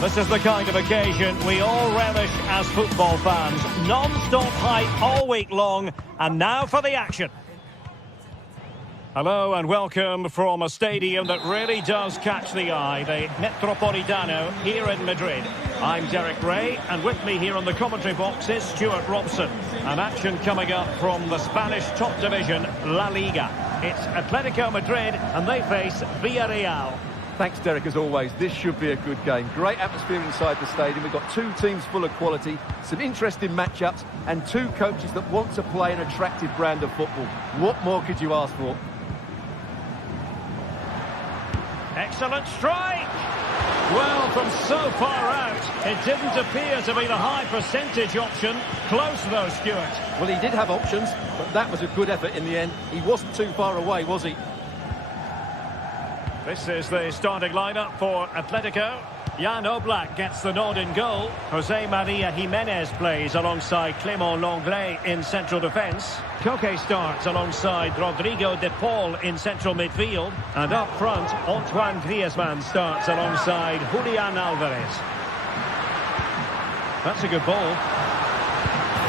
This is the kind of occasion we all relish as football fans. Non-stop hype all week long, and now for the action. Hello and welcome from a stadium that really does catch the eye, the Metropolitano here in Madrid. I'm Derek Ray, and with me here on the commentary box is Stuart Robson. An action coming up from the Spanish top division, La Liga. It's Atletico Madrid, and they face Villarreal. Thanks, Derek, as always. This should be a good game. Great atmosphere inside the stadium. We've got two teams full of quality, some interesting matchups, and two coaches that want to play an attractive brand of football. What more could you ask for? Excellent strike! Well, from so far out, it didn't appear to be the high percentage option. Close though, Stuart. Well, he did have options, but that was a good effort in the end. He wasn't too far away, was he? This is the starting lineup for Atletico. Jan Oblak gets the nod in goal. Jose Maria Jimenez plays alongside Clément Lenglet in central defence. Koke starts alongside Rodrigo de Paul in central midfield. And up front, Antoine Griezmann starts alongside Julian Alvarez. That's a good ball.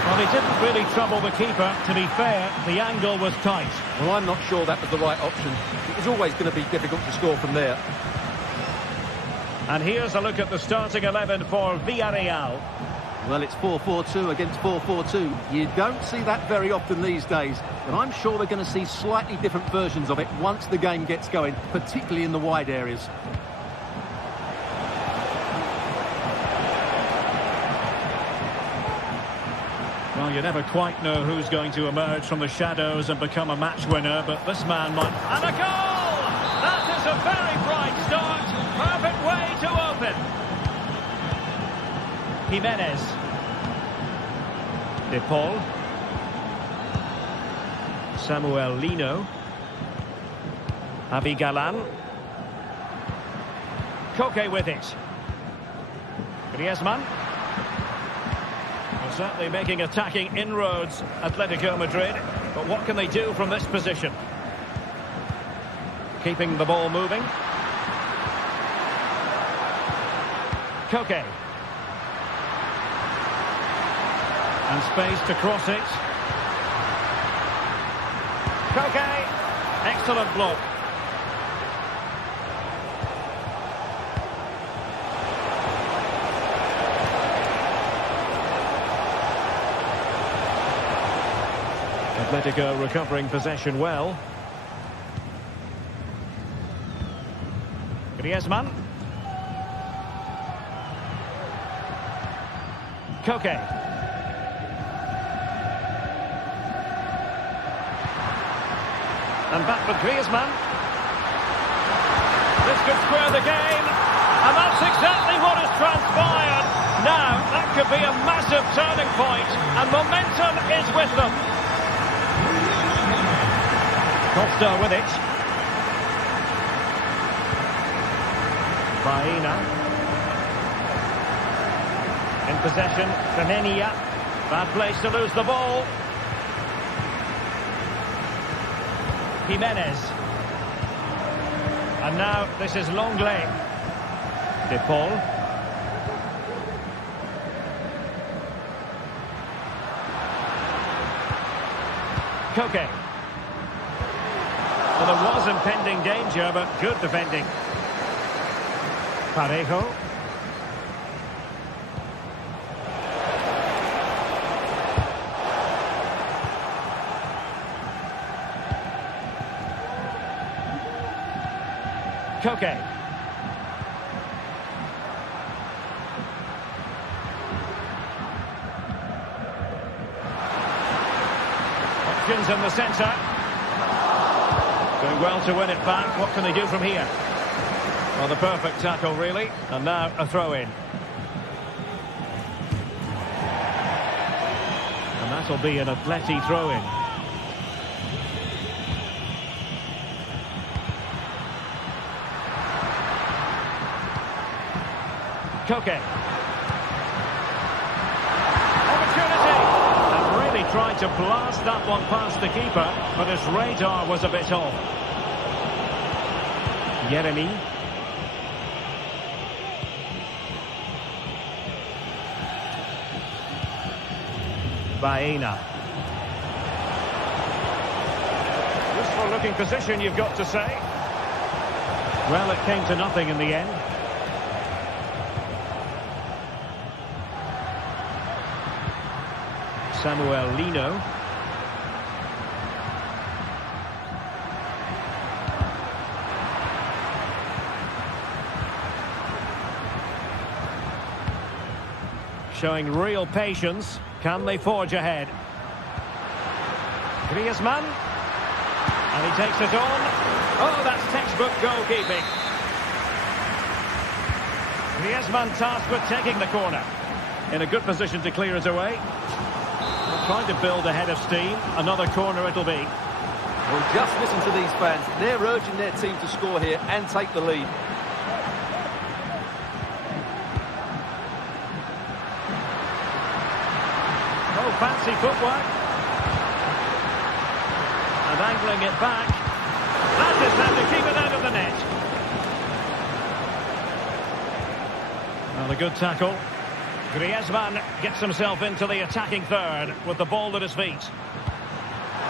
Well, he didn't really trouble the keeper. To be fair, the angle was tight. Well, I'm not sure that was the right option. It was always going to be difficult to score from there. And here's a look at the starting 11 for Villarreal. Well, it's 4-4-2 against 4-4-2. You don't see that very often these days, but I'm sure we're going to see slightly different versions of it once the game gets going, particularly in the wide areas. Well, you never quite know who's going to emerge from the shadows and become a match winner, but this man might... And a goal! That is a very bright start. Perfect way to open. Jimenez. De Paul. Samuel Lino. Javi Galan. Koke with it. Griezmann. Certainly making attacking inroads, Atletico Madrid. But what can they do from this position? Keeping the ball moving. Koke. And space to cross it. Koke. Excellent block. Atletico recovering possession well. Griezmann. Koke. And back with Griezmann. This could square the game. And that's exactly what has transpired. Now, that could be a massive turning point. And momentum is with them. Costa with it. Baena. In possession, Femenia. Bad place to lose the ball. Jimenez. And now this is Lenglet. De Paul. Koke. Well, there was impending danger, but good defending. Parejo. Koke. Options in the centre. Doing well to win it back. What can they do from here? Well, the perfect tackle, really. And now a throw-in. And that'll be an Atleti throw-in. Koke. Opportunity! And really tried to blast that one past the keeper, but his radar was a bit off. Yeremy. Baena. Useful looking position, you've got to say. Well, it came to nothing in the end. Samuel Lino. Showing real patience. Can they forge ahead? Griezmann. And he takes it on. Oh, that's textbook goalkeeping. Griezmann tasked with taking the corner. In a good position to clear it away. They're trying to build a head of steam. Another corner it'll be. Well, just listen to these fans. They're urging their team to score here and take the lead. Oh, fancy footwork. And angling it back. That is how to keep it out of the net. Well, a good tackle. Griezmann gets himself into the attacking third with the ball at his feet.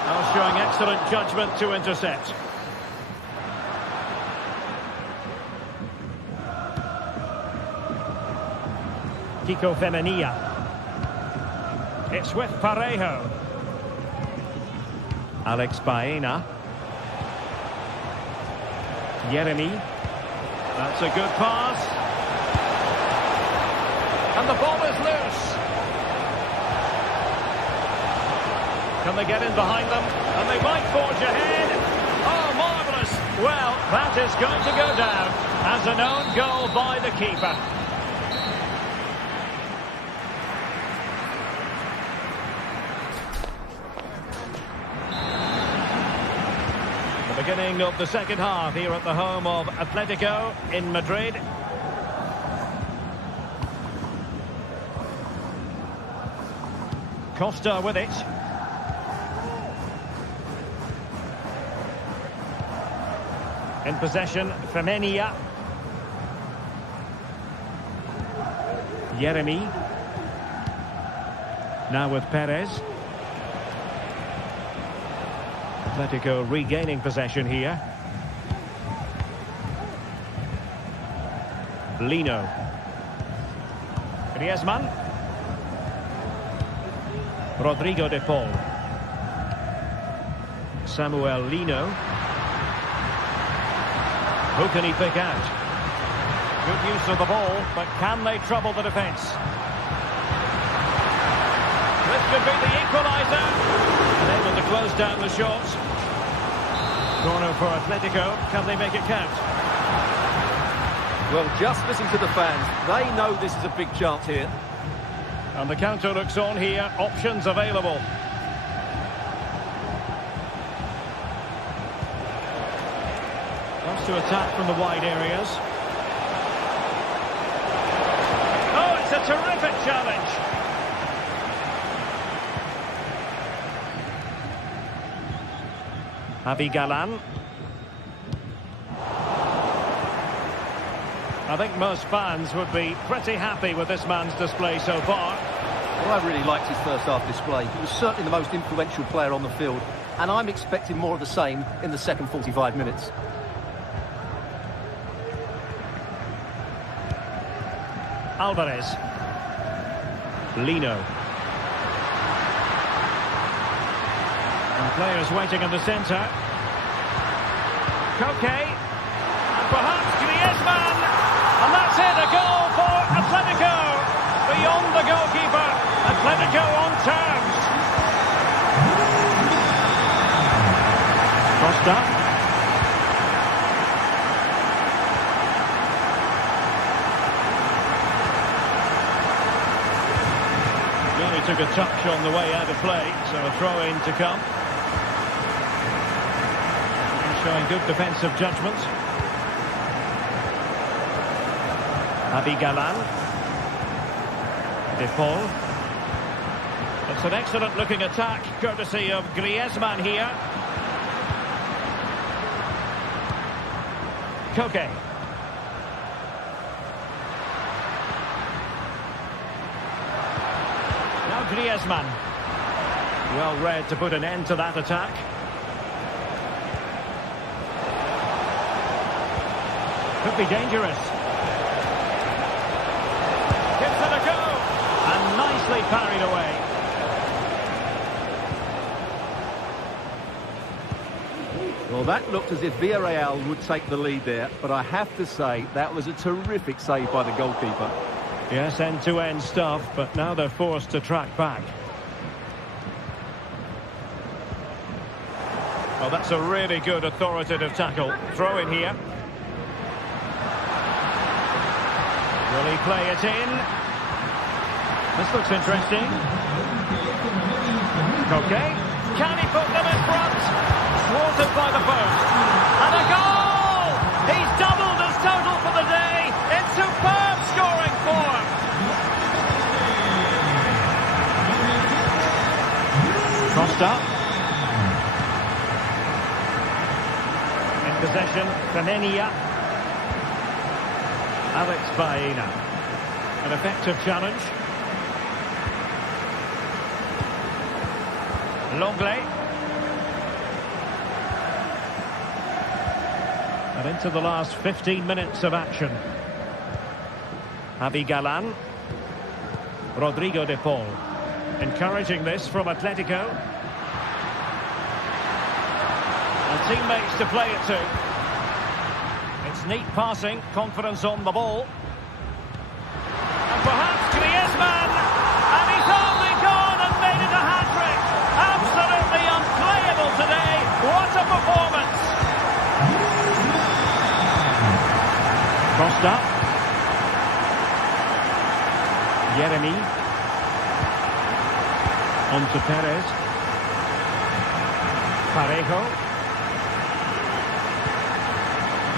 Now showing excellent judgment to intercept. Kiko Femenia. It's with Parejo. Alex Baena. Yeremy. That's a good pass. And the ball is loose. Can they get in behind them? And they might forge ahead. Oh, marvellous. Well, that is going to go down as an own goal by the keeper. Beginning of the second half here at the home of Atletico in Madrid. Costa with it. In possession, Femenia. Yeremy. Now with Perez. Atletico regaining possession here. Lino. Griezmann. Rodrigo de Paul. Samuel Lino. Who can he pick out? Good use of the ball, but can they trouble the defence? This could be the equaliser. Able to close down the shots. Corner for Atletico. Can they make it count? Well, just listen to the fans. They know this is a big chance here. And the counter looks on here. Options available. Wants to attack from the wide areas. Oh, it's a terrific challenge. Javi Galan. I think most fans would be pretty happy with this man's display so far. Well, I really liked his first half display. He was certainly the most influential player on the field, and I'm expecting more of the same in the second 45 minutes. Alvarez. Lino. And players waiting in the centre. Koke. And perhaps Griezmann. And that's it, a goal for Atletico. Beyond the goalkeeper. Atletico on terms. Costa. He took a touch on the way out of play, so a throw-in to come. He's showing good defensive judgment. Javi Galan. De Paul. It's an excellent-looking attack, courtesy of Griezmann here. Koke. Griezmann. Well read to put an end to that attack. Could be dangerous. Gives it a go. And nicely parried away. Well, that looked as if Villarreal would take the lead there, but I have to say that was a terrific save by the goalkeeper. Yes, end-to-end stuff, but now they're forced to track back. Well, that's a really good authoritative tackle. Throw in here. Will he play it in? This looks interesting. Okay. Can he put them in front? Thwarted by the post. And a goal! He's doubled his total for the day in superb scoring form. Crossed up. In possession, Femenia. Alex Baena. An effective challenge. Longley. And into the last 15 minutes of action. Javi Galan. Rodrigo de Paul. Encouraging this from Atletico. And teammates to play it to. It's neat passing, confidence on the ball. And perhaps Griezmann. And he's only gone and made it a hat-trick. Absolutely unplayable today. What a performance. Crossed up. Jeremy. On to Perez. Parejo.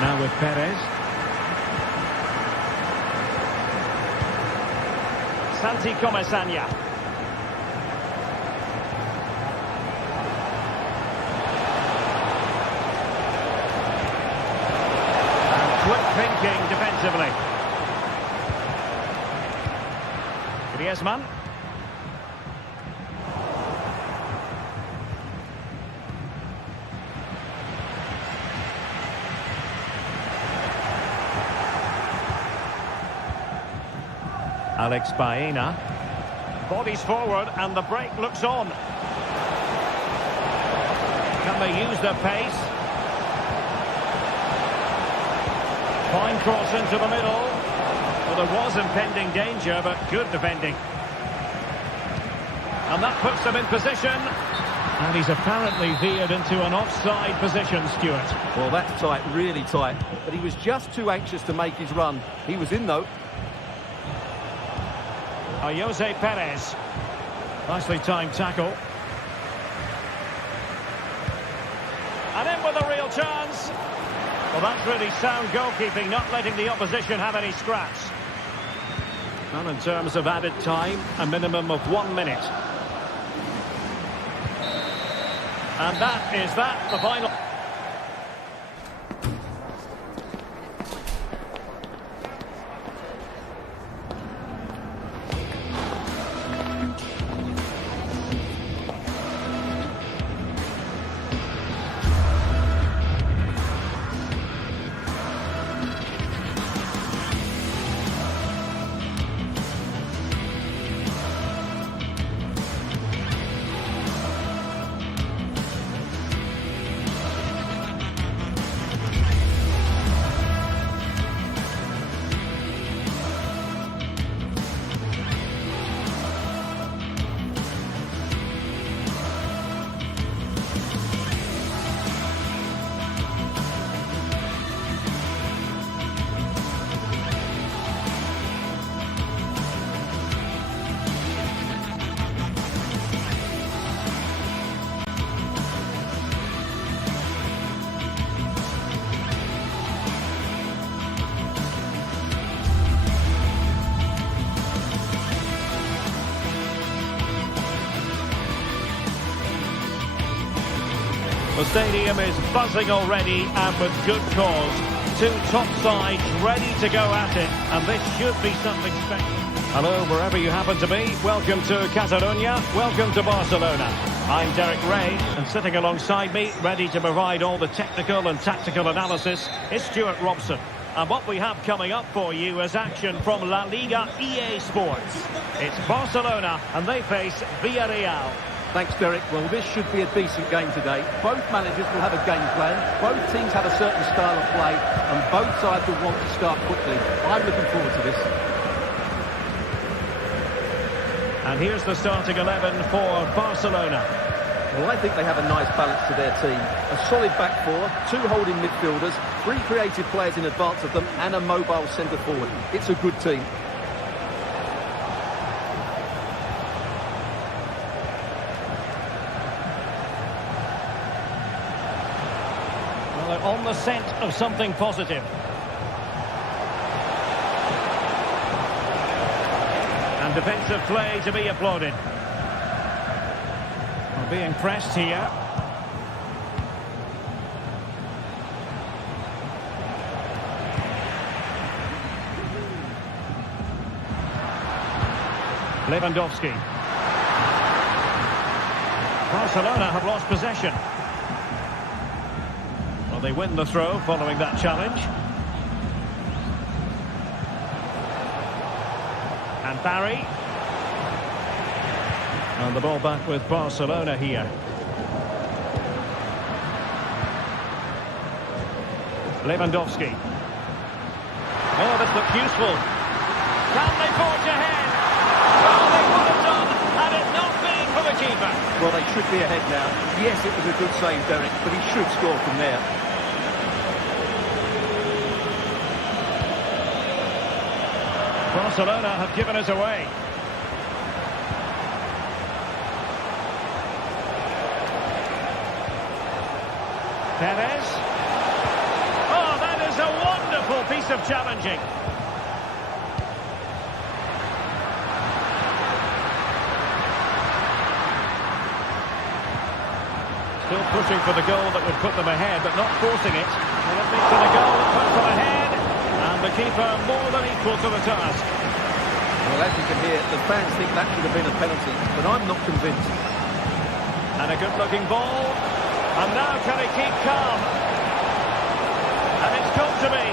Now with Perez. Santi Comesaña. Quick thinking defensively. Griezmann. Alex Baena. Bodies forward and the break looks on. Can they use their pace? Fine cross into the middle. Well, there was impending danger, but good defending. And that puts them in position. And he's apparently veered into an offside position, Stuart. Well, that's tight, really tight. But he was just too anxious to make his run. He was in, though. Jose Perez. Nicely timed tackle. And in with a real chance. Well, that's really sound goalkeeping, not letting the opposition have any scraps. And in terms of added time, a minimum of 1 minute. And that is the final. The stadium is buzzing already, and with good cause. Two top sides ready to go at it, and this should be something special. Hello, wherever you happen to be. Welcome to Catalonia. Welcome to Barcelona. I'm Derek Ray, and sitting alongside me, ready to provide all the technical and tactical analysis, is Stuart Robson. And what we have coming up for you is action from La Liga EA Sports. It's Barcelona, and they face Villarreal. Thanks, Derek. Well, this should be a decent game today. Both managers will have a game plan. Both teams have a certain style of play, and both sides will want to start quickly. I'm looking forward to this. And here's the starting 11 for Barcelona. Well, I think they have a nice balance to their team. A solid back four, 2 holding midfielders, 3 creative players in advance of them, and a mobile centre forward. It's a good team. Well, they're on the scent of something positive. And defensive play to be applauded. Well, being pressed here. Lewandowski. Barcelona have lost possession. Well, they win the throw following that challenge. And Barry. And the ball back with Barcelona here. Lewandowski. Oh, this looks useful. Can they forge ahead? Well, they would have done had it not been for the keeper. Well, they should be ahead now. Yes, it was a good save, Derek, but he should score from there. Barcelona have given us away. Perez. Oh, that is a wonderful piece of challenging. Still pushing for the goal that would put them ahead, but not forcing it. And it leads to the goal that puts them ahead. And the keeper more than equal to the task. Well, as you can hear, the fans think that should have been a penalty, but I'm not convinced. And a good-looking ball. And now can he keep calm? And it's got to be.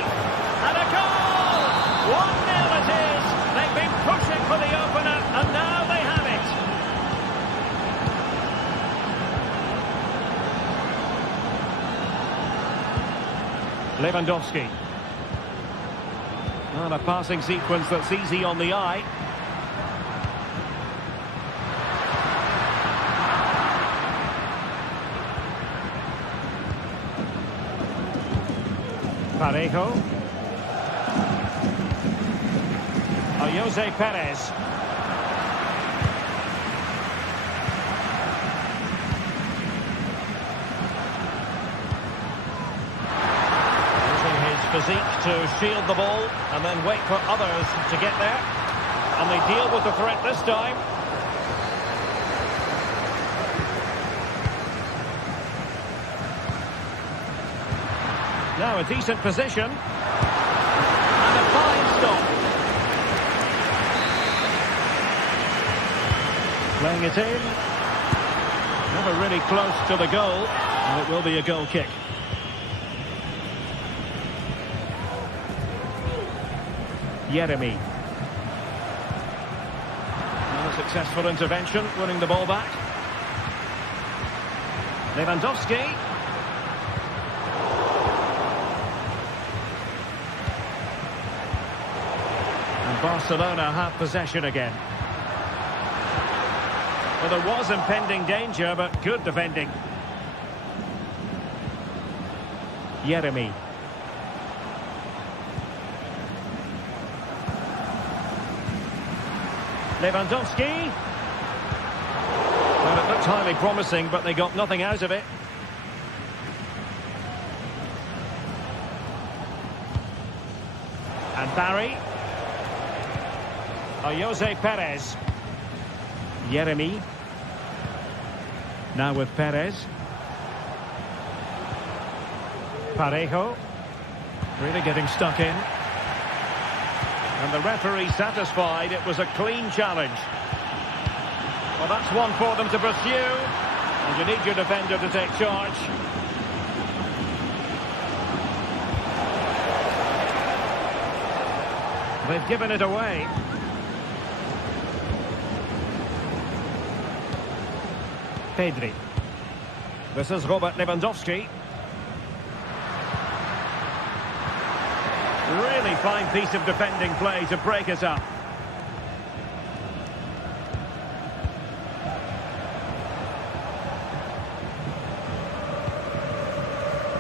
And a goal! 1-0 it is. They've been pushing for the opener, and now they have it. Lewandowski. And a passing sequence that's easy on the eye. Parejo. Jose Perez. Physique to shield the ball and then wait for others to get there, and they deal with the threat this time. Now a decent position and a fine stop. Playing it in, never really close to the goal, and it will be a goal kick. Yeremy. And a successful intervention, winning the ball back. Lewandowski. And Barcelona have possession again. Well, there was impending danger, but good defending. Yeremy. Lewandowski. Well, it looked highly promising, but they got nothing out of it. And Barry. Jose Perez. Yeremy. Now with Perez. Parejo. Really getting stuck in. And the referee satisfied it was a clean challenge. Well, that's one for them to pursue. And you need your defender to take charge. They've given it away. Pedri. This is Robert Lewandowski. Really fine piece of defending play to break it up.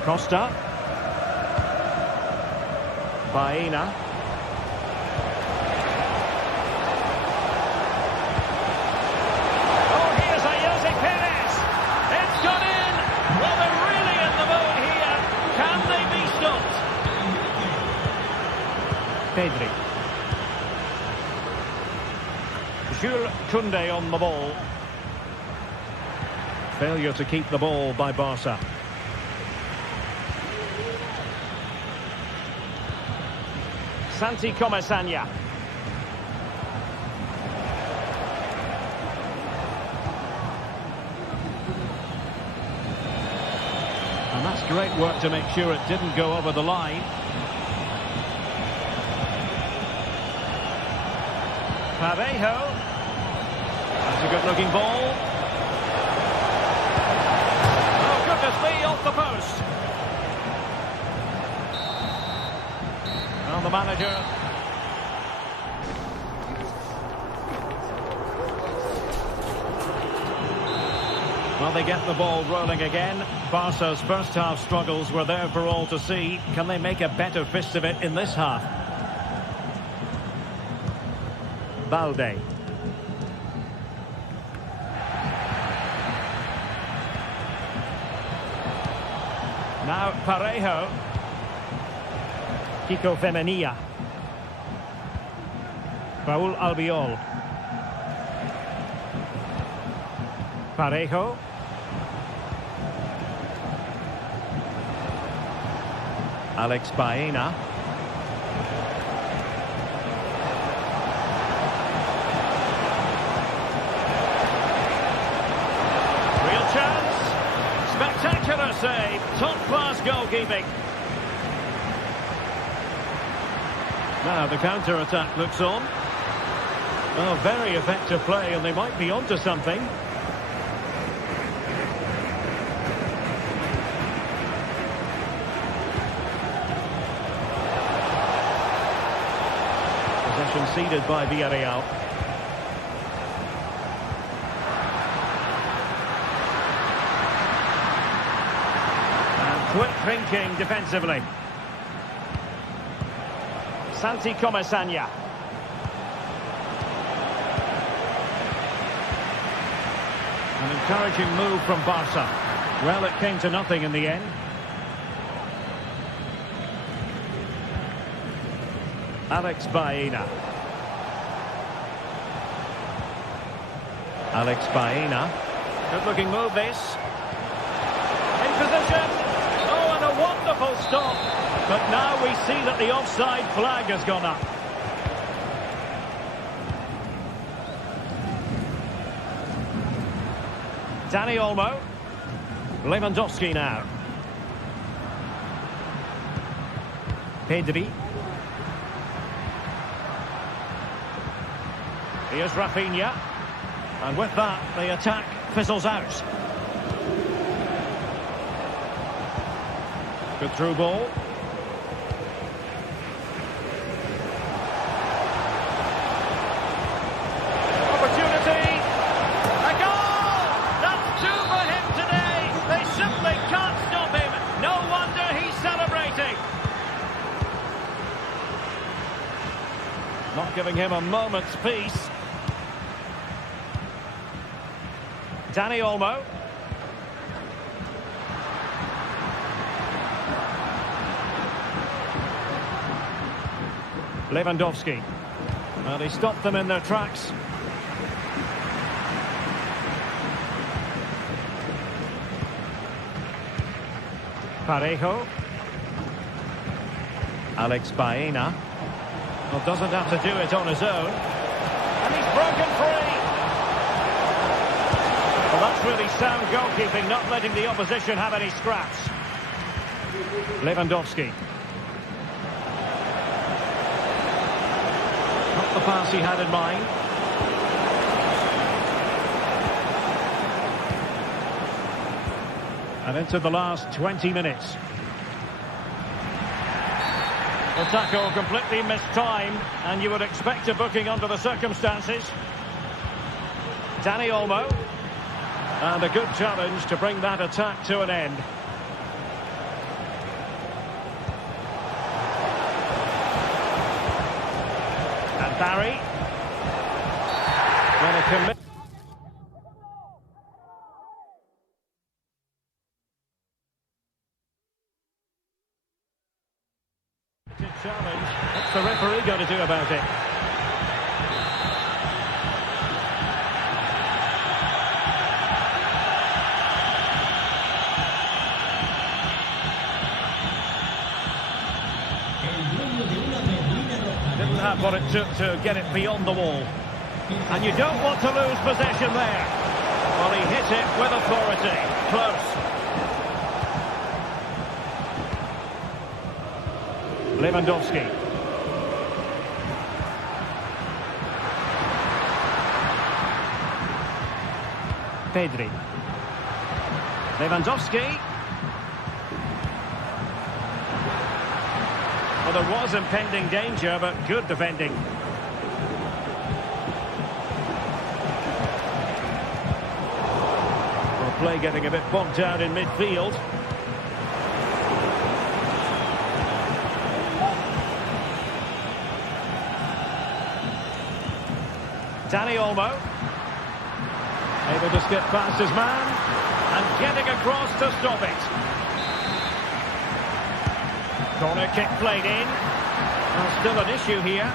Costa. Baena. Oh, here's Jose Perez. It's gone in. Well, they're really in the mood here. Can they be stopped? Pedri. Jules Koundé on the ball. Failure to keep the ball by Barca. Santi Comesaña. And that's great work to make sure it didn't go over the line. Parejo. That's a good-looking ball. Oh, goodness me, off the post. And the manager. Well, they get the ball rolling again. Barca's first half struggles were there for all to see. Can they make a better fist of it in this half? Balde. Now Parejo. Kiko Femenia. Raúl Albiol. Parejo. Alex Baena. Real chance. Spectacular save. Top-class goalkeeping. Now the counter-attack looks on. Oh, very effective play, and they might be onto something. Possession ceded by Villarreal. And quick thinking defensively. Santi Comesaña. An encouraging move from Barca. Well, it came to nothing in the end. Alex Baena. Alex Baena. Good-looking move, this. In position. Oh, and a wonderful stop. But now we see that the offside flag has gone up. Dani Olmo. Lewandowski now. Pedri. Here's Rafinha. And with that, the attack fizzles out. Good through ball. Opportunity. A goal! That's two for him today. They simply can't stop him. No wonder he's celebrating. Not giving him a moment's peace. Dani Olmo. Lewandowski. And he stopped them in their tracks. Parejo. Alex Baena. Well, doesn't have to do it on his own. And he's broken free. Well, that's really sound goalkeeping, not letting the opposition have any scraps. Lewandowski. Not the pass he had in mind. And into the last 20 minutes. The tackle completely mistimed, and you would expect a booking under the circumstances. Dani Olmo. And a good challenge to bring that attack to an end. And Barry. Well, a commit. Challenge. What's the referee going to do about it? Didn't have what it took to get it beyond the wall. And you don't want to lose possession there. Well, he hit it with authority. Close. Lewandowski. Pedri. Lewandowski. Well, there was impending danger, but good defending. Well, play getting a bit bogged down in midfield. Dani Olmo, able to skip past his man, and getting across to stop it. Corner kick played in. Well, still an issue here.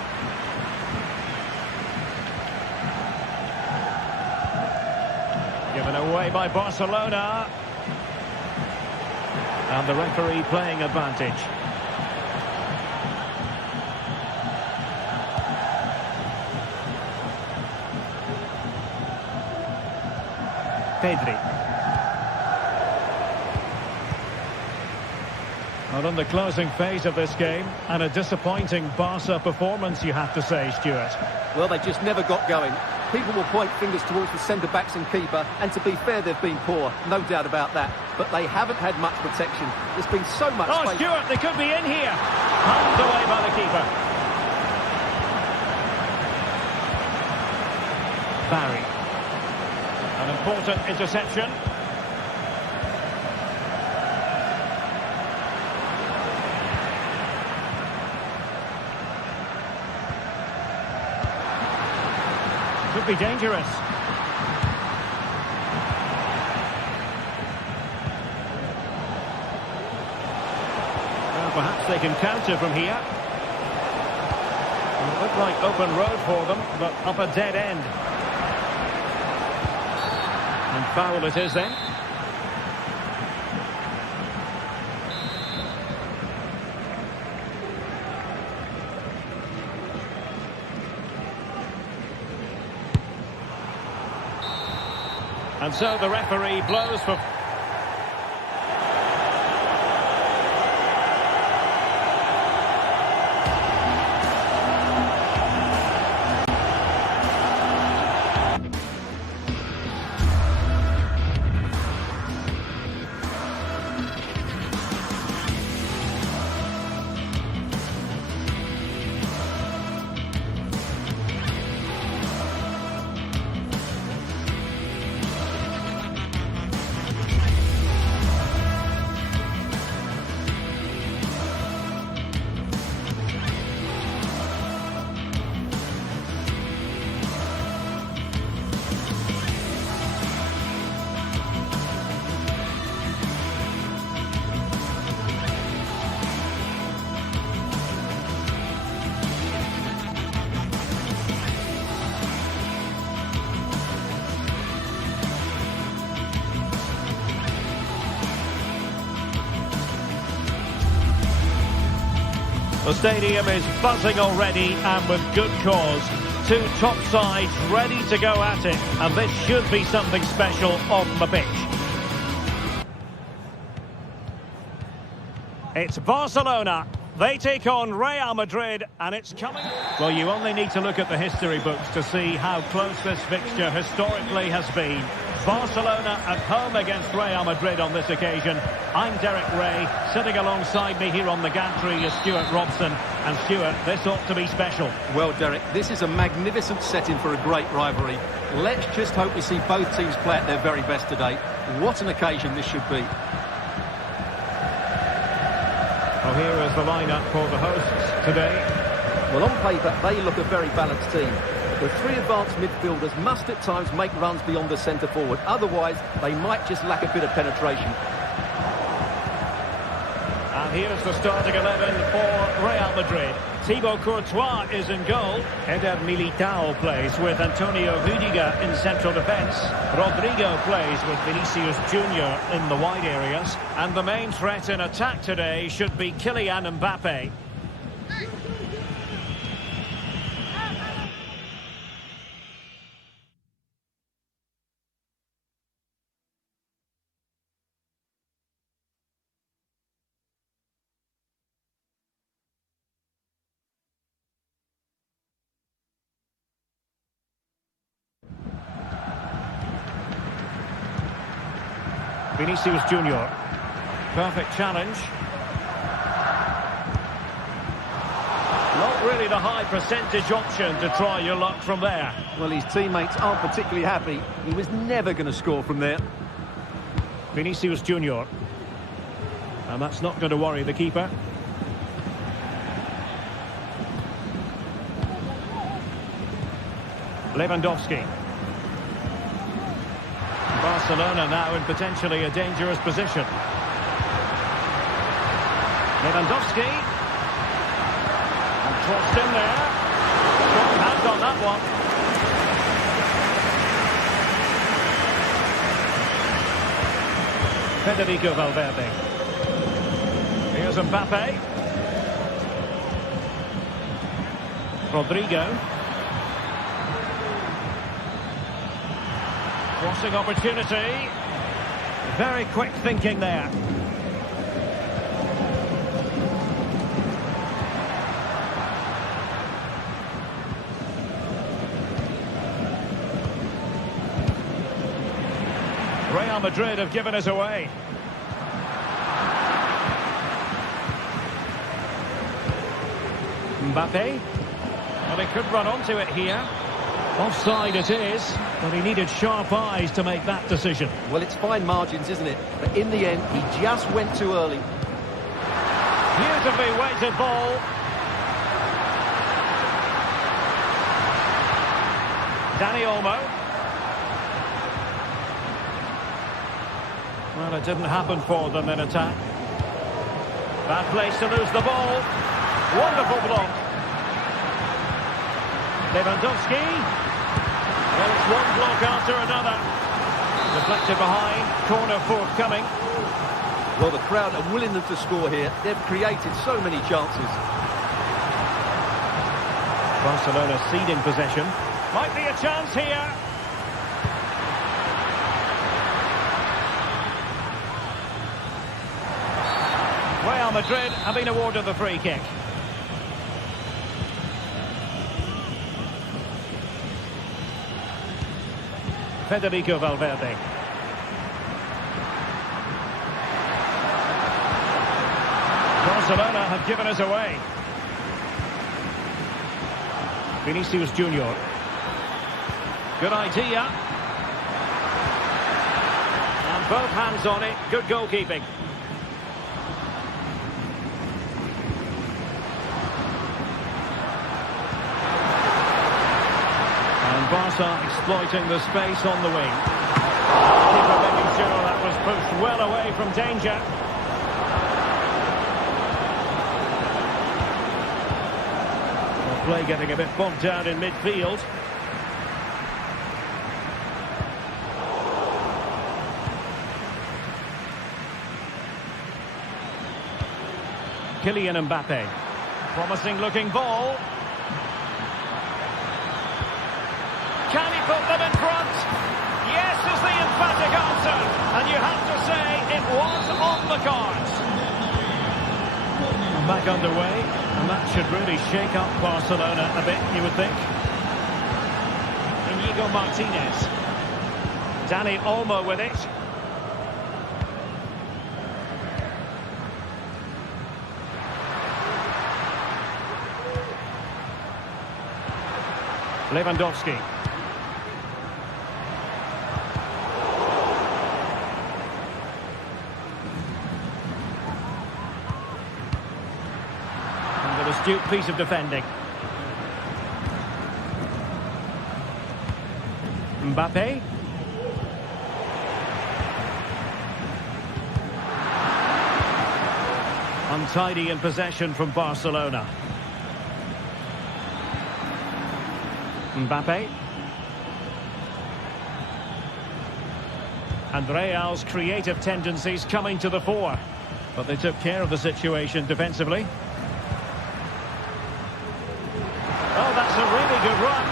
Given away by Barcelona. And the referee playing advantage. Pedri. Well, in the closing phase of this game, and a disappointing Barca performance, you have to say, Stuart. Well, they just never got going. People will point fingers towards the centre-backs and keeper, and to be fair, they've been poor, no doubt about that. But they haven't had much protection. There's been so much space. Oh, Stuart, they could be in here. Pumped away by the keeper. Barry. An important interception. Could be dangerous. Well, perhaps they can counter from here. It looked like open road for them, but up a dead end. And foul it is then. And so the referee blows for... The stadium is buzzing already, and with good cause. two top sides ready to go at it, and this should be something special on the pitch. It's Barcelona. They take on Real Madrid, and it's coming... Well, you only need to look at the history books to see how close this fixture historically has been. Barcelona at home against Real Madrid on this occasion. I'm Derek Ray. Sitting alongside me here on the gantry is Stuart Robson. And Stuart, this ought to be special. Well, Derek, this is a magnificent setting for a great rivalry. Let's just hope we see both teams play at their very best today. What an occasion this should be. Well, here is the lineup for the hosts today. Well, on paper, they look a very balanced team. The three advanced midfielders must at times make runs beyond the centre forward. Otherwise, they might just lack a bit of penetration. And here's the starting 11 for Real Madrid. Thibaut Courtois is in goal. Eder Militao plays with Antonio Rüdiger in central defence. Rodrigo plays with Vinicius Junior in the wide areas. And the main threat in attack today should be Kylian Mbappe. Vinicius Junior. Perfect challenge. Not really the high percentage option to try your luck from there. Well, his teammates aren't particularly happy. He was never going to score from there. Vinicius Junior. And that's not going to worry the keeper. Lewandowski. Barcelona now in potentially a dangerous position. Lewandowski. And crossed in there. Strong hands on that one. Federico Valverde. Here's Mbappe. Rodrigo. Crossing opportunity. Very quick thinking there. Real Madrid have given us away. Mbappe. Well, he could run onto it here. Offside it is, but he needed sharp eyes to make that decision. Well, it's fine margins, isn't it? But in the end, he just went too early. Beautifully weighted ball. Dani Olmo. Well, it didn't happen for them in attack. Bad place to lose the ball. Wonderful block. Lewandowski. Well, it's one block after another. Deflected behind. Corner forthcoming. Well, the crowd are willing them to score here. They've created so many chances. Barcelona ceding possession. Might be a chance here. Real Madrid have been awarded the free kick. Federico Valverde. Barcelona have given us away. Vinicius Junior. Good idea. And both hands on it. Good goalkeeping. Barca exploiting the space on the wing. Keeper making sure that was pushed well away from danger. The play getting a bit bogged down in midfield. Kylian Mbappe. Promising looking ball. Can he put them in front? Yes is the emphatic answer. And you have to say it was on the cards. Back underway. And that should really shake up Barcelona a bit, you would think. Inigo Martinez. Dani Olmo with it. Lewandowski. And an astute piece of defending. Mbappe. Untidy in possession from Barcelona. Mbappe. And Real's creative tendencies coming to the fore. But they took care of the situation defensively. Oh, that's a really good run.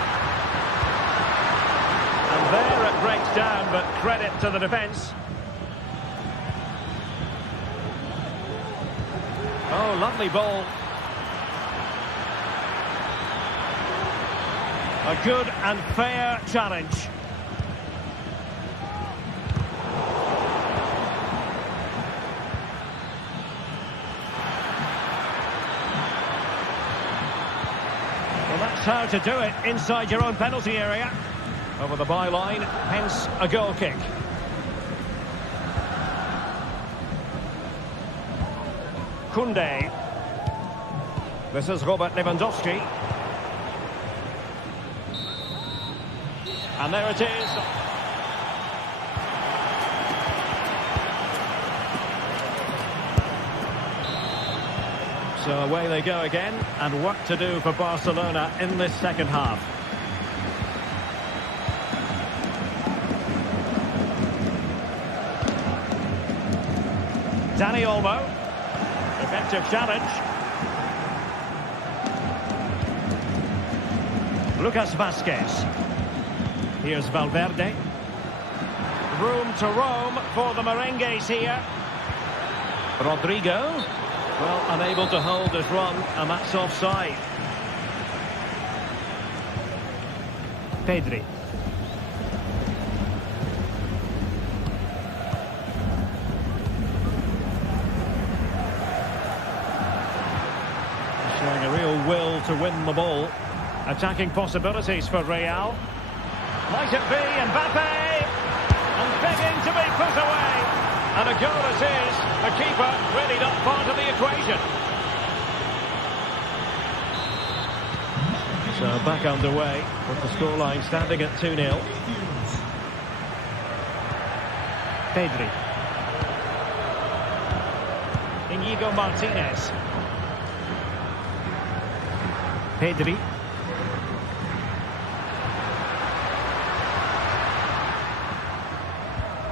And there it breaks down, but credit to the defence. Oh, lovely ball. A good and fair challenge. Well, that's how to do it inside your own penalty area. Over the byline, hence a goal kick. Koundé. This is Robert Lewandowski. And there it is. So away they go again, and work to do for Barcelona in this second half. Dani Olmo. Effective challenge. Lucas Vázquez. Here's Valverde. Room to roam for the merengues here. Rodrigo. Well, unable to hold his run, and that's offside. Pedri. Showing a real will to win the ball. Attacking possibilities for Real. Might it be Mbappe? And begging to be put away. And a goal it is. The keeper really not part of the equation. So back underway with the scoreline standing at 2-0. Pedri. Inigo Martinez. Pedri.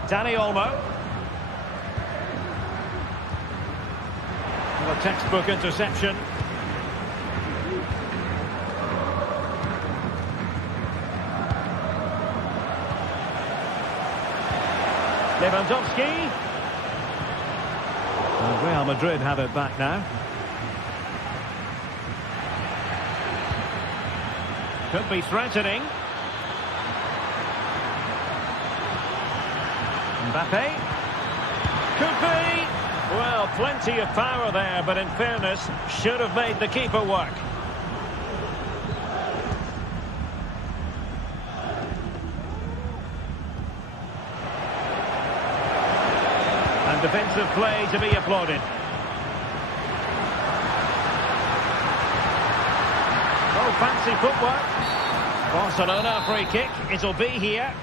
Dani Olmo. And a textbook interception. Lewandowski. And Real Madrid have it back now. Could be threatening. Mbappe. Could be. Well, plenty of power there, but in fairness, should have made the keeper work. And defensive play to be applauded. Oh, fancy footwork. Barcelona free kick. It'll be here.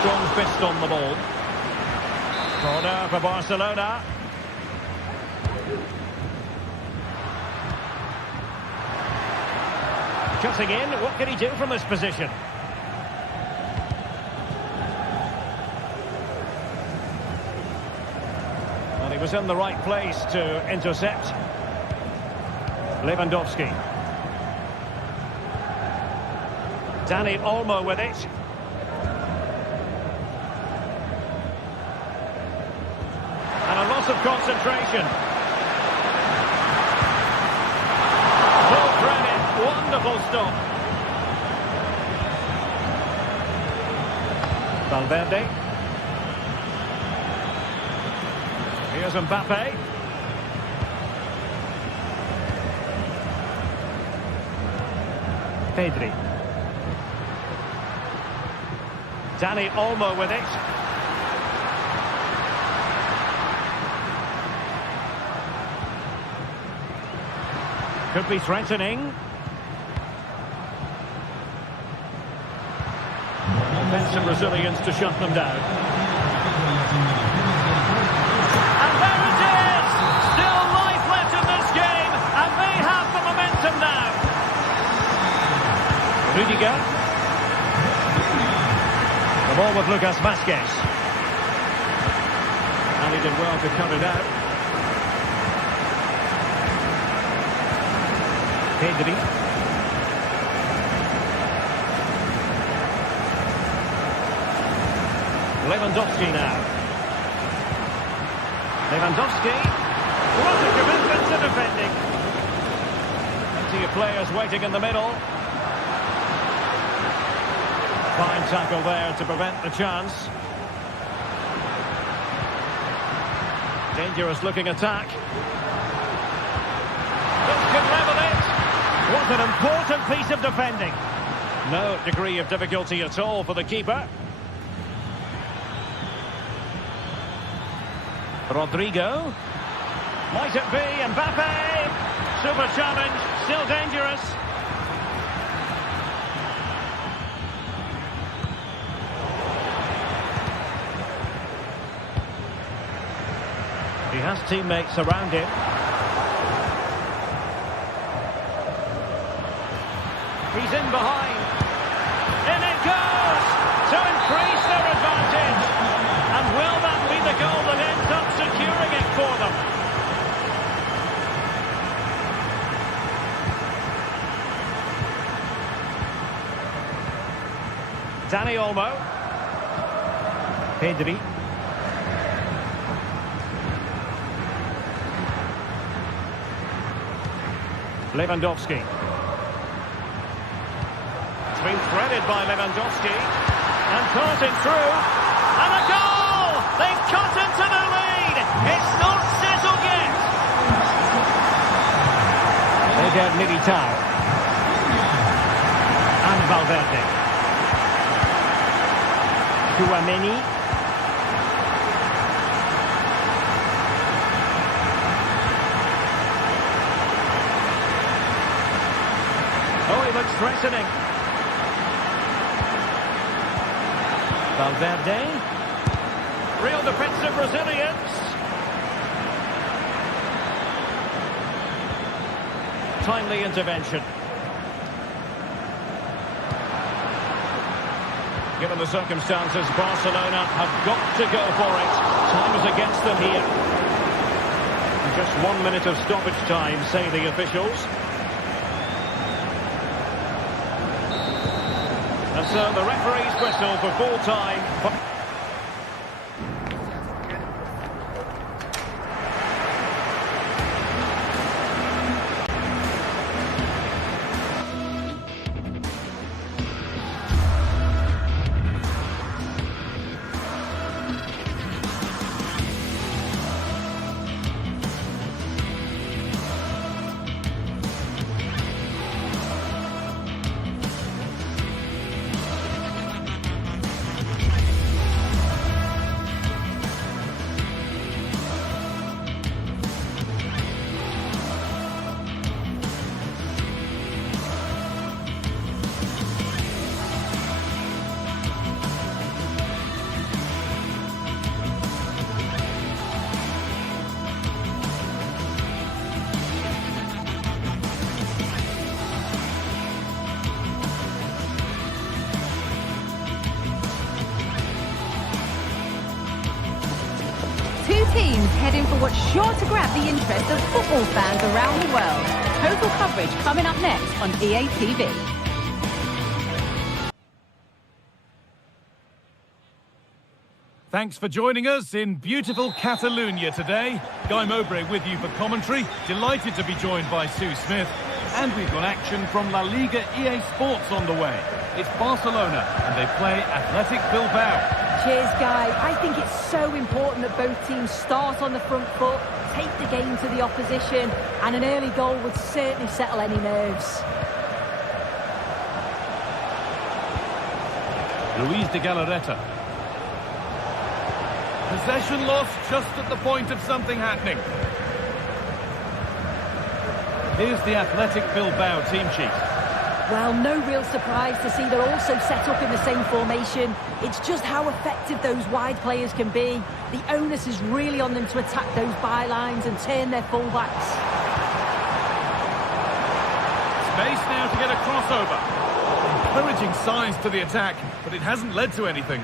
Strong fist on the ball. Corner for Barcelona. Cutting in, what can he do from this position? And He was in the right place to intercept. Lewandowski. Dani Olmo with it. And a loss of concentration. Full credit, wonderful stop. Valverde. Here's Mbappe. Pedri. Dani Olmo with it. Could be threatening. Defensive Brazilians to shut them down. And there it is! Still life left in this game, and they have the momentum now. Rudiger. The ball with Lucas Vázquez. And he did well to cut it out. Pedri. Lewandowski now. Lewandowski. What a commitment to defending. Plenty of players waiting in the middle. Fine tackle there to prevent the chance. Dangerous looking attack. This could level it. What an important piece of defending. No degree of difficulty at all for the keeper. Rodrigo. Might it be Mbappe? Super challenge, still dangerous. He has teammates around him. He's in behind. In it goes! To increase their advantage. And will that be the goal that ends up securing it for them? Dani Olmo. Pedri. Lewandowski. It's been threaded by Lewandowski. And cutting through. And a goal! They've cut into the lead! It's not settled yet! They get Militao. And Valverde. Tchouaméni. Oh, he looks threatening. Valverde. Real defensive Brazilians. Timely intervention. Given the circumstances, Barcelona have got to go for it. Time is against them here. Just 1 minute of stoppage time, say the officials. And so the referee's whistle for full time. Two teams heading for what's sure to grab the interest of football fans around the world. Total coverage coming up next on EA TV. Thanks for joining us in beautiful Catalonia today. Guy Mowbray with you for commentary. Delighted to be joined by Sue Smith. And we've got action from La Liga EA Sports on the way. It's Barcelona and they play Athletic Bilbao. Cheers, Guy. I think it's so important that both teams start on the front foot, take the game to the opposition, and an early goal would certainly settle any nerves. Luis de Galarreta. Possession lost just at the point of something happening. Here's the Athletic Bilbao team sheet. Well, no real surprise to see they're also set up in the same formation. It's just how effective those wide players can be. The onus is really on them to attack those bylines and turn their fullbacks. Space now to get a crossover. Encouraging signs to the attack, but it hasn't led to anything.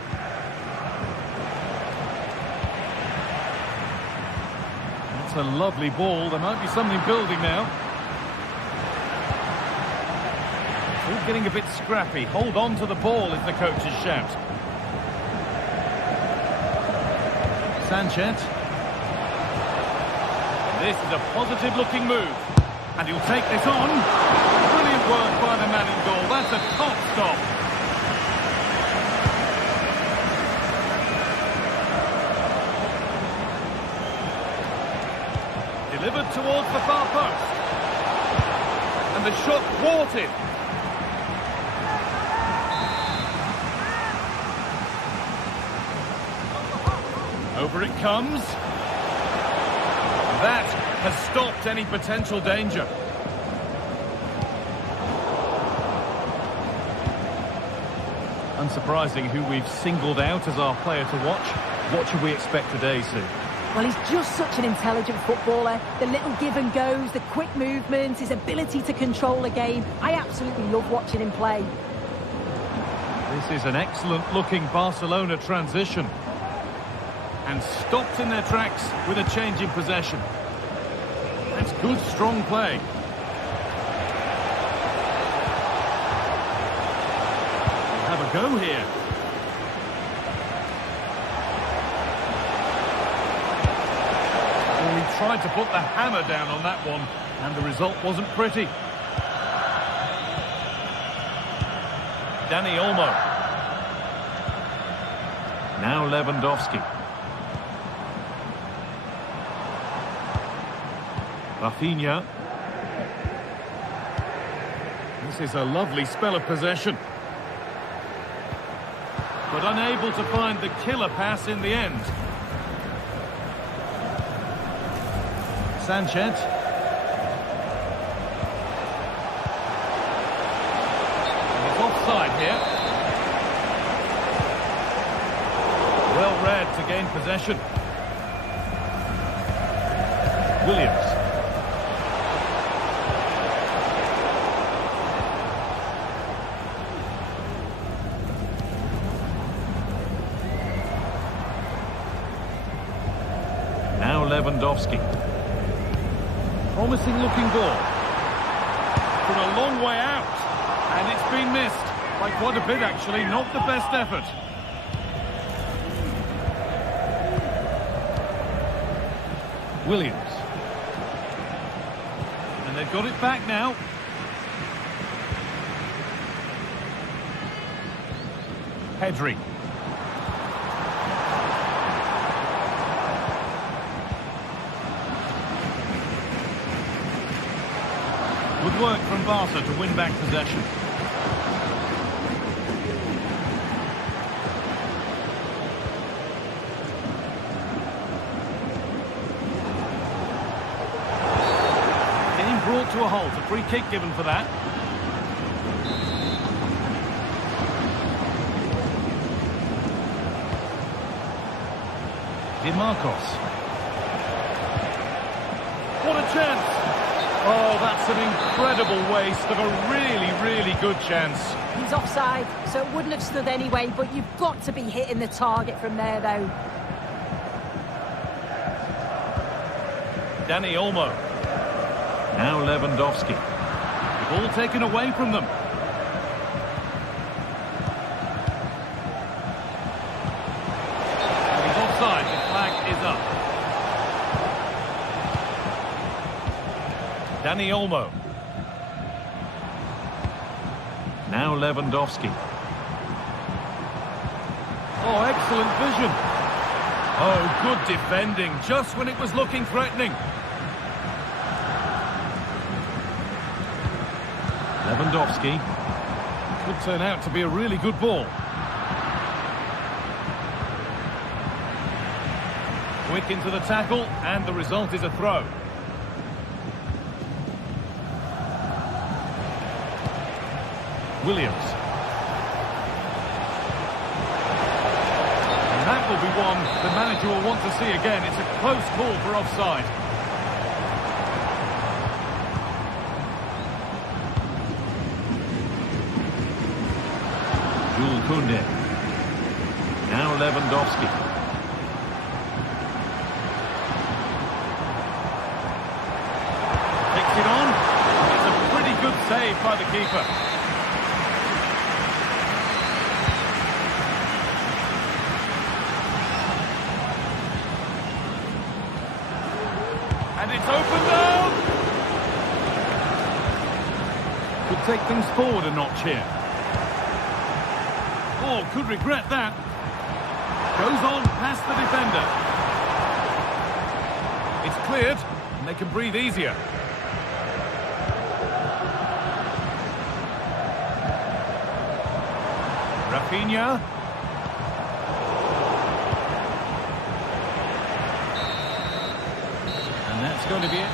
That's a lovely ball. There might be something building now. All getting a bit scrappy. Hold on to the ball is the coach's shout. Sanchez. This is a positive-looking move. And he'll take this on. Brilliant work by the man in goal. That's a top stop. Delivered towards the far post. And the shot thwarted. Over it comes. That has stopped any potential danger. Unsurprising who we've singled out as our player to watch. What should we expect today, Sue? Well, he's just such an intelligent footballer. The little give and goes, the quick movements, his ability to control a game. I absolutely love watching him play. This is an excellent-looking Barcelona transition. And stopped in their tracks with a change in possession. That's good, strong play. Have a go here. Well, he tried to put the hammer down on that one, and the result wasn't pretty. Dani Olmo. Now Lewandowski. Rafinha. This is a lovely spell of possession. But unable to find the killer pass in the end. Sanchez. He's offside here. Well read to gain possession. Williams. Lewandowski. Promising looking ball. From a long way out. And it's been missed. By quite a bit actually. Not the best effort. Williams. And they've got it back now. Pedri. Good work from Barca to win back possession. Game brought to a halt. A free kick given for that. Di Marcos. What a chance! Oh, that's an incredible waste of a really, really good chance. He's offside, so it wouldn't have stood anyway, but you've got to be hitting the target from there, though. Dani Olmo. Now Lewandowski. The ball taken away from them. He's offside. The flag is up. Dani Olmo. Now Lewandowski. Oh, excellent vision. Oh, good defending, just when it was looking threatening. Lewandowski. Could turn out to be a really good ball. Quick into the tackle, and the result is a throw. Williams. And that will be one the manager will want to see again. It's a close call for offside. Jules Koundé. Now Lewandowski. Picks it on. It's a pretty good save by the keeper. And it's open now. Could take things forward a notch here. Oh, could regret that. Goes on past the defender. It's cleared, and they can breathe easier. Rafinha. And that's going to be it.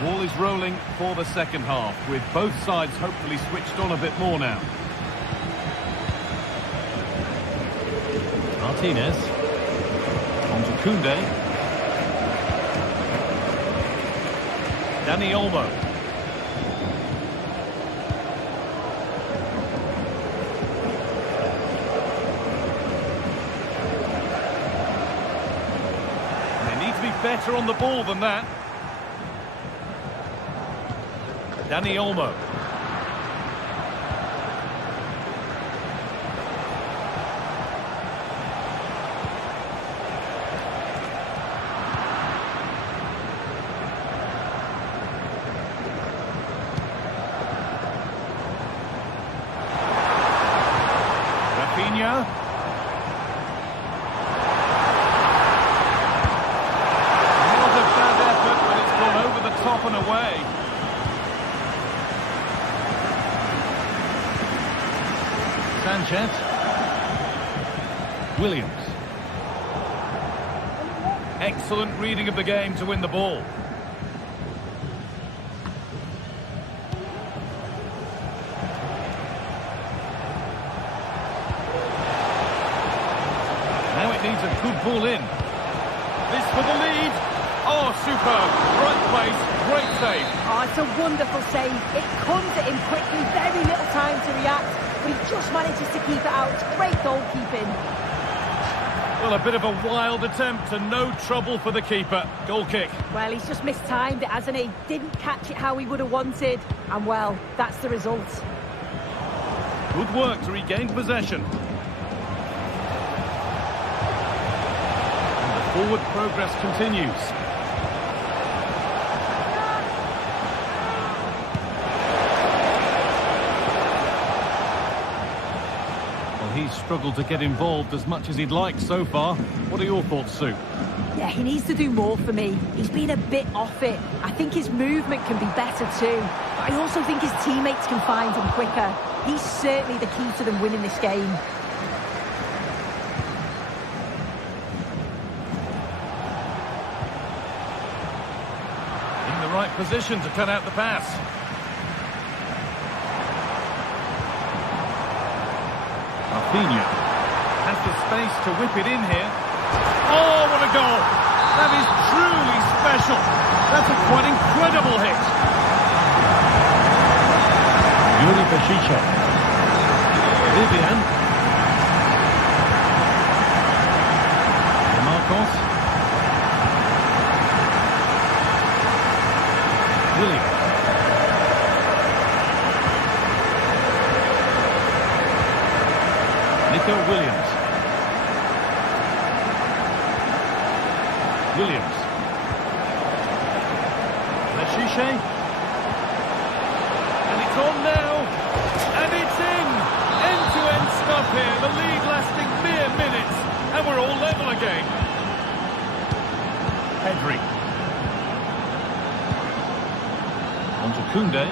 Ball is rolling for the second half, with both sides hopefully switched on a bit more now. Martinez. On to Koundé. Dani Olmo. They need to be better on the ball than that. Dani Olmo. Rafinha. Not a bad effort, but it's gone over the top and away. Sanchez. Williams. Excellent reading of the game to win the ball. Now it needs a good ball in. This for the lead. Oh, superb. Right place, great save. Oh, it's a wonderful save. It comes at him quickly, very little time to react. But he just manages to keep it out. It's great goalkeeping. Well, a bit of a wild attempt and no trouble for the keeper. Goal kick. Well, he's just mistimed it, hasn't he? Didn't catch it how he would have wanted. And, well, that's the result. Good work to regain possession. And the forward progress continues. He's struggled to get involved as much as he'd like so far. What are your thoughts, Sue? Yeah, he needs to do more for me. He's been a bit off it. I think his movement can be better too. But I also think his teammates can find him quicker. He's certainly the key to them winning this game. In the right position to cut out the pass. Rafinha has the space to whip it in here. Oh, what a goal! That is truly special. That's a quite incredible hit. Yuri Besiktas. Vivian. Marcos. Williams. Nico Williams. Williams. Lechiche. And it's on now. And it's in. End-to-end stuff here. The lead lasting mere minutes. And we're all level again. Pedri. On to Koundé.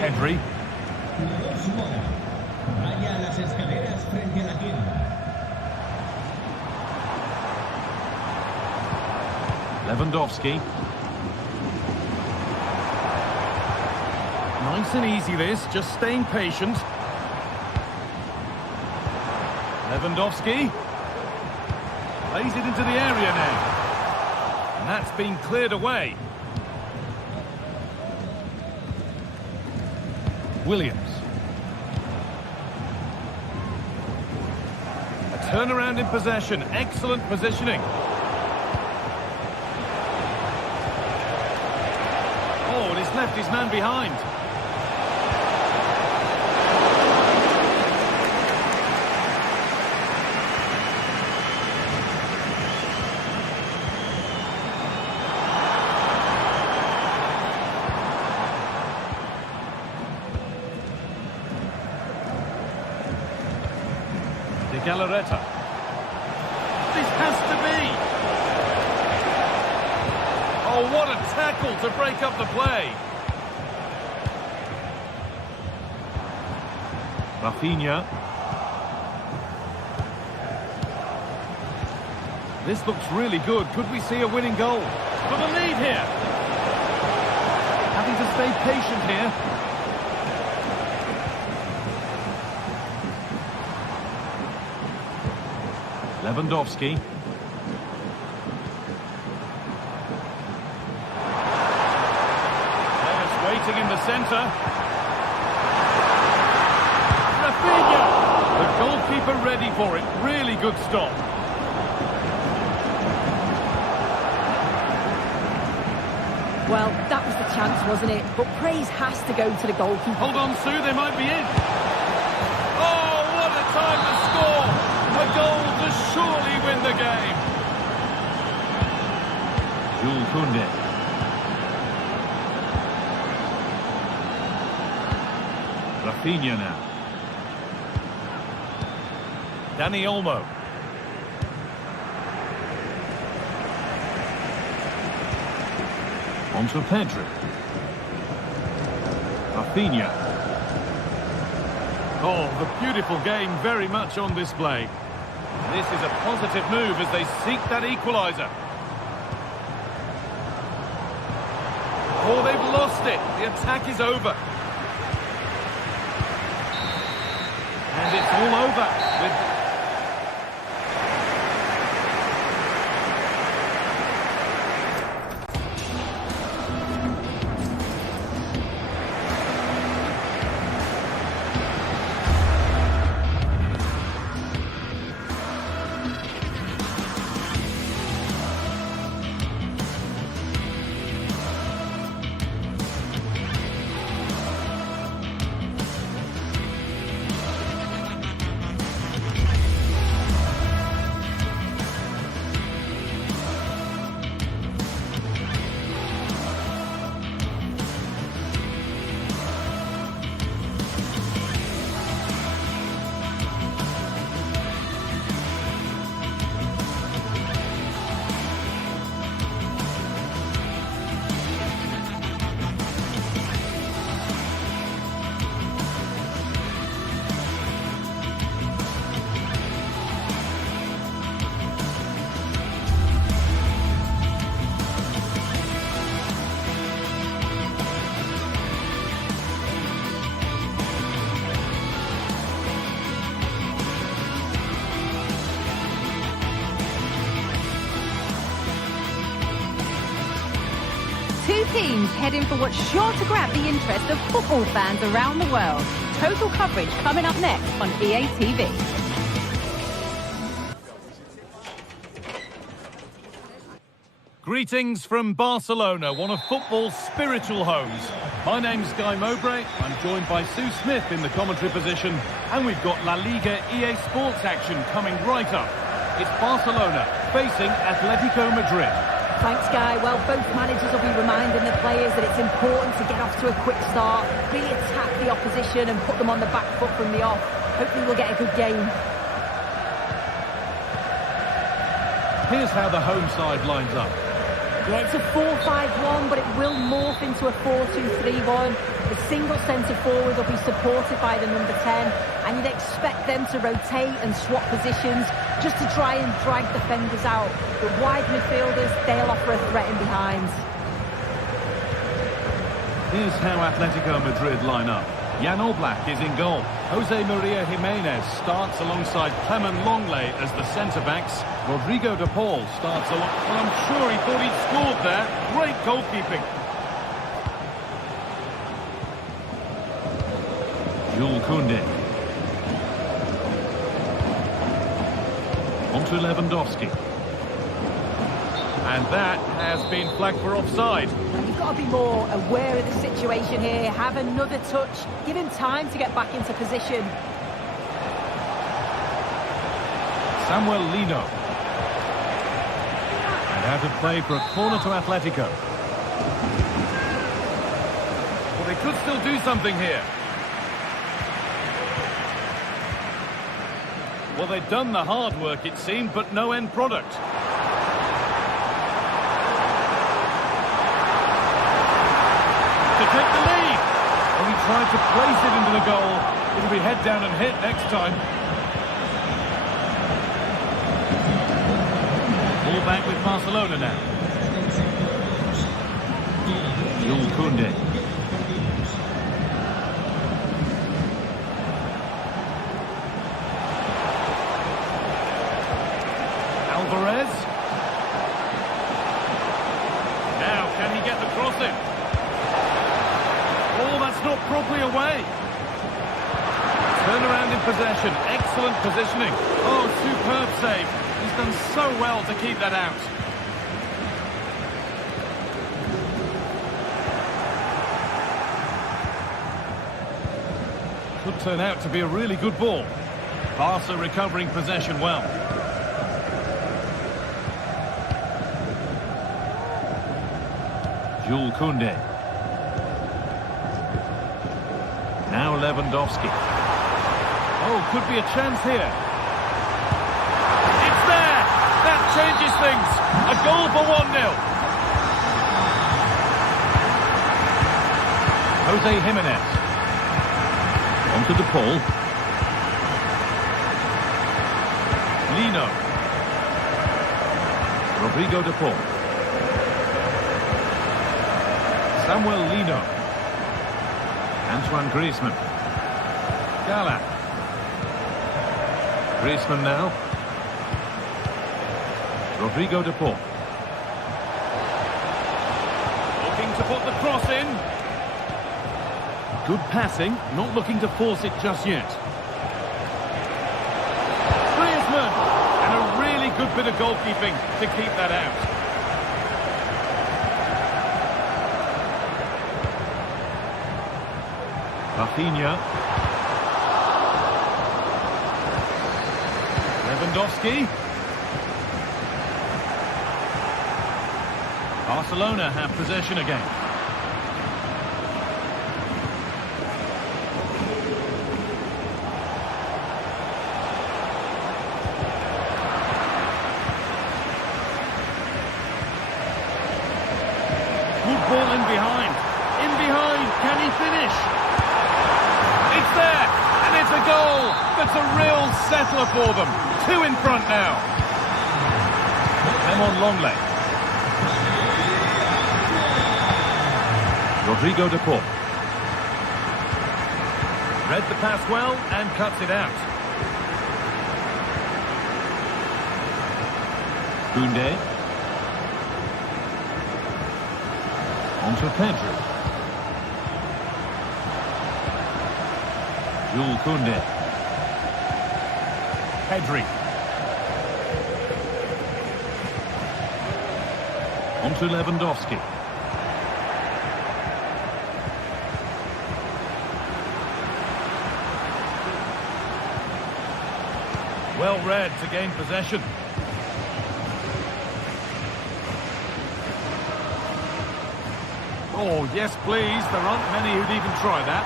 Pedri. Lewandowski. Nice and easy this, just staying patient. Lewandowski. Plays it into the area now. And that's been cleared away. Williams. A turnaround in possession. Excellent positioning. Oh, and he's left his man behind. Galarreta. This has to be. Oh, what a tackle to break up the play. Rafinha. This looks really good. Could we see a winning goal? For the lead here. Having to stay patient here. Lewandowski. Players waiting in the centre. Rafinha! The goalkeeper ready for it. Really good stop. Well, that was the chance, wasn't it? But praise has to go to the goalkeeper. Hold on, Sue, they might be in. Oh, what a time to score! A goal to surely win the game. Jules Koundé. Rafinha now. Dani Olmo. On to Pedri. Rafinha. Oh, the beautiful game very much on display. This is a positive move as they seek that equaliser. Oh, they've lost it. The attack is over. And it's all over with... Greetings, heading for what's sure to grab the interest of football fans around the world. Total coverage coming up next on EA TV. Greetings from Barcelona, one of football's spiritual homes. My name's Guy Mowbray. I'm joined by Sue Smith in the commentary position, and we've got La Liga EA Sports action coming right up. It's Barcelona facing Atletico Madrid. Thanks, Guy. Well, both managers will be reminding the players that it's important to get off to a quick start, really attack the opposition and put them on the back foot from the off. Hopefully we'll get a good game. Here's how the home side lines up. Yeah, it's a 4-5-1, but it will morph into a 4-2-3-1. The single centre-forward will be supported by the number 10, and you'd expect them to rotate and swap positions just to try and drag defenders out. The wide midfielders, they'll offer a threat in behind. Here's how Atletico Madrid line up. Jan Oblak is in goal. Jose Maria Jimenez starts alongside Clement Longley as the centre-backs. Rodrigo de Paul starts along... Well, I'm sure he thought he'd scored there. Great goalkeeping. Jules Koundé. On to Lewandowski. And that has been flagged for offside. You've got to be more aware of the situation here. Have another touch. Give him time to get back into position. Samuel Lino. And out of play for a corner to Atletico. Well, they could still do something here. Well, they've done the hard work, it seemed, but no end product. To take the lead. Well, he tried to place it into the goal. It'll be head down and hit next time. Ball back with Barcelona now. Jules Koundé. Alvarez. Now, can he get the cross in? Oh, that's not properly away. Turn around in possession. Excellent positioning. Oh, superb save. He's done so well to keep that out. Could turn out to be a really good ball. Barca recovering possession well. Jules Koundé. Now Lewandowski. Oh, could be a chance here. It's there! That changes things. A goal for 1-0. Jose Jimenez. On to De Paul. Lino. Rodrigo De Paul. Samuel Lino. Antoine Griezmann. Gala. Griezmann now. Rodrigo De Paul. Looking to put the cross in. Good passing, not looking to force it just yet. Griezmann! And a really good bit of goalkeeping to keep that out. Rafinha. Lewandowski. Barcelona have possession again. Good ball in behind. In behind, can he finish? It's there, and it's a goal. That's a real settler for them. 2 in front now. Clement Longley. Rodrigo De Paul. Read the pass well and cuts it out. Koundé. On to Pedri. Jules Koundé. Pedri. On to Lewandowski. Well read to gain possession. Oh, yes, please. There aren't many who'd even try that.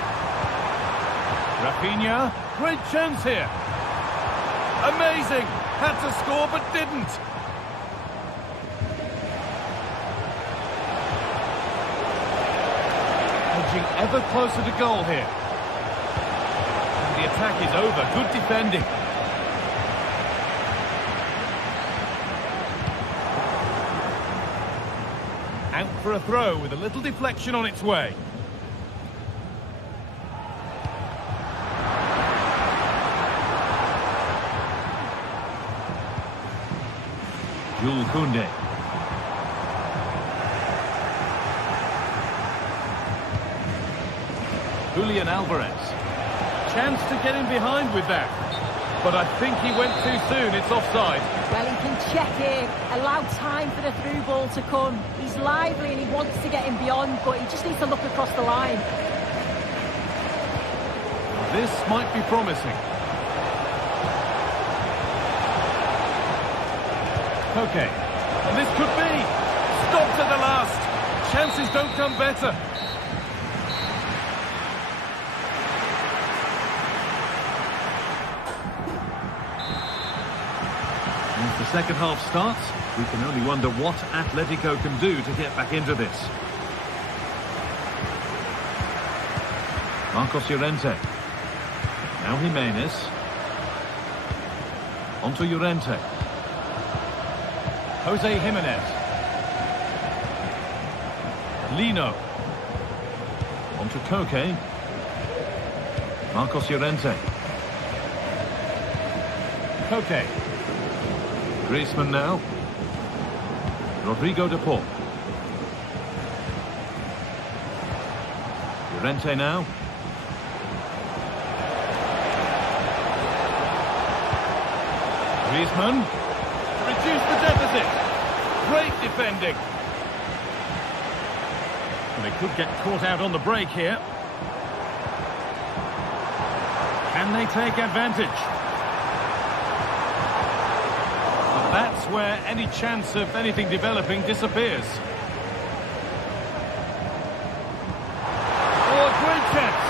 Rafinha. Great chance here. Amazing. Had to score, but didn't. Edging ever closer to goal here. The attack is over. Good defending. Out for a throw with a little deflection on its way. Jules Koundé. Julian Alvarez. Chance to get in behind with that. But I think he went too soon. It's offside. Well, he can check here, allow time for the through ball to come. He's lively and he wants to get him beyond, but he just needs to look across the line. This might be promising. Okay, and this could be. Stopped at the last. Chances don't come better. As the second half starts, we can only wonder what Atletico can do to get back into this. Marcos Llorente. Now Jimenez. On to Llorente. Jose Jimenez. Lino. On to Koke. Marcos Llorente. Koke. Griezmann now. Rodrigo de Paul. Llorente now. Griezmann. Reduce the deficit. Great defending. They could get caught out on the break here. Can they take advantage? But that's where any chance of anything developing disappears. Oh, a great chance.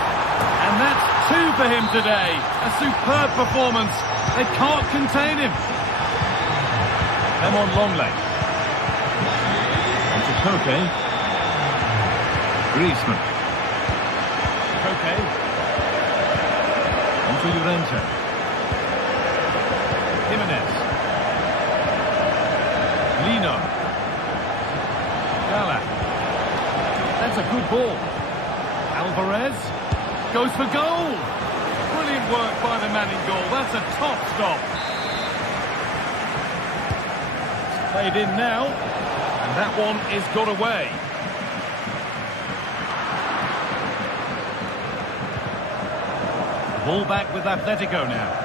And that's two for him today. A superb performance. They can't contain him. Clement Longley. On to Koke. Griezmann. Koke. On to Llorente. Jimenez. Lino. Gala. That's a good ball. Alvarez goes for goal. Brilliant work by the man in goal. That's a top stop. It's played in now, and that one is got away. Ball back with Atletico now.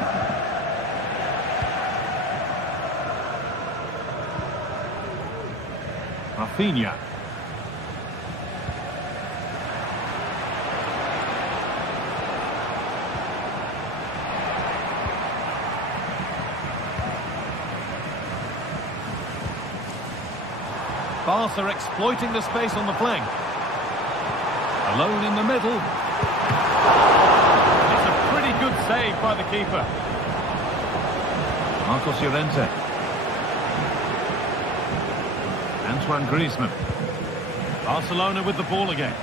Rafinha. Barca exploiting the space on the flank. Alone in the middle. It's a pretty good save by the keeper. Marcos Llorente. Antoine Griezmann. Barcelona with the ball again.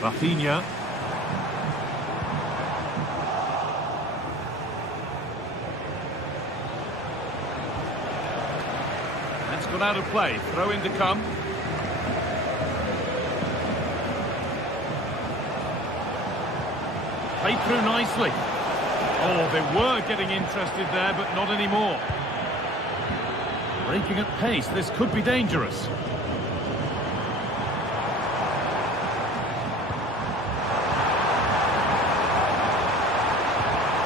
Rafinha. That's got out of play. Throw in to come. Played through nicely. Oh, they were getting interested there, but not anymore. Breaking at pace, this could be dangerous.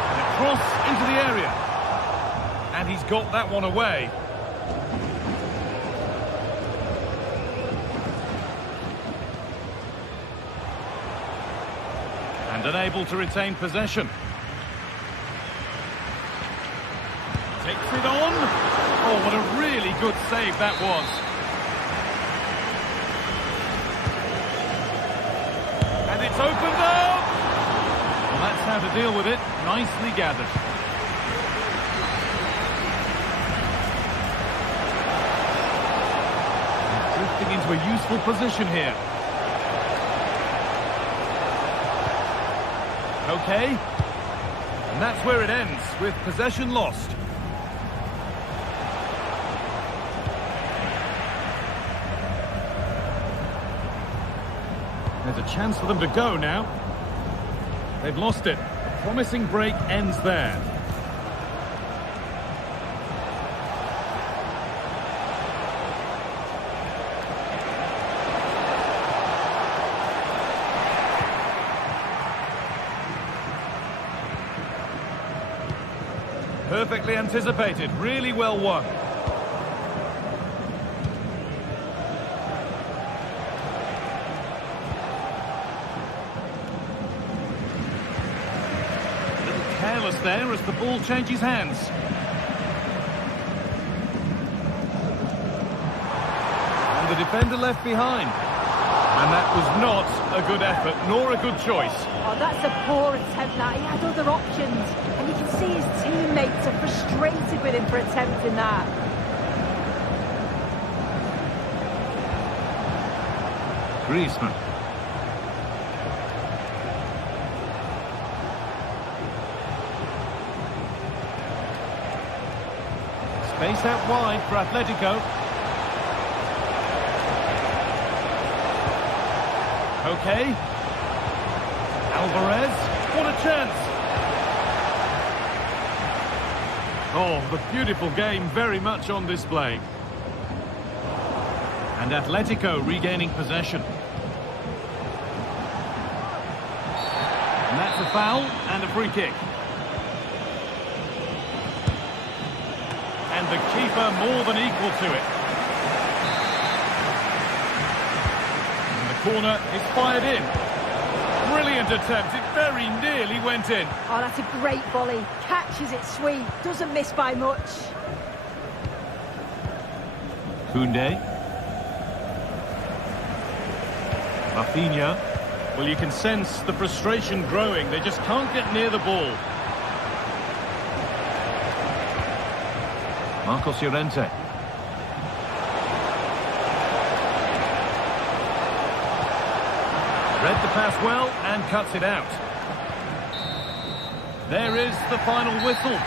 And a cross into the area. And he's got that one away. And unable to retain possession. Takes it on. Oh, what a really good save that was. And it's opened up. Well, that's how to deal with it. Nicely gathered. Drifting into a useful position here. Okay. And that's where it ends, with possession lost. There's a chance for them to go now. They've lost it. A promising break ends there. Perfectly anticipated, really well won. A little careless there as the ball changes hands. And the defender left behind. And that was not a good effort, nor a good choice. Oh, that's a poor attempt, that. He had other options. And you can see his teammates are frustrated with him for attempting that. Griezmann. Space out wide for Atletico. Okay. Alvarez, what a chance. Oh, the beautiful game very much on display. And Atletico regaining possession. And that's a foul and a free kick. And the keeper more than equal to it. Corner is fired in. Brilliant attempt. It very nearly went in. Oh, that's a great volley. Catches it sweet. Doesn't miss by much. Koundé. Rafinha. Well, you can sense the frustration growing. They just can't get near the ball. Marcos Llorente. Read the pass well and cuts it out. There is the final whistle.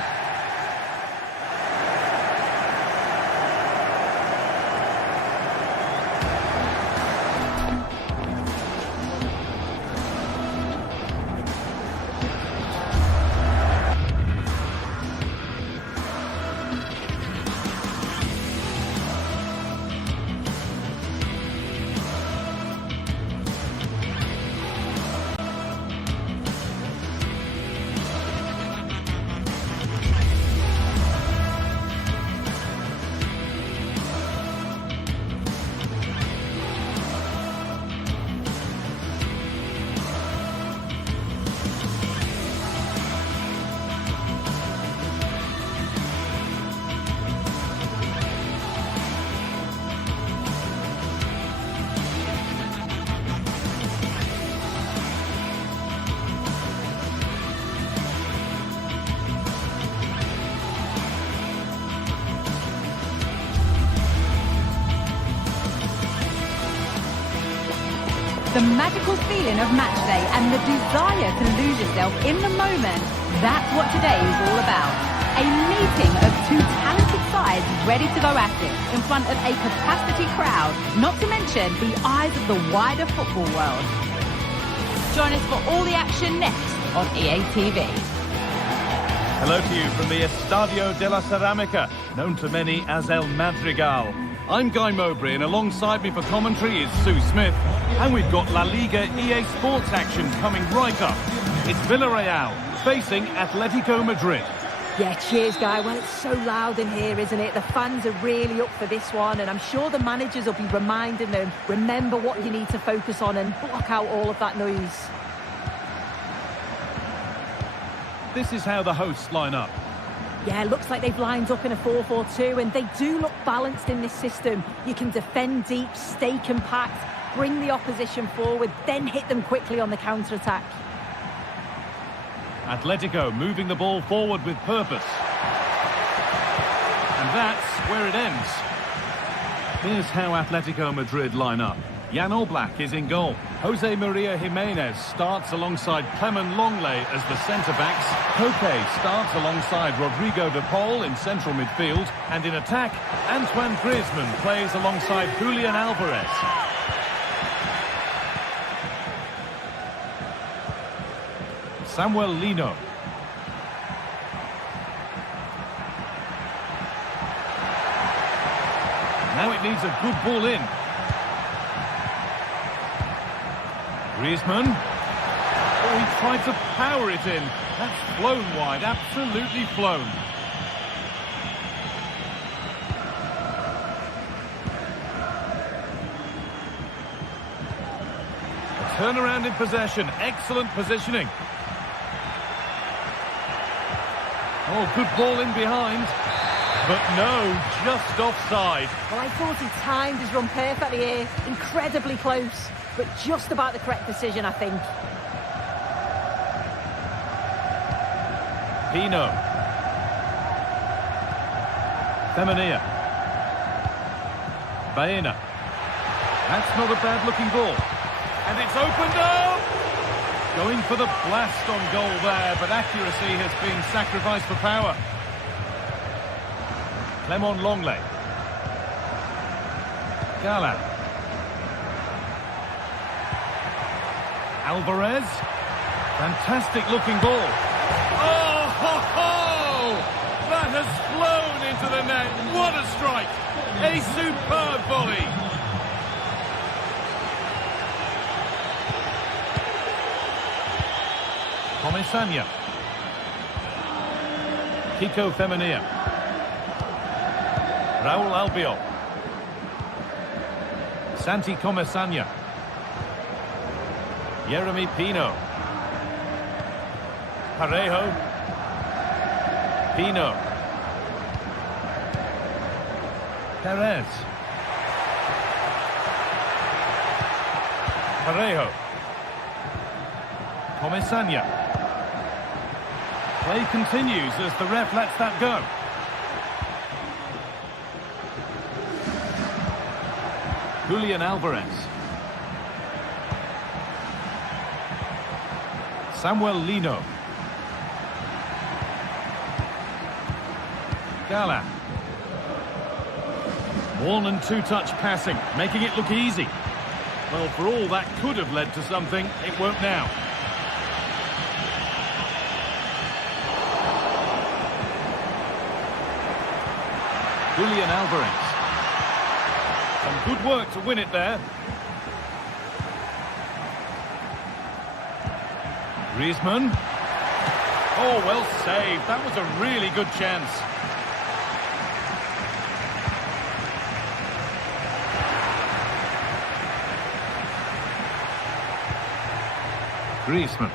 The magical feeling of match day and the desire to lose yourself in the moment, that's what today is all about. A meeting of two talented sides ready to go at it in front of a capacity crowd, not to mention the eyes of the wider football world. Join us for all the action next on EA TV. Hello to you from the Estadio de la Ceramica, known to many as El Madrigal. I'm Guy Mowbray, and alongside me for commentary is Sue Smith. And we've got La Liga EA Sports action coming right up. It's Villarreal facing Atletico Madrid. Yeah, cheers, Guy. Well, it's so loud in here, isn't it? The fans are really up for this one, and I'm sure the managers will be reminding them, remember what you need to focus on and block out all of that noise. This is how the hosts line up. Yeah, looks like they've lined up in a 4-4-2, and they do look balanced in this system. You can defend deep, stay compact, bring the opposition forward, then hit them quickly on the counter-attack. Atletico moving the ball forward with purpose. And that's where it ends. Here's how Atletico Madrid line up. Jan Oblak is in goal. Jose Maria Jimenez starts alongside Clement Longley as the centre-backs. Koke starts alongside Rodrigo de Paul in central midfield. And in attack, Antoine Griezmann plays alongside Julian Alvarez. Samuel Lino. Now it needs a good ball in. Griezmann. Oh, he tried to power it in. That's flown wide, absolutely flown. A turnaround in possession, excellent positioning. Oh, good ball in behind. But no, just offside. Well, I thought he timed his run perfectly here. Incredibly close, but just about the correct decision, I think. Pino. Femenia. Baena. That's not a bad-looking ball. And it's opened up! Going for the blast on goal there, but accuracy has been sacrificed for power. Clement Longley. Gala. Alvarez. Fantastic looking ball. Oh, ho, ho! That has flown into the net. What a strike! A superb volley. Comesaña. Kiko Femenia. Raúl Albiol. Santi Comesaña. Yeremy Pino. Parejo. Pino. Perez. Parejo. Comesaña. Play continues as the ref lets that go. Julian Alvarez. Samuel Lino. Gala. One and two touch passing, making it look easy. Well, for all that could have led to something, it won't now. Julian Alvarez. Some good work to win it there. Griezmann. Oh, well saved. That was a really good chance. Griezmann.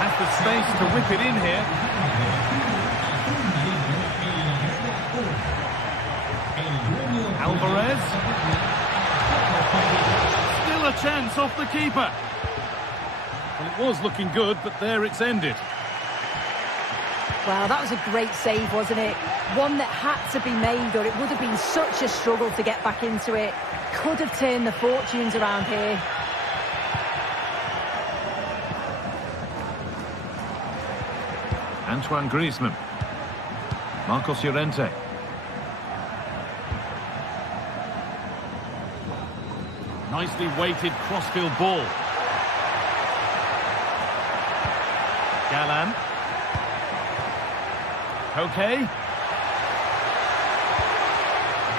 Has the space to whip it in here. Alvarez. Still a chance off the keeper. Well, it was looking good, but there it's ended. Well, that was a great save, wasn't it? One that had to be made, or it would have been such a struggle to get back into it. Could have turned the fortunes around here. Antoine Griezmann. Marcos Llorente. Nicely weighted crossfield ball. Galan. Okay.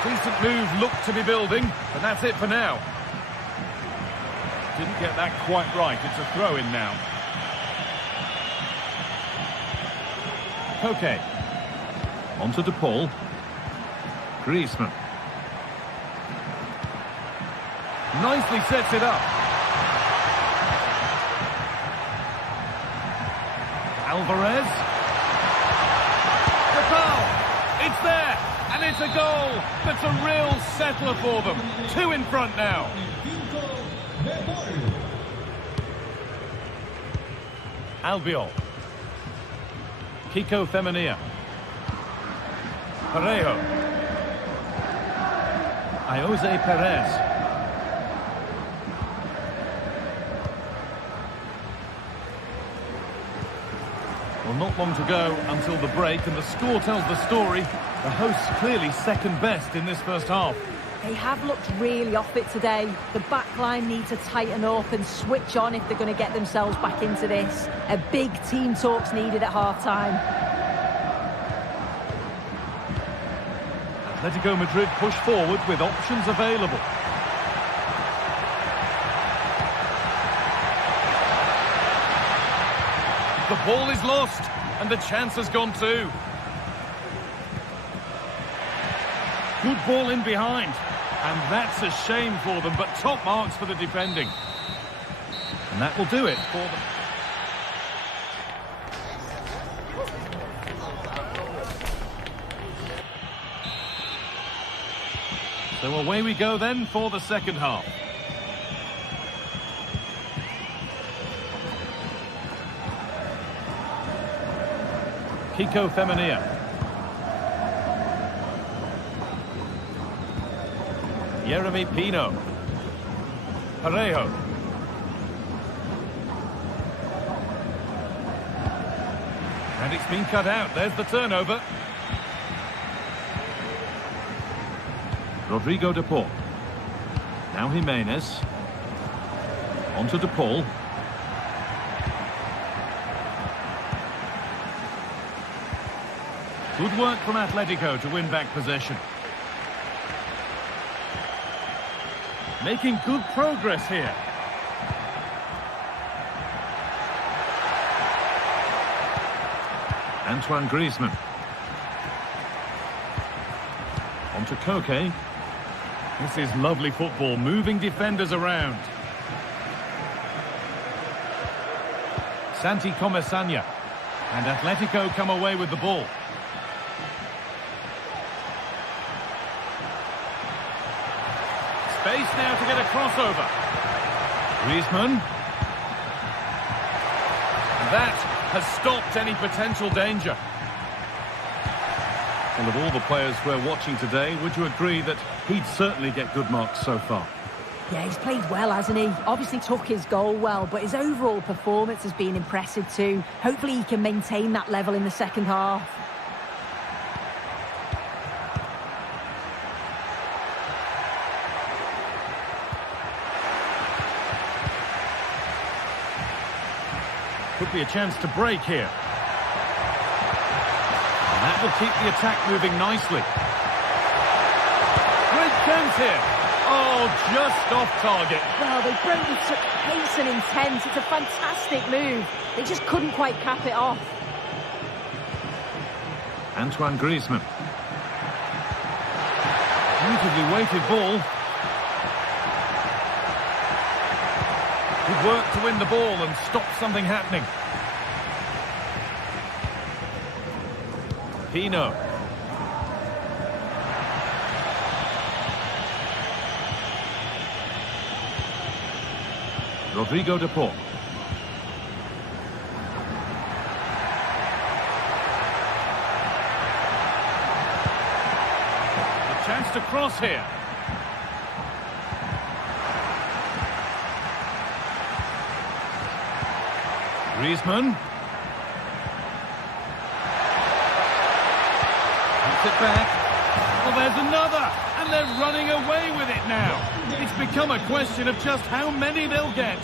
Decent move looked to be building, but that's it for now. Didn't get that quite right. It's a throw-in now. Okay. On to DePaul. Griezmann. Nicely sets it up. Alvarez. The foul. It's there. And it's a goal. That's a real settler for them. 2 in front now. Albiol. Kiko Femenia. Parejo. Jose Perez. Well, not long to go until the break, and the score tells the story. The hosts clearly second best in this first half. They have looked really off it today. The back line need to tighten up and switch on if they're going to get themselves back into this. A big team talk's needed at half-time. Atletico Madrid push forward with options available. The ball is lost, and the chance has gone too. Good ball in behind, and that's a shame for them, but top marks for the defending. And that will do it for them. So away we go then for the second half. Kiko Femenia. Yeremy Pino. Parejo. And it's been cut out. There's the turnover. Rodrigo de Paul. Now Jimenez. On to de Paul. Good work from Atletico to win back possession. Making good progress here. Antoine Griezmann. On to Koke. This is lovely football, moving defenders around. Santi Comesania. And Atletico come away with the ball. Space now to get a crossover. Griezmann. That has stopped any potential danger. Well, of all the players we're watching today, would you agree that he'd certainly get good marks so far? Yeah, he's played well, hasn't he? Obviously took his goal well, but his overall performance has been impressive too. Hopefully he can maintain that level in the second half. Could be a chance to break here. And that will keep the attack moving nicely. Great chance here. Oh, just off target. Well, they broke with such pace and intent. It's a fantastic move. They just couldn't quite cap it off. Antoine Griezmann. Beautifully weighted ball. Good work to win the ball and stop something happening. Pino. Rodrigo de Paul. A chance to cross here. Griezmann. Puts it back. Well, there's another. And they're running away with it now. It's become a question of just how many they'll get.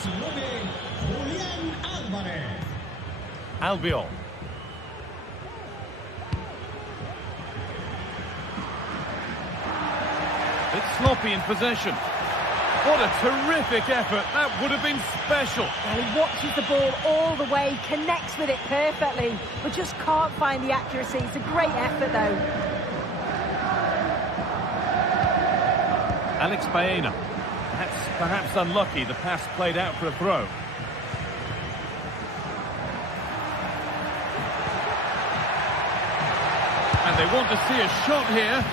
Albiol. It's sloppy in possession. What a terrific effort. That would have been special. Well, he watches the ball all the way, connects with it perfectly, but just can't find the accuracy. It's a great effort, though. Alex Baena. That's perhaps unlucky. The pass played out for a throw. And they want to see a shot here.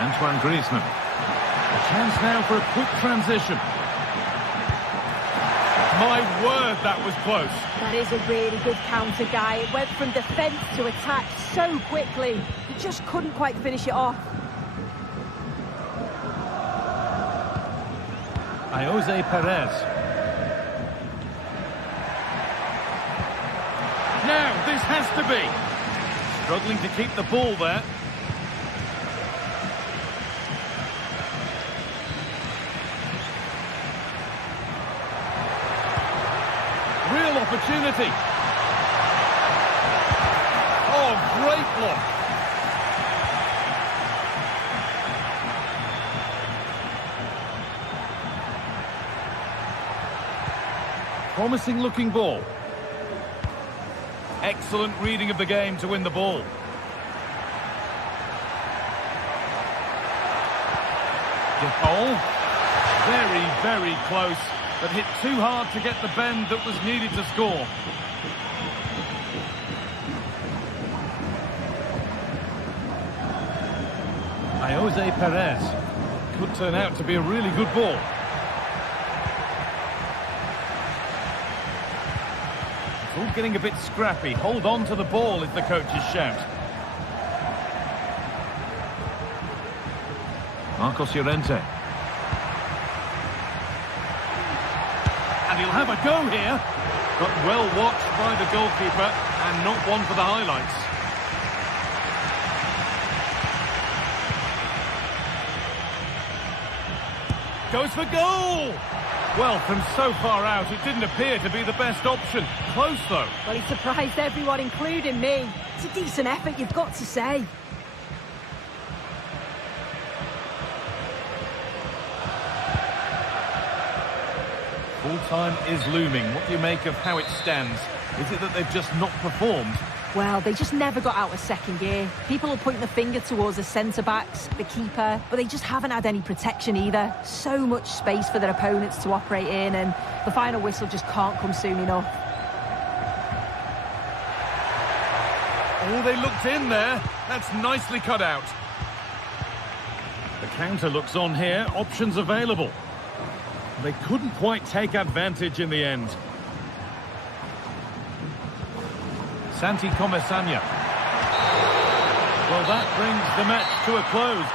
Antoine Griezmann. A chance now for a quick transition. My word, that was close. That is a really good counter, Guy. It went from defence to attack so quickly. He just couldn't quite finish it off. Jose Perez. Now, this has to be. Struggling to keep the ball there. Real opportunity. Oh, great block. Promising looking ball. Excellent reading of the game to win the ball. Oh, very, very close. But hit too hard to get the bend that was needed to score. Jose Perez. Could turn out to be a really good ball. It's all getting a bit scrappy. Hold on to the ball is the coach's shout. Marcos Llorente. And he'll have a go here, but well watched by the goalkeeper and not one for the highlights. Goes for goal! Well, from so far out, it didn't appear to be the best option. Close, though. Well, he surprised everyone, including me. It's a decent effort, you've got to say. Full-time is looming. What do you make of how it stands? Is it that they've just not performed? Well, they just never got out of second gear. People will point the finger towards the centre-backs, the keeper, but they just haven't had any protection either. So much space for their opponents to operate in, and the final whistle just can't come soon enough. Oh, they looked in there. That's nicely cut out. The counter looks on here. Options available. They couldn't quite take advantage in the end. Santi Comesania. Well, that brings the match to a close.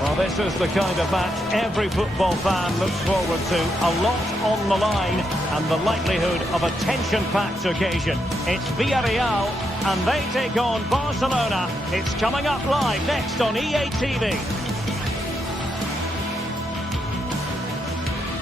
Well, this is the kind of match every football fan looks forward to. A lot on the line and the likelihood of a tension-packed occasion. It's Villarreal and they take on Barcelona. It's coming up live next on EA TV.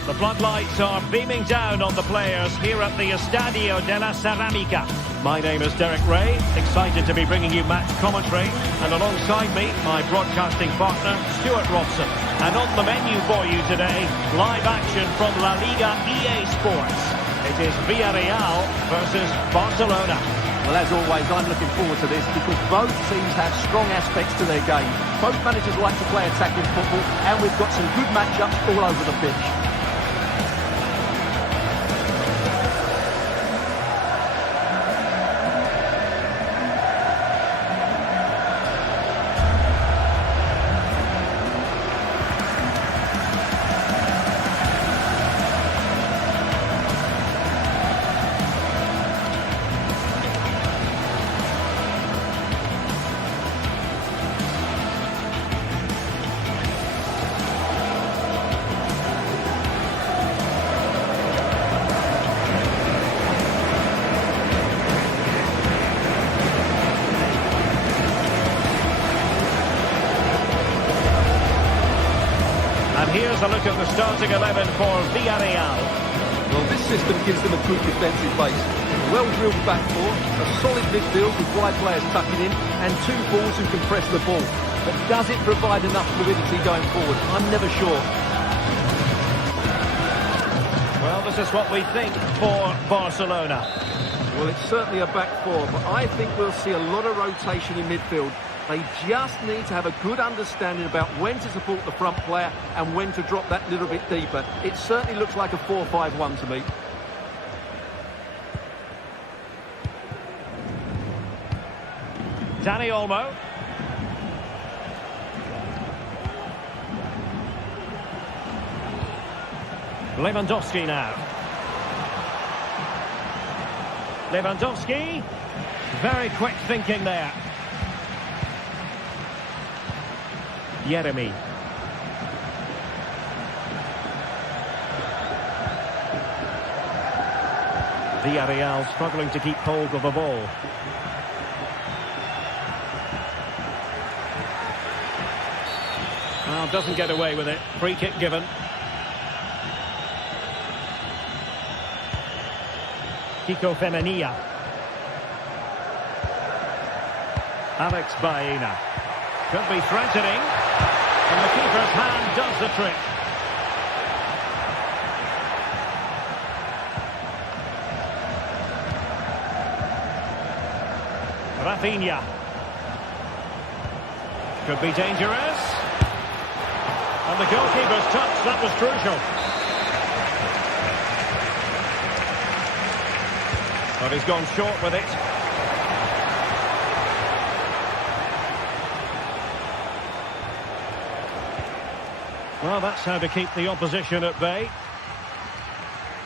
The floodlights are beaming down on the players here at the Estadio de la Cerámica. My name is Derek Ray, excited to be bringing you match commentary, and alongside me, my broadcasting partner, Stuart Robson. And on the menu for you today, live action from La Liga EA Sports. It is Villarreal versus Barcelona. Well, as always, I'm looking forward to this because both teams have strong aspects to their game. Both managers like to play attacking football, and we've got some good matchups all over the pitch. here's a look at the starting 11 for Villarreal. Well, this system gives them a good defensive base. A well-drilled back four, a solid midfield with wide players tucking in, and two balls who can press the ball. But does it provide enough fluidity going forward? I'm never sure. Well, this is what we think for Barcelona. Well, it's certainly a back four, but I think we'll see a lot of rotation in midfield. They just need to have a good understanding about when to support the front player and when to drop that little bit deeper. It certainly looks like a 4-5-1 to me. Dani Olmo. Lewandowski now. Lewandowski. Very quick thinking there. Yeremy. Villarreal struggling to keep hold of the ball. Well, doesn't get away with it. Free kick given. Kiko Femenia. Alex Baena. Could be threatening. And the keeper's hand does the trick. Rafinha. Could be dangerous. And the goalkeeper's touch, that was crucial. But he's gone short with it. Well, that's how to keep the opposition at bay.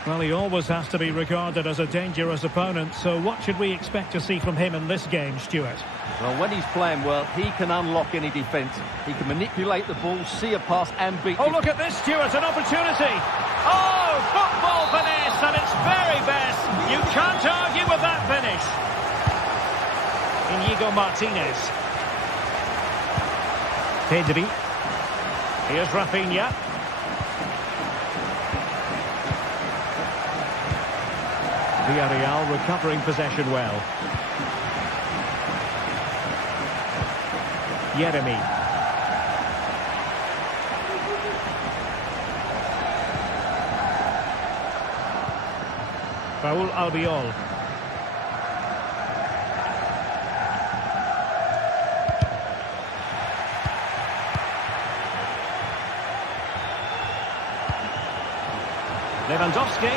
Well, he always has to be regarded as a dangerous opponent, so what should we expect to see from him in this game, Stuart? Well, when he's playing well, he can unlock any defence. He can manipulate the ball, see a pass and beat... Oh, look at this, Stuart, an opportunity! Oh, football finesse at its very best! You can't argue with that finish! Inigo Martinez. Pedri. Here's Rafinha. Villarreal recovering possession well. Yeremy. Raúl Albiol. Lewandowski.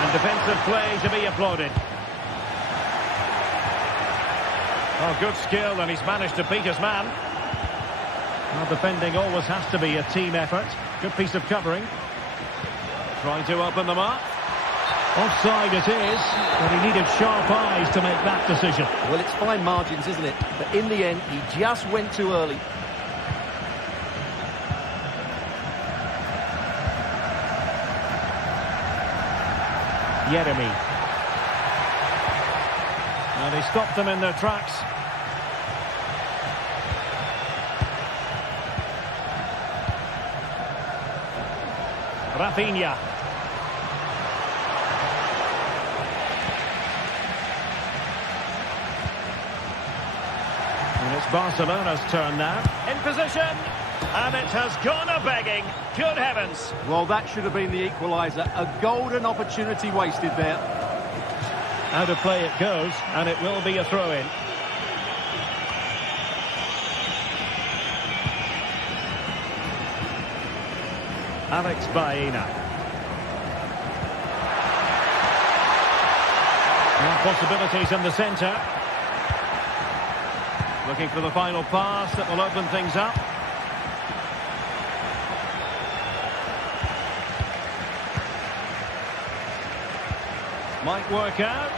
And defensive play to be applauded. Oh, good skill, and he's managed to beat his man. Well, defending always has to be a team effort. Good piece of covering. Trying to open them up. Offside it is, but he needed sharp eyes to make that decision. Well, it's fine margins, isn't it? But in the end, he just went too early. Yeremy. And he stopped them in their tracks. Rafinha. And it's Barcelona's turn now. In position. And it has gone a-begging. Good heavens. Well, that should have been the equaliser. A golden opportunity wasted there. Out of play it goes, and it will be a throw-in. Alex Baena. And possibilities in the centre. Looking for the final pass that will open things up. Might work out.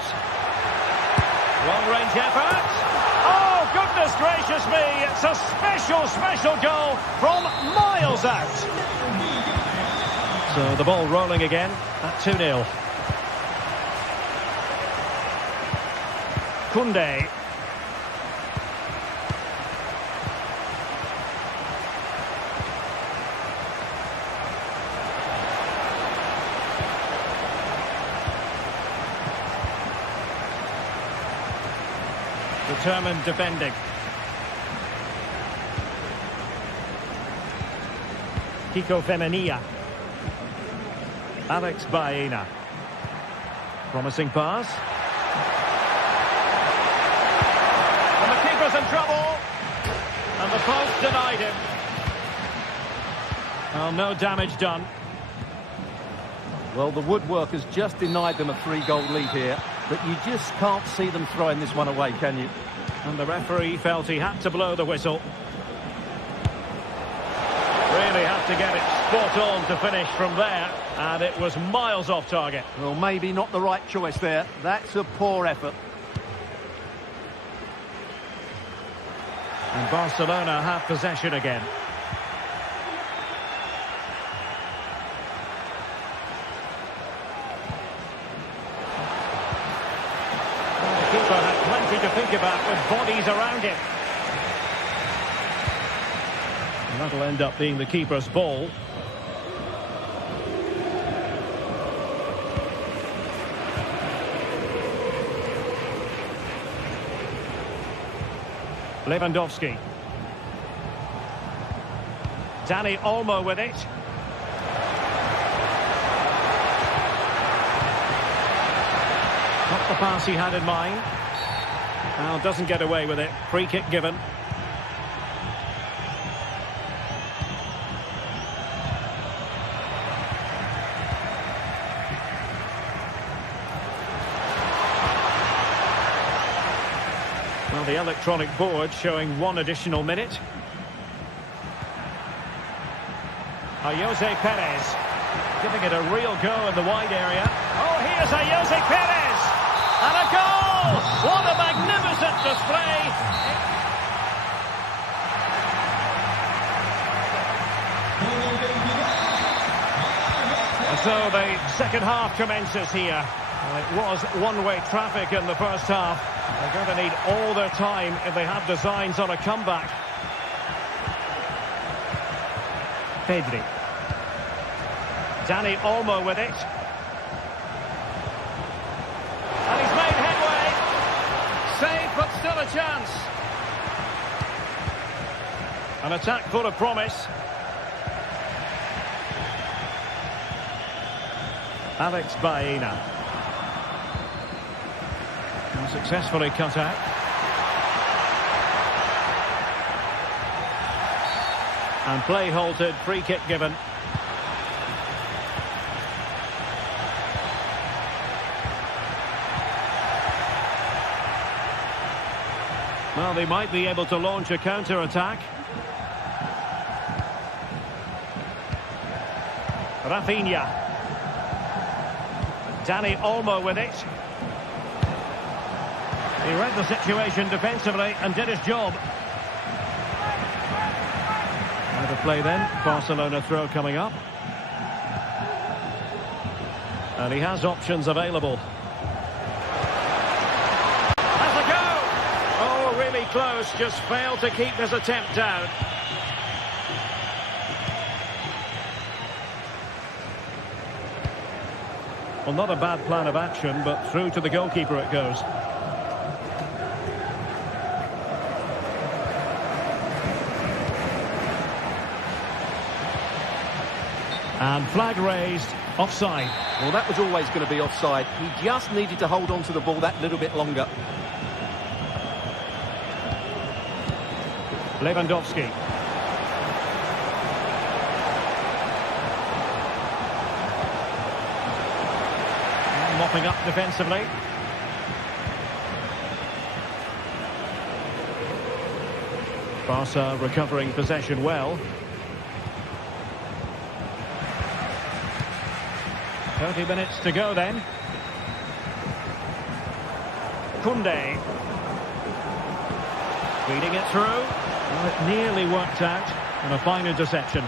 Long-range effort. Oh, goodness gracious me. It's a special, special goal from miles out. So the ball rolling again at 2-0. Koundé. determined defending. Kiko Femenia. Alex Baena. Promising pass. And the keeper's in trouble. And the post denied him. Well, no damage done. Well, the woodwork has just denied them a 3-goal lead here, but you just can't see them throwing this one away, can you? And the referee felt he had to blow the whistle. Really had to get it spot on to finish from there, and it was miles off target. Well, maybe not the right choice there. That's a poor effort. And Barcelona have possession again. The keeper had plenty to think about with bodies around him. And that'll end up being the keeper's ball. Lewandowski. Dani Olmo with it. Not the pass he had in mind. Now doesn't get away with it. Free kick given. Well, the electronic board showing 1 additional minute. Jose Perez giving it a real go in the wide area. Oh, here's Jose Perez! And a goal! What a magnificent display! And so the second half commences here. It was one-way traffic in the first half. They're going to need all their time if they have designs on a comeback. Pedri. Dani Olmo with it. And he's made headway. Save, but still a chance. An attack full of promise. Alex Baena. And successfully cut out. And play halted, free kick given. Well, they might be able to launch a counter-attack. Rafinha. Dani Olmo with it. He read the situation defensively and did his job. Out of play then. Barcelona throw coming up. And he has options available. Really close, just failed to keep his attempt down. Well, not a bad plan of action, but through to the goalkeeper it goes. And flag raised, offside. Well, that was always going to be offside. He just needed to hold on to the ball that little bit longer. Lewandowski. Mopping up defensively. Barca recovering possession well. 30 minutes to go then. Koundé. Feeding it through. Well, it nearly worked out, and a fine interception.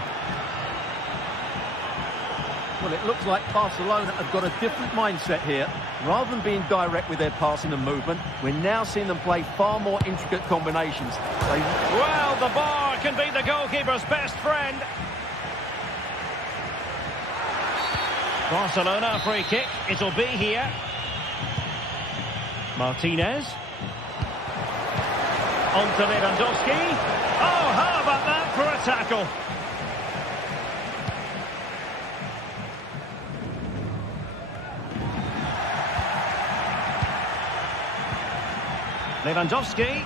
Well, it looks like Barcelona have got a different mindset here. Rather than being direct with their passing and movement, we're now seeing them play far more intricate combinations. Well, the bar can be the goalkeeper's best friend. Barcelona, free kick. It'll be here. Martinez. On to Lewandowski. Oh, how about that for a tackle? Lewandowski.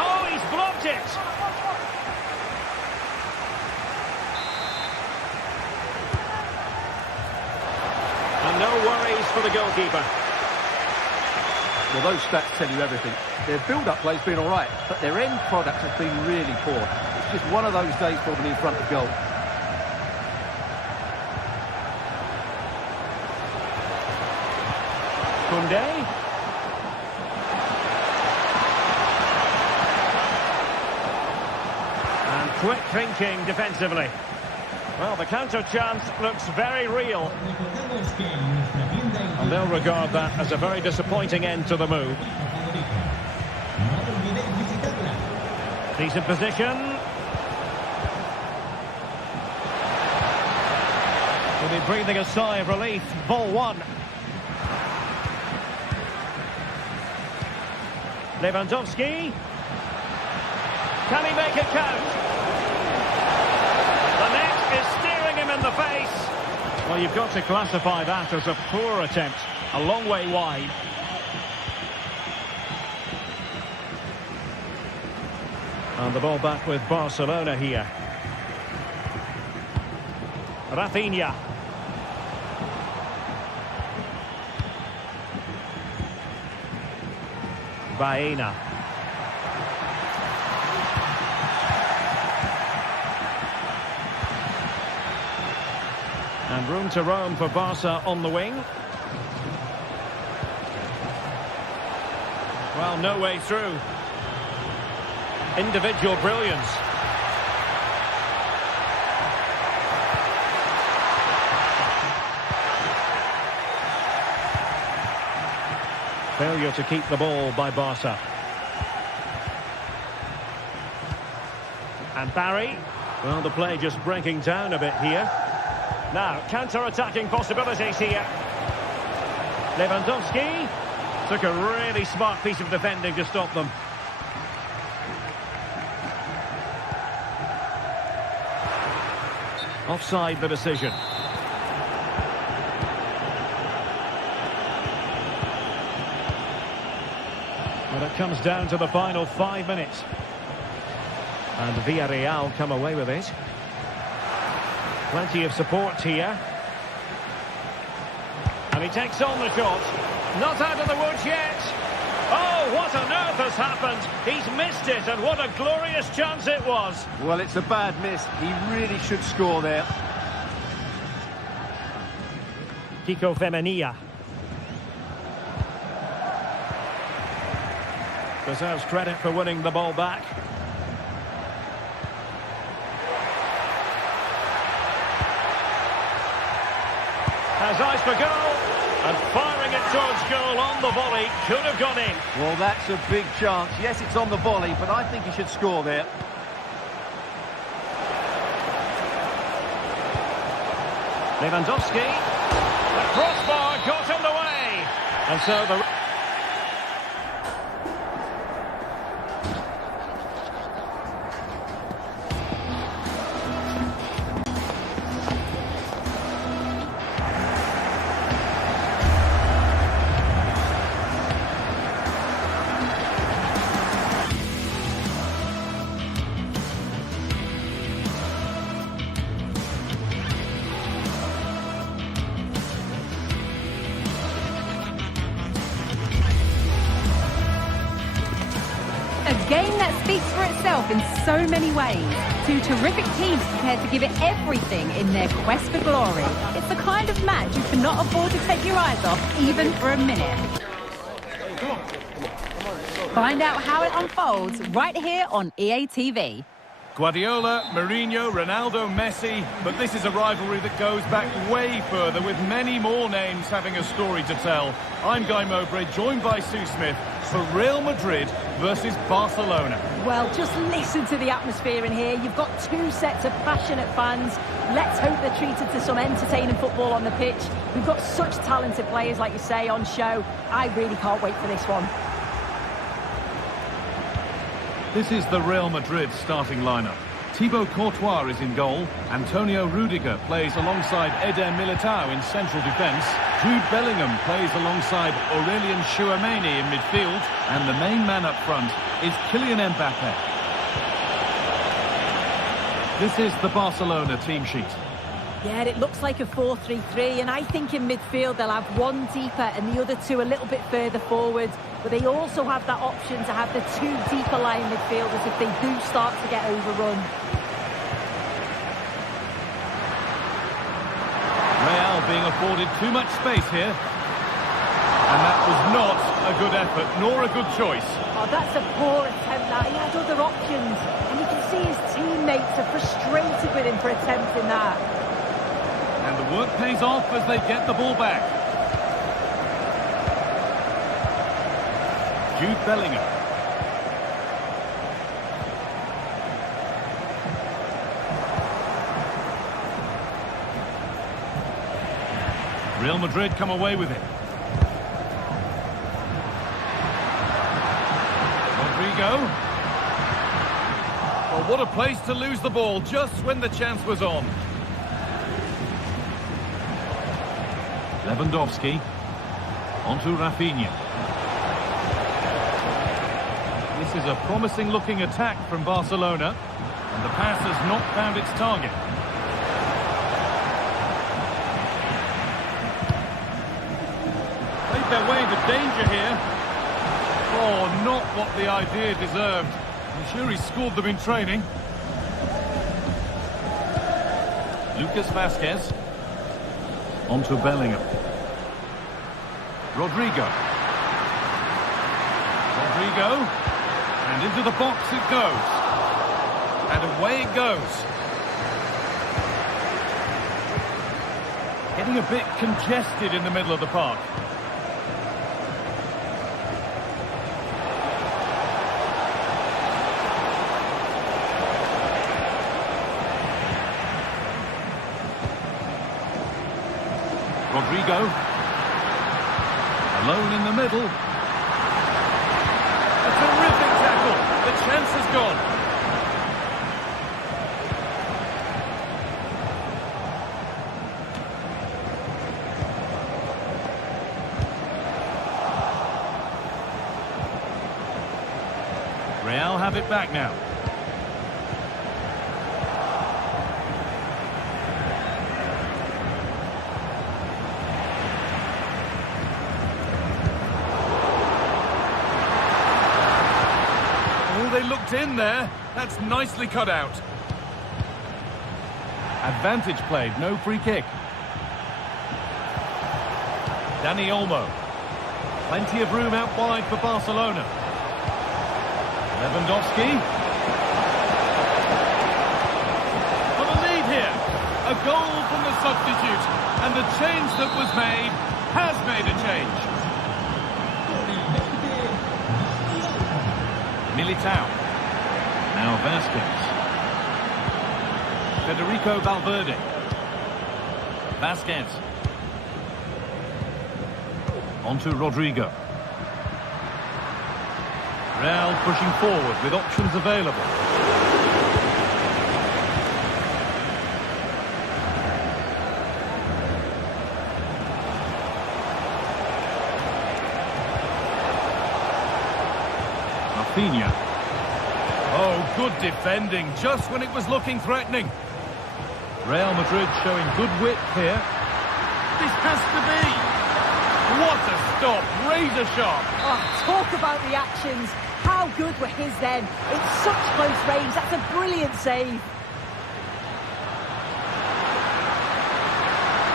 Oh, he's blocked it. And no worries for the goalkeeper. Well, those stats tell you everything. Their build-up play's been all right, but their end product has been really poor. It's just one of those days for them in front of goal. Koundé. And quick thinking defensively. Well, the counter chance looks very real. And they'll regard that as a very disappointing end to the move. Decent position. Will be breathing a sigh of relief. Ball one. Lewandowski. Can he make it count? The net is steering him in the face. Well, you've got to classify that as a poor attempt. A long way wide. And the ball back with Barcelona here. Rafinha. Baena. And room to roam for Barca on the wing. Well, no way through. Individual brilliance. Failure to keep the ball by Barca. And Barry. Well, the play just breaking down a bit here. Now, counter-attacking possibilities here. Lewandowski. Took a really smart piece of defending to stop them. Offside the decision. But it comes down to the final 5 minutes. And Villarreal come away with it. Plenty of support here. And he takes on the shot. Not out of the woods yet. Oh, what on earth has happened? He's missed it, and what a glorious chance it was. Well, it's a bad miss. He really should score there. Kiko Femenia. Deserves credit for winning the ball back. Has eyes for goal. And firing it towards goal on the volley. Could have gone in. Well, that's a big chance. Yes, it's on the volley, but I think he should score there. Lewandowski. The crossbar got in the way. And so the... A game that speaks for itself in so many ways. Two terrific teams prepared to give it everything in their quest for glory. It's the kind of match you cannot afford to take your eyes off, even for a minute. Find out how it unfolds right here on EA TV. Guardiola, Mourinho, Ronaldo, Messi, but this is a rivalry that goes back way further, with many more names having a story to tell. I'm Guy Mowbray, joined by Sue Smith. for Real Madrid versus Barcelona. Well, just listen to the atmosphere in here. You've got two sets of passionate fans. Let's hope they're treated to some entertaining football on the pitch. We've got such talented players, like you say, on show. I really can't wait for this one. This is the Real Madrid starting lineup. Thibaut Courtois is in goal. Antonio Rudiger plays alongside Eder Militao in central defence. Jude Bellingham plays alongside Aurelien Tchouameni in midfield. And the main man up front is Kylian Mbappe. This is the Barcelona team sheet. Yeah, it looks like a 4-3-3, and I think in midfield they'll have one deeper and the other two a little bit further forward. But they also have that option to have the two deeper line midfielders if they do start to get overrun. Real being afforded too much space here. And that was not a good effort, nor a good choice. Oh, that's a poor attempt now. He had other options. And you can see his teammates are frustrated with him for attempting that. And the work pays off as they get the ball back. Jude Bellingham. Real Madrid come away with it. Rodrigo. Well, what a place to lose the ball just when the chance was on. Lewandowski. Onto Rafinha. This is a promising-looking attack from Barcelona, and the pass has not found its target. Played their way into danger here. Oh, not what the idea deserved. I'm sure he scored them in training. Lucas Vázquez. Onto Bellingham. Rodrigo. And into the box it goes. And away it goes. Getting a bit congested in the middle of the park. Rodrigo. Alone in the middle. A terrific tackle. The chance is gone. Real have it back now. They looked in there. That's nicely cut out. Advantage played, no free kick. Dani Olmo. Plenty of room out wide for Barcelona. Lewandowski. For the lead here. A goal from the substitute. And the change that was made has made a change. Militao. Now Vázquez. Federico Valverde. Vázquez. Onto Rodrigo. Real pushing forward with options available. Rafinha. Oh, good defending, just when it was looking threatening. Real Madrid showing good width here. This has to be. What a stop, razor sharp. Oh, talk about the actions. How good were his then? It's such close range. That's a brilliant save.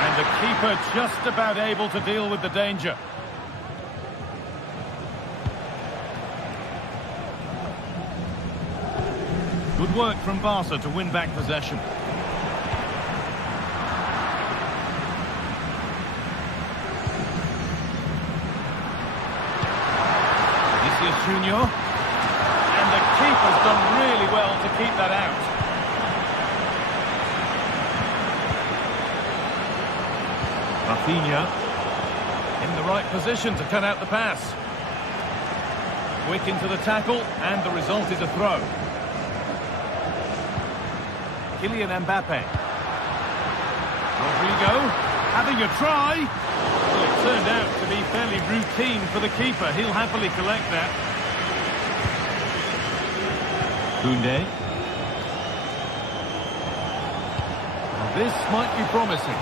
And the keeper just about able to deal with the danger. Good work from Barca to win back possession. This Vinicius Junior. And the keeper's done really well to keep that out. Rafinha in the right position to cut out the pass. Quick into the tackle, and the result is a throw. Kylian Mbappe. Rodrigo having a try. Well, it turned out to be fairly routine for the keeper. He'll happily collect that. Koundé. Well, this might be promising,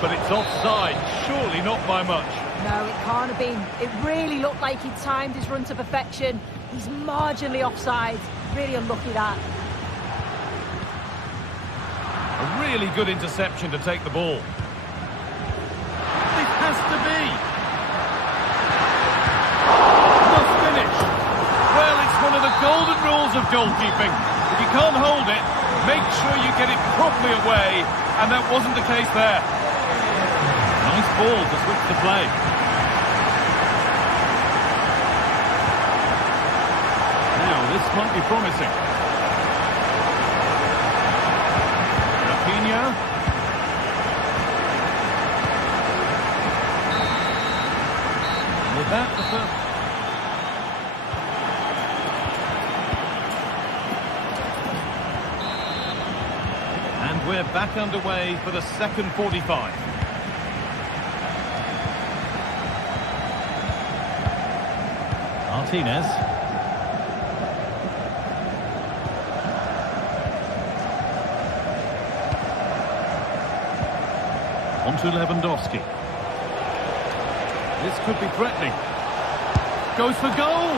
but it's offside. Surely not by much. No, it can't have been. It really looked like he timed his run to perfection. He's marginally offside. Really unlucky that. A really good interception to take the ball. It has to be. Must finish. Well, it's one of the golden rules of goalkeeping. If you can't hold it, make sure you get it properly away. And that wasn't the case there. Nice ball to switch the play. Now, this might be promising. Rafinha. With that, the first... And we're back underway for the second 45. Martinez. On to Lewandowski. This could be threatening. Goes for goal!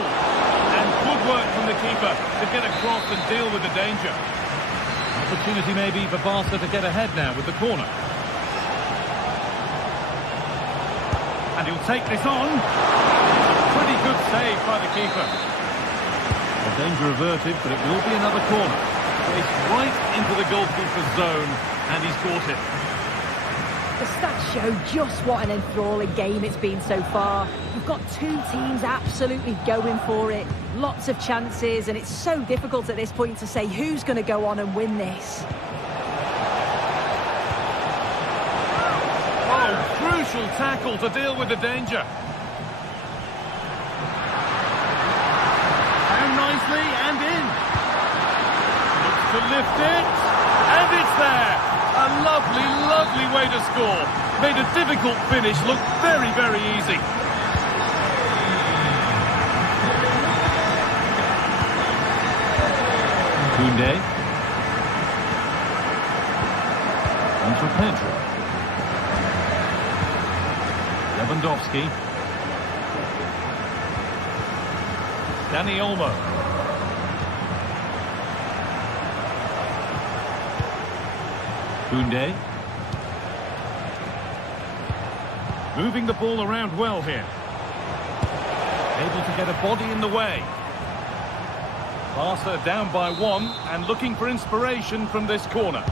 And good work from the keeper to get across and deal with the danger. Opportunity maybe for Barca to get ahead now with the corner. And he'll take this on. Pretty good save by the keeper. The danger averted, but it will be another corner. Placed right into the goalkeeper's zone, and he's caught it. The stats show just what an enthralling game it's been so far. We've got two teams absolutely going for it. Lots of chances, and it's so difficult at this point to say who's going to go on and win this. Oh, crucial tackle to deal with the danger. Down nicely and in. Looks to lift it, and it's there. A lovely, lovely way to score. Made a difficult finish look very, very easy. Koundé. On to Pedro. Lewandowski. Dani Olmo. Koundé. Moving the ball around well here. Able to get a body in the way. Barca down by one and looking for inspiration from this corner.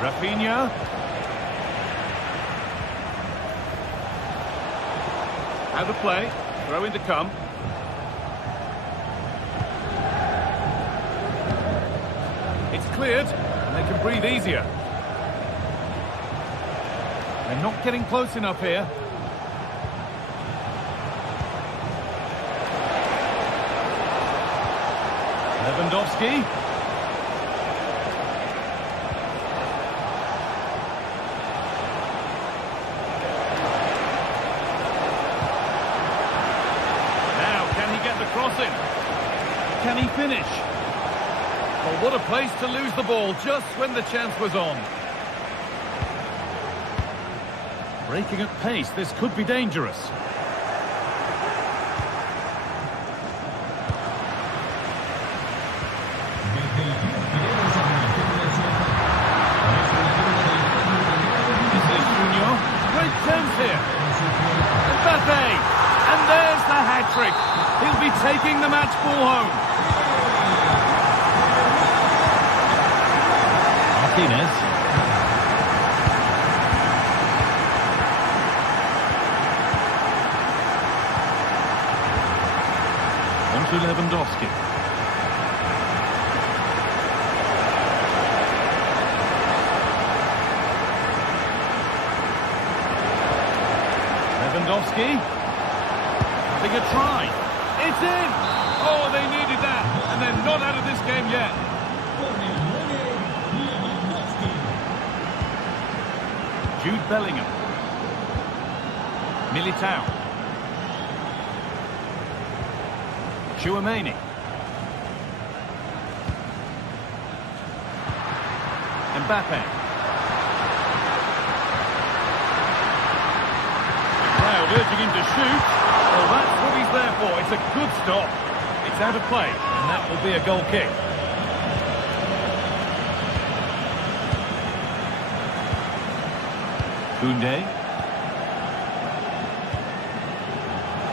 Rafinha. Out of play. Throw in to come. It's cleared and they can breathe easier. They're not getting close enough here. Lewandowski. Now, can he get the cross in? Can he finish? Well, what a place to lose the ball just when the chance was on. Breaking at pace, this could be dangerous. Great chance here. Mbappe, and there's the hat-trick. He'll be taking the match ball home. Martinez. to Lewandowski. Lewandowski. Having a try. It's in! Oh, they needed that. And they're not out of this game yet. Jude Bellingham. Militao. Tchouaméni. Mbappe. The crowd urging him to shoot. Well, that's what he's there for. It's a good stop. It's out of play, and that will be a goal kick. Koundé.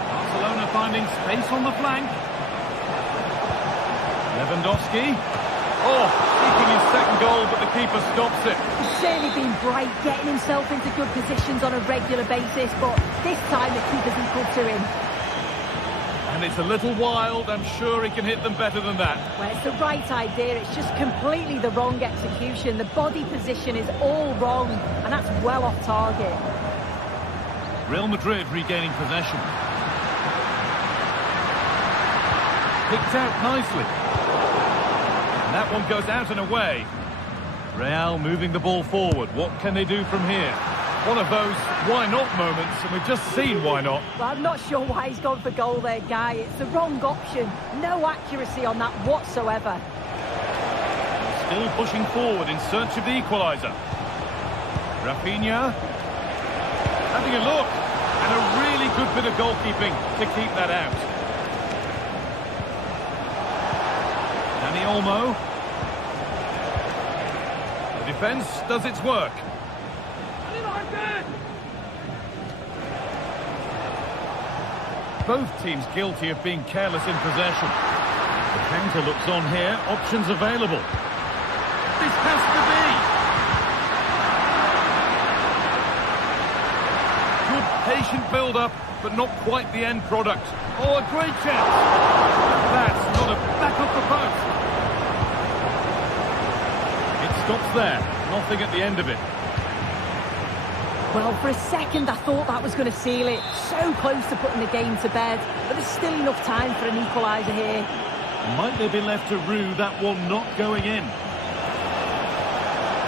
Barcelona finding space on the flank. Lewandowski. Oh, seeking his second goal, but the keeper stops it. He's certainly been bright, getting himself into good positions on a regular basis, but this time the keeper's equal to him. And it's a little wild. I'm sure he can hit them better than that. Well, it's the right idea. It's just completely the wrong execution. The body position is all wrong, and that's well off target. Real Madrid regaining possession. Picked out nicely. And that one goes out and away. Real moving the ball forward. What can they do from here? One of those why-not moments, and we've just seen why not. Well, I'm not sure why he's gone for goal there, Guy. It's the wrong option. No accuracy on that whatsoever. Still pushing forward in search of the equaliser. Rafinha. Having a look. And a really good bit of goalkeeping to keep that out. Dani Olmo. The defence does its work. Both teams guilty of being careless in possession. The counter looks on here. Options available. This has to be. Good patient build-up, but not quite the end product. Oh, a great chance. That's not a back off the post. It stops there. Nothing at the end of it. Well, for a second I thought that was going to seal it. So close to putting the game to bed. But there's still enough time for an equaliser here. Might they be left to rue that one not going in?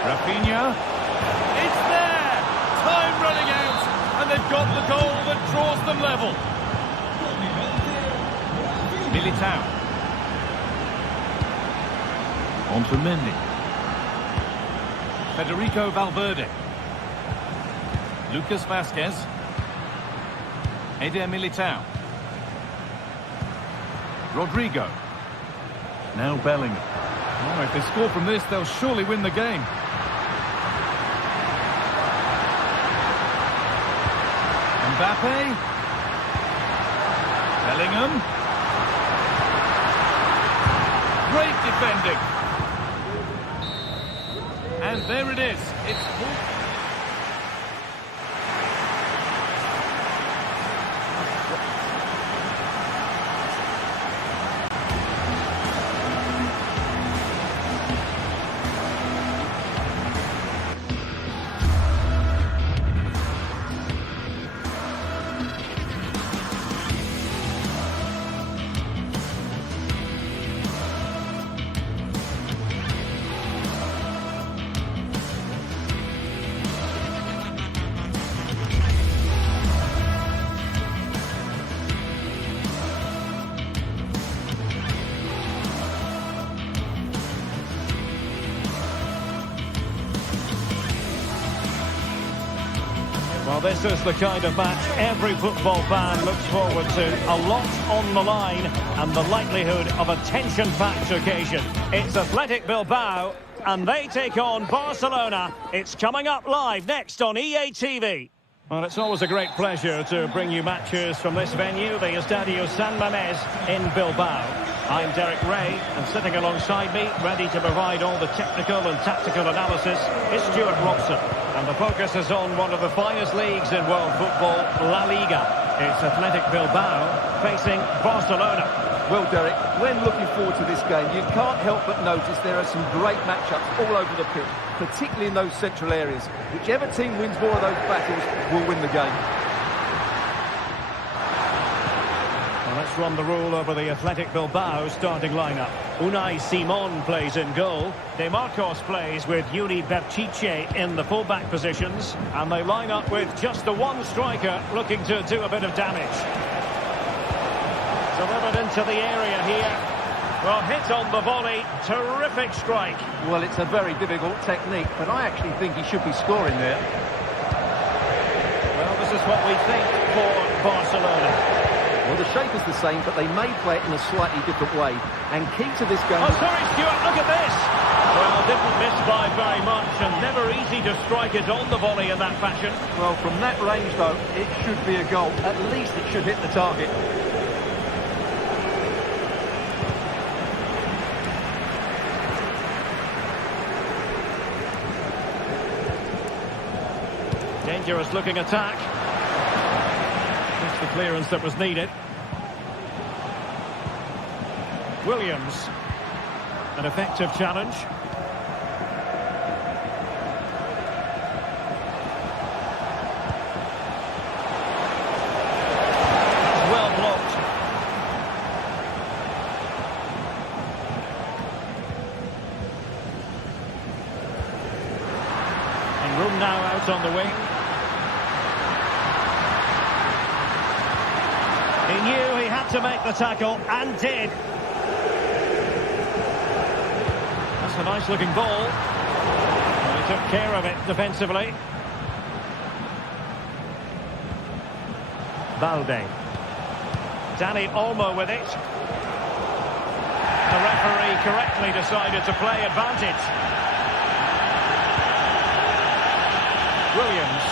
Rafinha. It's there! Time running out. And they've got the goal that draws them level. Militao. On to Mendy. Federico Valverde. Lucas Vazquez. Eder Militao. Rodrigo. Now Bellingham. Oh, if they score from this, they'll surely win the game. Mbappe. Bellingham. Great defending. And there it is. It's Well, this is the kind of match every football fan looks forward to. A lot on the line and the likelihood of a tension-packed occasion. It's Athletic Bilbao and they take on Barcelona. It's coming up live next on EA TV. Well, it's always a great pleasure to bring you matches from this venue, the Estadio San Mamés in Bilbao. I'm Derek Ray, and sitting alongside me, ready to provide all the technical and tactical analysis, is Stuart Robson. And the focus is on one of the finest leagues in world football, La Liga. It's Athletic Bilbao facing Barcelona. Well, Derek, when looking forward to this game, you can't help but notice there are some great matchups all over the pitch, particularly in those central areas. Whichever team wins more of those battles will win the game. Well, let's run the rule over the Athletic Bilbao starting lineup. Unai Simon plays in goal. De Marcos plays with Yuri Berchiche in the fullback positions. And they line up with just the one striker looking to do a bit of damage. Delivered into the area here. Well, hit on the volley. Terrific strike. Well, it's a very difficult technique, but I actually think he should be scoring there. Well, this is what we think for Barcelona. Well, the shape is the same, but they may play it in a slightly different way. And key to this game... Oh, sorry, Stuart, look at this! Well, didn't miss by very much, and never easy to strike it on the volley in that fashion. Well, from that range, though, it should be a goal. At least it should hit the target. Dangerous looking attack. That's the clearance that was needed. Williams. An effective challenge. Well blocked. And room now out on the wing. He knew he had to make the tackle, and did. That's a nice-looking ball. Well, he took care of it defensively. Balde. Dani Olmo with it. The referee correctly decided to play advantage. Williams.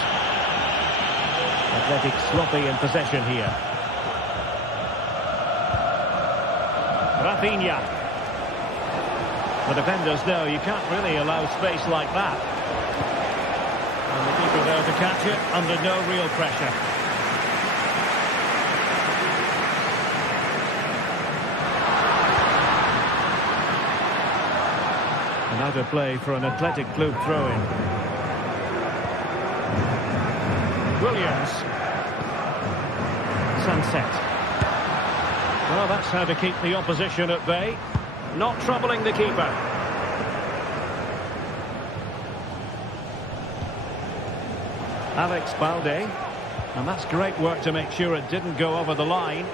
Athletic sloppy in possession here. Rafinha. The defenders know you can't really allow space like that. And the keeper there to catch it under no real pressure. And out of play for an Athletic Club throw-in. Williams. Sunset. Well, that's how to keep the opposition at bay. Not troubling the keeper. Alex Balde. And that's great work to make sure it didn't go over the line.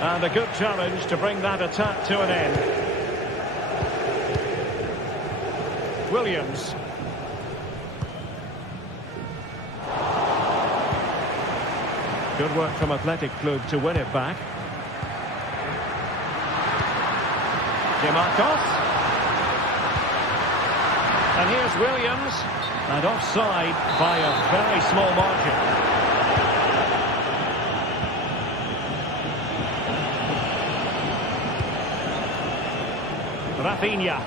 And a good challenge to bring that attack to an end. Williams. Good work from Athletic Club to win it back. De Marcos. And here's Williams. And offside by a very small margin. Rafinha.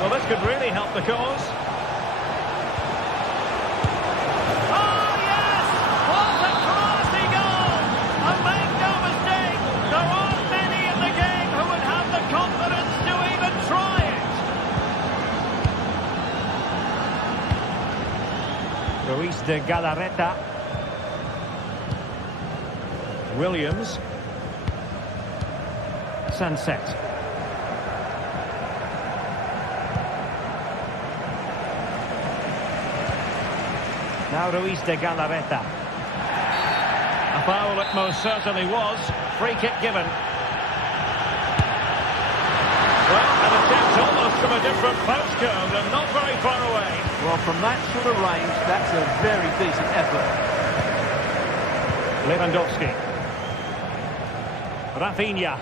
Well, this could really help the cause. Oh, yes! What a classy goal! And make no mistake, there aren't many in the game who would have the confidence to even try it. Ruiz de Galarreta. Williams. Sunset. Now Ruiz de Galarreta. A foul it most certainly was. Free kick given. Well, an attempt almost from a different postcode and not very far away. Well, from that sort of range, that's a very decent effort. Lewandowski. Rafinha.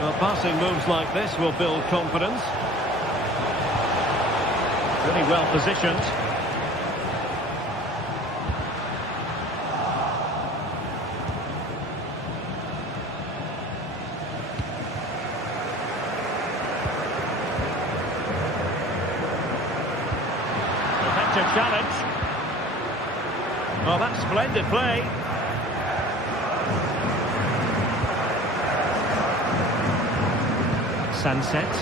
Well, passing moves like this will build confidence. Really well positioned. challenge. Well, that's splendid play. Sunset.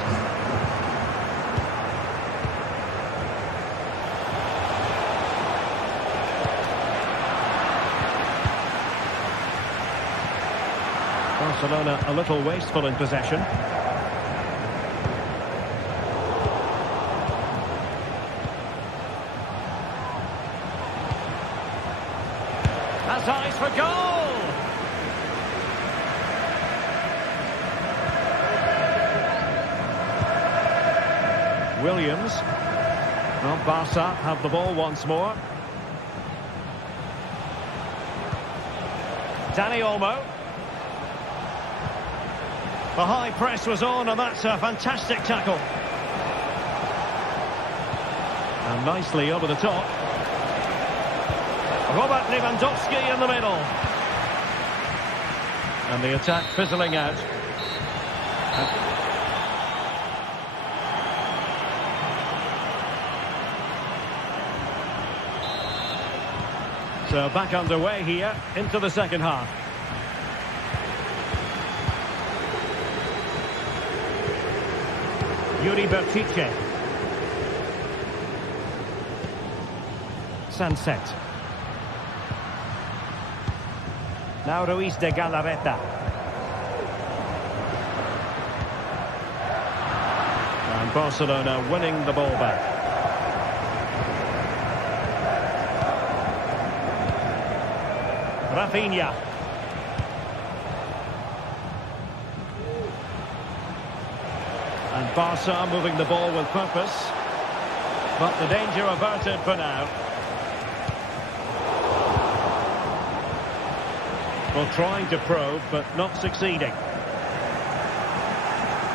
Barcelona a little wasteful in possession. Has eyes for goal! Williams. Well, Barca have the ball once more. Dani Olmo. The high press was on, and that's a fantastic tackle. And nicely over the top. Robert Lewandowski in the middle. And the attack fizzling out. So back underway here into the second half. Yuri Bertice. Sunset. Now Ruiz de Galarreta. And Barcelona winning the ball back. Rafinha. And Barca moving the ball with purpose. But the danger averted for now. Well, trying to probe, but not succeeding.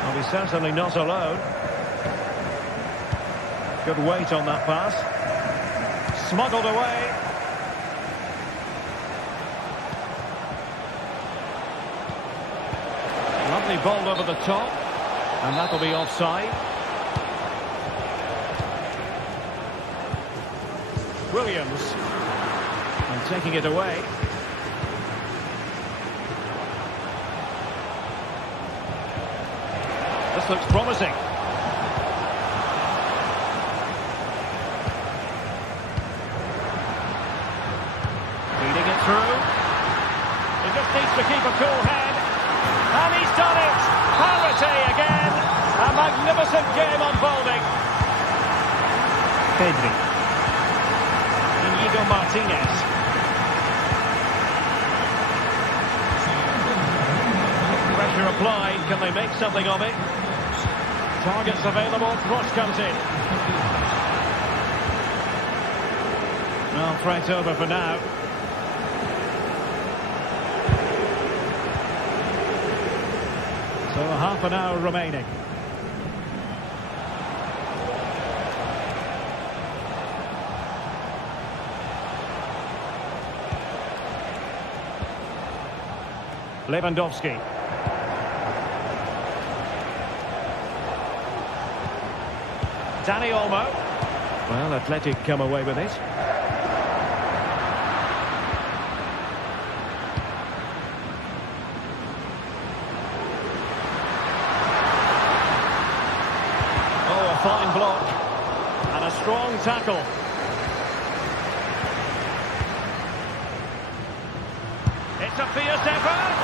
Well, he's certainly not alone. Good weight on that pass. Smuggled away. Lovely ball over the top. And that'll be offside. Williams. And taking it away. This looks promising. Feeding it through. He just needs to keep a cool head. And he's done it! Parity again! A magnificent game unfolding. Pedri. Inigo Martinez. Pressure applied. Can they make something of it? Targets available. Cross comes in. Well, threat over for now. So half an hour remaining. Lewandowski. Dani Olmo. Well, Athletic come away with it. Oh, a fine block. And a strong tackle. It's a fierce effort.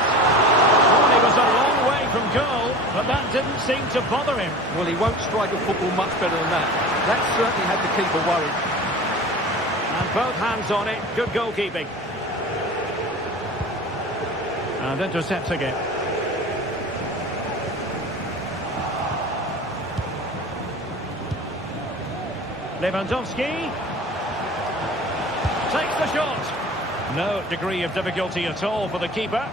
Well, he was a long way from goal, but that didn't seem to bother him. Well, he won't strike a football much better than that. That certainly had the keeper worried. And both hands on it. Good goalkeeping. And intercepting it. Lewandowski. Takes the shot. No degree of difficulty at all for the keeper.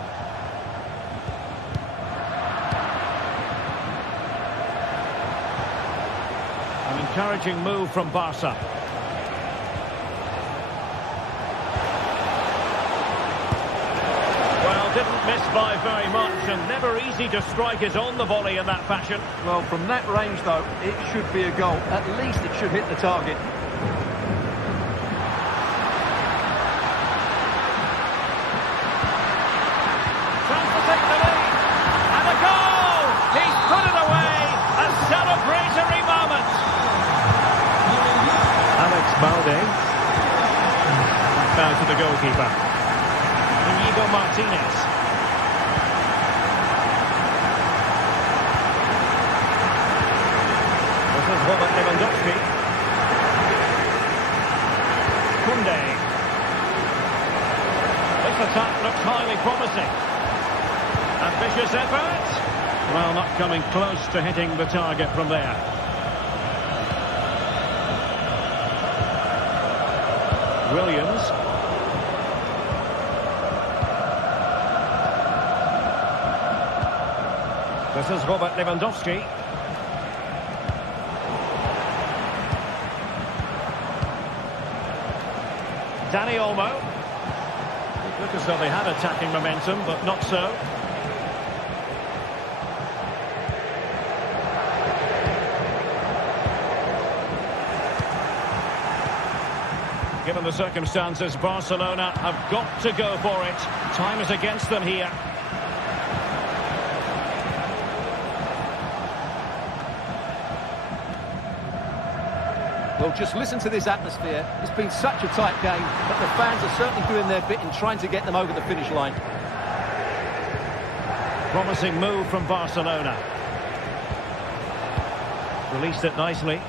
An encouraging move from Barca. Well, didn't miss by very much, and never easy to strike it on the volley in that fashion. Well, from that range, though, it should be a goal. At least it should hit the target. Martinez. This is Robert Lewandowski. Koundé. This attack looks highly promising. Ambitious effort. Well, not coming close to hitting the target from there. Williams. This is Robert Lewandowski. Dani Olmo. It looked as though they had attacking momentum, but not so. Given the circumstances, Barcelona have got to go for it. Time is against them here. Well, just listen to this atmosphere. It's been such a tight game, but the fans are certainly doing their bit in trying to get them over the finish line. Promising move from Barcelona. Released it nicely.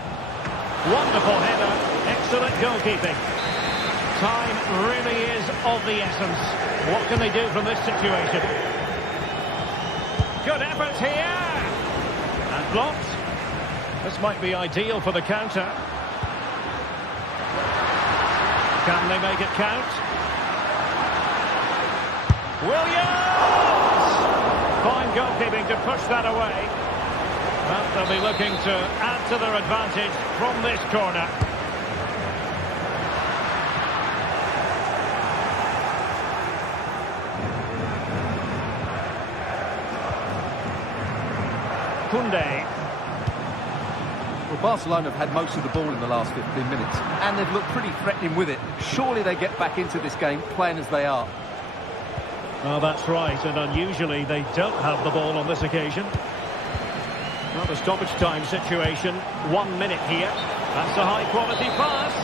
Wonderful header. Excellent goalkeeping. Time really is of the essence. What can they do from this situation? Good effort here. And blocked. This might be ideal for the counter. Can they make it count? Williams! Fine goalkeeping to push that away. Well, they'll be looking to add to their advantage from this corner. Koundé. Well, Barcelona have had most of the ball in the last 15 minutes, and they've looked pretty threatening with it. Surely they get back into this game, playing as they are. Well, that's right, and unusually they don't have the ball on this occasion. Well, the stoppage time situation, 1 minute here. That's a high-quality pass.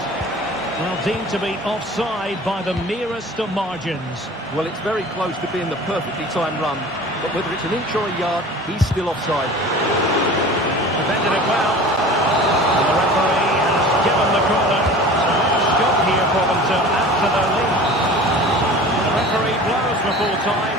Well, deemed to be offside by the merest of margins. Well, it's very close to being the perfectly timed run, but whether it's an inch or a yard, he's still offside. Defended it well. And the referee has given the corner. So there's scope here for them to add to their lead. The referee blows for full time.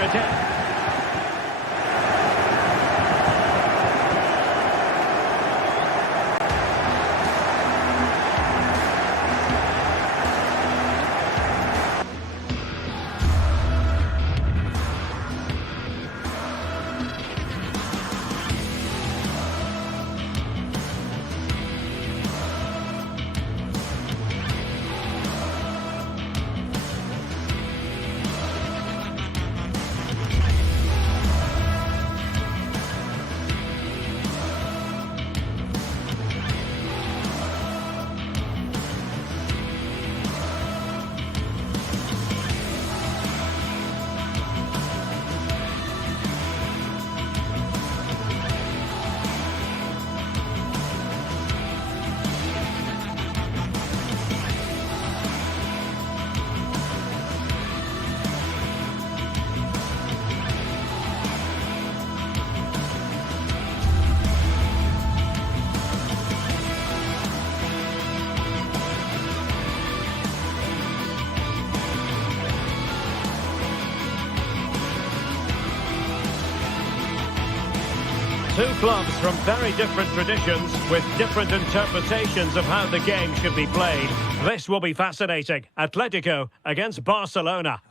Two clubs from very different traditions with different interpretations of how the game should be played. This will be fascinating. Atletico against Barcelona.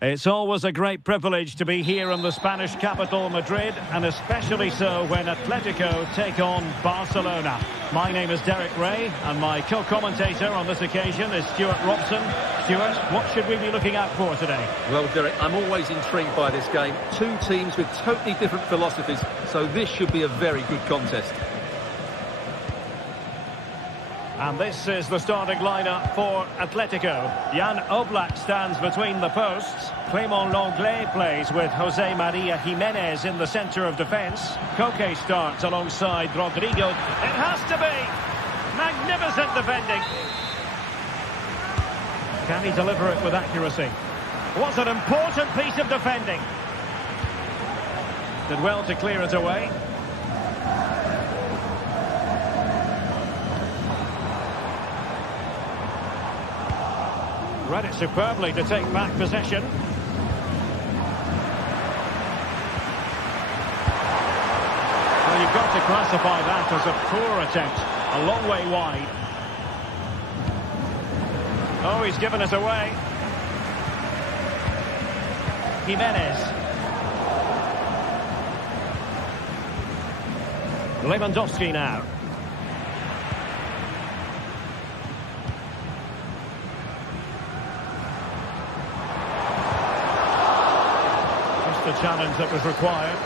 It's always a great privilege to be here in the Spanish capital, Madrid, and especially so when Atletico take on Barcelona. My name is Derek Ray, and my co-commentator on this occasion is Stuart Robson. Stuart, what should we be looking out for today? Well, Derek, I'm always intrigued by this game. Two teams with totally different philosophies, so this should be a very good contest. And this is the starting lineup for Atletico. Jan Oblak stands between the posts. Clément Lenglet plays with Jose Maria Jimenez in the centre of defence. Koke starts alongside Rodrigo. It has to be! Magnificent defending. Can he deliver it with accuracy? Was an important piece of defending. Did well to clear it away. Read it superbly to take back possession. Well, you've got to classify that as a poor attempt. A long way wide. Oh, he's given it away. Jimenez. Lewandowski now. Just the challenge that was required.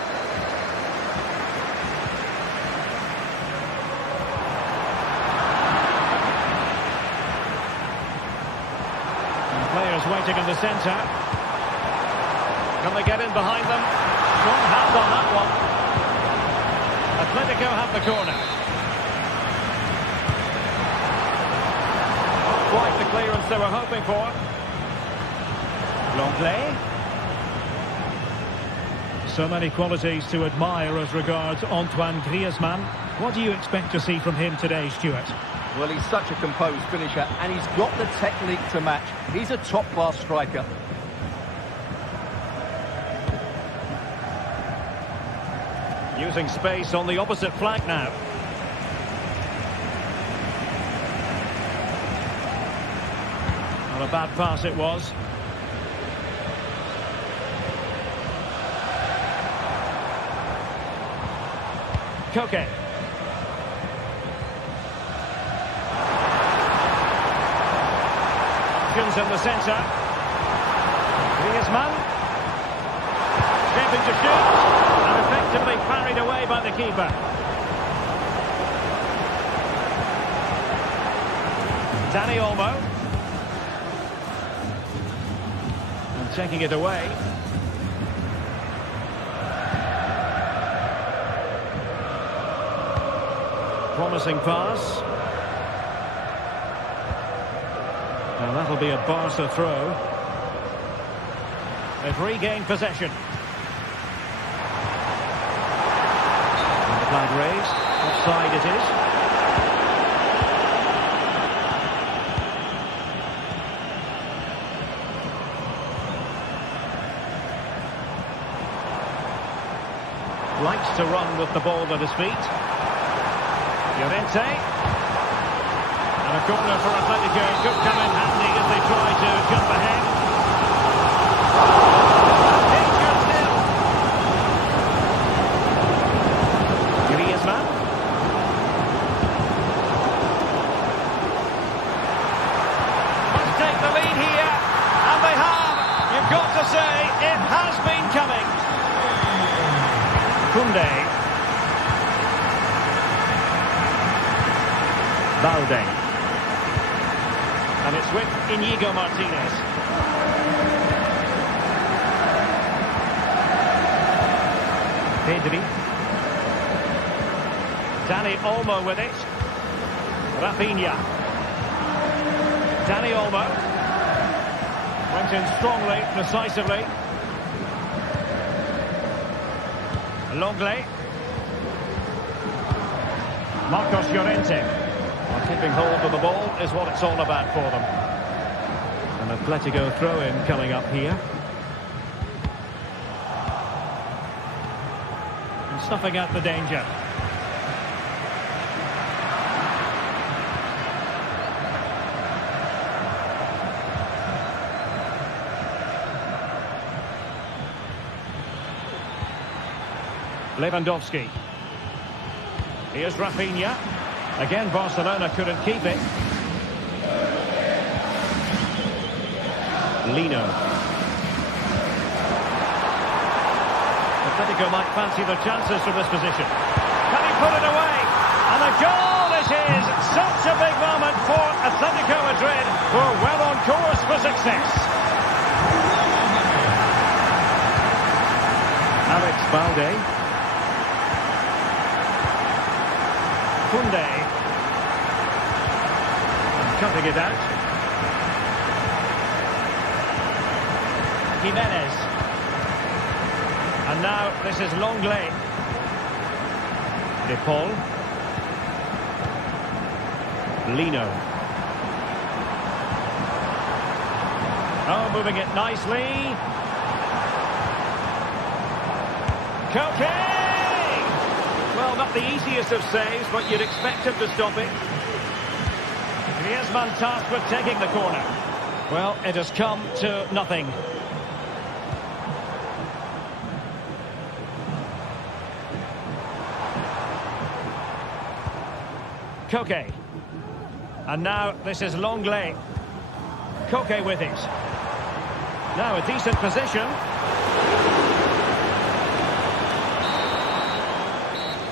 And players waiting in the centre. Can they get in behind them? Strong hands on that one. Atletico have the corner. Not quite the clearance they were hoping for. Longley. So many qualities to admire as regards Antoine Griezmann. What do you expect to see from him today, Stuart? Well, he's such a composed finisher, and he's got the technique to match. He's a top-class striker. Using space on the opposite flank now. Not a bad pass it was. Koke. Options in the centre. Griezmann. Stepping to shoot. And effectively parried away by the keeper. Dani Olmo. And taking it away. Promising pass. Now that'll be a Barca throw. They've regained possession. Flag raised. Offside it is. Likes to run with the ball at his feet. Llorente. And a corner for Atletico. Could come in handy as they try to jump ahead. Danger still. Griezmann. Must take the lead here. And they have. You've got to say, it has been coming. Koundé. Balde. And it's with Íñigo Martínez. Pedri. Dani Olmo with it. Rafinha. Dani Olmo. Went in strongly, decisively. Longley. Marcos Llorente. Well, keeping hold of the ball is what it's all about for them. An Atletico throw-in coming up here. And snuffing out the danger. Lewandowski. Here's Rafinha. Again, Barcelona couldn't keep it. Lino. Atletico might fancy the chances from this position. Can he put it away? And a goal it is! Such a big moment for Atletico Madrid, who are well on course for success. Alex Balde. Koundé. Cutting it out. Jimenez. And now this is Longley. De Paul. Lino. Oh, moving it nicely. Koke! Well, not the easiest of saves, but you'd expect him to stop it. Griezmann tasked with taking the corner. Well, it has come to nothing. Koke. And now this is Longley. Koke with it. Now a decent position.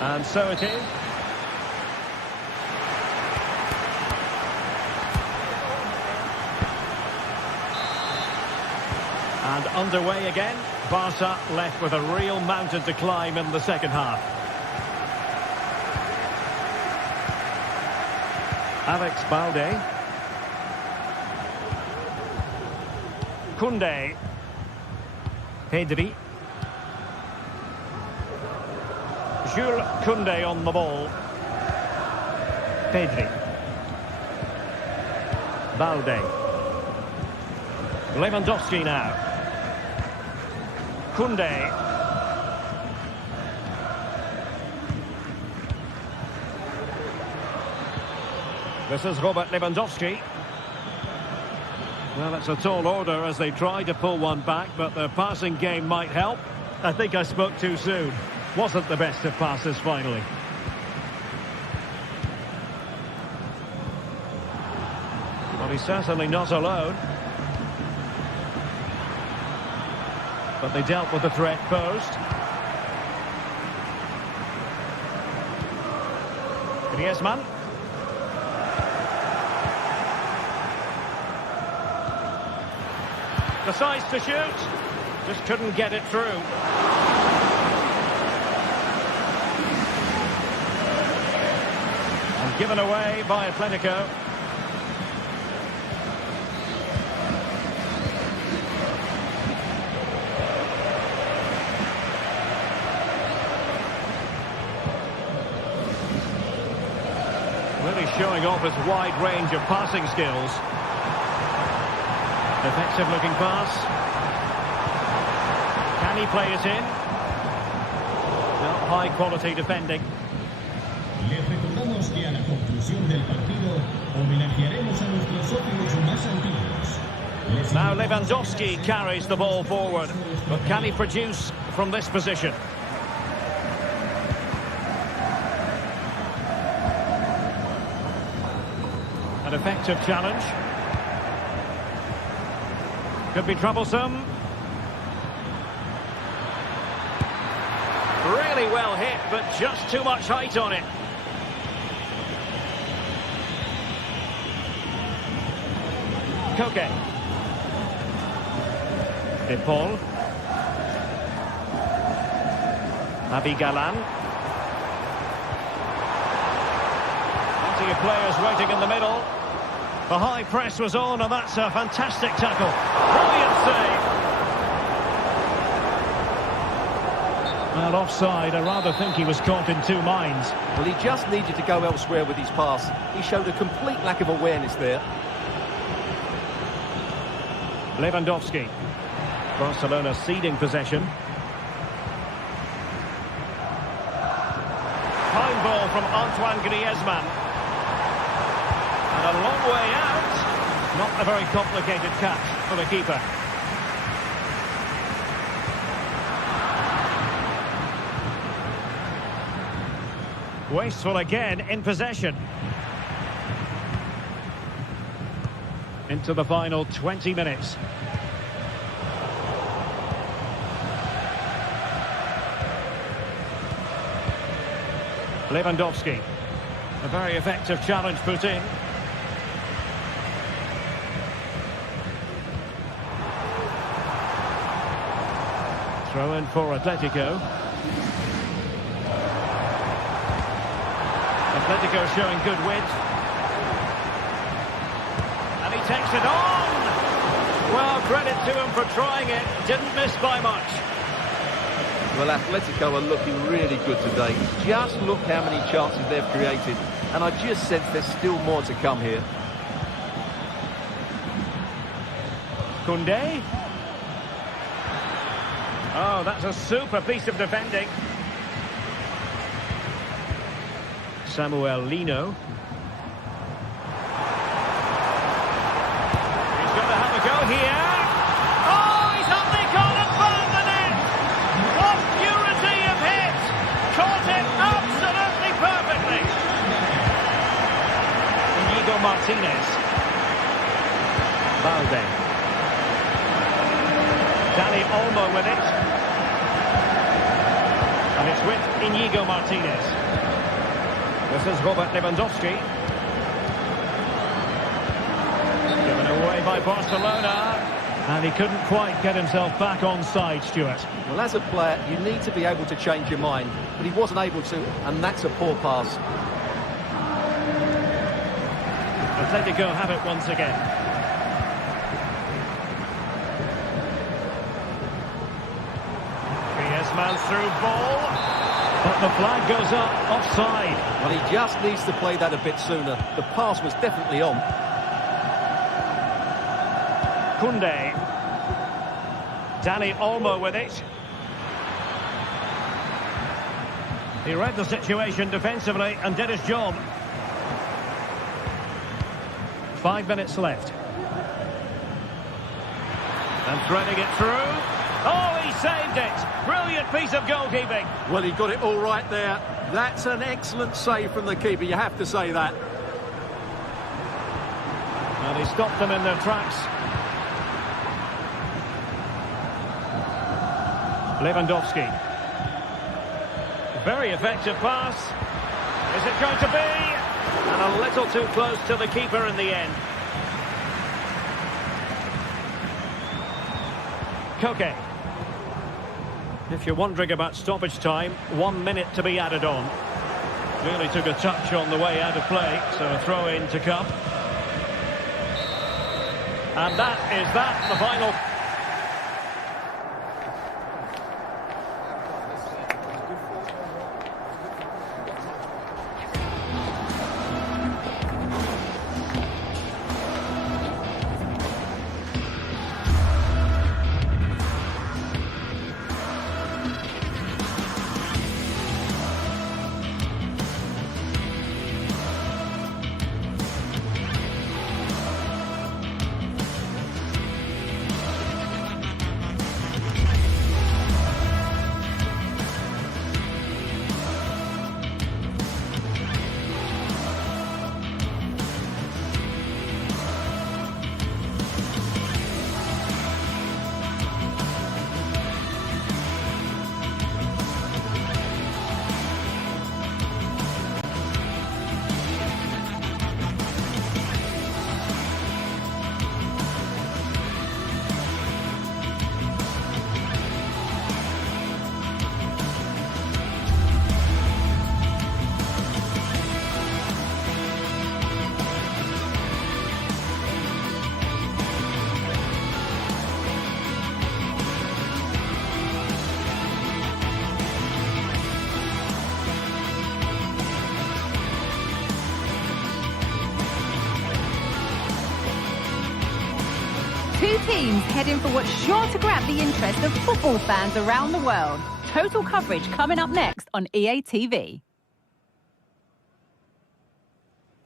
And so it is. And underway again. Barca left with a real mountain to climb in the second half. Alex Balde. Koundé. Pedri. Jules Koundé on the ball. Pedri. Balde. Lewandowski now. Koundé. This is Robert Lewandowski. Well, it's a tall order as they try to pull one back, but the passing game might help. I think I spoke too soon. Wasn't the best of passes finally. Well, he's certainly not alone. But they dealt with the threat posed. Griezmann. Decides to shoot. Just couldn't get it through. And given away by Atletico. Really showing off his wide range of passing skills. Effective looking pass. Can he play it in? Well, high quality defending. Les recordamos que a la conclusión del partido homenajearemos a nuestros socios más antiguos. Now Lewandowski carries the ball forward, but can he produce from this position? An effective challenge. Could be troublesome. Really well hit, but just too much height on it. Koke. De Paul. Galan. Plenty of players waiting in the middle. The high press was on, and that's a fantastic tackle. Brilliant save. Well, offside. I rather think he was caught in two minds. Well, he just needed to go elsewhere with his pass. He showed a complete lack of awareness there. Lewandowski. Barcelona ceding possession. Fine ball from Antoine Griezmann. And a long way out. Not a very complicated catch for the keeper. Wasteful again in possession. Into the final 20 minutes. Lewandowski. A very effective challenge put in. Throw in for Atletico. Atletico showing good width. And he takes it on! Well, credit to him for trying it. Didn't miss by much. Well, Atletico are looking really good today. Just look how many chances they've created. And I just sense there's still more to come here. Koundé. Oh, that's a super piece of defending. Samuel Lino. He's got to have a go here. Oh, he's up the corner, found the net. What purity of hit. Caught it absolutely perfectly. Inigo Martinez. Balde. Dani Olmo with it. And it's with Inigo Martinez. This is Robert Lewandowski. Given away by Barcelona. And he couldn't quite get himself back on side, Stuart. Well, as a player, you need to be able to change your mind. But he wasn't able to, and that's a poor pass. Atletico have it once again. Griezmann through ball. But the flag goes up, offside. Well, he just needs to play that a bit sooner. The pass was definitely on. Koundé. Dani Olmo with it. He read the situation defensively and did his job. 5 minutes left. And threading it through. Oh, he saved it. Brilliant piece of goalkeeping. Well, he got it all right there. That's an excellent save from the keeper, you have to say that. And he stopped them in their tracks. Lewandowski. Very effective pass. Is it going to be? And a little too close to the keeper in the end. Koke. If you're wondering about stoppage time, 1 minute to be added on. Really took a touch on the way out of play, so a throw in to come. And that is the final. Two teams heading for what's sure to grab the interest of football fans around the world. Total coverage coming up next on EA TV.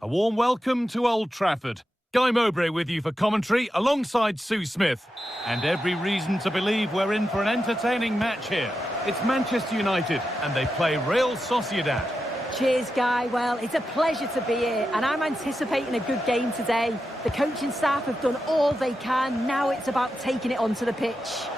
A warm welcome to Old Trafford. Guy Mowbray with you for commentary alongside Sue Smith. And every reason to believe we're in for an entertaining match here. It's Manchester United and they play Real Sociedad. Cheers, Guy. Well, it's a pleasure to be here, and I'm anticipating a good game today. The coaching staff have done all they can. Now it's about taking it onto the pitch.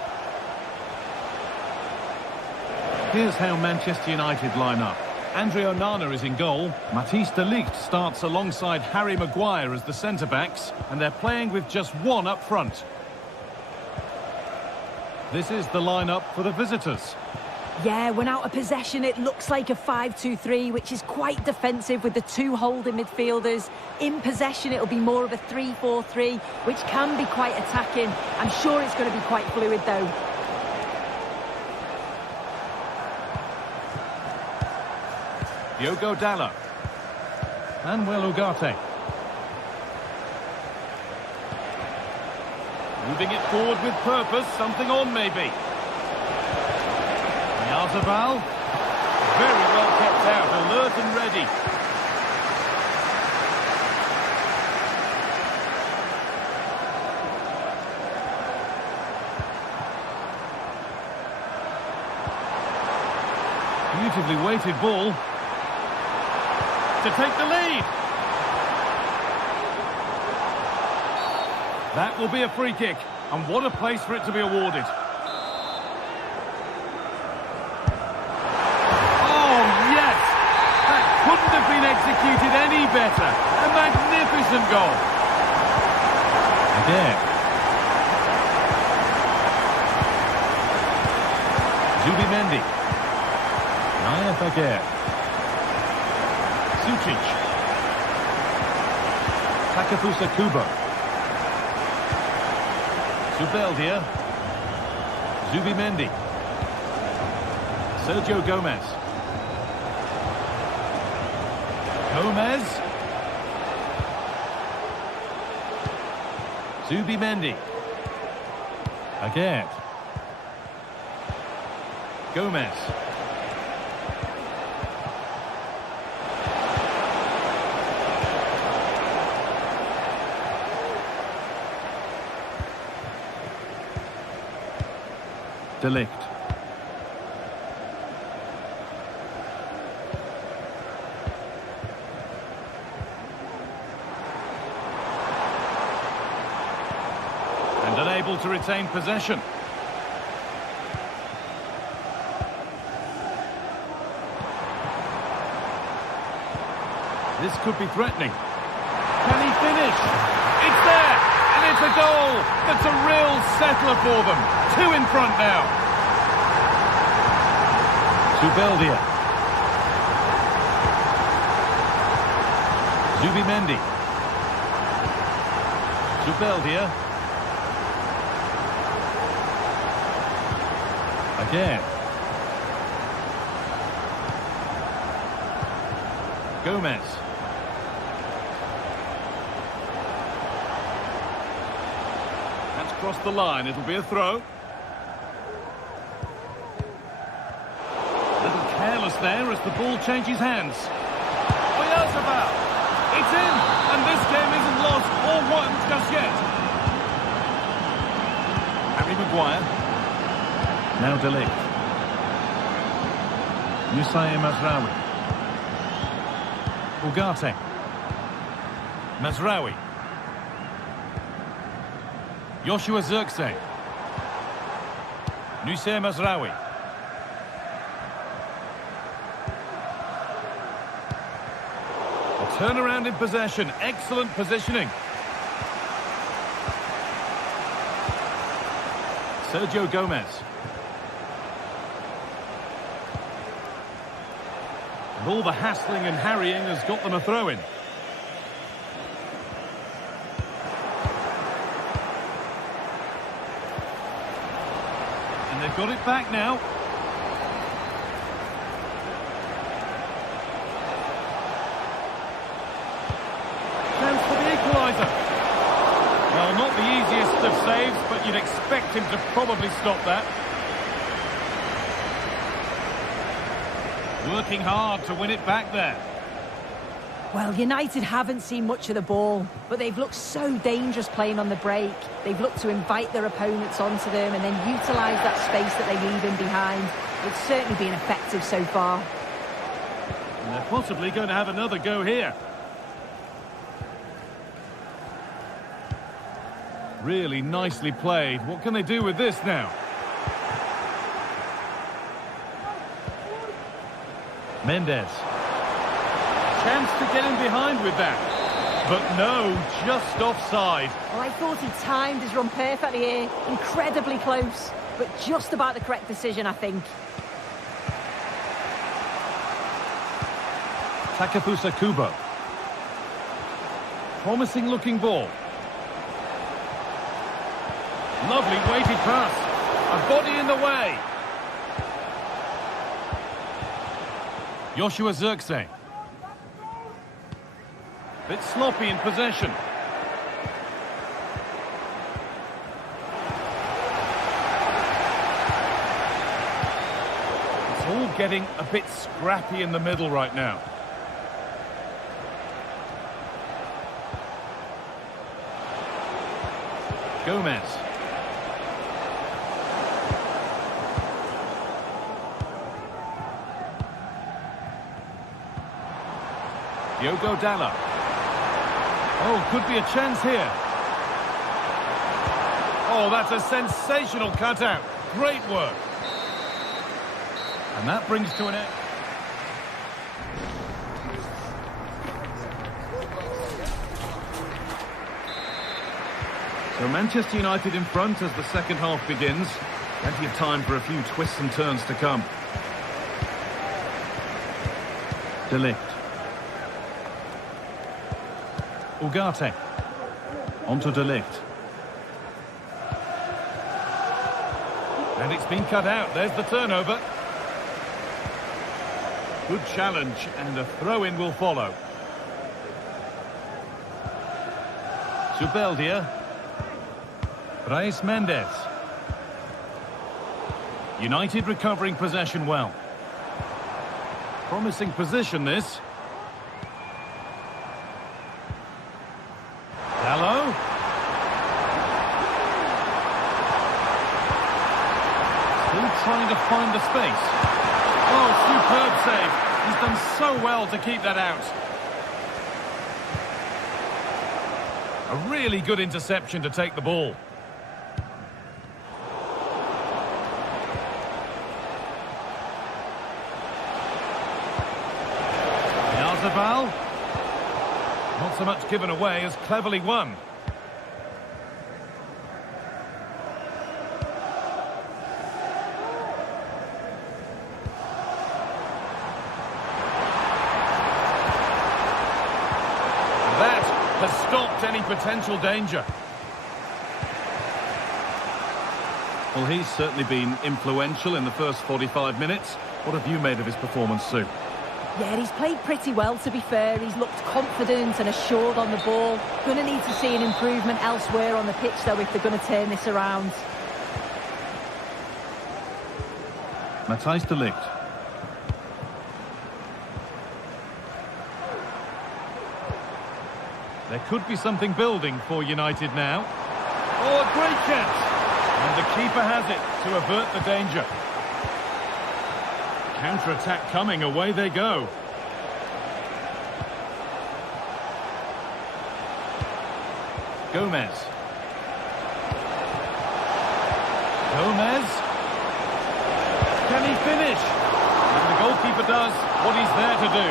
Here's how Manchester United line up. Andre Onana is in goal. Matthijs de Ligt starts alongside Harry Maguire as the centre-backs, and they're playing with just one up front. This is the lineup for the visitors. Yeah, when out of possession, it looks like a 5-2-3, which is quite defensive with the two holding midfielders. In possession, it'll be more of a 3-4-3, which can be quite attacking. I'm sure it's going to be quite fluid, though. Diogo Dalot. Manuel Ugarte. Moving it forward with purpose, something on maybe. Yarzabal. Very well kept out, alert and ready. Beautifully weighted ball. To take the lead. That will be a free kick, and what a place for it to be awarded. Oh, yes! That couldn't have been executed any better. A magnificent goal. Again. Zubimendi. Nayef Aguirre. Sucic. Takefusa Kubo. Zubeldia. Zubimendi. Sergio Gomez. Gomez. Zubimendi. Again. Gomez. De Ligt. And unable to retain possession. This could be threatening. Can he finish? It's there! And it's a goal! That's a real settler for them. 2 in front now. Zubeldia. Zubimendi. Zubeldia. Again. Gomez. That's crossed the line. It'll be a throw. Careless there as the ball changes hands. Oyarzabal. It's in, and this game isn't lost or won just yet. Harry Maguire. Now De Ligt. Youssaï Mazraoui. Ugarte. Mazraoui. Joshua Zirkzee. Youssaï Mazraoui. Turnaround in possession. Excellent positioning. Sergio Gomez. And all the hassling and harrying has got them a throw-in. And they've got it back now. Well, not the easiest of saves, but you'd expect him to probably stop that. Working hard to win it back there. Well, United haven't seen much of the ball, but they've looked so dangerous playing on the break. They've looked to invite their opponents onto them and then utilise that space that they leave in behind. It's certainly been effective so far. And they're possibly going to have another go here. Really nicely played. What can they do with this now? Mendes. Chance to get in behind with that. But no, just offside. Well, I thought he timed his run perfectly here. Incredibly close. But just about the correct decision, I think. Takefusa Kubo. Promising looking ball. Lovely weighted pass. A body in the way. Joshua Zirkzee. Bit sloppy in possession. It's all getting a bit scrappy in the middle right now. Gomez. Diogo Dalla. Oh, could be a chance here. Oh, that's a sensational cutout. Great work. And that brings to an end. So Manchester United in front as the second half begins. Plenty of time for a few twists and turns to come. De Ligt. Ugarte. Onto De Ligt. And it's been cut out. There's the turnover. Good challenge, and a throw-in will follow. Zubeldia. Brais Mendes. United recovering possession well. Promising position this. Dallo. Still trying to find the space. Oh, superb save. He's done so well to keep that out. A really good interception to take the ball. Not so much given away as cleverly won. That has stopped any potential danger. Well, he's certainly been influential in the first 45 minutes. What have you made of his performance, Sue? Yeah, he's played pretty well, to be fair. He's looked confident and assured on the ball. Going to need to see an improvement elsewhere on the pitch, though, if they're going to turn this around. Matthijs de Ligt. There could be something building for United now. Oh, a great chance! And the keeper has it to avert the danger. Counter-attack coming, away they go. Gomez. Gomez. Can he finish? And the goalkeeper does what he's there to do.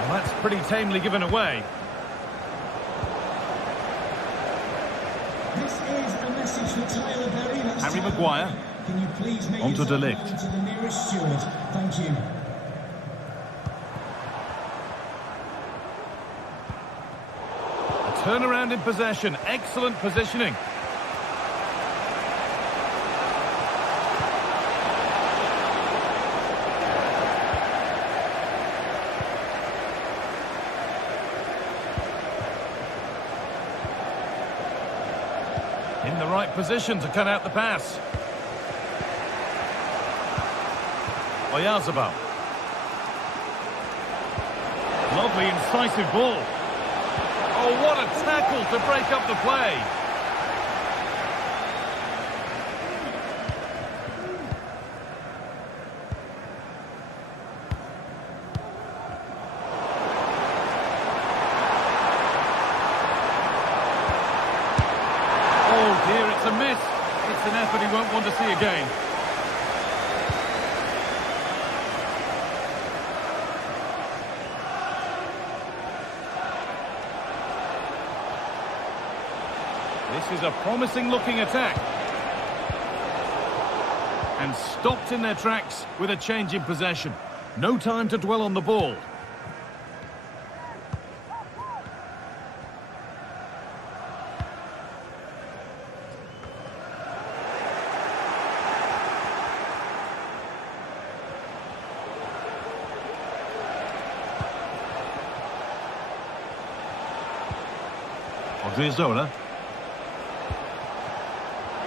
Well, that's pretty tamely given away. Harry Maguire. Can you please make onto De Ligt. to the nearest steward? Thank you. A turnaround in possession. Excellent positioning. In the right position to cut out the pass. Oyarzabal. Lovely incisive ball. Oh, what a tackle to break up the play. Oh dear, it's a miss. It's an effort he won't want to see again. This is a promising looking attack. And stopped in their tracks with a change in possession. No time to dwell on the ball. Odriozola.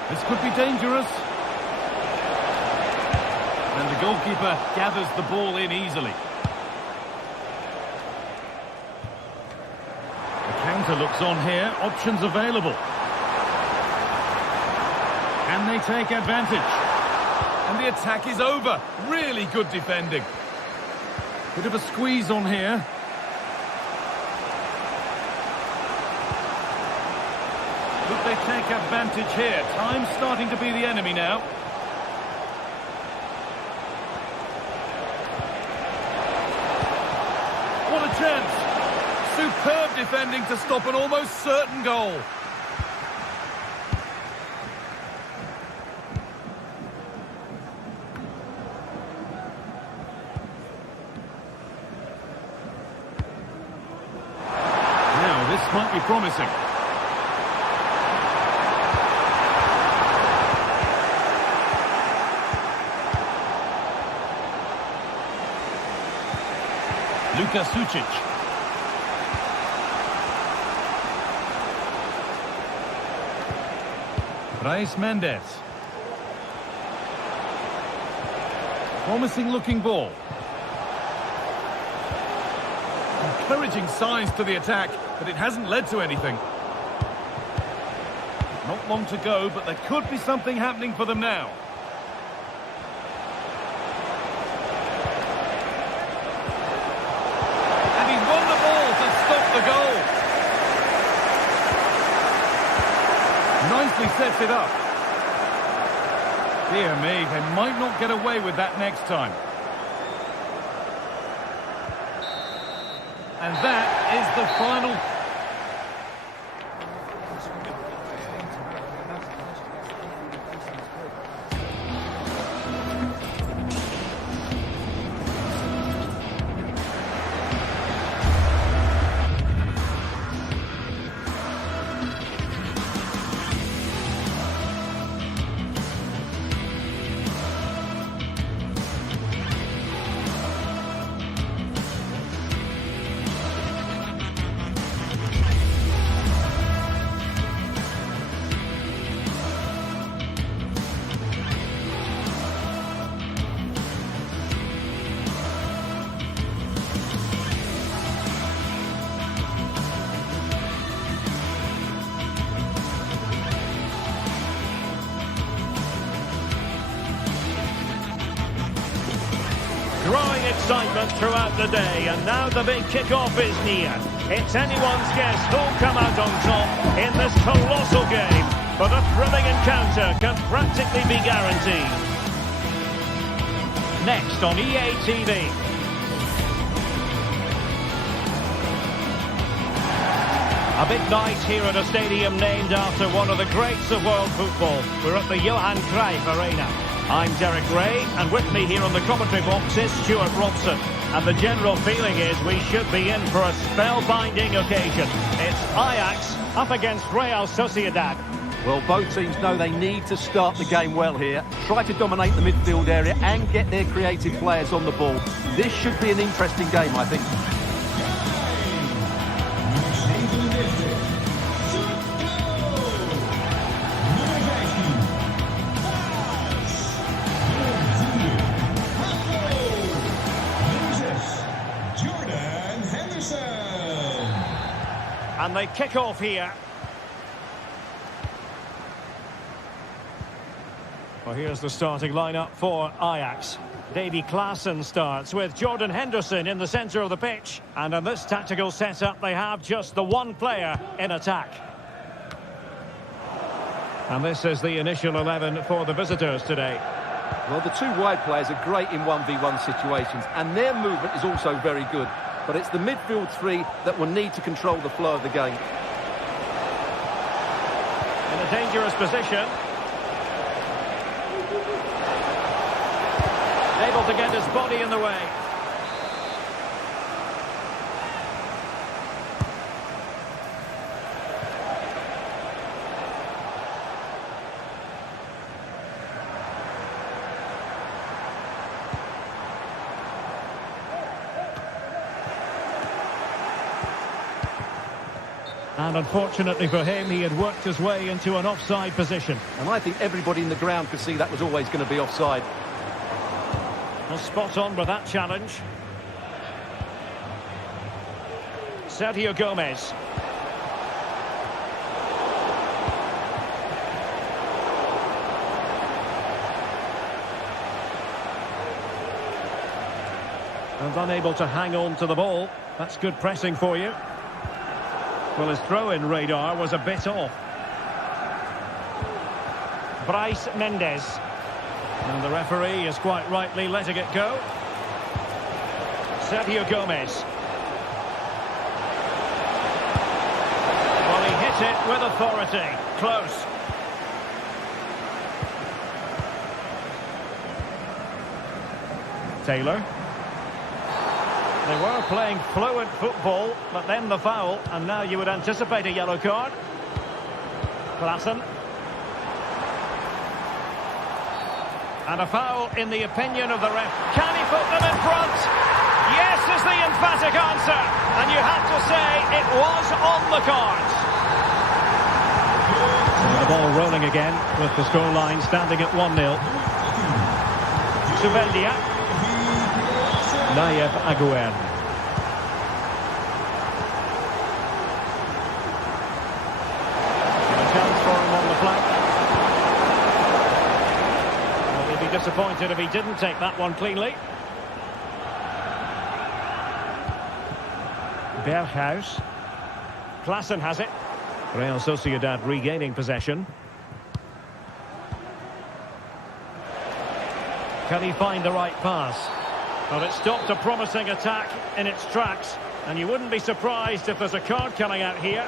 This could be dangerous. And the goalkeeper gathers the ball in easily. The counter looks on here. Options available. And they take advantage. And the attack is over. Really good defending. Bit of a squeeze on here. Could they take advantage here? Time's starting to be the enemy now. What a chance! Superb defending to stop an almost certain goal. Now, this might be promising. Luka Sucic. Brais Mendes. Promising looking ball. Encouraging signs to the attack, but it hasn't led to anything. Not long to go, but there could be something happening for them now. Nicely sets it up. Dear me, they might not get away with that next time. And that is the final. Growing excitement throughout the day, and now the big kick-off is near. It's anyone's guess who'll come out on top in this colossal game, but a thrilling encounter can practically be guaranteed. Next on EA TV. A big night here at a stadium named after one of the greats of world football. We're at the Johan Cruyff Arena. I'm Derek Ray, and with me here on the commentary box is Stuart Robson. And the general feeling is we should be in for a spellbinding occasion. It's Ajax up against Real Sociedad. Well, both teams know they need to start the game well here. Try to dominate the midfield area and get their creative players on the ball. This should be an interesting game, I think. And they kick off here. Well, here's the starting lineup for Ajax. Davy Klaassen starts with Jordan Henderson in the centre of the pitch. And in this tactical setup, they have just the one player in attack. And this is the initial 11 for the visitors today. Well, the two wide players are great in 1v1 situations, and their movement is also very good. But it's the midfield three that will need to control the flow of the game. In a dangerous position. Able to get his body in the way. And unfortunately for him, he had worked his way into an offside position. And I think everybody in the ground could see that was always going to be offside. Well, spot on with that challenge. Sergio Gomez. And unable to hang on to the ball. That's good pressing for you. Well, his throw-in radar was a bit off. Bryce Mendes. And the referee is quite rightly letting it go. Sergio Gomez. Well, he hit it with authority. Close. Taylor. They were playing fluent football, but then the foul, and now you would anticipate a yellow card. Klaassen. And a foul in the opinion of the ref. Can he put them in front? Yes is the emphatic answer. And you have to say it was on the cards. And the ball rolling again with the scoreline standing at 1-0. Zubeldia. Nayef Aguer. A chance for him on the flank. Well, he'd be disappointed if he didn't take that one cleanly. Berghuis. Klaassen has it. Real Sociedad regaining possession. Can he find the right pass? Well, it stopped a promising attack in its tracks, and you wouldn't be surprised if there's a card coming out here.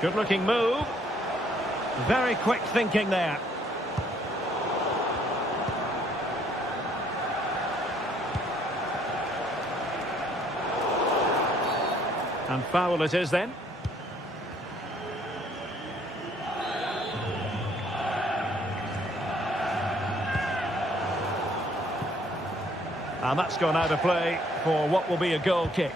Good-looking move. Very quick thinking there. And foul it is then. And that's gone out of play for what will be a goal kick.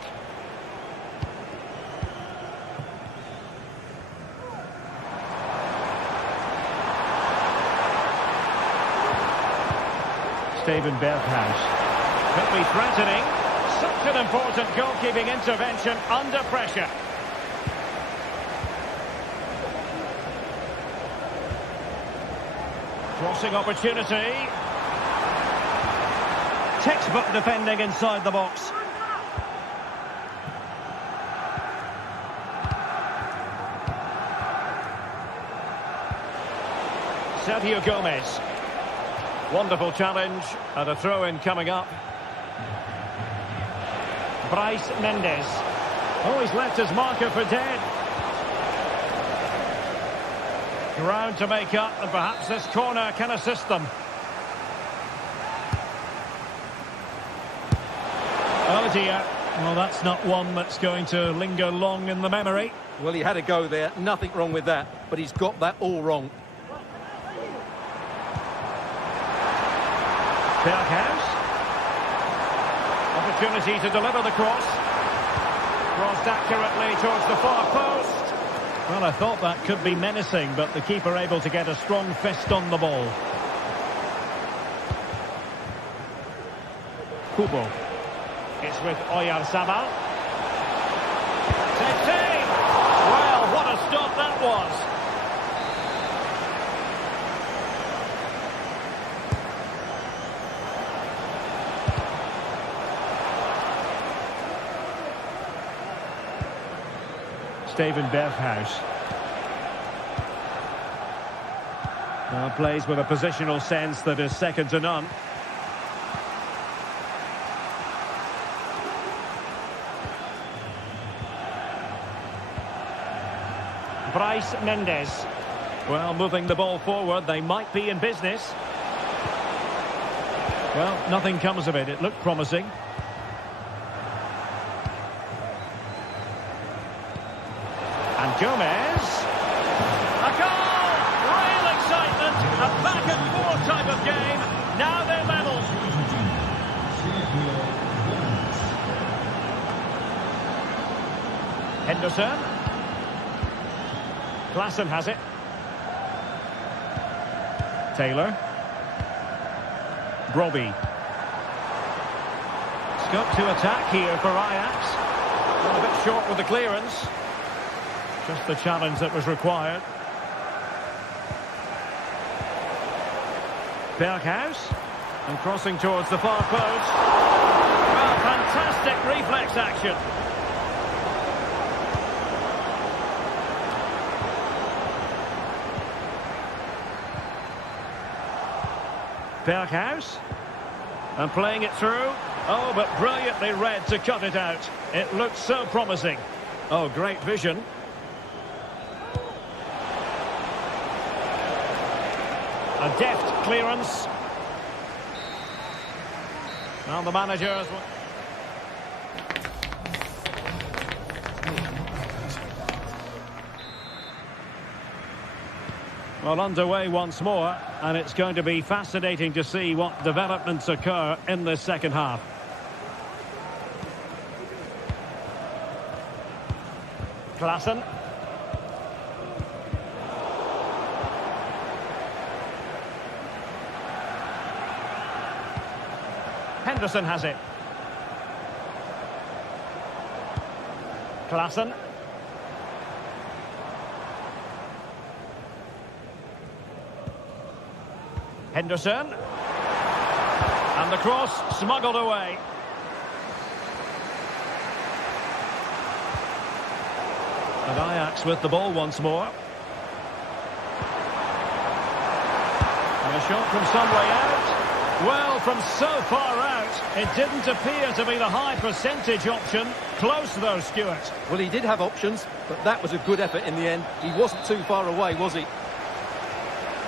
Steven Berghuis. Could be threatening. Such an important goalkeeping intervention under pressure. Crossing opportunity. Textbook defending inside the box. Sergio Gomez. Wonderful challenge and a throw-in coming up. Bryce Mendes. Oh, he's left his marker for dead. Ground to make up, and perhaps this corner can assist them. Oh dear. Well, that's not one that's going to linger long in the memory. Well, he had a go there. Nothing wrong with that. But he's got that all wrong. Berghuis. Opportunity to deliver the cross. Crossed accurately towards the far post. Well, I thought that could be menacing, but the keeper able to get a strong fist on the ball. Kubo. It's with Oyarzabal. Tete! Well, what a stop that was. Steven Berghuis. Now plays with a positional sense that is second to none. Bryce Mendes. Well, moving the ball forward, they might be in business. Well, nothing comes of it. It looked promising. And Gomez. A goal! Real excitement. A back-and-forth type of game. Now they're level. Henderson. Klassen has it. Taylor. Brobbey. Scope to attack here for Ajax. Well, a bit short with the clearance. Just the challenge that was required. Berghuis. And crossing towards the far post. Well, fantastic reflex action. Berghuis. And playing it through. Oh, but brilliantly read to cut it out. It looked so promising. Oh, great vision. A deft clearance. Well, the manager as well. Well, underway once more, and it's going to be fascinating to see what developments occur in the second half. Klassen. Henderson has it. Klassen. Henderson. And the cross smuggled away. And Ajax with the ball once more. And a shot from some way out. Well, from so far out, it didn't appear to be the high percentage option. Close though, Stuart. Well, he did have options, but that was a good effort in the end. He wasn't too far away, was he?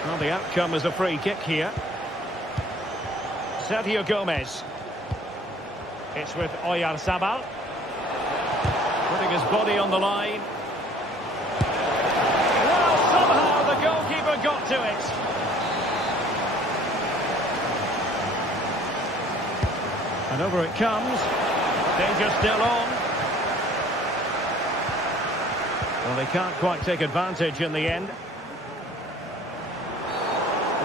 Well, the outcome is a free kick here. Sergio Gomez. It's with Oyarzabal. Putting his body on the line. Well, somehow the goalkeeper got to it. And over it comes. Danger still on. Well, they can't quite take advantage in the end.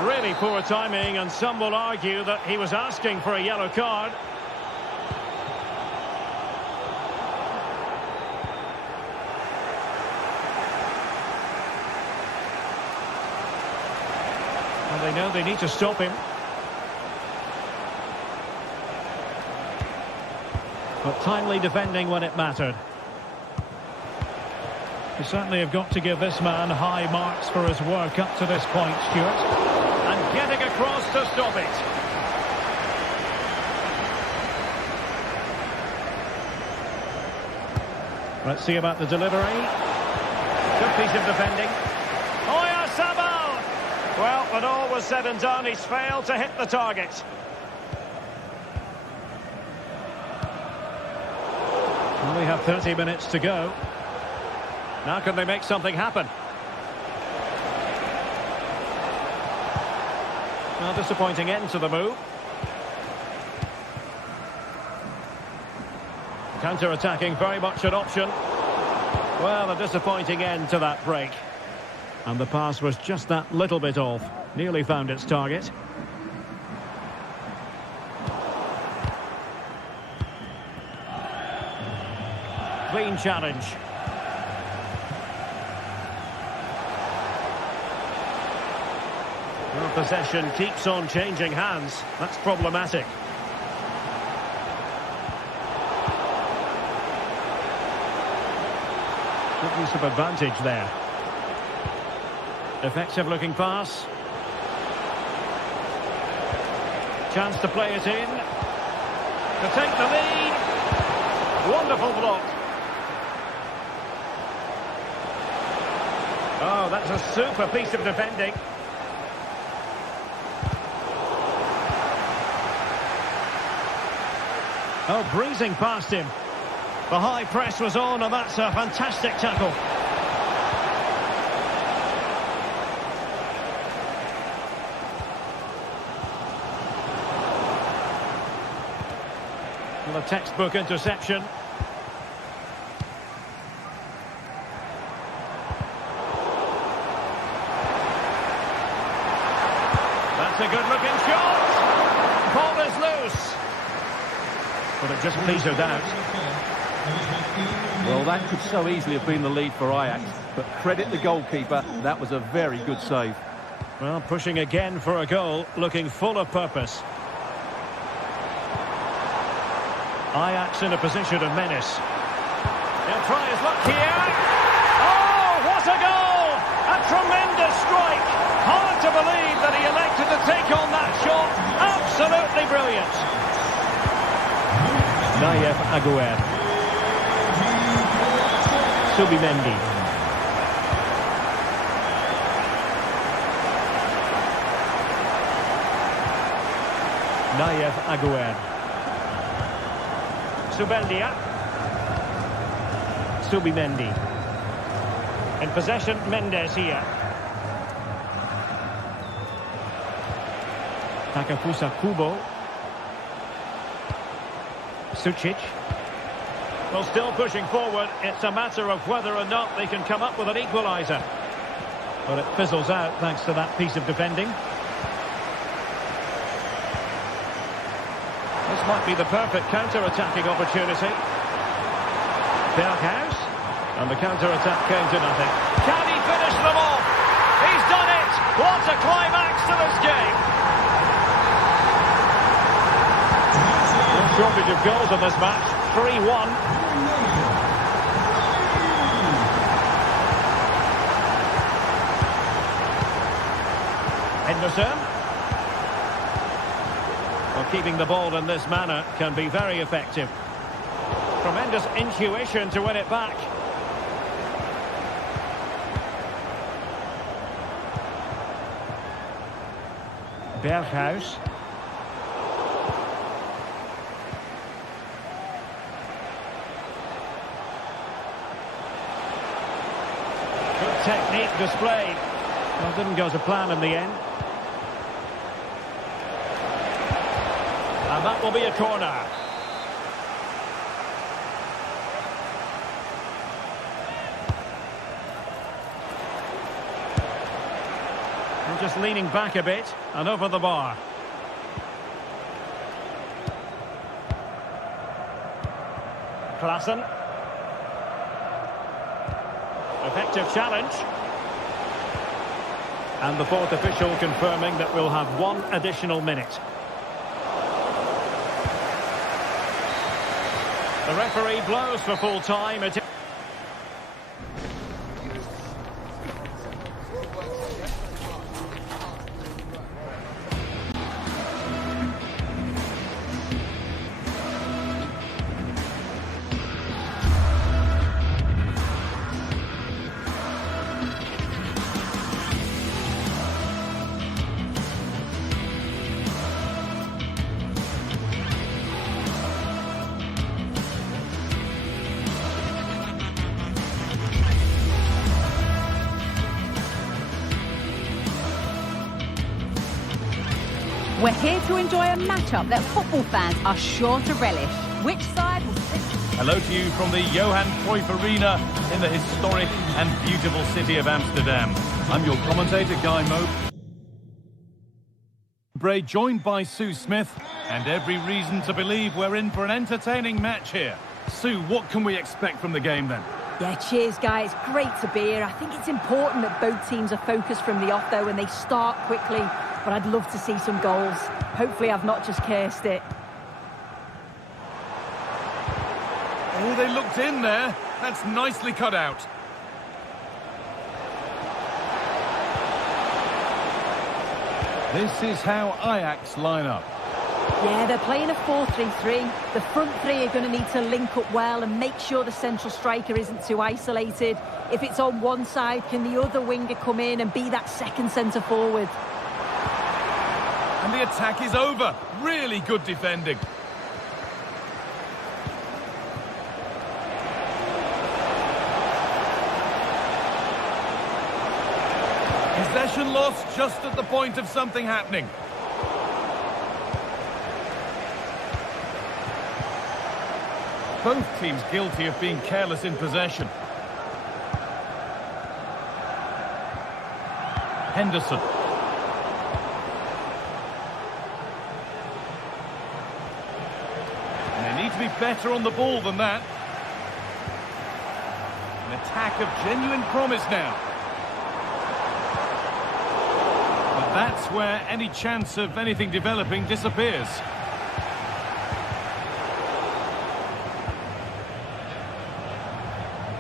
Really poor timing, and some will argue that he was asking for a yellow card. And they know they need to stop him. But timely defending when it mattered. You certainly have got to give this man high marks for his work up to this point, Stuart. And getting across to stop it. Let's see about the delivery. Good piece of defending. Oyarzabal! Well, when all was said and done, he's failed to hit the target. We have 30 minutes to go. Now can they make something happen? Well, disappointing end to the move. Counter-attacking, very much an option. Well, a disappointing end to that break. And the pass was just that little bit off. Nearly found its target. Clean challenge. Well, possession keeps on changing hands. That's problematic. Good use of advantage there. Effective looking pass. Chance to play it in. To take the lead. Wonderful block. Oh, that's a super piece of defending. Oh, breezing past him. The high press was on, and that's a fantastic tackle. Well, a textbook interception. That's a good-looking shot. Ball is loose. But it just petered out. Well, that could so easily have been the lead for Ajax, but credit the goalkeeper, that was a very good save. Well, pushing again for a goal, looking full of purpose. Ajax in a position of menace. He'll try his luck here. Oh, what a goal! A tremendous strike. Hard to believe that he elected to take on that shot. Absolutely brilliant. Nayef Aguer. Subimendi. Nayef Aguer. Subeldia. Subimendi. In possession, Mendes here. Takafusa Kubo. Sucic. Well, still pushing forward. It's a matter of whether or not they can come up with an equaliser. But it fizzles out thanks to that piece of defending. This might be the perfect counter-attacking opportunity. Berghuis. And the counter-attack came to nothing. Can he finish them off? He's done it! What a climax to this game! No shortage of goals in this match. 3-1. Henderson. Well, keeping the ball in this manner can be very effective. Tremendous intuition to win it back. Berghuis. Good technique displayed. Well, didn't go to plan in the end. And that will be a corner. We're just leaning back a bit and over the bar. Klaassen. Effective challenge. And the fourth official confirming that we'll have one additional minute. The referee blows for full time. We're here to enjoy a matchup that football fans are sure to relish. Which side will sit? Hello to you from the Johan Cruyff Arena in the historic and beautiful city of Amsterdam. I'm your commentator, Guy Mowbray, joined by Sue Smith, and every reason to believe we're in for an entertaining match here. Sue, what can we expect from the game then? Yeah, cheers, Guy. It's great to be here. I think it's important that both teams are focused from the off, though, and they start quickly. But I'd love to see some goals. Hopefully I've not just cursed it. Oh, they looked in there. That's nicely cut out. This is how Ajax line up. Yeah, they're playing a 4-3-3. The front three are going to need to link up well and make sure the central striker isn't too isolated. If it's on one side, can the other winger come in and be that second centre forward? And the attack is over. Really good defending. Possession lost just at the point of something happening. Both teams guilty of being careless in possession. Henderson. And they need to be better on the ball than that. An attack of genuine promise now. But that's where any chance of anything developing disappears.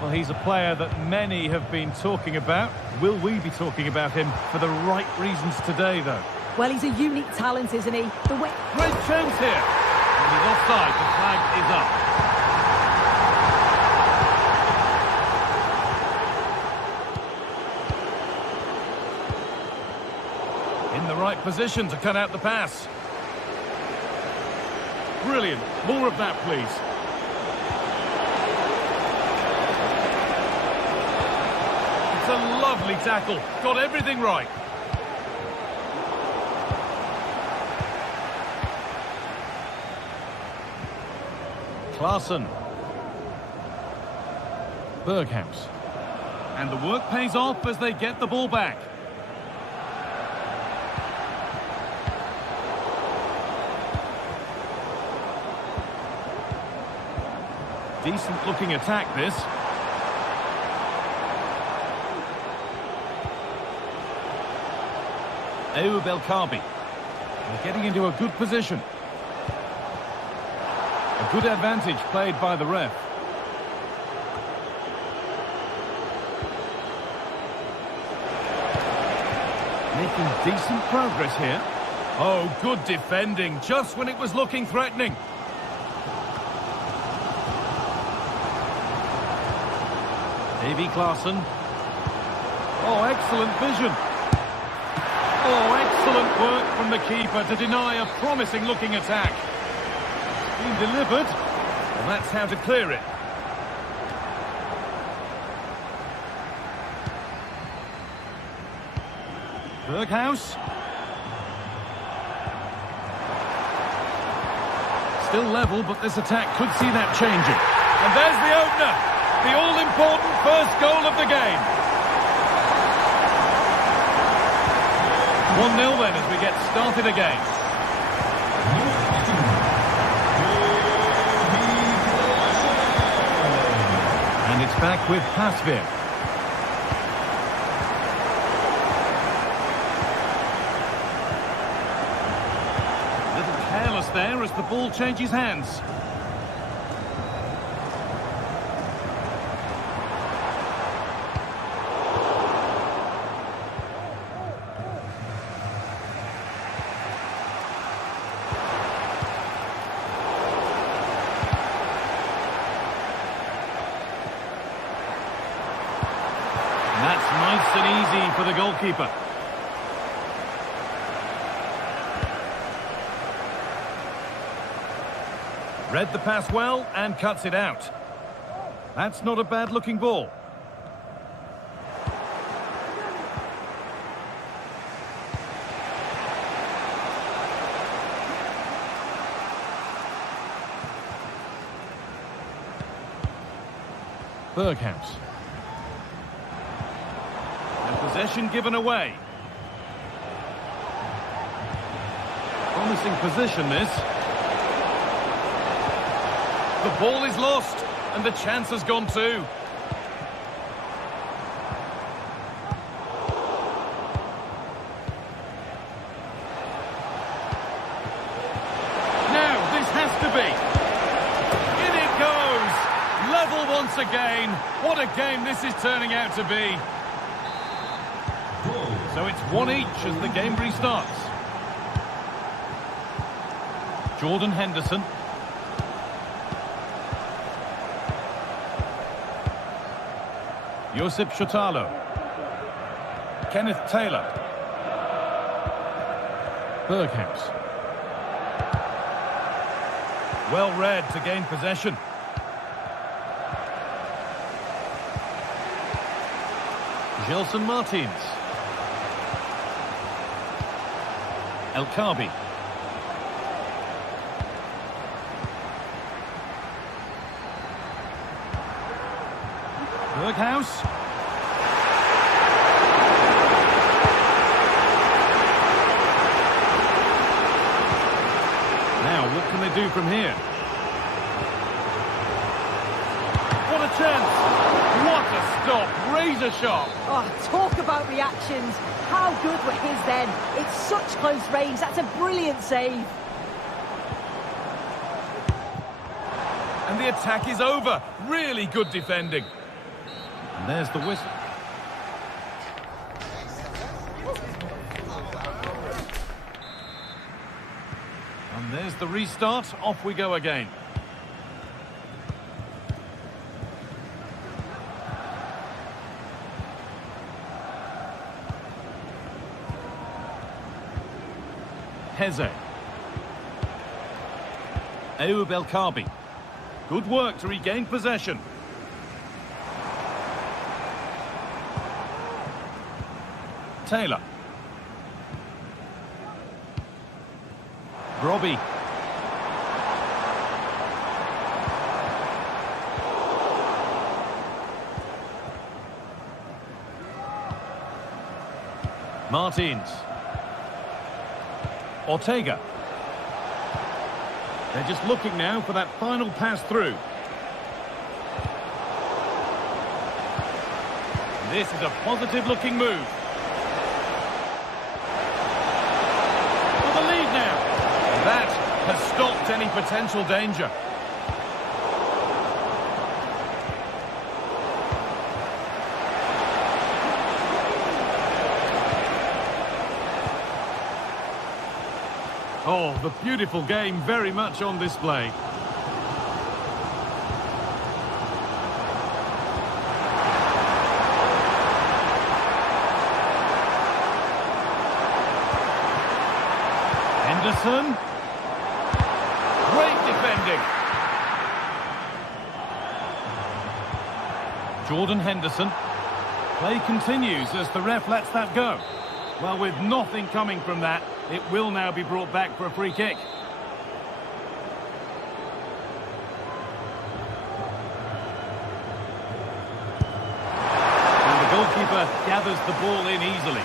Well, he's a player that many have been talking about. Will we be talking about him for the right reasons today, though? Well, he's a unique talent, isn't he? Great chance here. And he's offside. The flag is up. In the right position to cut out the pass. Brilliant. More of that, please. A lovely tackle, got everything right. Klaassen. Berghaus. And the work pays off as they get the ball back. Decent looking attack this. Belkabi. They're getting into a good position. A good advantage played by the ref. Making decent progress here. Oh, good defending, just when it was looking threatening. Davy Klaassen. Oh, excellent vision. Oh, excellent work from the keeper to deny a promising-looking attack. It's been delivered, and that's how to clear it. Berghaus. Still level, but this attack could see that changing. And there's the opener, the all-important first goal of the game. 1-0 then as we get started again. And it's back with Pasveer. A little careless there as the ball changes hands. That's nice and easy for the goalkeeper. Read the pass well and cuts it out. That's not a bad-looking ball. Berghaus. Possession given away. Promising position this. The ball is lost and the chance has gone too. Now this has to be. In it goes. Level once again. What a game this is turning out to be. So it's 1 each as the game restarts. Jordan Henderson. Josip Shotalo. Kenneth Taylor. Berghaus. Well read to gain possession. Gelson Martins. El Kaabi. Berghaus. Now, what can they do from here? What a chance! What a stop! Razor sharp! Oh, talk about reactions. How good were his then? It's such close range. That's a brilliant save. And the attack is over. Really good defending. And there's the whistle. And there's the restart. Off we go again. Heze. Ayoub El Kaabi. Good work to regain possession. Taylor. Robbie. Martins. Ortega. They're just looking now for that final pass through. This is a positive-looking move. For the lead now. That has stopped any potential danger. Oh, the beautiful game very much on display. Henderson. Great defending. Jordan Henderson. Play continues as the ref lets that go. Well, with nothing coming from that, it will now be brought back for a free kick. And the goalkeeper gathers the ball in easily.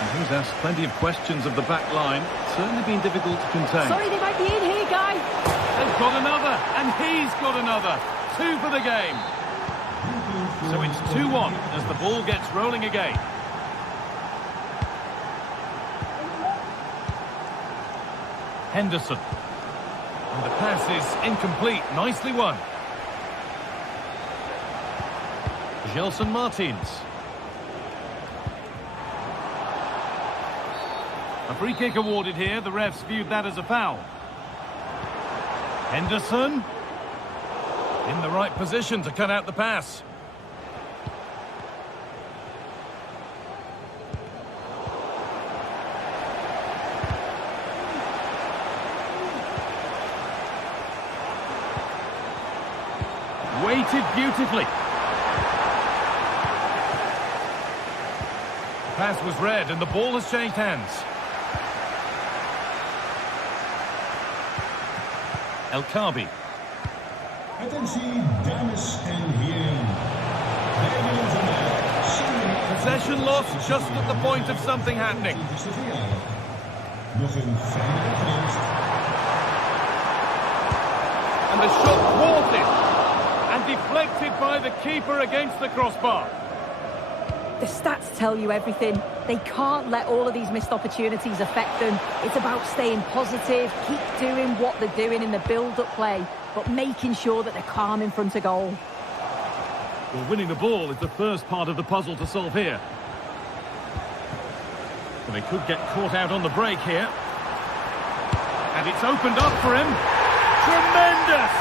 And he's asked plenty of questions of the back line. Certainly been difficult to contain. Sorry, they might be in here, guy. They've got another, and he's got another. 2 for the game. So it's 2-1 as the ball gets rolling again. Henderson. And the pass is incomplete. Nicely won. Gelson Martins. A free kick awarded here. The refs viewed that as a foul. Henderson. In the right position to cut out the pass. Weighted beautifully. The pass was read and the ball has changed hands. El Kaabi. Possession lost just at the point of something happening. And the shot thwarted. And deflected by the keeper against the crossbar. The stats tell you everything. They can't let all of these missed opportunities affect them. It's about staying positive, keep doing what they're doing in the build-up play, but making sure that they're calm in front of goal. Well, winning the ball is the first part of the puzzle to solve here. But they could get caught out on the break here. And it's opened up for him. Tremendous!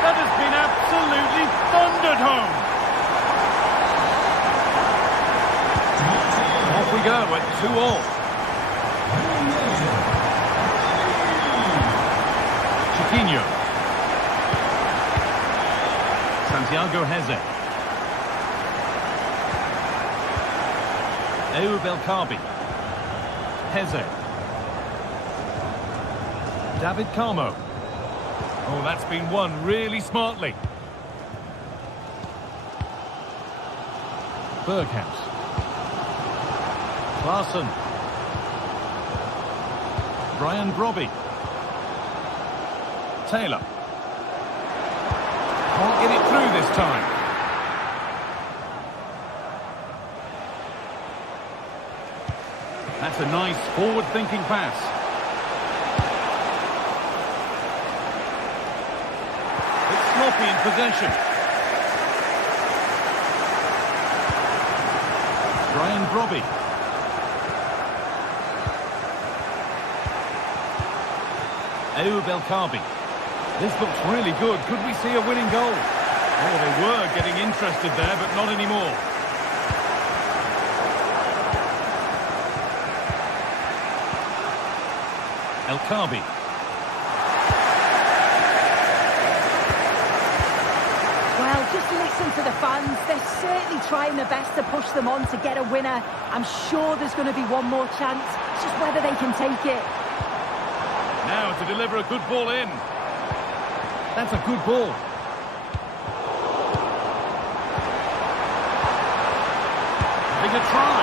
That has been absolutely thundered home. Off we go at 2-all. Chiquinho. Santiago Heze. Ayoub El Kaabi. Heze. David Carmo. Oh, that's been won really smartly. Berghaus. Klaassen. Brian Brobby. Taylor. Can't get it through this time. That's a nice forward-thinking pass. It's sloppy in possession. Brian Brobby. Ayoub El Kaabi. This looks really good. Could we see a winning goal? Oh, they were getting interested there, but not anymore. El Kaabi. Well, just listen to the fans. They're certainly trying their best to push them on to get a winner. I'm sure there's going to be one more chance. It's just whether they can take it. Now to deliver a good ball in. That's a good ball. Having a try.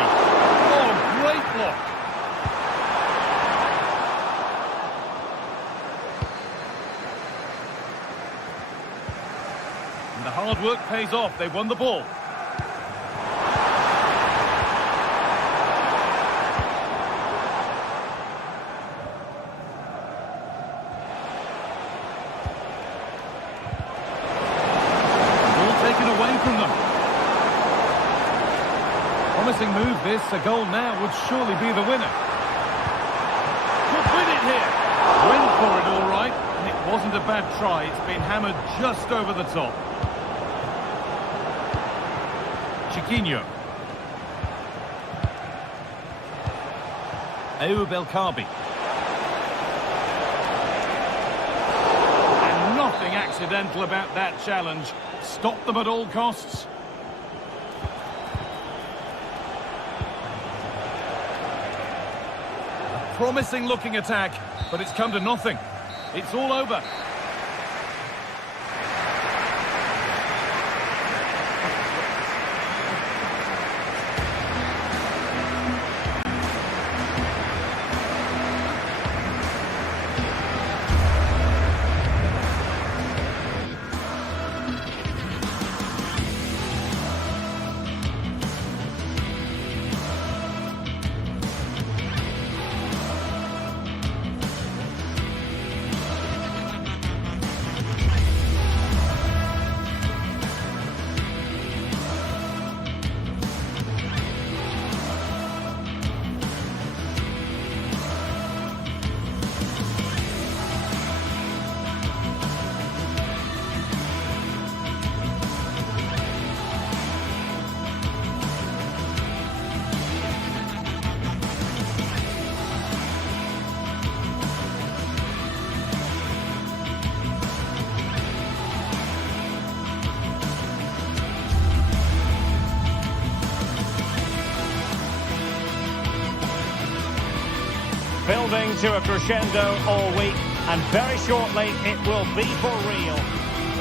Oh, great block. And the hard work pays off. They won the ball. Promising move this. A goal now would surely be the winner. Could win it here. Went for it all right. And it wasn't a bad try. It's been hammered just over the top. Chiquinho. Ayoub El Kaabi. And nothing accidental about that challenge. Stop them at all costs. Promising looking attack, but it's come to nothing. It's all over. Building to a crescendo all week, and very shortly it will be for real.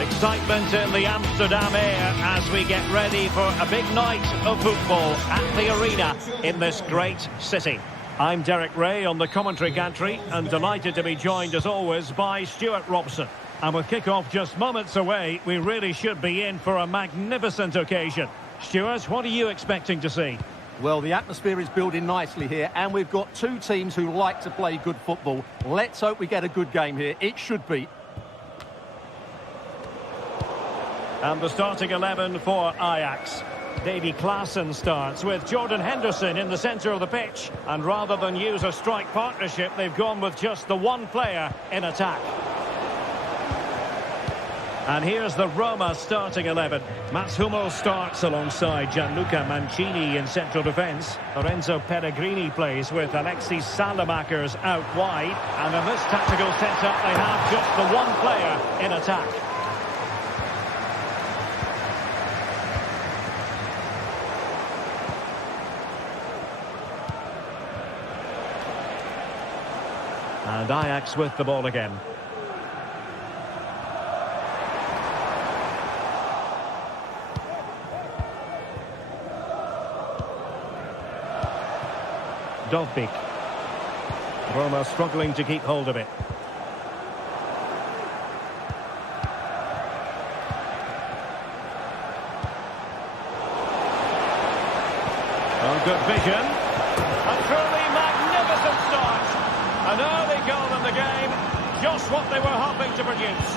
Excitement in the Amsterdam air as we get ready for a big night of football at the arena in this great city. I'm Derek Ray on the commentary gantry, and delighted to be joined as always by Stuart Robson. And with kick-off just moments away, we really should be in for a magnificent occasion. Stuart, what are you expecting to see? Well, the atmosphere is building nicely here, and we've got two teams who like to play good football. Let's hope we get a good game here. It should be. And the starting 11 for Ajax. Davy Klaassen starts with Jordan Henderson in the centre of the pitch. And rather than use a strike partnership, they've gone with just the one player in attack. And here's the Roma starting 11. Mats Hummels starts alongside Gianluca Mancini in central defence. Lorenzo Pellegrini plays with Alexis Salamakers out wide. And in this tactical setup, they have just the one player in attack. And Ajax with the ball again. Dovbyk. Roma struggling to keep hold of it. Oh, good vision. A truly magnificent start. An early goal in the game. Just what they were hoping to produce.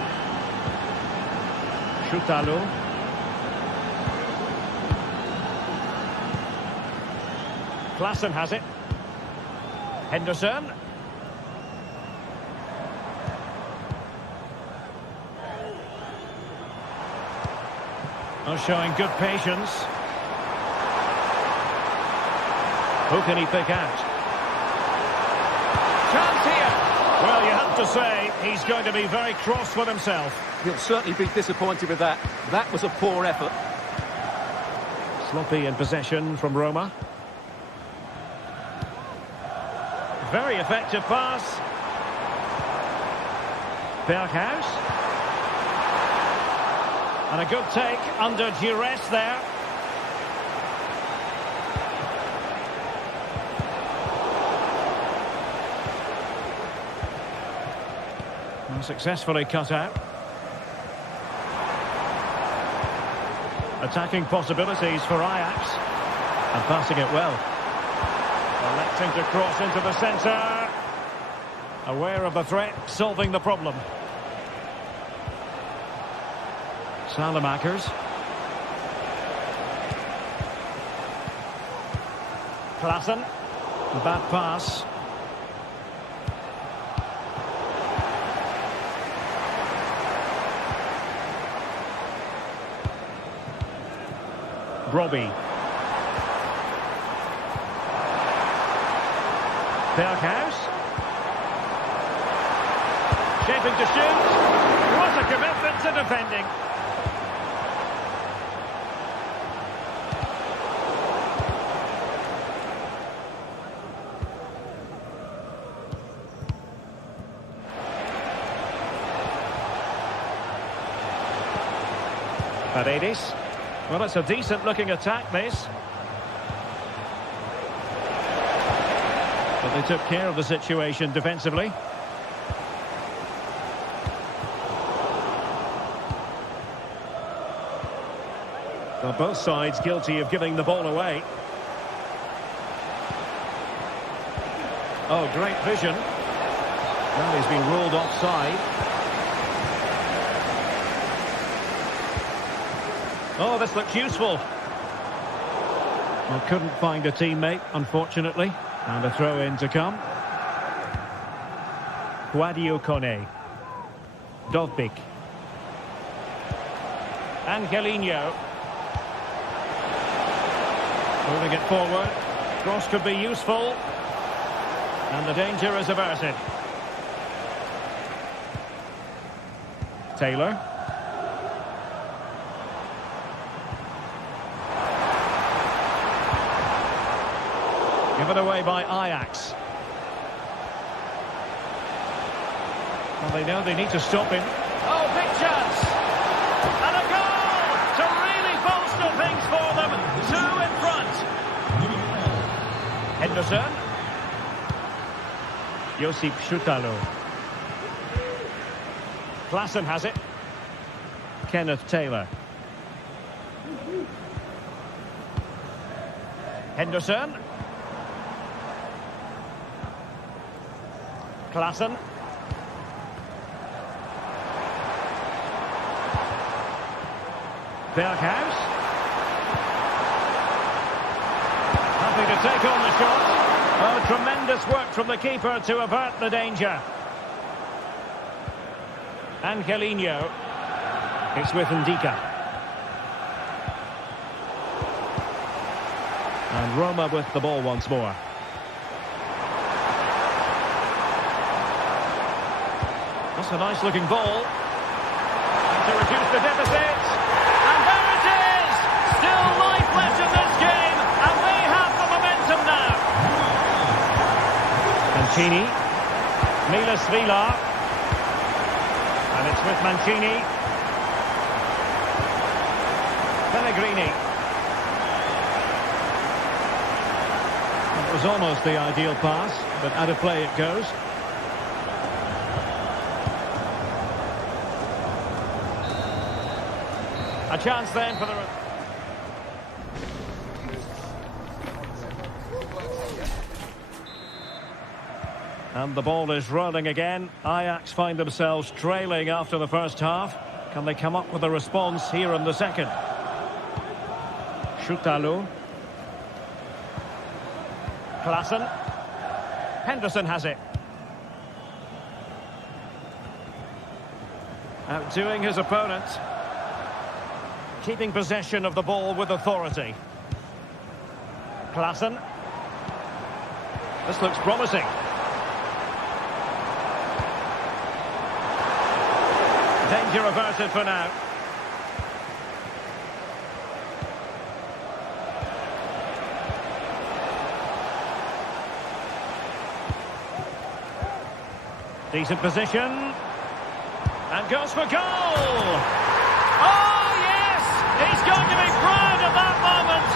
Shutalu. Klaassen has it. Henderson. Oh, showing good patience. Who can he pick out? Chance here. Well, you have to say, he's going to be very cross with himself. He'll certainly be disappointed with that. That was a poor effort. Sloppy in possession from Roma. Very effective pass. Berghuis. And a good take under duress there. And successfully cut out. Attacking possibilities for Ajax. And passing it well. Electing to cross into the centre. Aware of the threat, solving the problem. Salamakers. Klaassen. Bad pass. Robbie. Berghuis. Shaping to shoot. What a commitment to defending. Paredes. Well, it's a decent-looking attack, this. But they took care of the situation defensively. Well, both sides guilty of giving the ball away. Oh, great vision. Well, he's been ruled offside. Oh, this looks useful. Well, couldn't find a teammate, unfortunately. And a throw-in to come. Guadio Kone. Dovbyk. Angelino. Moving it forward. Cross could be useful. And the danger is averted. Taylor. Given away by Ajax. Well, they know they need to stop him. Oh, big chance! And a goal to really bolster things for them. 2 in front. Henderson. Josip Shutalu. Klaassen has it. Kenneth Taylor. Henderson. Klaassen. Berghuis. happy to take on the shot. Oh, tremendous work from the keeper to avert the danger. Angelino. It's with Ndika. And Roma with the ball once more. That's a nice looking ball. And to reduce the deficit. And there it is! Still life left in this game. And they have the momentum now. Mancini. Milas Vila. And it's with Mancini. Pellegrini. It was almost the ideal pass, but out of play it goes. A chance then for the... And the ball is rolling again. Ajax find themselves trailing after the first half. Can they come up with a response here in the second? Schutalo. Klaassen. Henderson has it. Outdoing his opponent. Keeping possession of the ball with authority. Klaassen. This looks promising. Danger averted for now. Decent position. And goes for goal! Oh, yes! He's going to be proud of that moment!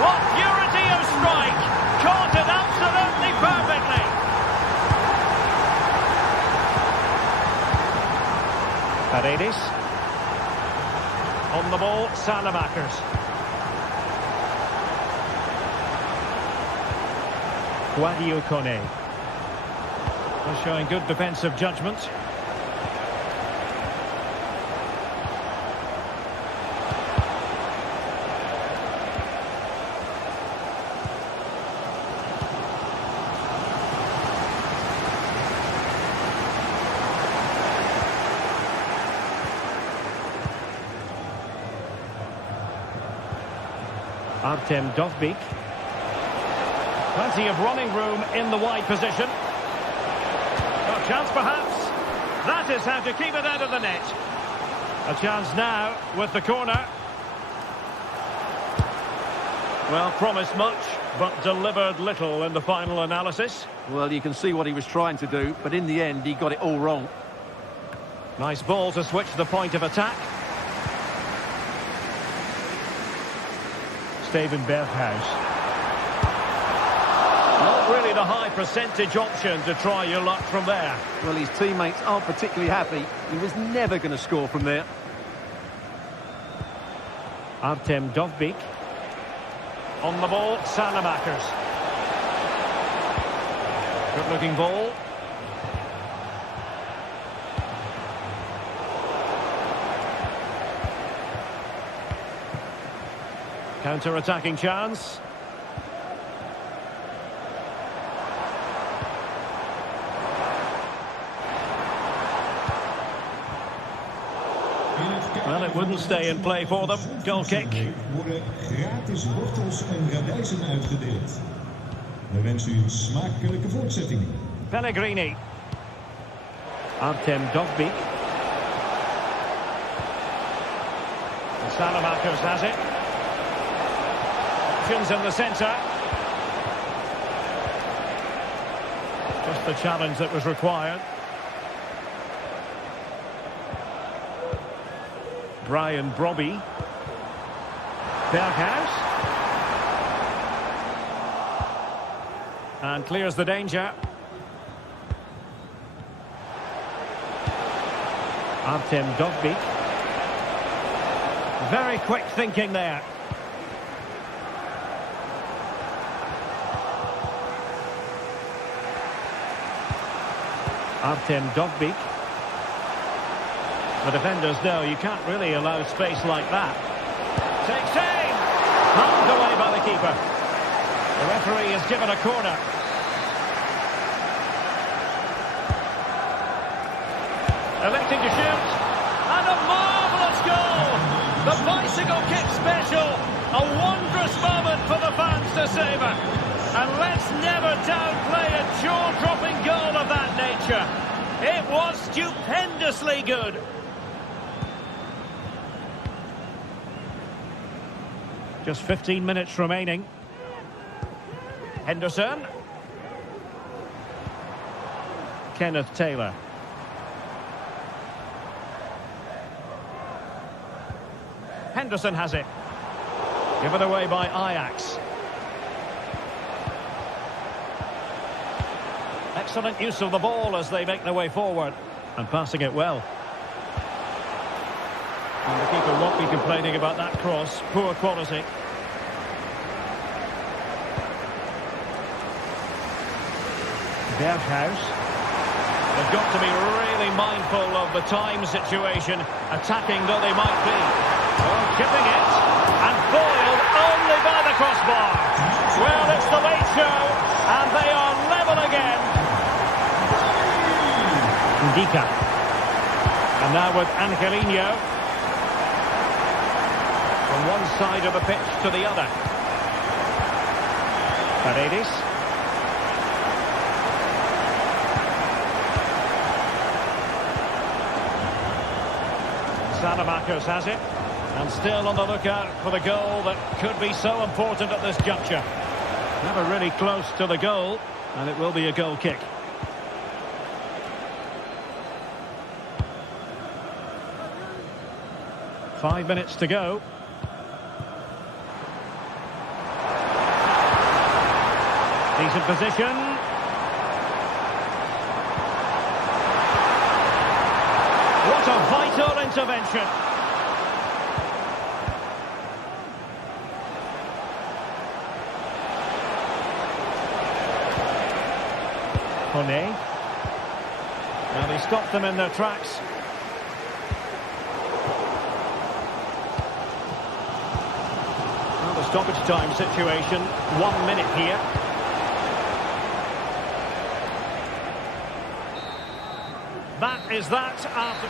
What purity of strike! Caught it absolutely perfectly! Paredes. On the ball, Salamakers. Guadio Kone. Showing good defensive judgment. Artem Dovbyk. Plenty of running room in the wide position. A chance perhaps. That is how to keep it out of the net. A chance now with the corner. Well, promised much, but delivered little in the final analysis. Well, you can see what he was trying to do, but in the end, he got it all wrong. Nice ball to switch the point of attack. Steven Berghuis. Not really the high percentage option to try your luck from there. Well, his teammates aren't particularly happy. He was never going to score from there. Artem Dovbyk. On the ball, Salamakers. Good looking ball. Counter-attacking chance. Well, it wouldn't stay in play for them. Goal kick. Worden gratis wortels en radijzen uitgedeeld. We wensen u smakelijke voortzettingen. Pellegrini. Artem Dovbyk. Salamakers has it. Options in the centre. Just the challenge that was required. Brian Brobby. Berghuis. And clears the danger. Artem Dovbyk. Very quick thinking there. Artem Dovbyk. The defenders know you can't really allow space like that. Takes aim! Pumped away by the keeper. The referee has given a corner. Electing to shoot. And a marvellous goal! The bicycle kick special. A wondrous moment for the fans to savour. And let's never downplay a jaw-dropping goal of that nature. It was stupendously good. Just 15 minutes remaining. Henderson. Kenneth Taylor. Henderson has it. Given away by Ajax. Excellent use of the ball as they make their way forward. And passing it well. And the keeper won't be complaining about that cross. Poor quality. Berghuis. They've got to be really mindful of the time situation, attacking though they might be. Oh, chipping it, and foiled only by the crossbar. Well, it's the late show, and they are level again. Ndika. And now with Angelino. From one side of the pitch to the other. Paredes. Salamakers has it, and still on the lookout for the goal that could be so important at this juncture. Never really close to the goal, and it will be a goal kick. Five minutes to go. Decent position. What a vital intervention. Kone. Well, he stopped them in their tracks. Well, the stoppage time situation, 1 minute here. That is that after...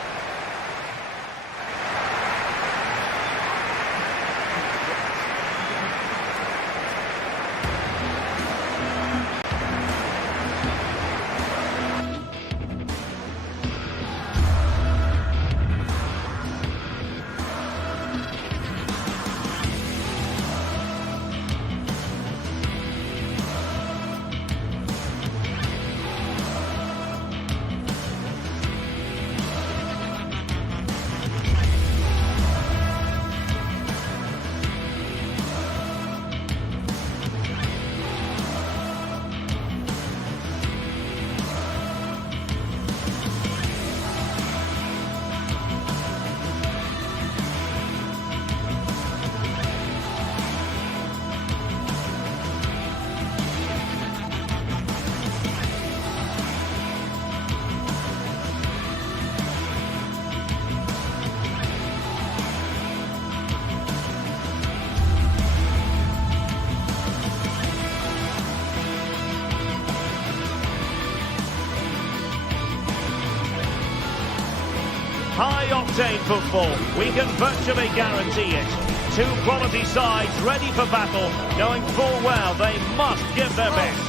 High-octane football, we can virtually guarantee it. Two quality sides ready for battle, knowing full well they must give their best.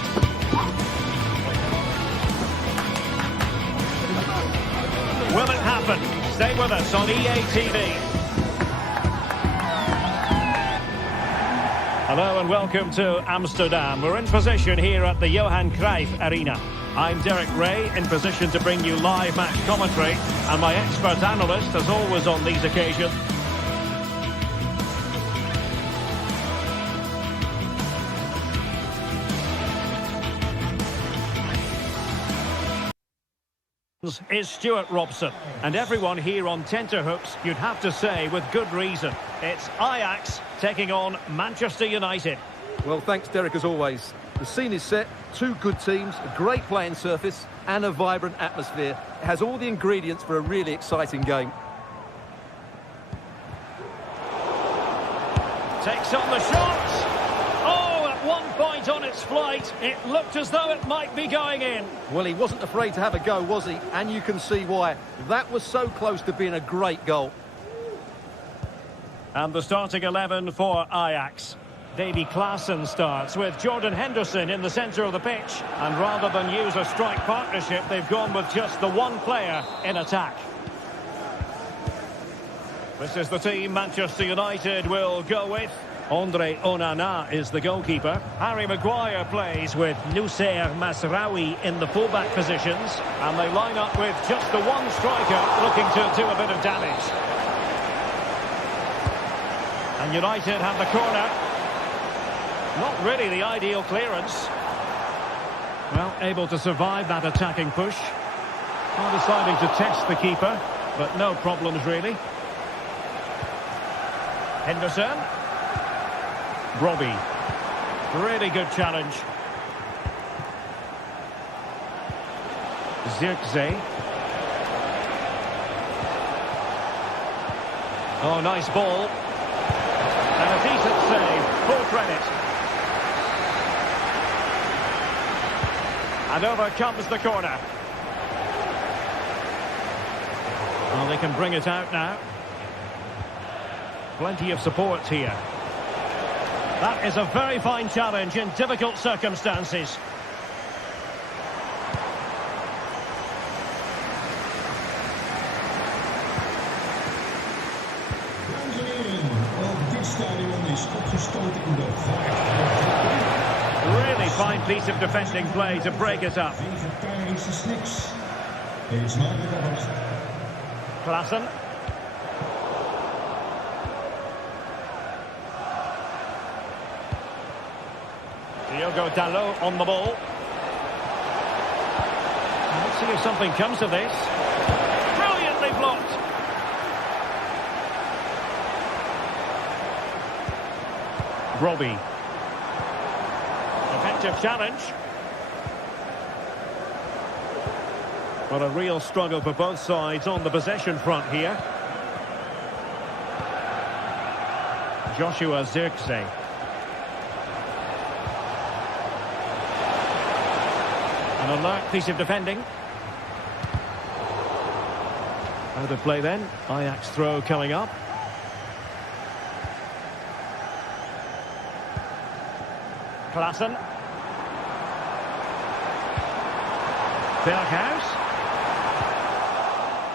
Will it happen? Stay with us on EA TV. Hello and welcome to Amsterdam. We're in position here at the Johan Cruyff Arena. I'm Derek Ray, in position to bring you live match commentary, and my expert analyst, as always on these occasions, is Stuart Robson. And everyone here on tenterhooks, you'd have to say, with good reason. It's Ajax taking on Manchester United. Well, thanks, Derek, as always. The scene is set, two good teams, a great playing surface and a vibrant atmosphere. It has all the ingredients for a really exciting game. Takes on the shot. Oh, at one point on its flight. It looked as though it might be going in. Well, he wasn't afraid to have a go, was he? And you can see why. That was so close to being a great goal. And the starting 11 for Ajax. Davy Klaassen starts with Jordan Henderson in the centre of the pitch. And rather than use a strike partnership, they've gone with just the one player in attack. This is the team Manchester United will go with. Andre Onana is the goalkeeper. Harry Maguire plays with Noussair Mazraoui in the fullback positions. And they line up with just the one striker looking to do a bit of damage. And United have the corner. Not really the ideal clearance. Well, able to survive that attacking push. Well, deciding to test the keeper, but no problems really. Henderson. Robbie. Really good challenge. Zirkzee. Oh, nice ball. And a decent save. Full credit. And over comes the corner. Well, they can bring it out now. Plenty of support here. That is a very fine challenge in difficult circumstances. Really fine piece of defending play to break it up. Klaassen. Diogo Dalot on the ball. Let's see if something comes of this. Brilliantly blocked. Robbie. Effective challenge. But a real struggle for both sides on the possession front here. Joshua Zirkzee. An alert piece of defending. Out of play then. Ajax throw coming up. Klaassen. Berghuis.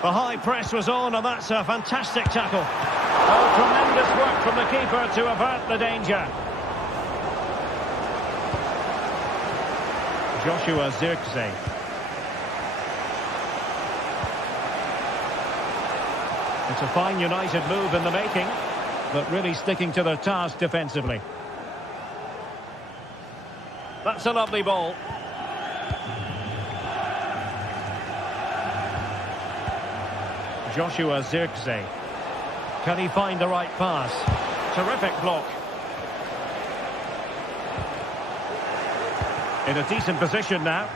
The high press was on, and that's a fantastic tackle. Oh, tremendous work from the keeper to avert the danger. Joshua Zirkzee. It's a fine United move in the making, but really sticking to their task defensively. That's a lovely ball. Joshua Zirkzee. Can he find the right pass? Terrific block. In a decent position now.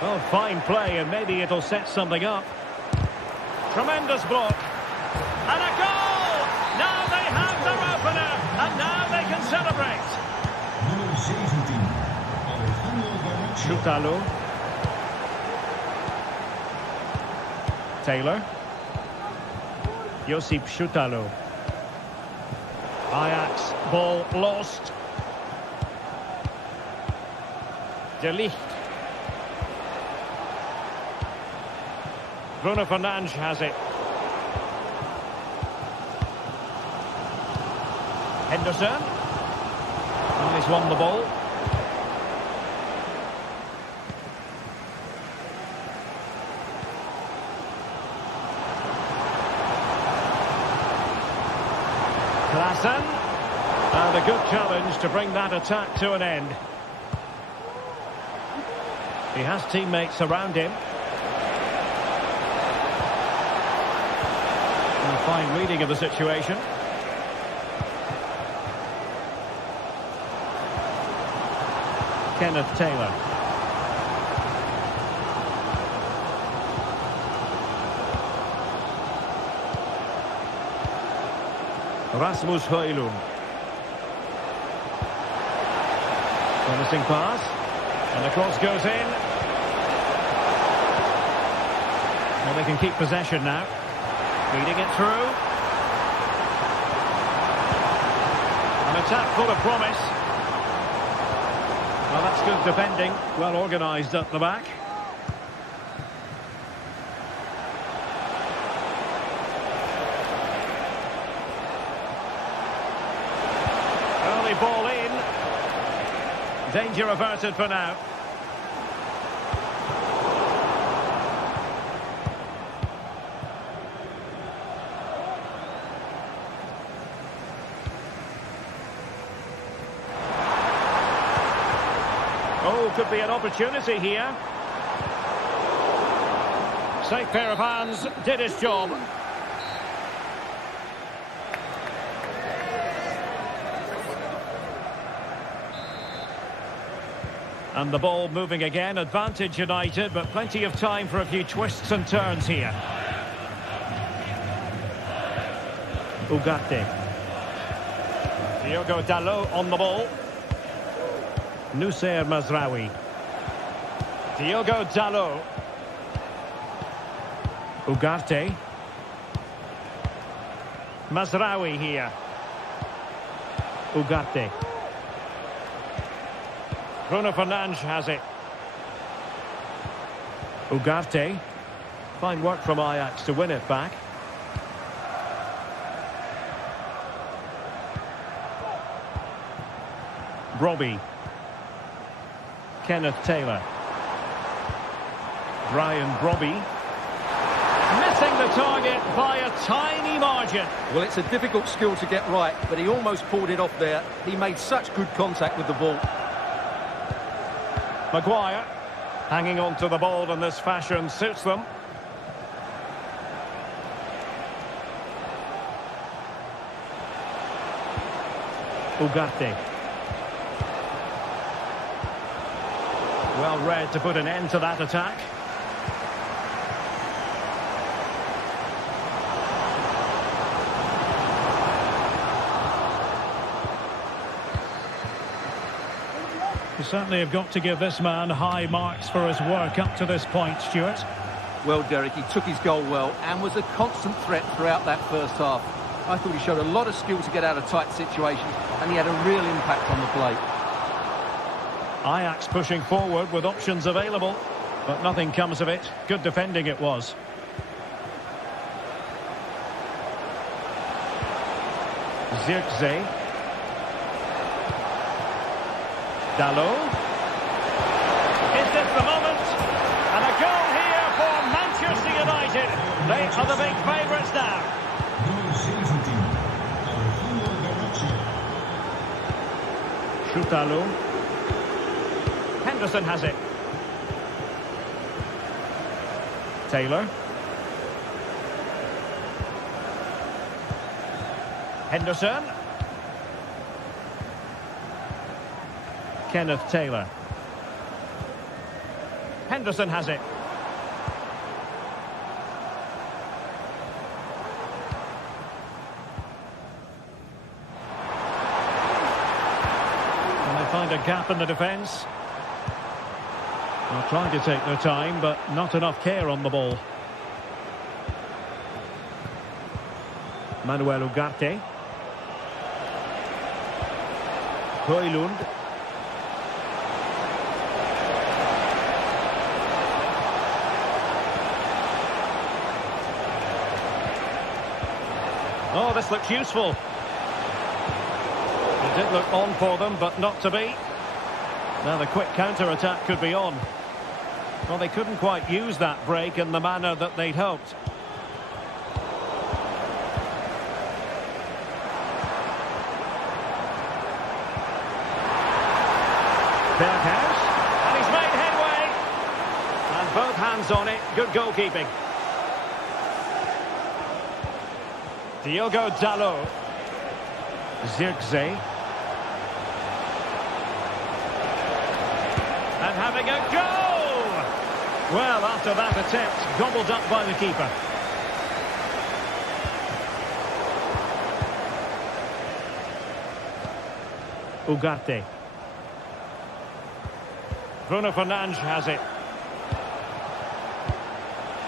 Oh, fine play, and maybe it'll set something up. Tremendous block. And a goal! Now they have their opener, and now they can celebrate. Choutalo. Taylor. Josip Choutalo. Ajax, ball lost. De Ligt. Bruno Fernandes has it. Henderson. Oh, he's won the ball. Klaassen. And a good challenge to bring that attack to an end. He has teammates around him. And a fine reading of the situation. Kenneth Taylor. Rasmus Højlund. Promising pass. And the cross goes in. Well, they can keep possession now. Feeding it through. An attack full of promise. Well, that's good defending. Well organised at the back. Early ball in. Danger averted for now. Oh, could be an opportunity here. Safe pair of hands, did his job. And the ball moving again, advantage United, but plenty of time for a few twists and turns here. Ugarte. Diogo Dalot on the ball. Noussair Mazraoui. Diogo Dalot. Ugarte. Mazraoui here. Ugarte. Bruno Fernandes has it. Ugarte. Fine work from Ajax to win it back. Brobbey. Kenneth Taylor. Brian Brobbey. Missing the target by a tiny margin. Well, it's a difficult skill to get right, but he almost pulled it off there. He made such good contact with the ball. Maguire hanging on to the ball in this fashion suits them. Ugarte. Well read to put an end to that attack. You certainly have got to give this man high marks for his work up to this point, Stuart. Well, Derek, he took his goal well and was a constant threat throughout that first half. I thought he showed a lot of skill to get out of tight situations, and he had a real impact on the play. Ajax pushing forward with options available, but nothing comes of it. Good defending it was. Zirkzee. Dalot. Is this the moment? And a goal here for Manchester United. They are the big favourites now. Shoutalo. Henderson has it. Taylor. Henderson. Kenneth Taylor. Henderson has it. And they find a gap in the defence. They're trying to take their time, but not enough care on the ball. Manuel Ugarte. Højlund. Oh, this looks useful. It did look on for them, but not to be. Now the quick counter-attack could be on. Well, they couldn't quite use that break in the manner that they'd hoped. Berghuis, and he's made headway. And both hands on it, good goalkeeping. Diogo Dalot. Zirkzee. And having a goal! Well, after that attempt, gobbled up by the keeper. Ugarte. Bruno Fernandes has it.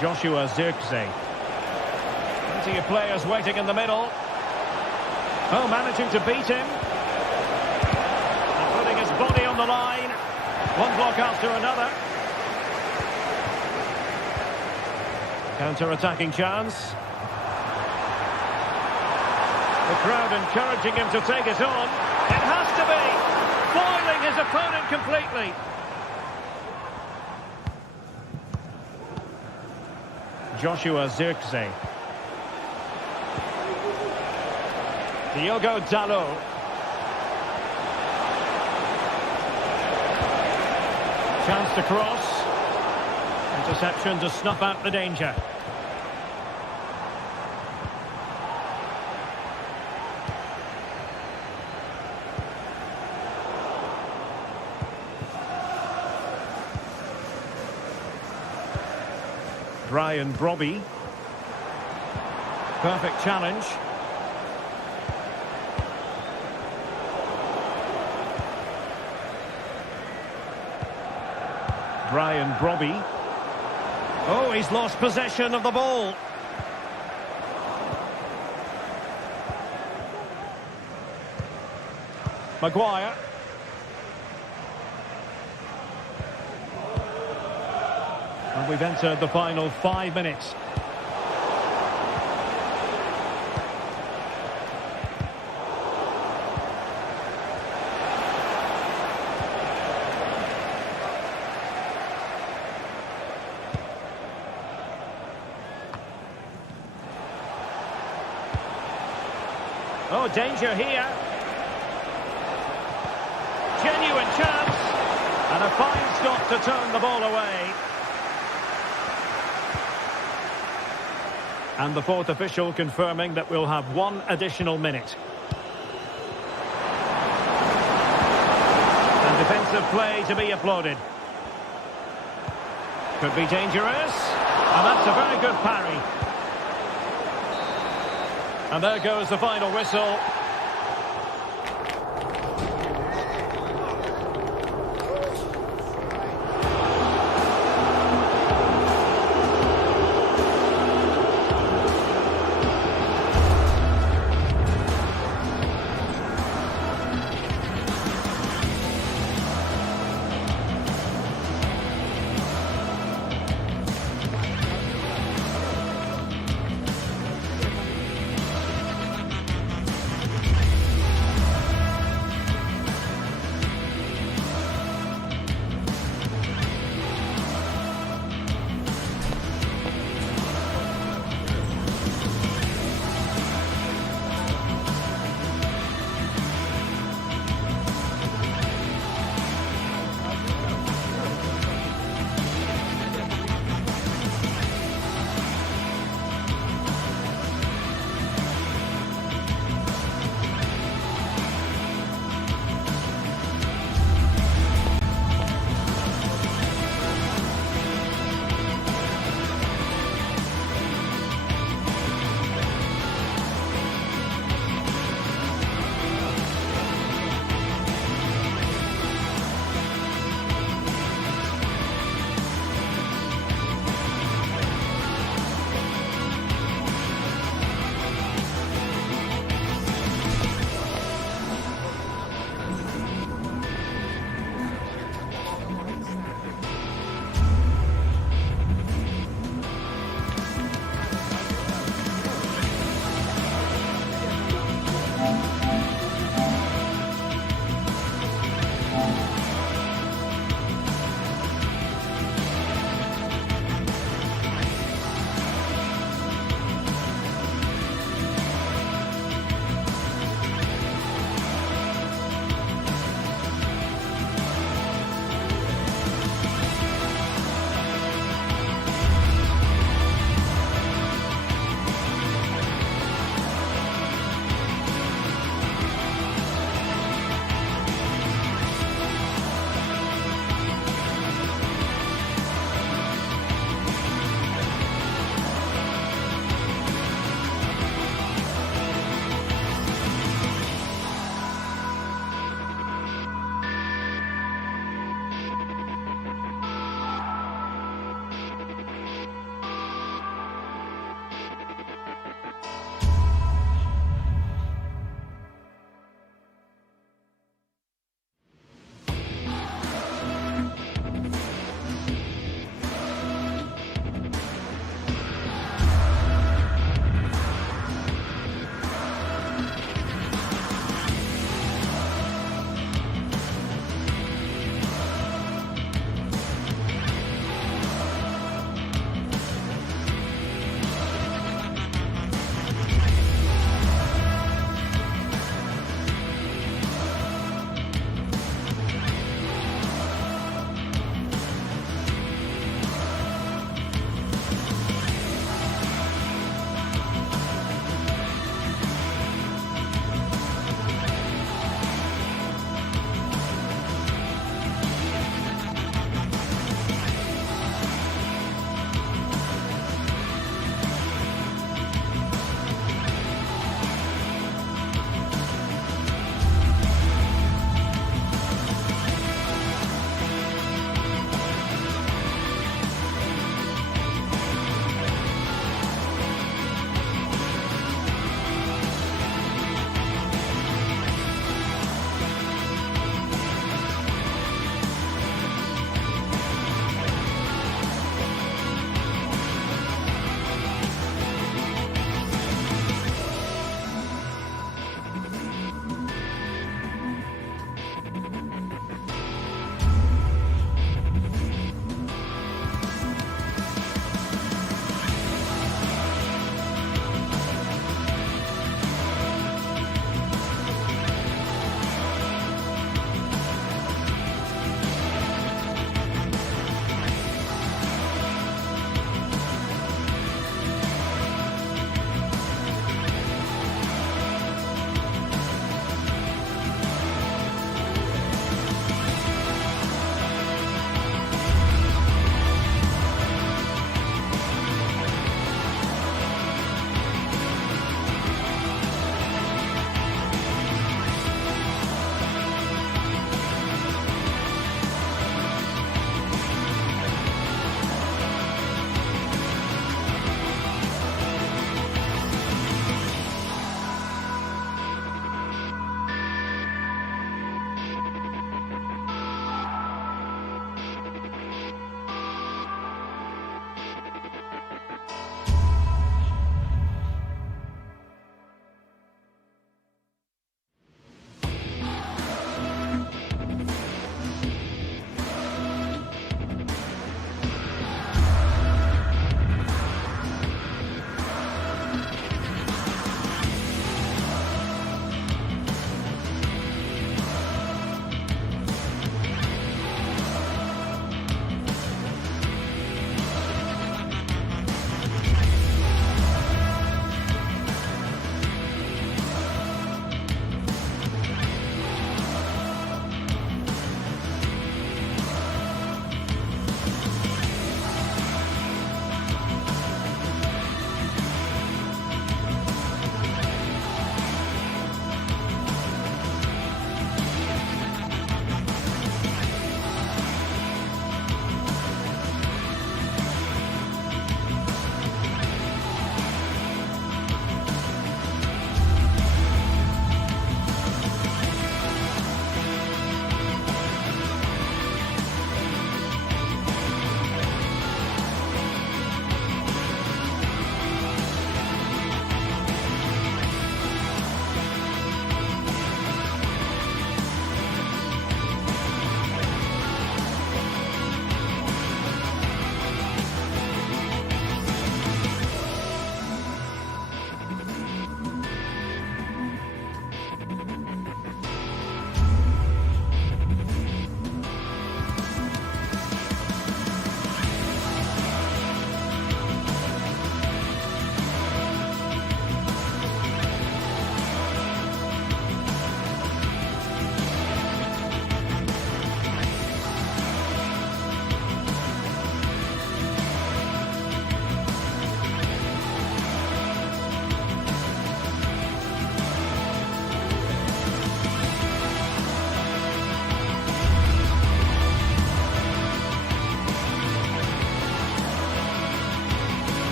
Joshua Zirkzee. Plenty of players waiting in the middle. Oh, managing to beat him. And putting his body on the line. One block after another. Counter-attacking chance. The crowd encouraging him to take it on. It has to be. Foiling his opponent completely. Joshua Zirkzee. Diogo Dalot. Chance to cross. Interception to snuff out the danger. Brian Brobby. Perfect challenge. Brian Brobby. Oh, he's lost possession of the ball. Maguire. And we've entered the final 5 minutes. Oh, danger here. Genuine chance. And a fine stop to turn the ball away. And the fourth official confirming that we'll have one additional minute. And defensive play to be applauded. Could be dangerous. And that's a very good parry. And there goes the final whistle.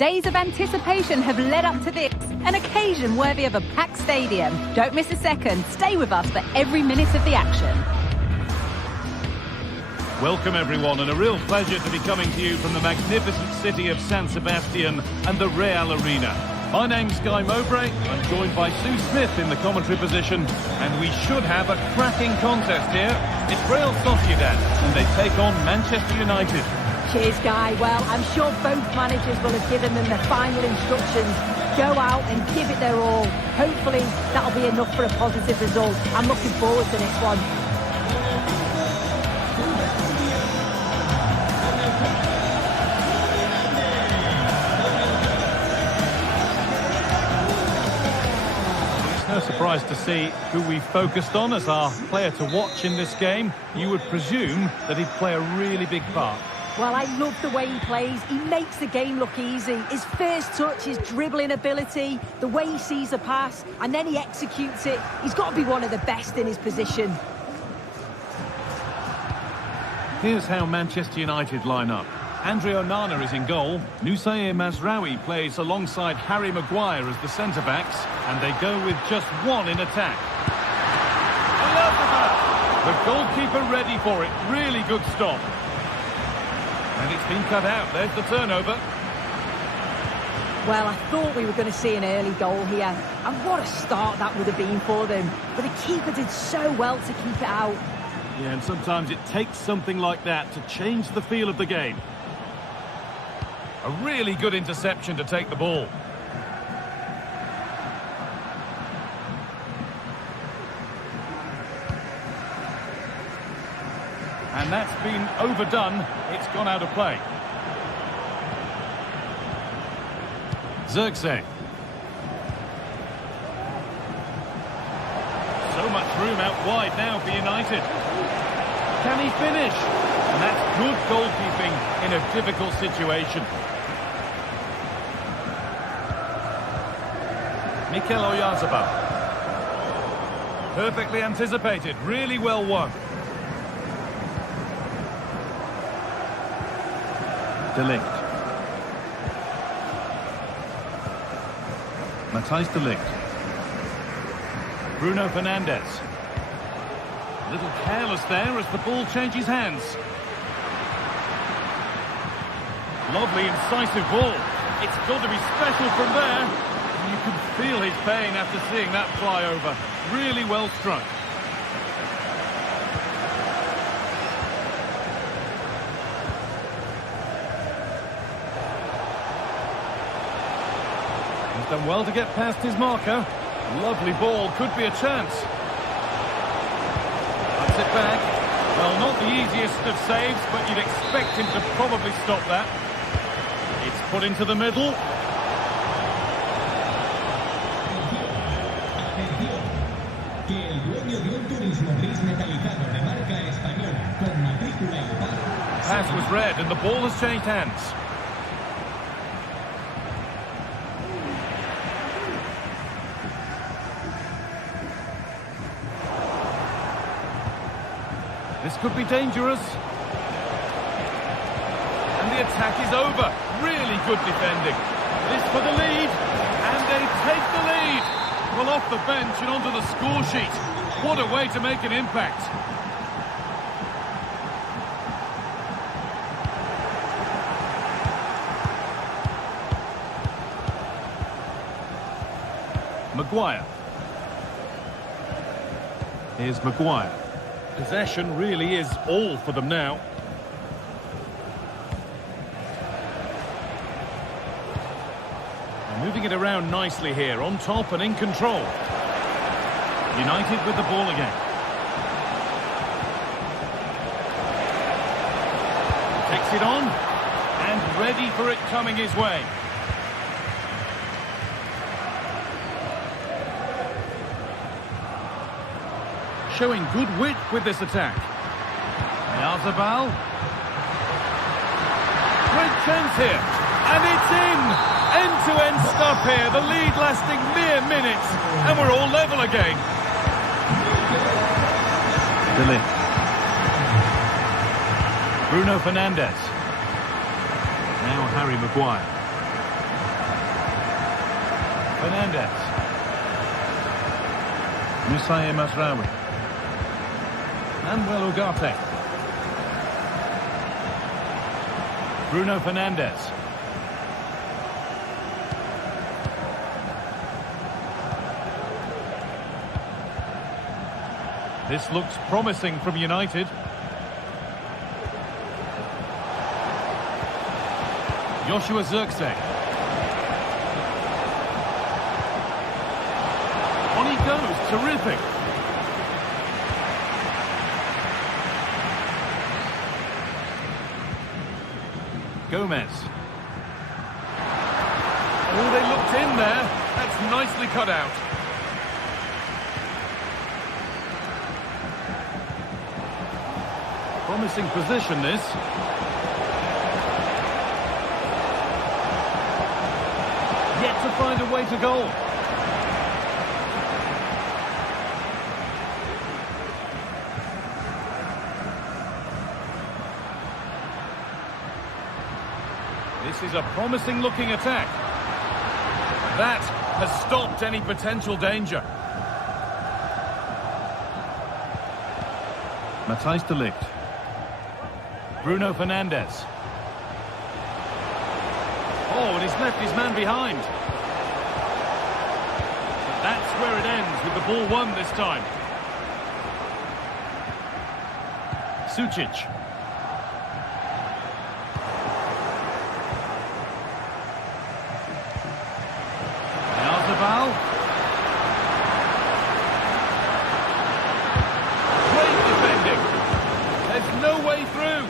Days of anticipation have led up to this, an occasion worthy of a packed stadium. Don't miss a second. Stay with us for every minute of the action. Welcome everyone, and a real pleasure to be coming to you from the magnificent city of San Sebastian and the Real Arena. My name's Guy Mowbray. I'm joined by Sue Smith in the commentary position, and we should have a cracking contest here. It's Real Sociedad, and they take on Manchester United. Cheers, Guy. Well, I'm sure both managers will have given them their final instructions. Go out and give it their all. Hopefully, that'll be enough for a positive result. I'm looking forward to this one. No surprise to see who we focused on as our player to watch in this game. You would presume that he'd play a really big part. Well, I love the way he plays. He makes the game look easy. His first touch, his dribbling ability, the way he sees a pass, and then he executes it. He's got to be one of the best in his position. Here's how Manchester United line up. Andre Onana is in goal. Nusayr Mazraoui plays alongside Harry Maguire as the centre-backs, and they go with just one in attack. The goalkeeper ready for it. Really good stop. And it's been cut out. There's the turnover. Well, I thought we were going to see an early goal here. And what a start that would have been for them. But the keeper did so well to keep it out. Yeah, and sometimes it takes something like that to change the feel of the game. A really good interception to take the ball. And that's been overdone. It's gone out of play. Zirkzee. So much room out wide now for United. Can he finish? And that's good goalkeeping in a difficult situation. Mikel Oyarzabal. Perfectly anticipated, really well won. De Ligt. Matthijs De Ligt. Bruno Fernandes. A little careless there as the ball changes hands. Lovely, incisive ball. It's got to be special from there. You can feel his pain after seeing that fly over. Really well struck. He's done well to get past his marker. Lovely ball, could be a chance. Puts it back. Well, not the easiest of saves, but you'd expect him to probably stop that. It's put into the middle. Pass was read and the ball has changed hands. This could be dangerous. And the attack is over. Really good defending. This for the lead. And they take the lead. Well, off the bench and onto the score sheet. What a way to make an impact. Maguire. Here's Maguire. Possession really is all for them now. They're moving it around nicely here, on top and in control. United with the ball again. Takes it on, and ready for it coming his way. Showing good wit with this attack. Oyarzabal. Great chance here. And it's in! End-to-end stuff here. The lead lasting mere minutes. And we're all level again. De Ligt. Bruno Fernandes. Now Harry Maguire. Fernandez. Musai Mazraoui. Manuel Ugarte. Bruno Fernandez. This looks promising from United. Joshua Zirkzee. On he goes, terrific. Gomez. Oh, they looked in there. That's nicely cut out. Promising position, this. Yet to find a way to goal. This is a promising looking attack. That has stopped any potential danger. Matthijs de Ligt. Bruno Fernandez. Oh, and he's left his man behind. But that's where it ends, with the ball won this time. Sucic. Great defending. There's no way through.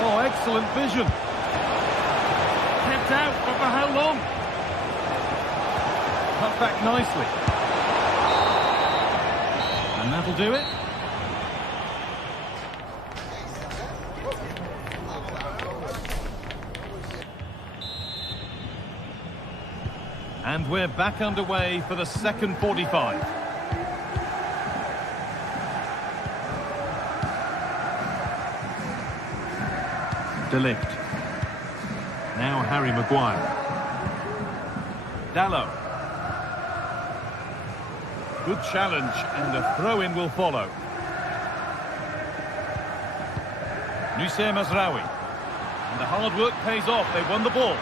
Oh, excellent vision. Kept out, but for how long? Cut back nicely. And that'll do it. And we're back underway for the second 45. De Ligt. Now Harry Maguire. Dalot. Good challenge, and a throw-in will follow. Musai Mazraoui. And the hard work pays off. They won the ball.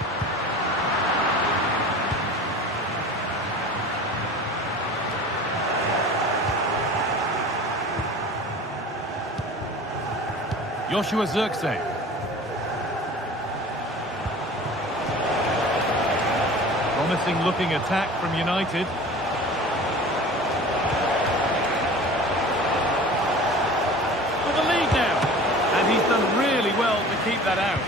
Joshua Zirkzee. Promising looking attack from United. With the lead now. And he's done really well to keep that out.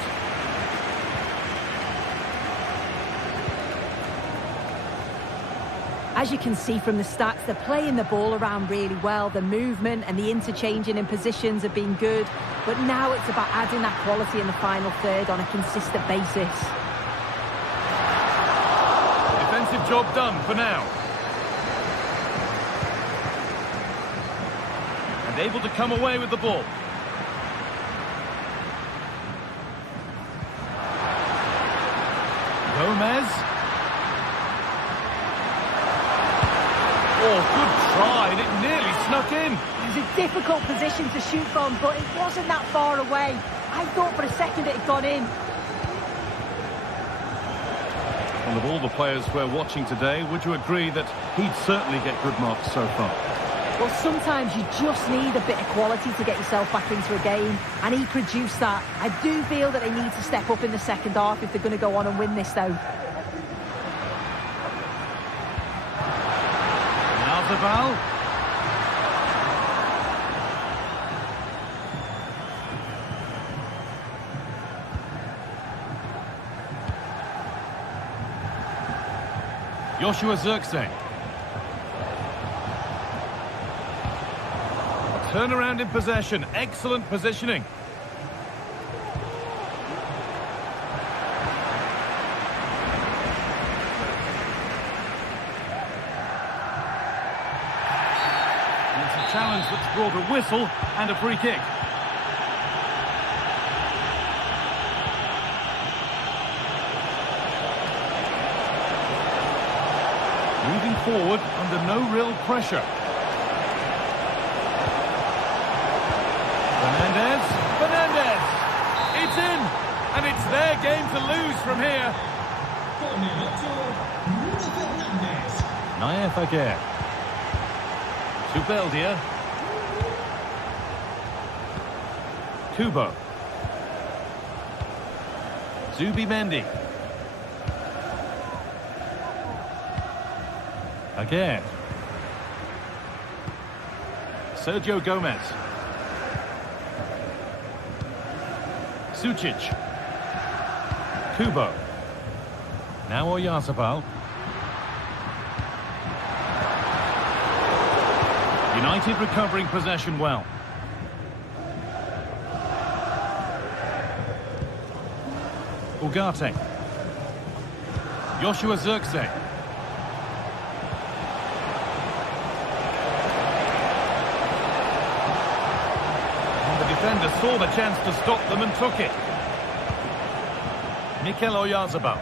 As you can see from the stats, they're playing the ball around really well. The movement and the interchanging in positions have been good. But now it's about adding that quality in the final third on a consistent basis. Defensive job done for now. And able to come away with the ball. Gomez. Oh, good try, and it nearly snuck in. It was a difficult position to shoot from, but it wasn't that far away. I thought for a second it had gone in. And of all the players we're watching today, would you agree that he'd certainly get good marks so far? Well, sometimes you just need a bit of quality to get yourself back into a game, and he produced that. I do feel that they need to step up in the second half if they're going to go on and win this, though. Zabal. Joshua Zirkzee. Turnaround in possession. Excellent positioning. challenge that's brought a whistle and a free kick. Moving forward under no real pressure. Fernandez! It's in! And it's their game to lose from here. Naef Aguirre. To Beldia. Kubo. Zubimendi. Again. Sergio Gomez. Sucic. Kubo. Now Oyarzabal. United recovering possession well. Ugarte. Joshua Zirkzee. Defender saw the chance to stop them and took it. Mikel Oyarzabal.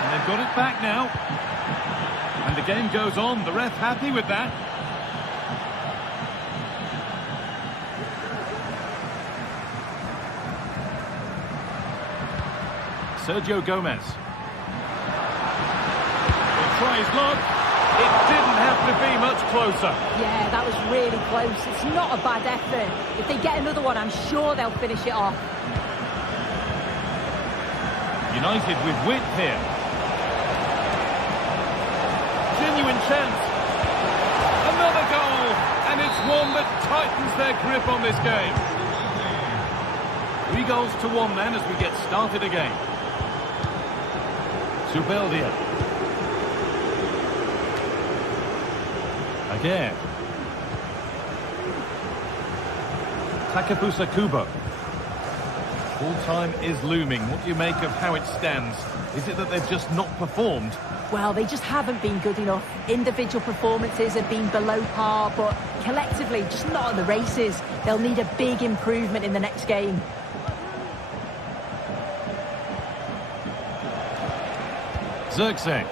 And they've got it back now. And the game goes on. The ref happy with that. Sergio Gomez. Try his luck. It didn't have to be much closer. Yeah, that was really close. It's not a bad effort. If they get another one, I'm sure they'll finish it off. United with width here. Genuine chance. Another goal. And it's one that tightens their grip on this game. 3 goals to 1 then as we get started again. Zubeldia. Again. Takefusa Kubo. Full time is looming. What do you make of how it stands? Is it that they've just not performed? Well, they just haven't been good enough. Individual performances have been below par, but collectively, just not at the races. They'll need a big improvement in the next game. Zirkzee.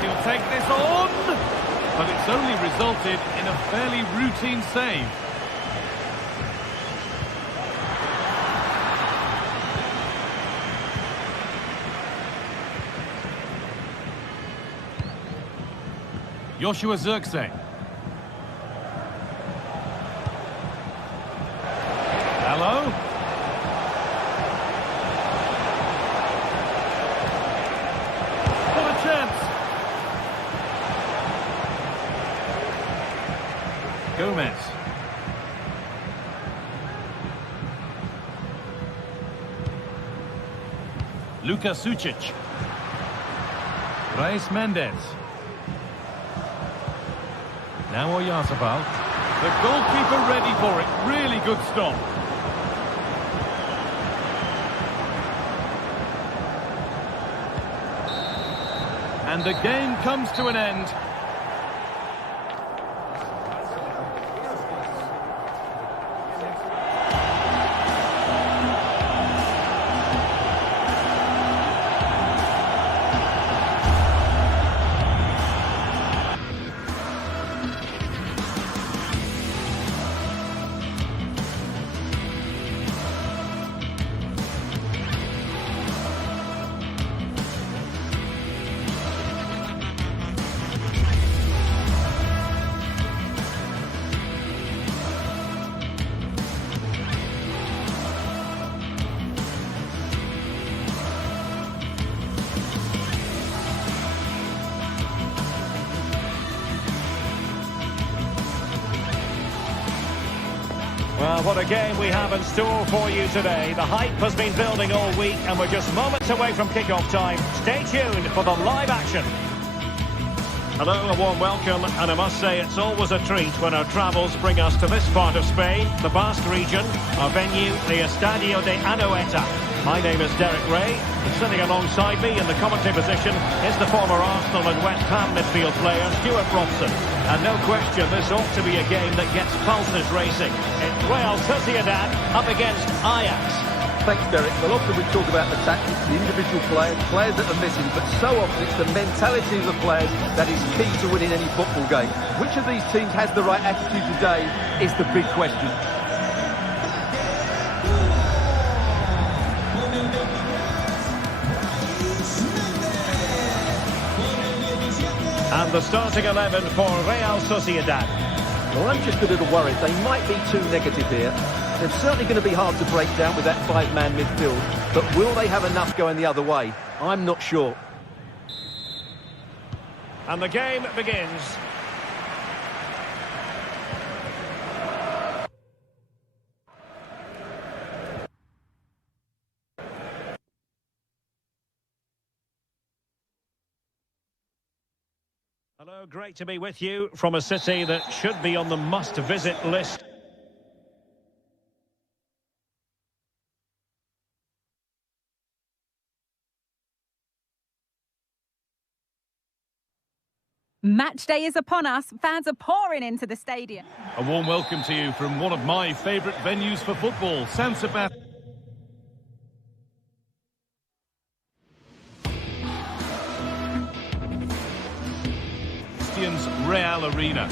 He'll take this on, but it's only resulted in a fairly routine save. Joshua Zirkzee. Hello. What a chance. Gomez. Luka Sucic. Reis Mendes. Now Oyarzabal. The goalkeeper ready for it. Really good stop. And the game comes to an end. Well, what a game we have in store for you today. The hype has been building all week and we're just moments away from kick-off time. Stay tuned for the live action. Hello, a warm welcome, and I must say it's always a treat when our travels bring us to this part of Spain, the Basque region, our venue, the Estadio de Anoeta. My name is Derek Ray, and sitting alongside me in the commentary position is the former Arsenal and West Ham midfield player, Stuart Robson. And no question, this ought to be a game that gets pulses racing. It's Real Sociedad up against Ajax. Thanks, Derek. Well, often we talk about the tactics, the individual players that are missing, but so often it's the mentality of the players that is key to winning any football game. Which of these teams has the right attitude today is the big question. And the starting 11 for Real Sociedad. Well, I'm just a little worried. They might be too negative here. They're certainly going to be hard to break down with that five-man midfield. But will they have enough going the other way? I'm not sure. And the game begins. Hello, great to be with you from a city that should be on the must-visit list. Match day is upon us. Fans are pouring into the stadium. A warm welcome to you from one of my favourite venues for football, Saint-Germain. Real Arena.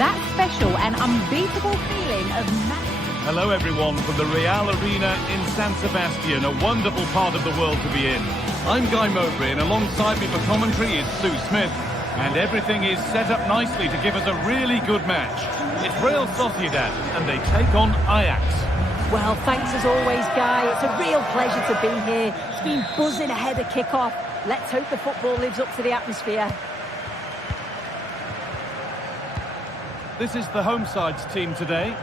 That special and unbeatable feeling of match. Hello everyone from the Real Arena in San Sebastian, a wonderful part of the world to be in. I'm Guy Mowbray and alongside me for commentary is Sue Smith. And everything is set up nicely to give us a really good match. It's Real Sociedad and they take on Ajax. Well, thanks as always, Guy. It's a real pleasure to be here. It's been buzzing ahead of kick-off. Let's hope the football lives up to the atmosphere. This is the home side's team today.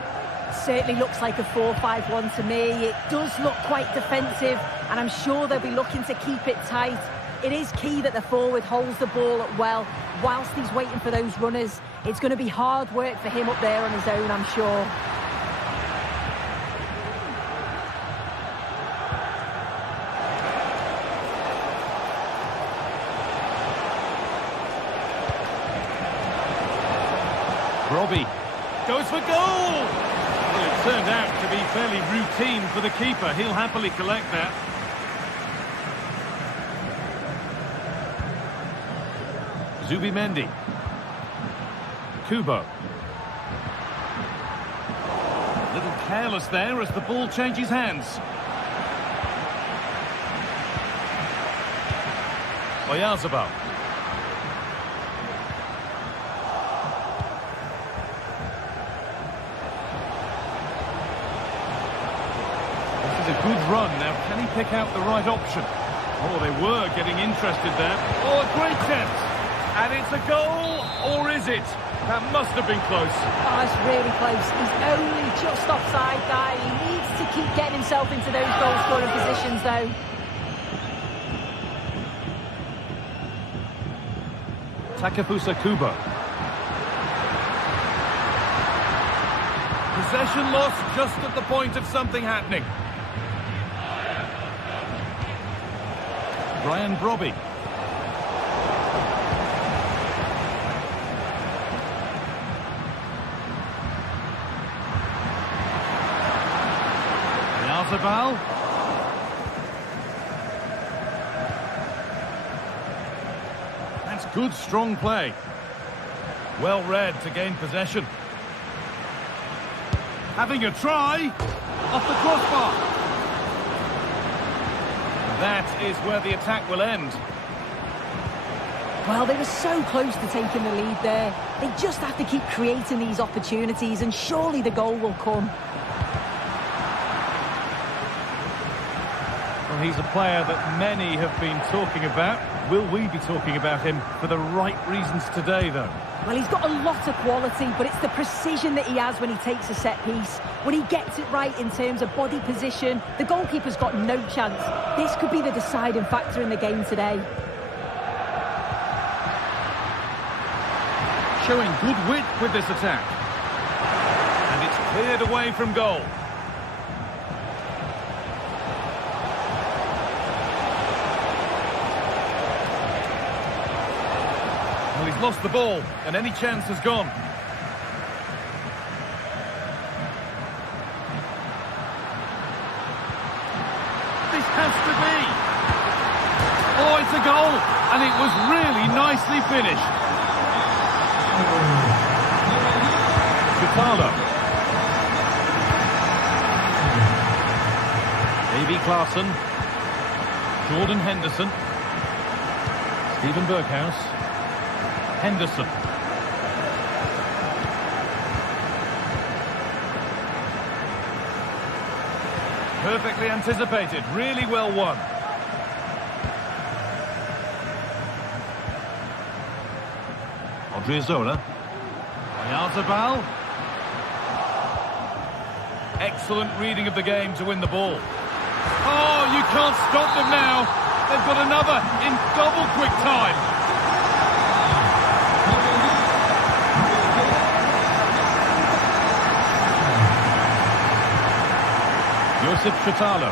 Certainly looks like a 4-5-1 to me. It does look quite defensive, and I'm sure they'll be looking to keep it tight. It is key that the forward holds the ball up well whilst he's waiting for those runners. It's going to be hard work for him up there on his own, I'm sure. Robbie goes for goal! Well, it turned out to be fairly routine for the keeper. He'll happily collect that. Zubimendi. Kubo. A little careless there as the ball changes hands. Oyarzabal. A good run. Now, can he pick out the right option? Oh, they were getting interested there. Oh, a great chance. And it's a goal, or is it? That must have been close. Oh, it's really close. He's only just offside, Guy. He needs to keep getting himself into those goal-scoring positions, though. Takefusa Kubo. Possession lost just at the point of something happening. Brian Brobby. Zabal. That's good, strong play. Well read to gain possession. Having a try. Off the crossbar. That is where the attack will end. Well, they were so close to taking the lead there. They just have to keep creating these opportunities, and surely the goal will come. Well, he's a player that many have been talking about. Will we be talking about him for the right reasons today, though? Well, he's got a lot of quality, but it's the precision that he has when he takes a set piece. When he gets it right in terms of body position, the goalkeeper's got no chance. This could be the deciding factor in the game today. Showing good width with this attack. And it's cleared away from goal. Well, he's lost the ball, and any chance has gone. This has to be. Oh, it's a goal, and it was really nicely finished. Vitalo. A.B. Clarkson. Jordan Henderson. Stephen Berghuis. Henderson. Perfectly anticipated, really well won. Odriozola. Oyarzabal. Excellent reading of the game to win the ball. Oh, you can't stop them now. They've got another in double quick time. Josip Chitalo.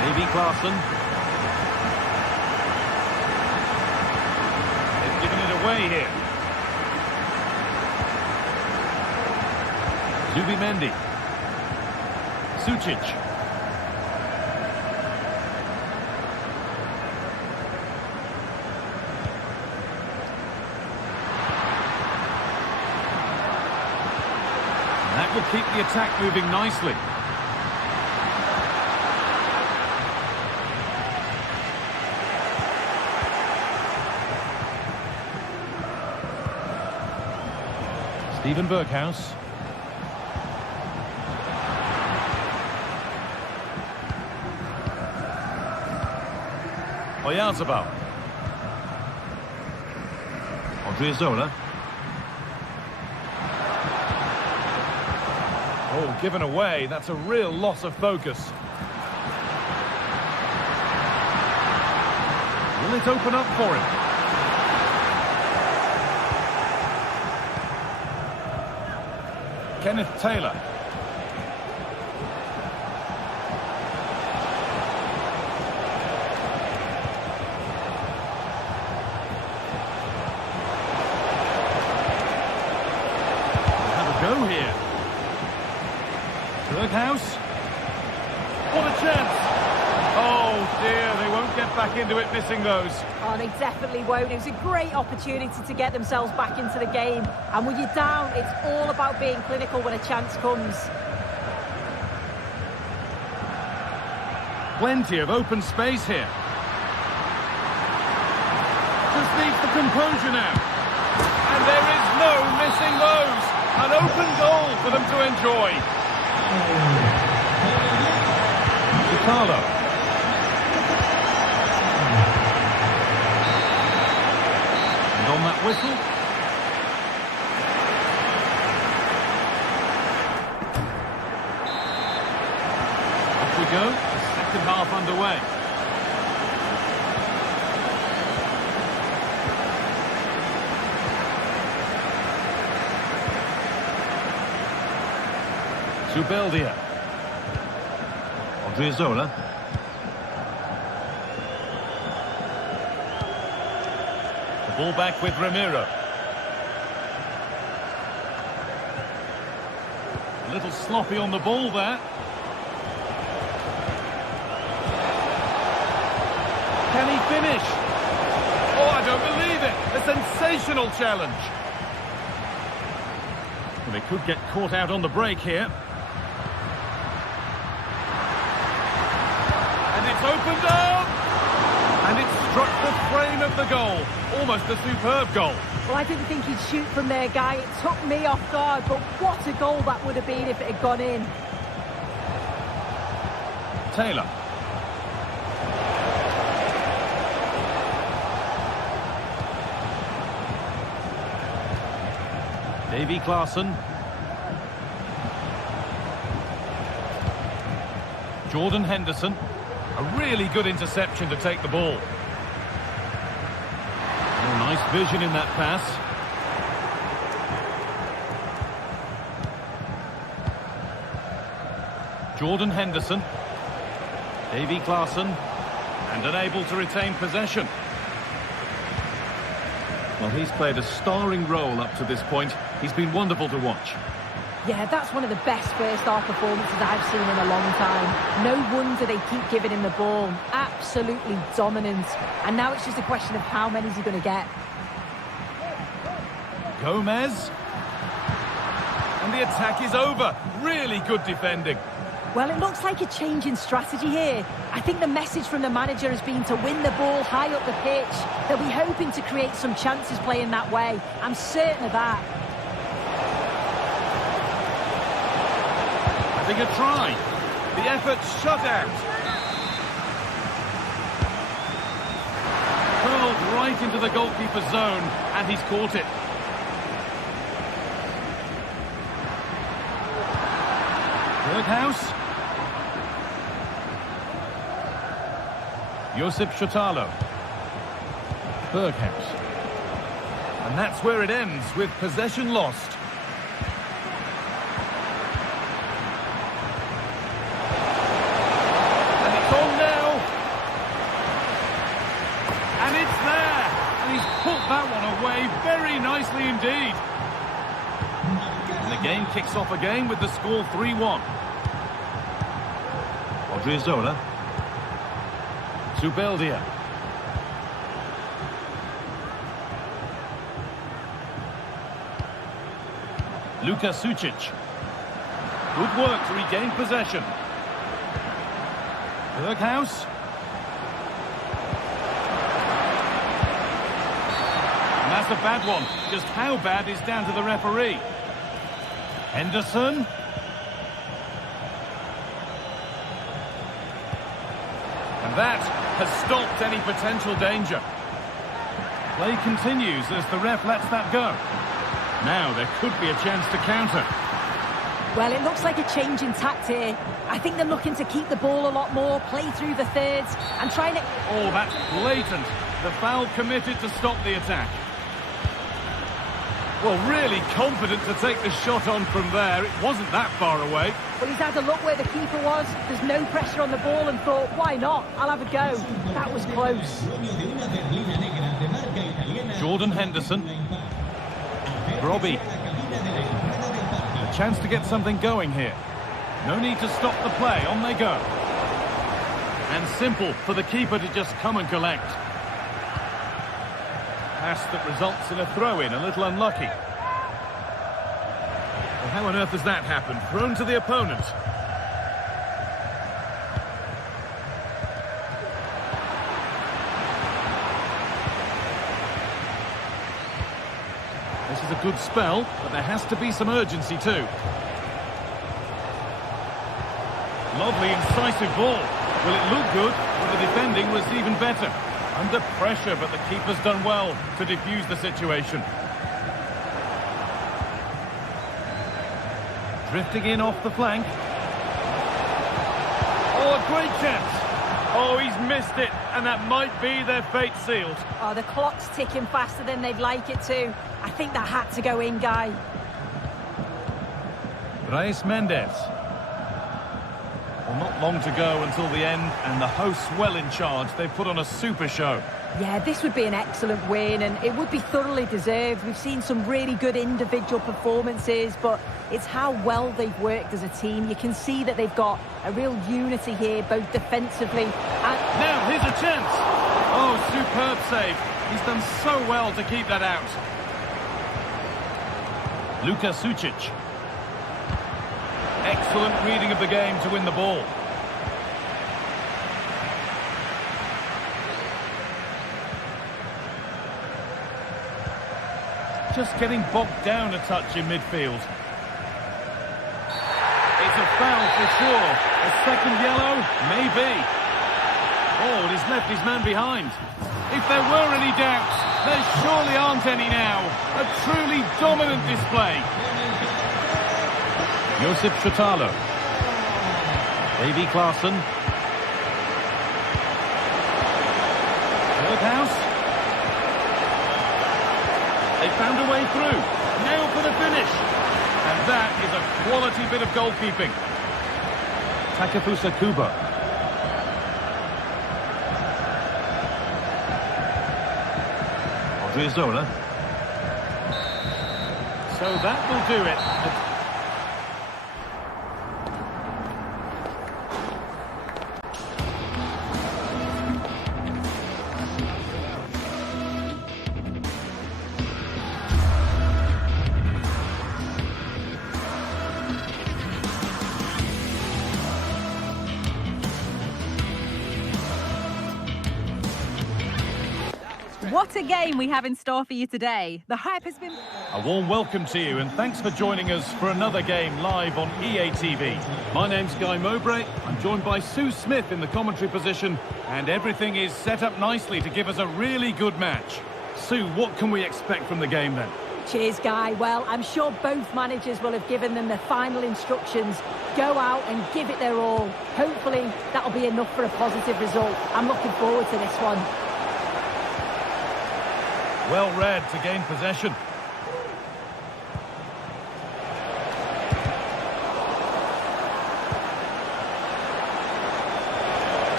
A.B. Clarkson. They've given it away here. Zubimendi. Sucic. That will keep the attack moving nicely. Stephen Berghuis. Oyarzabal. Odriozola. Oh, given away. That's a real loss of focus. Will it open up for him? Kenneth Taylor. Go here. Berghuis. What a chance. Oh dear, they won't get back into it missing those. Oh, they definitely won't. It was a great opportunity to get themselves back into the game. And when you're down, it's all about being clinical when a chance comes. Plenty of open space here. Just needs the composure now. And there is no missing those. An open goal for them to enjoy. Vitalo. And on that whistle. Off we go. The second half underway. Zubeldia. Odriozola. The ball back with Ramiro. A little sloppy on the ball there. Can he finish? Oh, I don't believe it. A sensational challenge. Well, they could get caught out on the break here. And it's opened up. And it struck the frame of the goal. Almost a superb goal. Well, I didn't think he'd shoot from there, Guy. It took me off guard, but what a goal that would have been if it had gone in. Taylor. Davy Klaassen. Jordan Henderson. A really good interception to take the ball. Oh, nice vision in that pass. Jordan Henderson. Davy Klaassen. And unable to retain possession. Well, he's played a starring role up to this point. He's been wonderful to watch. Yeah, that's one of the best first-half performances I've seen in a long time. No wonder they keep giving him the ball. Absolutely dominant. And now it's just a question of how many is he going to get. Gomez. And the attack is over. Really good defending. Well, it looks like a change in strategy here. I think the message from the manager has been to win the ball high up the pitch. They'll be hoping to create some chances playing that way. I'm certain of that. Having a try. The effort shut out. Hurled right into the goalkeeper's zone, and he's caught it. Berghaus. Josip Shotalo. Berghaus. And that's where it ends, with possession lost. And it's on now. And it's there. And he's put that one away very nicely indeed. And the game kicks off again with the score 3-1. Odriozola. Zubeldia. Luka Sucic. Good work to regain possession. Berghaus. And that's a bad one. Just how bad is down to the referee. Henderson. And that has stopped any potential danger. Play continues as the ref lets that go. Now there could be a chance to counter. Well, it looks like a change in tact here. I think they're looking to keep the ball a lot more, play through the thirds, and trying to... Oh, that's blatant. The foul committed to stop the attack. Well, really confident to take the shot on from there. It wasn't that far away. Well, he's had a look where the keeper was. There's no pressure on the ball and thought, why not? I'll have a go. That was close. Jordan Henderson. Robbie. A chance to get something going here. No need to stop the play. On they go. And simple for the keeper to just come and collect. Pass that results in a throw-in, a little unlucky. Well, how on earth has that happened? Thrown to the opponent. This is a good spell, but there has to be some urgency too. Lovely, incisive ball. Will it look good? But the defending was even better. Under pressure, but the keeper's done well to defuse the situation. Drifting in off the flank. Oh, a great chance. Oh, he's missed it, and that might be their fate sealed. Oh, the clock's ticking faster than they'd like it to. I think that had to go in, Guy. Brais Mendes. Well, not long to go until the end, and the hosts well in charge. They've put on a super show. Yeah, this would be an excellent win, and it would be thoroughly deserved. We've seen some really good individual performances, but it's how well they've worked as a team. You can see that they've got a real unity here, both defensively and... Now, here's a chance. Oh, superb save. He's done so well to keep that out. Luka Sucic. Excellent reading of the game to win the ball. Just getting bogged down a touch in midfield. It's a foul for sure. A second yellow? Maybe. Oh, he's left his man behind. If there were any doubts, there surely aren't any now. A truly dominant display. Josip Chotalo. Davy Klaassen. Berghuis. They found a way through. Now for the finish. And that is a quality bit of goalkeeping. Takefusa Kubo. Odriozola. So that will do it. What a game we have in store for you today. The hype has been... A warm welcome to you, and thanks for joining us for another game live on EA TV. My name's Guy Mowbray. I'm joined by Sue Smith in the commentary position, and everything is set up nicely to give us a really good match. Sue, what can we expect from the game then? Cheers, Guy. Well, I'm sure both managers will have given them their final instructions. Go out and give it their all. Hopefully, that'll be enough for a positive result. I'm looking forward to this one. Well read to gain possession.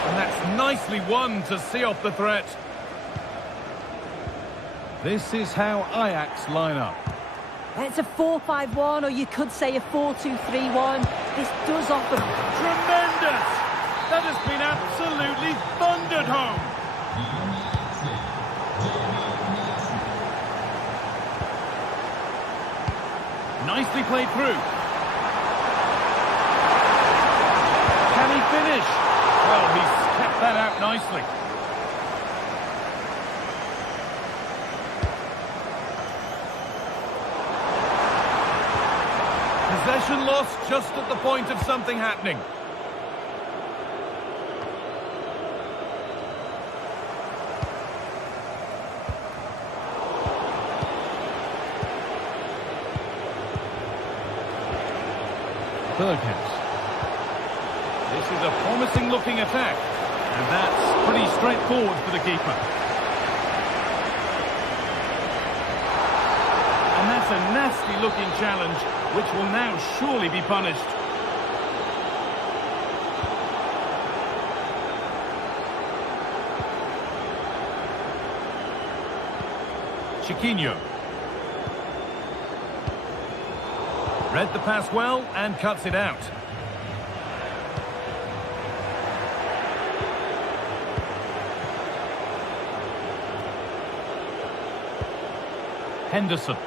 And that's nicely won to see off the threat. This is how Ajax line up. It's a 4-5-1, or you could say a 4-2-3-1. This does offer... Tremendous! That has been absolutely thundered home. Nicely played through. Can he finish? Well, he's kept that out nicely. Possession lost just at the point of something happening. Berghuis. This is a promising-looking attack, and that's pretty straightforward for the keeper. And that's a nasty-looking challenge, which will now surely be punished. Chiquinho. Read the pass well and cuts it out. Henderson.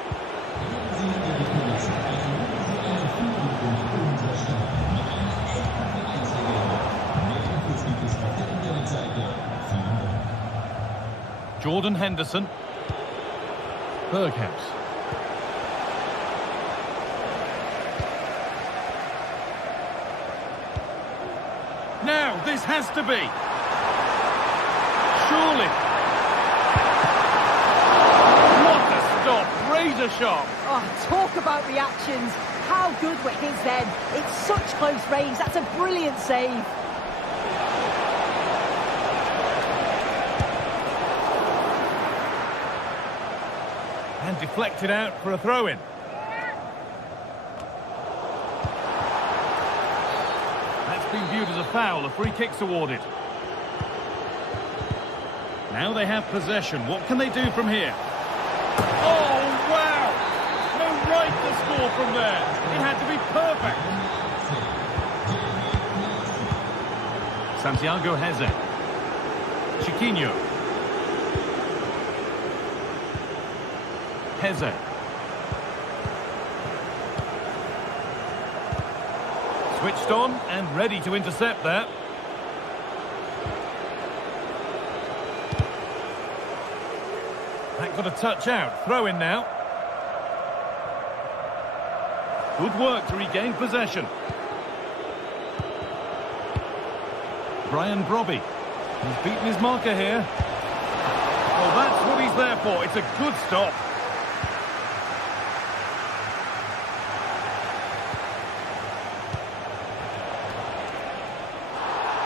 Jordan Henderson. Berghuis. Now, this has to be. Surely. What a stop. Razor sharp. Oh, talk about reactions. How good were his then? It's such close range. That's a brilliant save. And deflected out for a throw-in. That's That's been viewed as a foul. A free kick's awarded. Now they have possession. What can they do from here? Oh, wow! No right to score from there. It had to be perfect. Santiago Heze. Chiquinho. Heze. Switched on and ready to intercept there. That got a touch out. Throw in now. Good work to regain possession. Brian Brobby. He's beaten his marker here. Well, that's what he's there for. It's a good stop.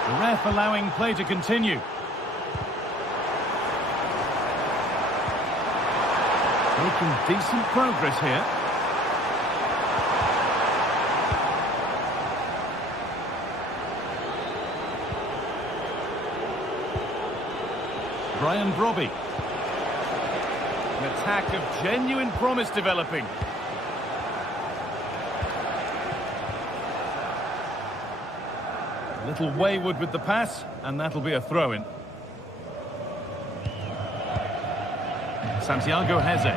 The ref allowing play to continue. Making decent progress here. Brian Brobby. An attack of genuine promise developing. A little wayward with the pass, and that'll be a throw-in. Santiago Heze.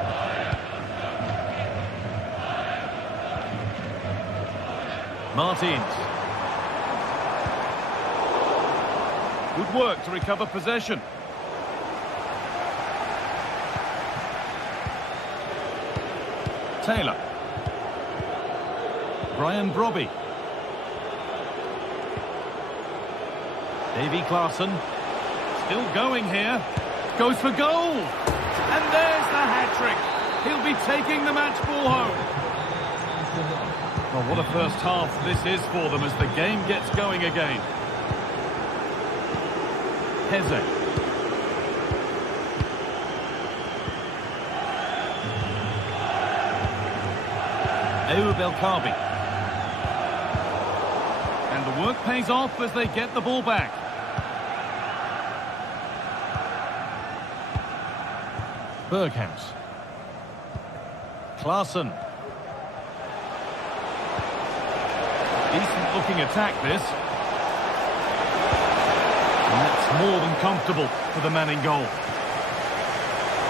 Martins. Good work to recover possession. Taylor. Brian Brobby. Davy Klaassen. Still going here. Goes for goal. And there's the hat-trick. He'll be taking the match ball home. Well, what a first half this is for them as the game gets going again. Heze. Ayoub El Kaabi. And the work pays off as they get the ball back. Berghaus. Klaassen. Decent looking attack this. And that's more than comfortable for the man in goal.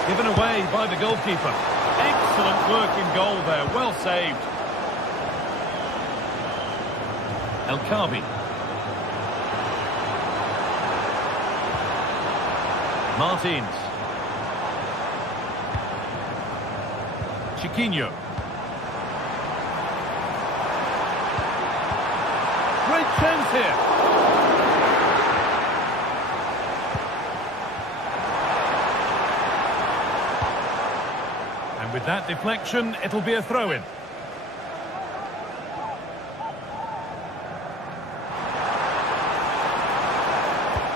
Given away by the goalkeeper. Excellent work in goal there, well saved. El Kaabi. Martins. Chiquinho. Great chance here. And with that deflection, it'll be a throw-in.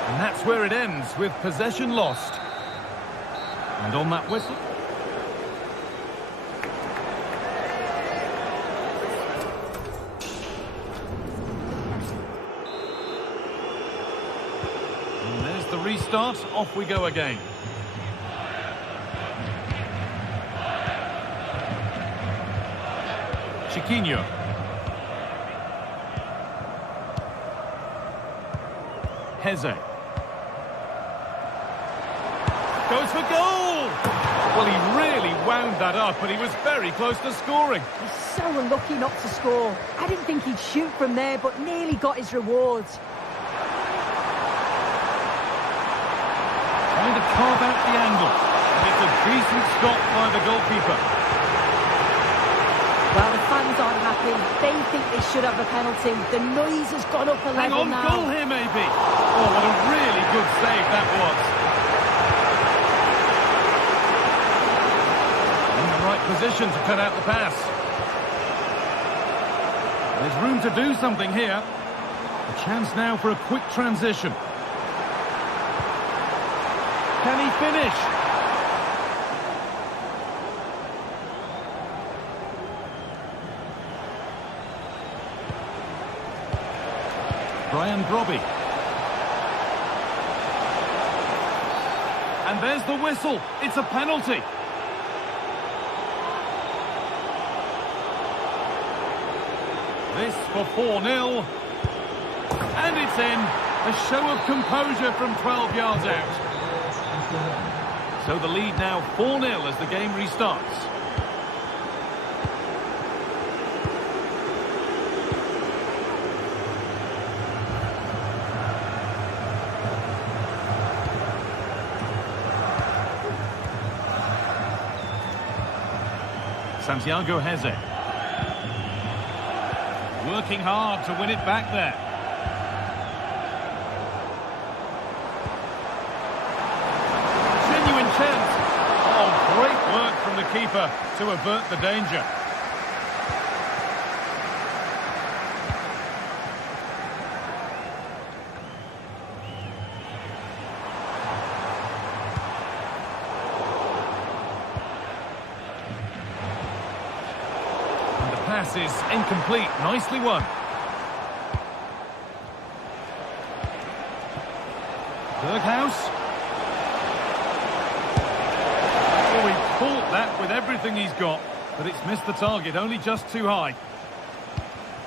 And that's where it ends, with possession lost. And on that whistle... restart, off we go again. Chiquinho. Heze. Goes for goal! Well, he really wound that up, and he was very close to scoring. He's so unlucky not to score. I didn't think he'd shoot from there, but nearly got his rewards. Trying to carve out the angle. It's a decent stop by the goalkeeper. Well, the fans aren't happy. They think they should have a penalty. The noise has gone up a level now. Hang on, goal here maybe. Oh, what a really good save that was. In the right position to cut out the pass. There's room to do something here. A chance now for a quick transition. Can he finish? Brian Brobby. And there's the whistle. It's a penalty. This for 4-0. And it's in. A show of composure from 12 yards out. So the lead now 4-0 as the game restarts. Santiago Heze. Working hard to win it back there. Genuine chance. Oh, great work from the keeper to avert the danger. Pass is incomplete. Nicely won. Berghaus. Oh, he caught that with everything he's got, but it's missed the target, only just too high.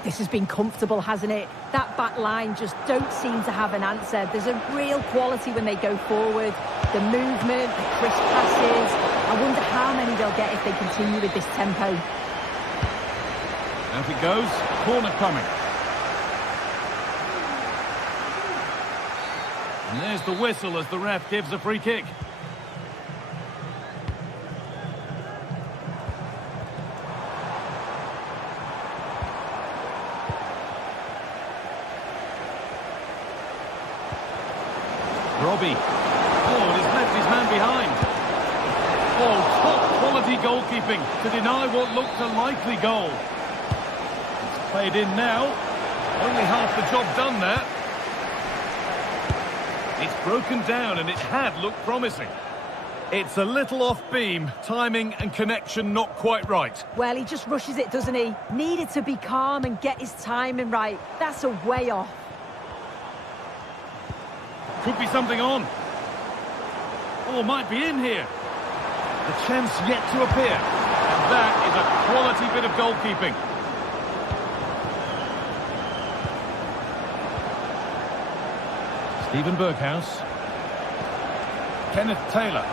This has been comfortable, hasn't it? That back line just don't seem to have an answer. There's a real quality when they go forward. The movement, the crisp passes. I wonder how many they'll get if they continue with this tempo. Out it goes, corner coming. And there's the whistle as the ref gives a free kick. Robbie. Oh, and he's left his man behind. Oh, top quality goalkeeping to deny what looked a likely goal. Played in now. Only half the job done there. It's broken down and it had looked promising. It's a little off beam. Timing and connection not quite right. Well, he just rushes it, doesn't he? Needed to be calm and get his timing right. That's a way off. Could be something on. Oh, might be in here. The chance yet to appear. And that is a quality bit of goalkeeping. Steven Berghaus. Kenneth Taylor.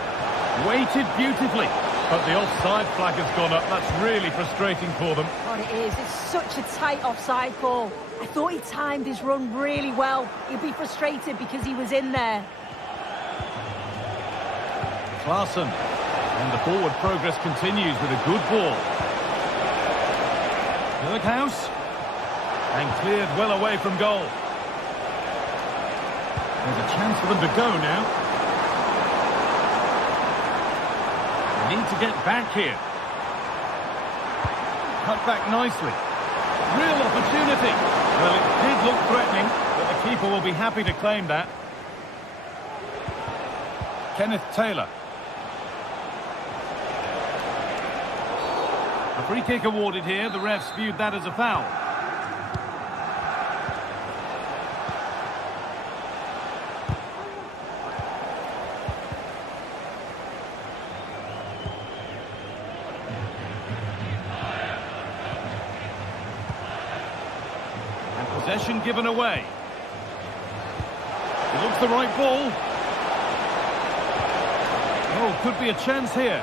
Waited beautifully. But the offside flag has gone up. That's really frustrating for them. Oh, it is. It's such a tight offside call. I thought he timed his run really well. He'd be frustrated because he was in there. Klaassen. And the forward progress continues with a good ball. Berghaus. And cleared well away from goal. There's a chance for them to go now. They need to get back here. Cut back nicely. Real opportunity. Well, it did look threatening, but the keeper will be happy to claim that. Kenneth Taylor. A free kick awarded here. The refs viewed that as a foul. Possession given away. It looks the right ball. Oh, could be a chance here.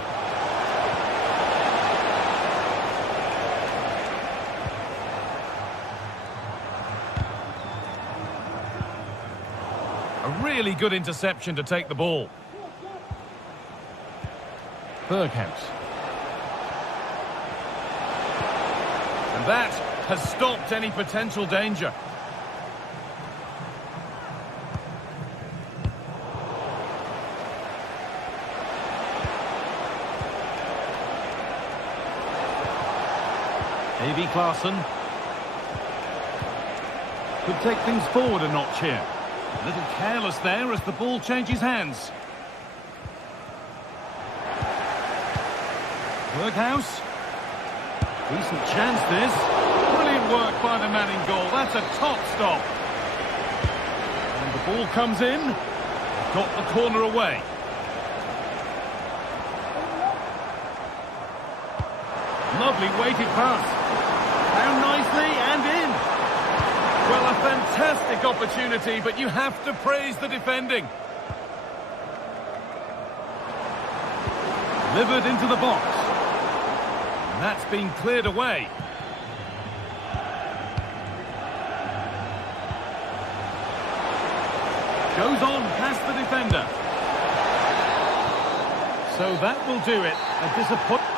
A really good interception to take the ball. Berghaus. And that has stopped any potential danger. A.B. Klaassen. Could take things forward a notch here. A little careless there as the ball changes hands. Berghaus. Decent chance this. Brilliant work by the man in goal. That's a top stop. Ball comes in. Got the corner away. Lovely weighted pass. Down nicely and in. Well, a fantastic opportunity, but you have to praise the defending. Delivered into the box. And that's been cleared away. Goes on past the defender. So that will do it. A disappointment.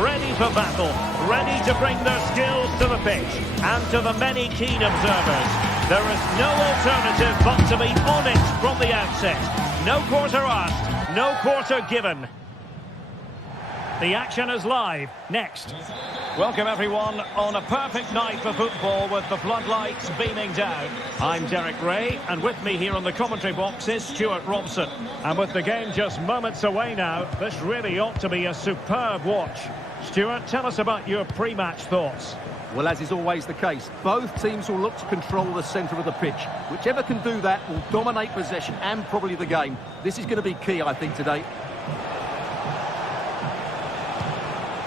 Ready for battle, ready to bring their skills to the pitch, and to the many keen observers, there is no alternative but to be on it from the outset. No quarter asked, no quarter given. The action is live. Next. Welcome everyone on a perfect night for football with the floodlights beaming down. I'm Derek Ray, and with me here on the commentary box is Stuart Robson. And with the game just moments away now, this really ought to be a superb watch. Stuart, tell us about your pre-match thoughts. Well, as is always the case, both teams will look to control the centre of the pitch. Whichever can do that will dominate possession and probably the game. This is going to be key, I think, today.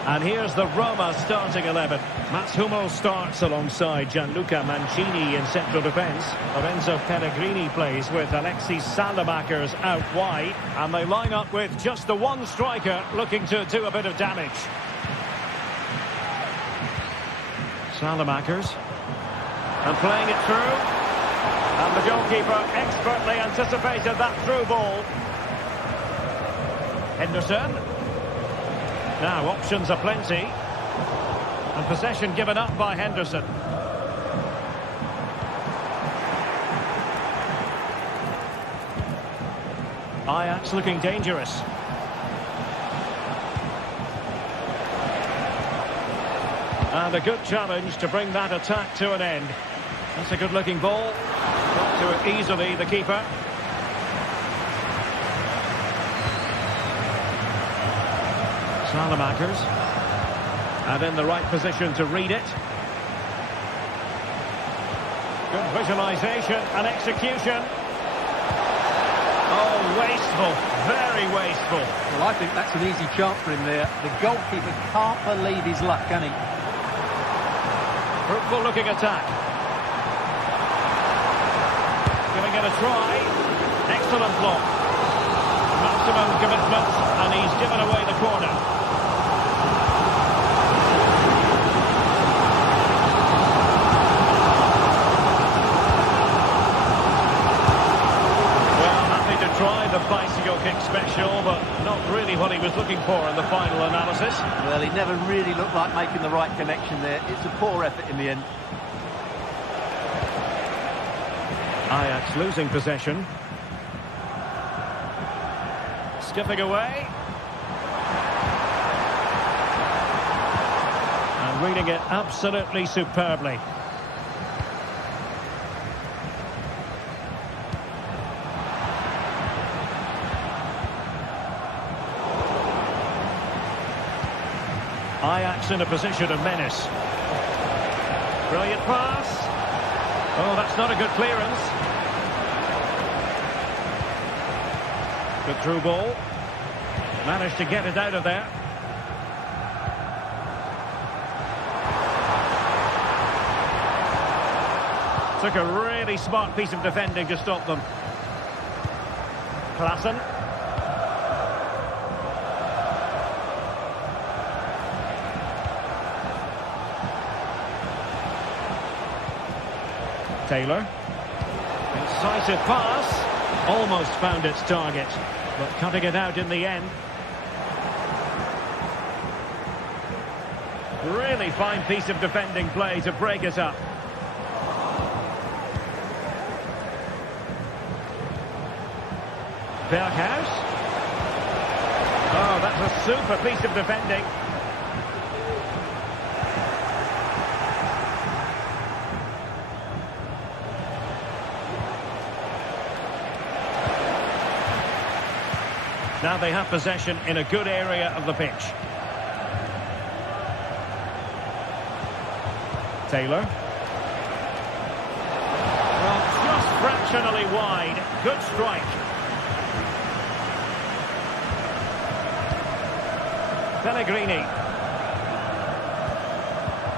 And here's the Roma starting 11. Mats Hummels starts alongside Gianluca Mancini in central defence. Lorenzo Pellegrini plays with Alexis Saelemaekers out wide. And they line up with just the one striker looking to do a bit of damage. Saelemaekers. And playing it through. And the goalkeeper expertly anticipated that through ball. Henderson. Now, options are plenty. And possession given up by Henderson. Ajax looking dangerous. And a good challenge to bring that attack to an end. That's a good-looking ball. Got to it easily, the keeper. Saelemaekers, and in the right position to read it. Good visualisation and execution. Oh, wasteful, very wasteful. Well, I think that's an easy chance for him there. The goalkeeper can't believe his luck, can he? Fruitful looking attack. Giving it a try. Excellent block. Maximum commitment, and he's given away the corner. Try the bicycle kick special, but not really what he was looking for in the final analysis. Well, he never really looked like making the right connection there. It's a poor effort in the end. Ajax losing possession. Skipping away. And reading it absolutely superbly. Ajax in a position of menace. Brilliant pass. Oh, that's not a good clearance. Good through ball. Managed to get it out of there. Took a really smart piece of defending to stop them. Klaassen. Taylor. Incisive pass. Almost found its target, but cutting it out in the end. Really fine piece of defending play to break it up. Berghuis. Oh, that's a super piece of defending. Now they have possession in a good area of the pitch. Taylor. Well, just fractionally wide. Good strike. Pellegrini.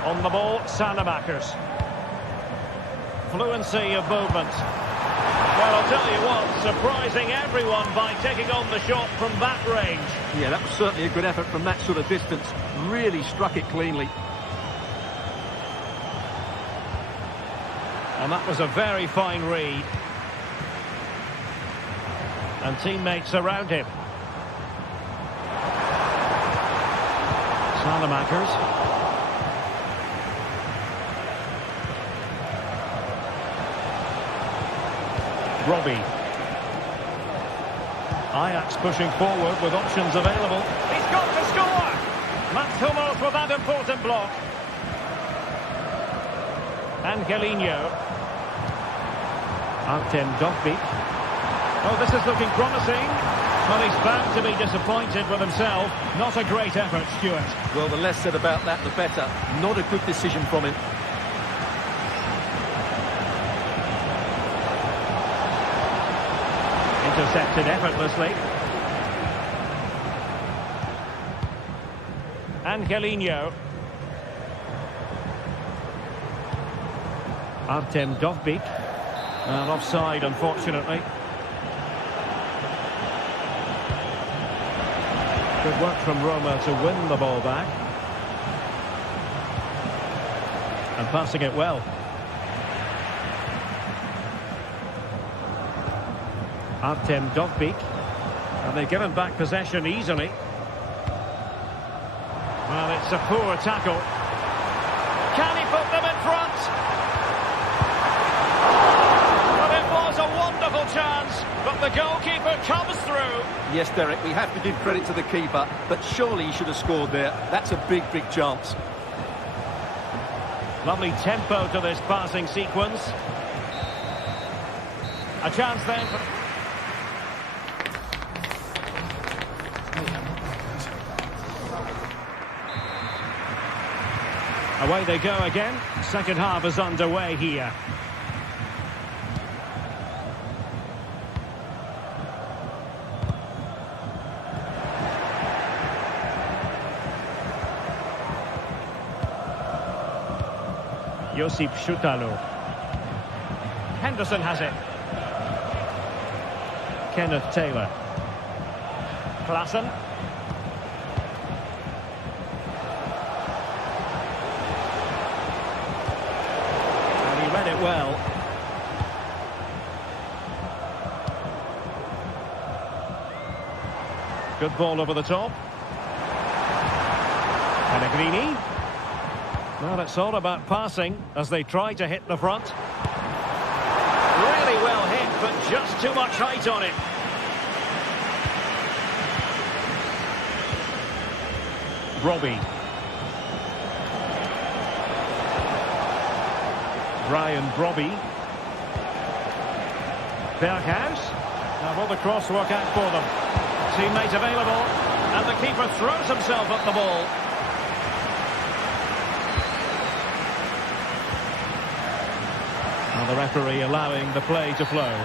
On the ball, Salamakers. Fluency of movement. Well, I'll tell you what, surprising everyone by taking on the shot from that range. Yeah, that was certainly a good effort from that sort of distance. Really struck it cleanly. And that was a very fine read. And teammates around him. Salamakers. Robbie. Ajax pushing forward with options available. He's got to score! Mats Hummels with that important block. Angelino. Artem Dovbyk. Oh, this is looking promising. Well, he's bound to be disappointed with himself. Not a great effort, Stuart. Well, the less said about that, the better. Not a good decision from him. Intercepted effortlessly. Angelino. Artem Dovbyk. And offside, unfortunately. Good work from Roma to win the ball back. And passing it well. Artem Dovbyk. And they've given back possession easily. Well, it's a poor tackle. Can he put them in front? Well, it was a wonderful chance, but the goalkeeper comes through. Yes, Derek, we have to give credit to the keeper, but surely he should have scored there. That's a big, big chance. Lovely tempo to this passing sequence. A chance then for... Away they go again. Second half is underway here. Josip Schutalo. Henderson has it. Kenneth Taylor. Klassen. Read it well. Good ball over the top. Pellegrini. Well, it's all about passing as they try to hit the front. Really well hit, but just too much height on it. Robbie. Brian Robbie. Berghuis. Now will the cross work out for them? Teammate available. And the keeper throws himself at the ball. Now the referee allowing the play to flow.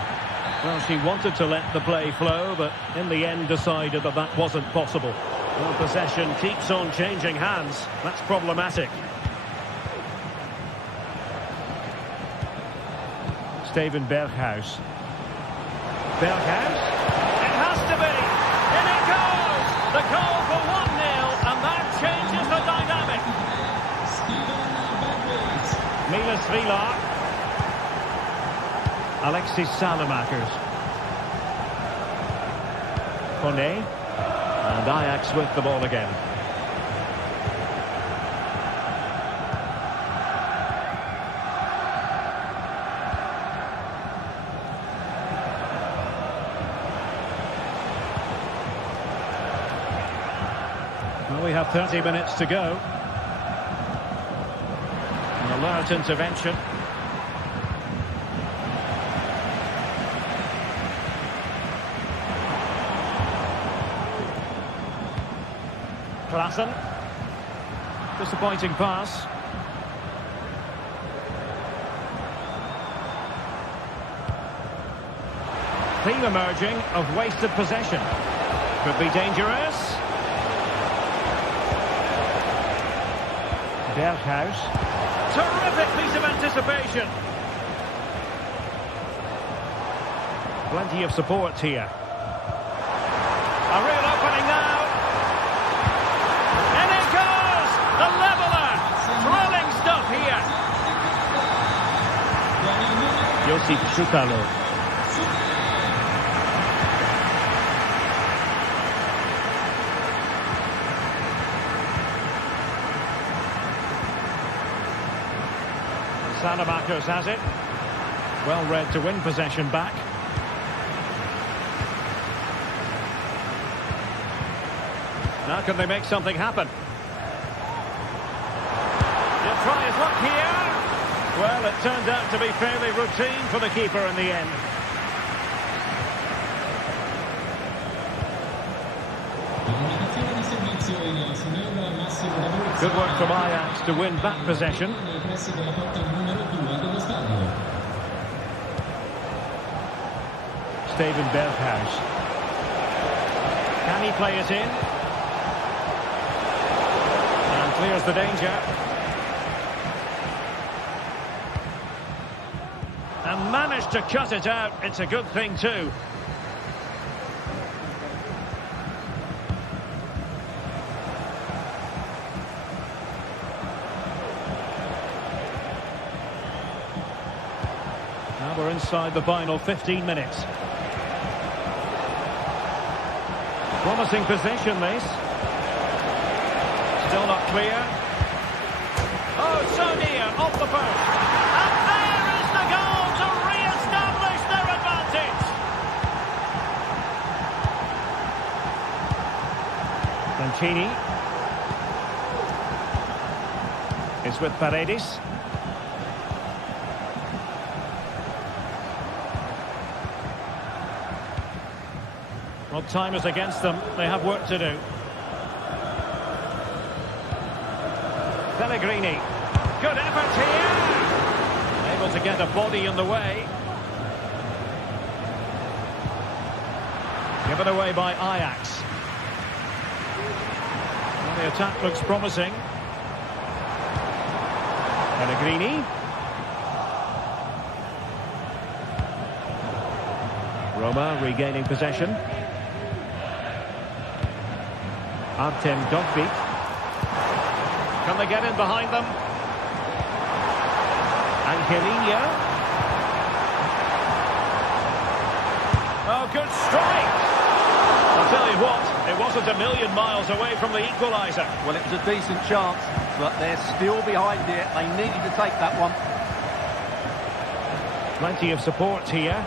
Well, she wanted to let the play flow, but in the end decided that that wasn't possible. Well, possession keeps on changing hands. That's problematic. Steven Berghuis. Berghuis. It has to be. In it goes. The goal for 1-0, and that changes the dynamic. Milas Vilar. Alexis Salamakers. Kone. And Ajax with the ball again. Well, we have 30 minutes to go. An alert intervention. Klassen. Disappointing pass. Theme emerging of wasted possession. Could be dangerous. Berghuis. Terrific piece of anticipation. Plenty of support here. A real opening now. And it goes! The leveller! Thrilling stuff here. Josip Šutalo. Salamakers has it. Well read to win possession back. Now can they make something happen? He'll try his luck here. Well, it turned out to be fairly routine for the keeper in the end. Good work from Ajax to win back possession. Steven Berghuis. Can he play it in? And clears the danger. And managed to cut it out. It's a good thing too. Now we're inside the final 15 minutes. Promising position, this. Still not clear. Oh, so near, off the post. And there is the goal to re-establish their advantage. Santini. It's with Paredes. Well, time is against them. They have work to do. Pellegrini. Good effort here. Able to get a body in the way. Given away by Ajax. Well, the attack looks promising. Pellegrini. Roma regaining possession. Artem Dovbyk. Can they get in behind them? Angelino. Oh, good strike! I'll tell you what, it wasn't a million miles away from the equaliser. Well, it was a decent chance, but they're still behind it. They needed to take that one. Plenty of support here.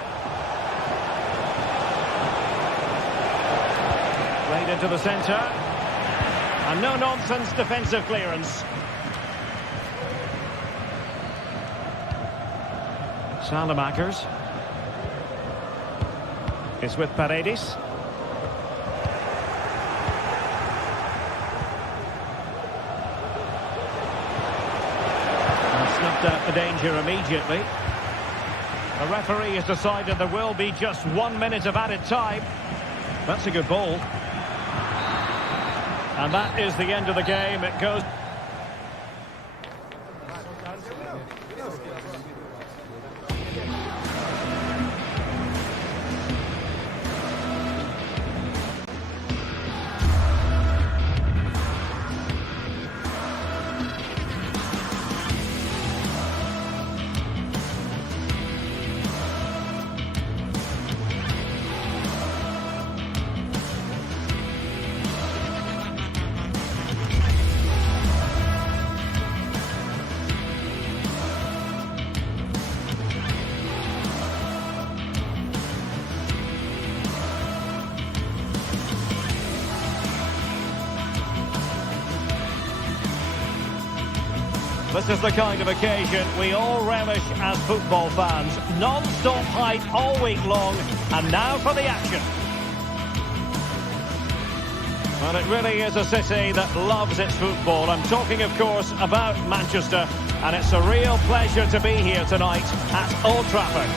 Played into the centre. And no-nonsense defensive clearance. Salamakers. It's with Paredes. And snuffed out the danger immediately. The referee has decided there will be just 1 minute of added time. That's a good ball. And that is the end of the game. It goes... This is the kind of occasion we all relish as football fans. Non-stop hype all week long, and now for the action. Well, it really is a city that loves its football. I'm talking, of course, about Manchester, and it's a real pleasure to be here tonight at Old Trafford.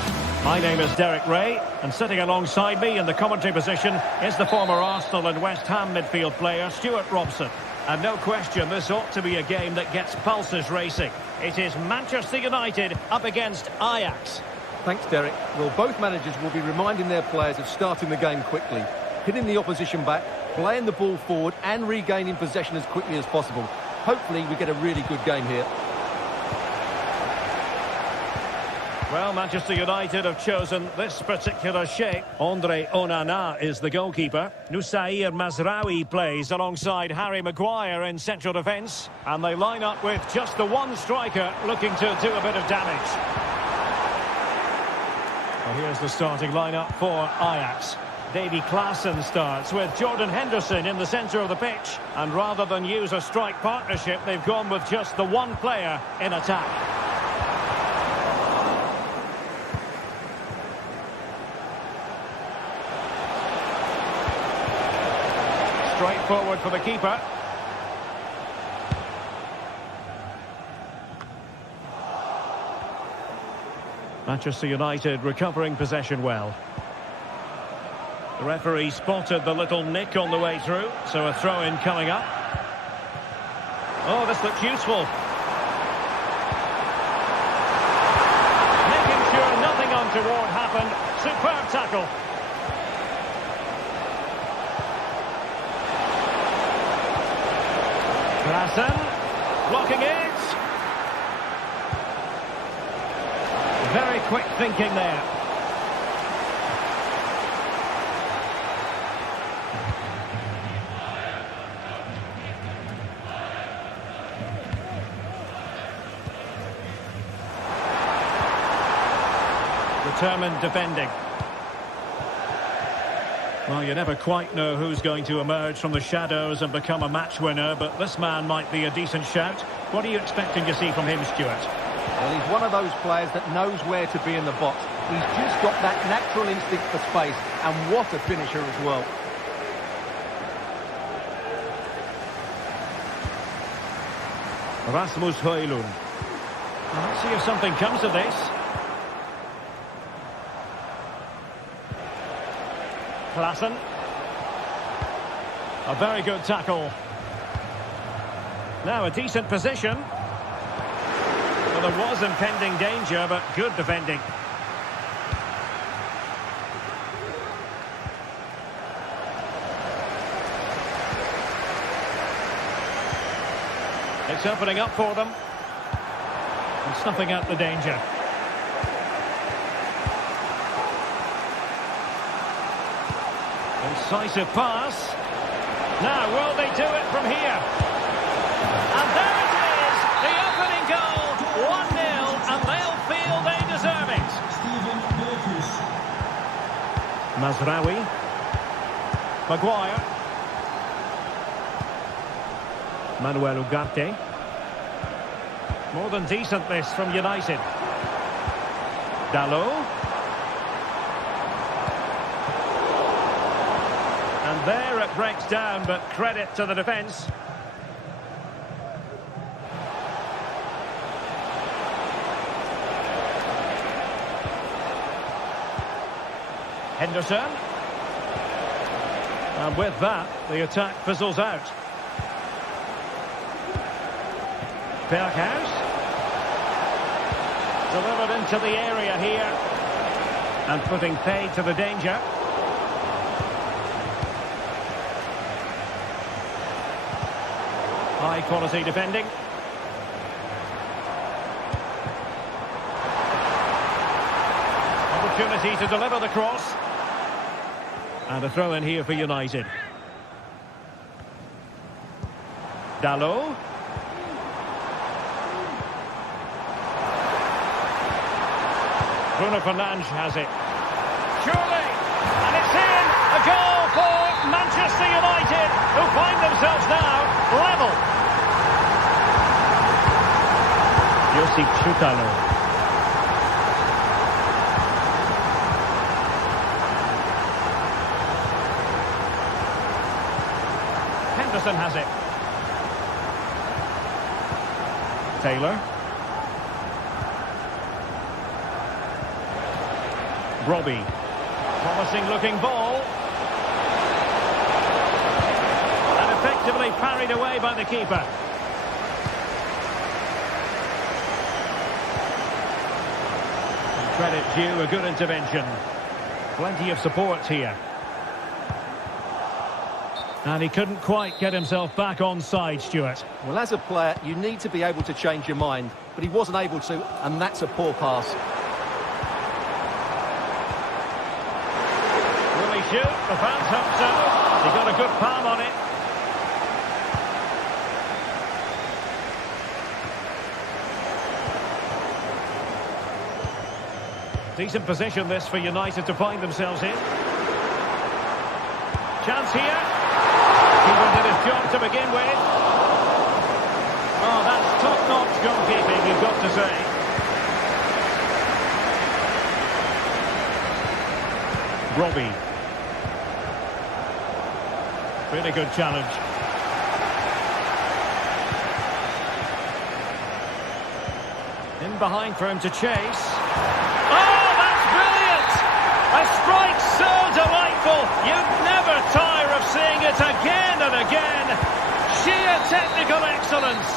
My name is Derek Ray, and sitting alongside me in the commentary position is the former Arsenal and West Ham midfield player, Stuart Robson. And no question, this ought to be a game that gets pulses racing. It is Manchester United up against Ajax. Thanks, Derek. Well, both managers will be reminding their players of starting the game quickly, hitting the opposition back, playing the ball forward and regaining possession as quickly as possible. Hopefully we get a really good game here. Well, Manchester United have chosen this particular shape. Andre Onana is the goalkeeper. Noussair Mazraoui plays alongside Harry Maguire in central defence. And they line up with just the one striker looking to do a bit of damage. Well, here's the starting lineup for Ajax. Davy Klaassen starts with Jordan Henderson in the centre of the pitch. And rather than use a strike partnership, they've gone with just the one player in attack. Straight forward for the keeper. Manchester United recovering possession well. The referee spotted the little nick on the way through, so a throw-in coming up. Oh, this looks useful. Making sure nothing untoward happened. Superb tackle. Klaassen, blocking it. Very quick thinking there. Determined defending. Well, you never quite know who's going to emerge from the shadows and become a match winner, but this man might be a decent shout. What are you expecting to see from him, Stuart? Well, he's one of those players that knows where to be in the box. He's just got that natural instinct for space, and what a finisher as well. Rasmus Højlund. Let's see if something comes of this. Klaassen. A very good tackle. Now a decent position. Well, there was impending danger, but good defending. It's opening up for them. And snuffing out the danger. Incisive pass. Now, will they do it from here? And there it is, the opening goal, 1-0, and they'll feel they deserve it. Mazraoui. Maguire. Manuel Ugarte. More than decent this from United. Dalot. And there it breaks down, but credit to the defence. Henderson. And with that, the attack fizzles out. Berghuis. Delivered into the area here. And putting paid to the danger. High quality defending. Opportunity to deliver the cross. And a throw in here for United. Dalot. Bruno Fernandes has it. Surely! And it's in! A goal for Manchester United, who find themselves now level. Josip Chutalo. Henderson has it. Taylor. Robbie. Promising looking ball. And effectively parried away by the keeper. Credit due, a good intervention. Plenty of support here. And he couldn't quite get himself back on side, Stuart. Well, as a player, you need to be able to change your mind, but he wasn't able to, and that's a poor pass. Will he shoot? The fans hope so. He got a good palm on it. Decent position this for United to find themselves in. Chance here. Keeper did his job to begin with. Oh, that's top-notch goalkeeping, you've got to say. Robbie. Really good challenge. In behind for him to chase. Oh, that's brilliant! A strike so delightful, you'd never tire of seeing it again and again. Sheer technical excellence.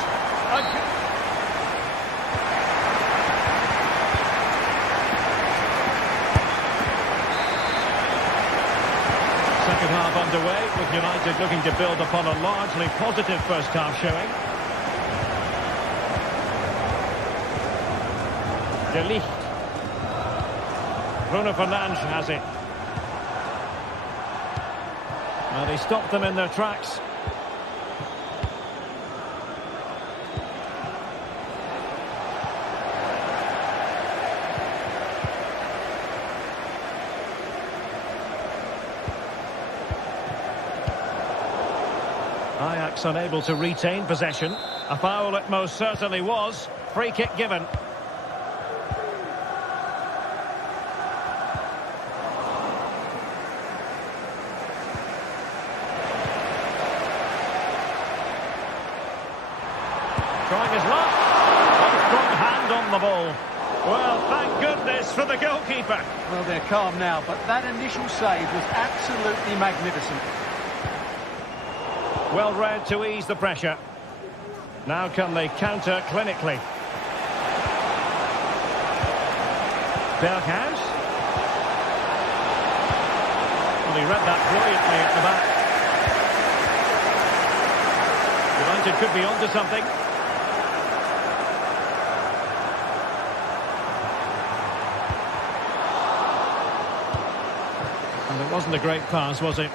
Second half underway, with United looking to build upon a largely positive first half showing. De Ligt. Bruno Fernandes has it. Well, they stopped them in their tracks. Ajax unable to retain possession. A foul it most certainly was. Free kick given. Trying his luck. One strong hand on the ball. Well, thank goodness for the goalkeeper. Well, they're calm now, but that initial save was absolutely magnificent. Well read to ease the pressure. Now can they counter clinically? Berghuis. Well, he read that brilliantly at the back. United could be onto something. And it wasn't a great pass, was it?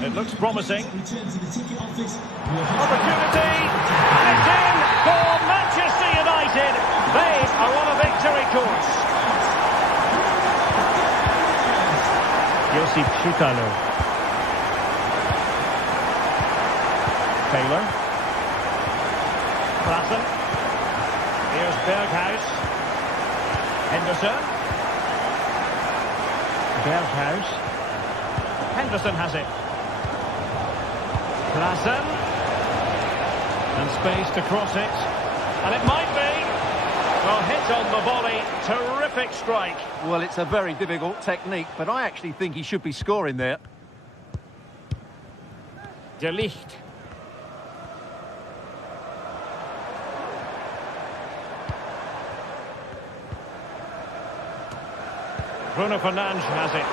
It looks promising. Opportunity! And it's in for Manchester United. They are on a victory course. Josip Chutalo. Taylor. Klassen. Here's Berghuis. Henderson. Berghuis. Henderson has it. Klassen. And space to cross it. And it might be. Well, hit on the volley. Terrific strike. Well, it's a very difficult technique, but I actually think he should be scoring there. De Ligt. Bruno Fernandes has it.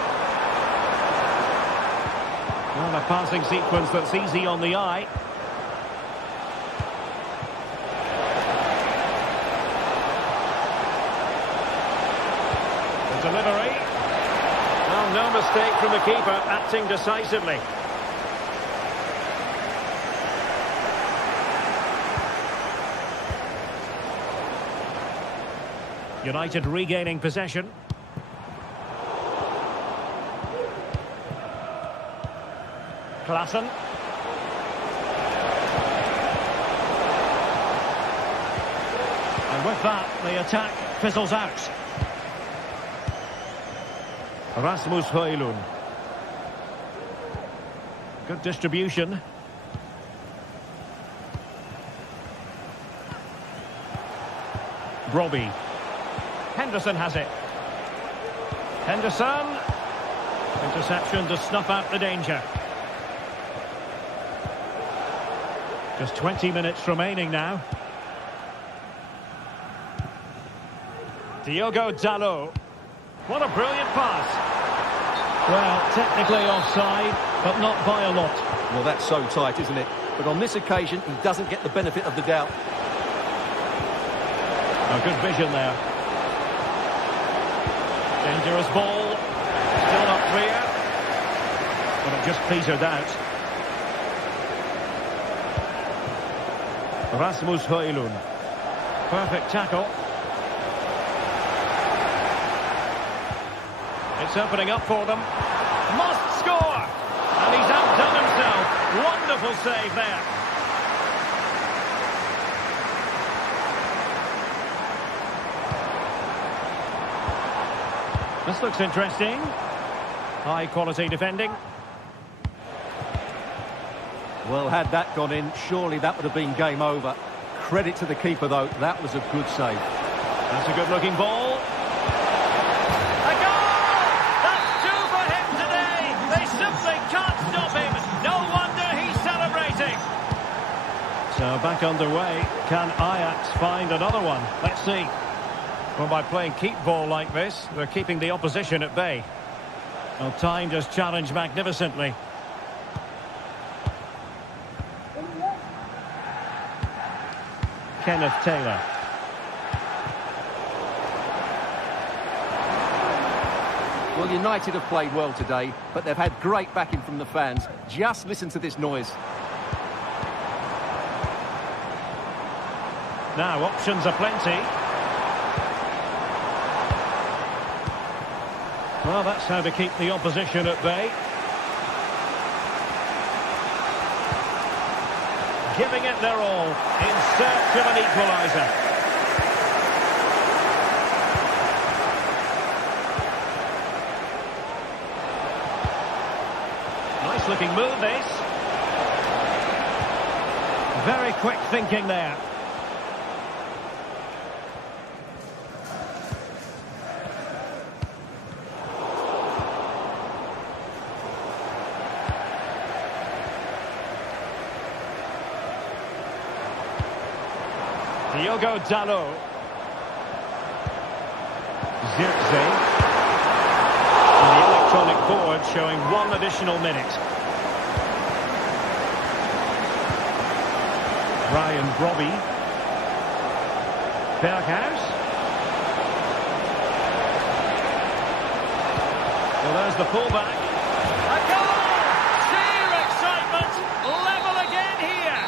Well, a passing sequence that's easy on the eye. The delivery. Well, no mistake from the keeper, acting decisively. United regaining possession. Klassen. that, the attack fizzles out. Rasmus Højlund. Good distribution. Brobbey. Henderson has it. Henderson. Interception to snuff out the danger. Just 20 minutes remaining now. Diogo Dalot. What a brilliant pass. Well, technically offside, but not by a lot. Well, that's so tight, isn't it? But on this occasion, he doesn't get the benefit of the doubt. Oh, good vision there. Dangerous ball. Still not clear. But it just petered out. Rasmus Højlund. Perfect tackle. It's opening up for them. Must score! And he's outdone himself. Wonderful save there. This looks interesting. High quality defending. Well, had that gone in, surely that would have been game over. Credit to the keeper, though. That was a good save. That's a good-looking ball. A goal! That's two for him today. They simply can't stop him. No wonder he's celebrating. So back underway. Can Ajax find another one? Let's see. Well, by playing keep ball like this, they're keeping the opposition at bay. Well, timed his challenge magnificently. Kenneth Taylor. Well, United have played well today, but they've had great backing from the fans. Just listen to this noise. Now, options are plenty. Well, that's how to keep the opposition at bay. Giving it their all in search of an equaliser. Nice looking move, this. Very quick thinking there. Diogo Dalot. Zirkzee. And the electronic board showing one additional minute. Ryan Brobbey. Berghuis. Well, there's the pullback. A goal! Sheer excitement! Level again here!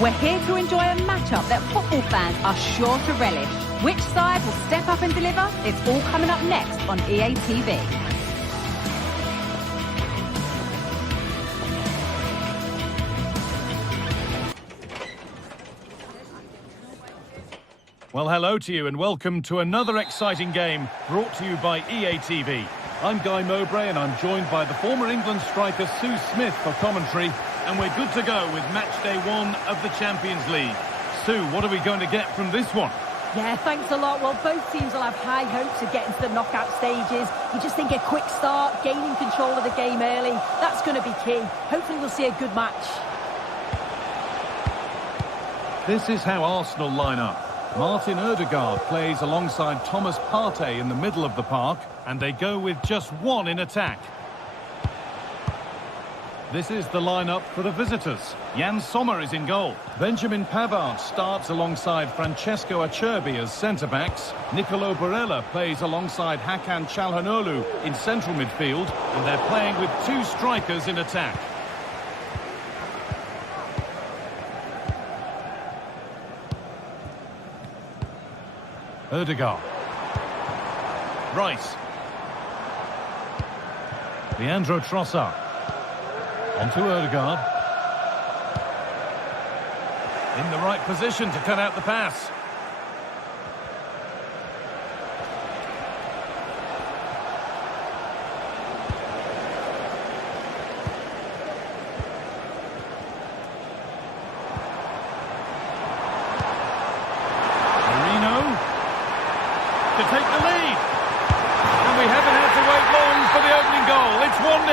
We're here to enjoy a matchup that football fans are sure to relish. Which side will step up and deliver? It's all coming up next on EA TV. Well, hello to you and welcome to another exciting game brought to you by EA TV. I'm Guy Mowbray and I'm joined by the former England striker Sue Smith for commentary, and we're good to go with match day 1 of the Champions League. Sue, what are we going to get from this one? Yeah, thanks a lot. Well, both teams will have high hopes of getting to the knockout stages. You just think a quick start, gaining control of the game early, that's going to be key. Hopefully we'll see a good match. This is how Arsenal line up. Martin Ødegaard plays alongside Thomas Partey in the middle of the park, and they go with just one in attack. This is the lineup for the visitors. Jan Sommer is in goal. Benjamin Pavard starts alongside Francesco Acerbi as centre-backs. Nicolo Barella plays alongside Hakan Çalhanoğlu in central midfield, and they're playing with 2 strikers in attack. Ødegaard. Rice. Leandro Trossard. Onto Ødegaard. In the right position to cut out the pass. To take the lead, and we haven't had to wait long for the opening goal. It's 1-0.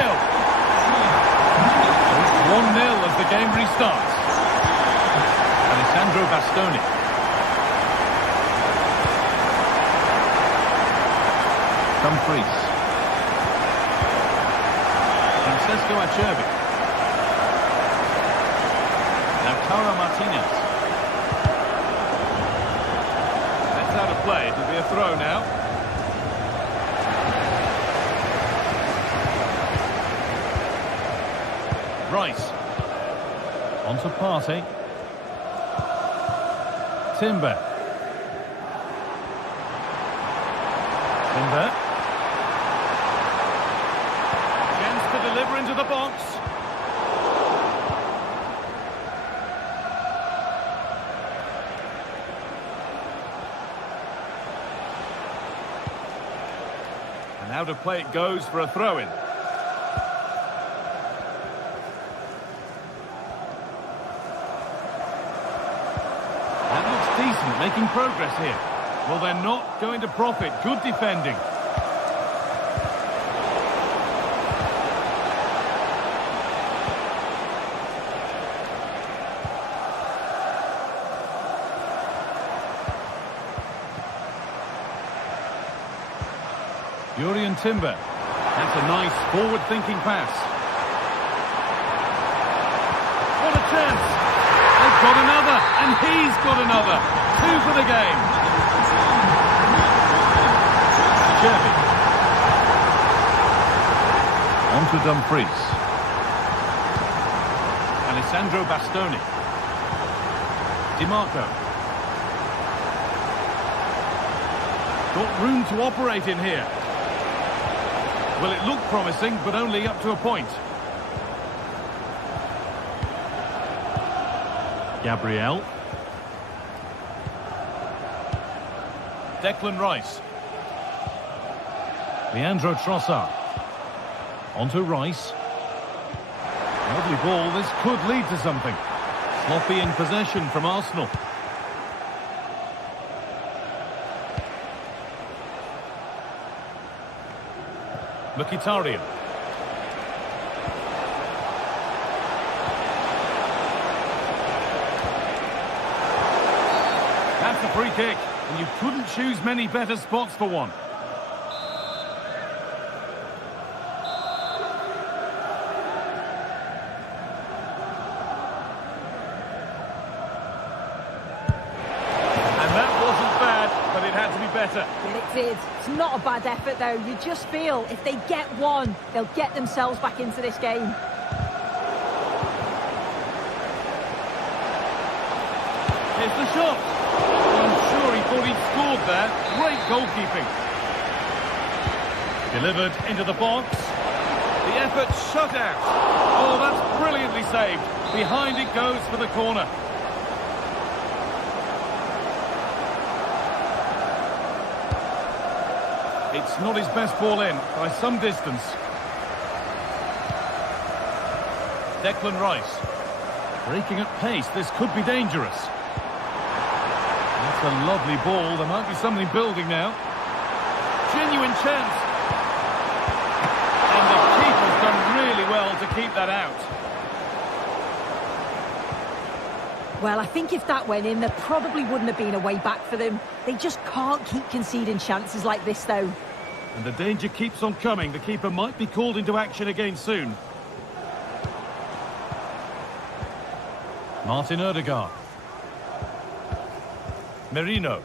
1-0 as the game restarts. Alessandro Bastoni. Dumfries. Francesco Acerbi. Lautaro Martinez. Out of play, it'll be a throw now. Rice. Onto Partey. Timber. Chance to deliver into the box. And out of play it goes for a throw-in. That looks decent, making progress here. Well, they're not going to profit. Good defending. Jurriën Timber. That's a nice forward-thinking pass. What a chance! They've got another, and he's got another. 2 for the game. Acerbi. On to Dumfries. Alessandro Bastoni. Di Marco. Got room to operate in here. Well, it looked promising, but only up to a point. Gabriel. Declan Rice. Leandro Trossard. Onto Rice. Lovely ball. This could lead to something. Sloppy in possession from Arsenal. Mkhitaryan. That's a free kick, and you couldn't choose many better spots for one. And that wasn't bad, but it had to be better. Yeah, it did. It's not a bad effort, though. You just feel if they get one, they'll get themselves back into this game. Here's the shot. I'm sure he thought he'd scored there. Great goalkeeping. Delivered into the box. The effort shut out. Oh, that's brilliantly saved. Behind it goes for the corner. It's not his best ball in, by some distance. Declan Rice. Breaking at pace, this could be dangerous. That's a lovely ball, there might be something building now. Genuine chance. And the keeper's done really well to keep that out. Well, I think if that went in, there probably wouldn't have been a way back for them. They just can't keep conceding chances like this, though. And the danger keeps on coming. The keeper might be called into action again soon. Martin Odegaard. Merino.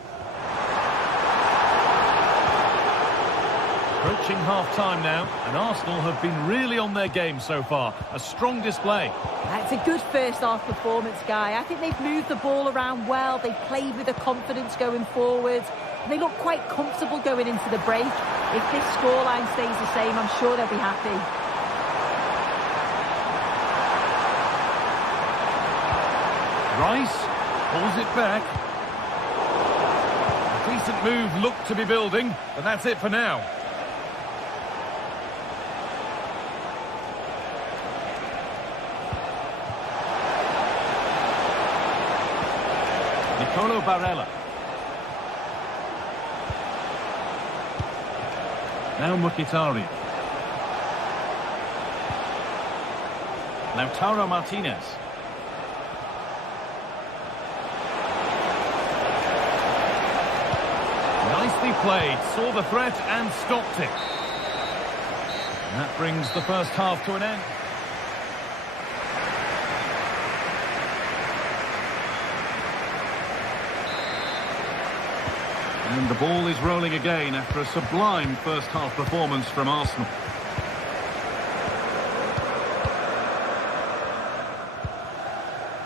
Approaching half-time now, and Arsenal have been really on their game so far. A strong display. It's a good first-half performance, Guy. I think they've moved the ball around well. They've played with a confidence going forward. They look quite comfortable going into the break. If this scoreline stays the same, I'm sure they'll be happy. Rice pulls it back. A decent move looked to be building, but that's it for now. Nicolo Barella. Now Mkhitaryan. Lautaro Martinez. Nicely played, saw the threat and stopped it. And that brings the first half to an end. And the ball is rolling again after a sublime first-half performance from Arsenal.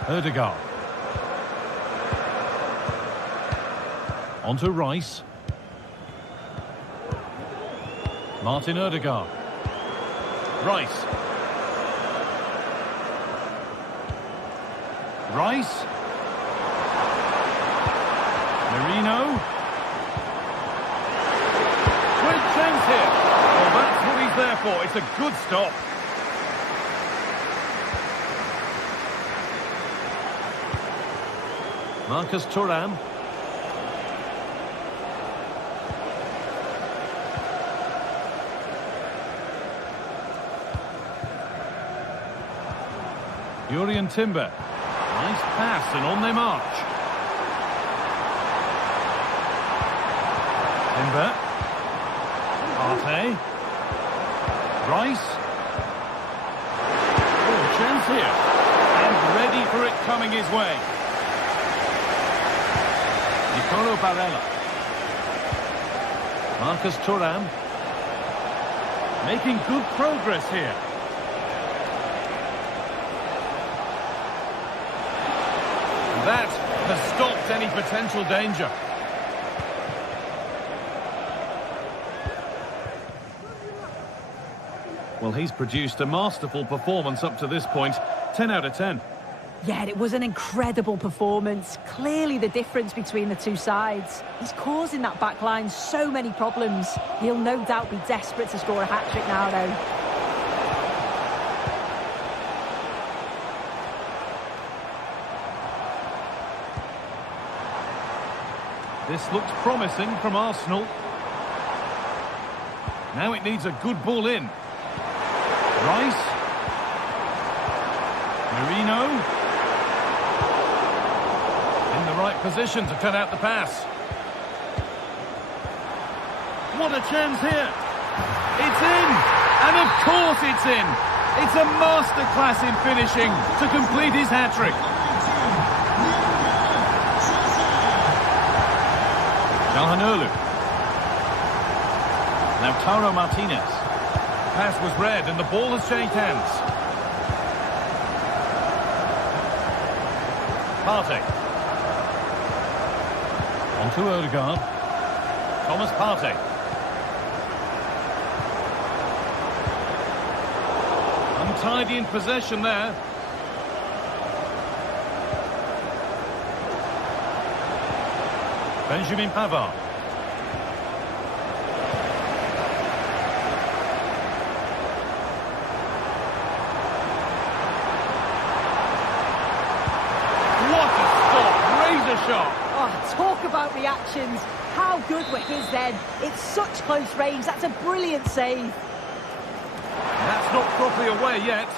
Odegaard. On to Rice. Martin Odegaard. Rice. Rice. Merino. Chance here. Well, that's what he's there for. It's a good stop. Marcus Thuram. Jurrien Timber. Nice pass and on they march. Timber. Partey. Rice. Oh, chance here. And ready for it coming his way. Nicolo Barella. Marcus Thuram. Making good progress here. That has stopped any potential danger. Well, he's produced a masterful performance up to this point. 10 out of 10. Yeah, it was an incredible performance. Clearly the difference between the two sides. He's causing that back line so many problems. He'll no doubt be desperate to score a hat-trick now, though. This looks promising from Arsenal. Now it needs a good ball in. Rice. Merino. In the right position to cut out the pass. What a chance here. It's in. And of course it's in. It's a masterclass in finishing to complete his hat-trick. Calhanoglu. Lautaro Martinez. Pass was read and the ball has changed hands. Partey. On to Odegaard. Thomas Partey. Untidy in possession there. Benjamin Pavard. What a stop! Razor sharp! Oh, talk about reactions. How good were his then? It's such close range. That's a brilliant save. That's not properly away yet.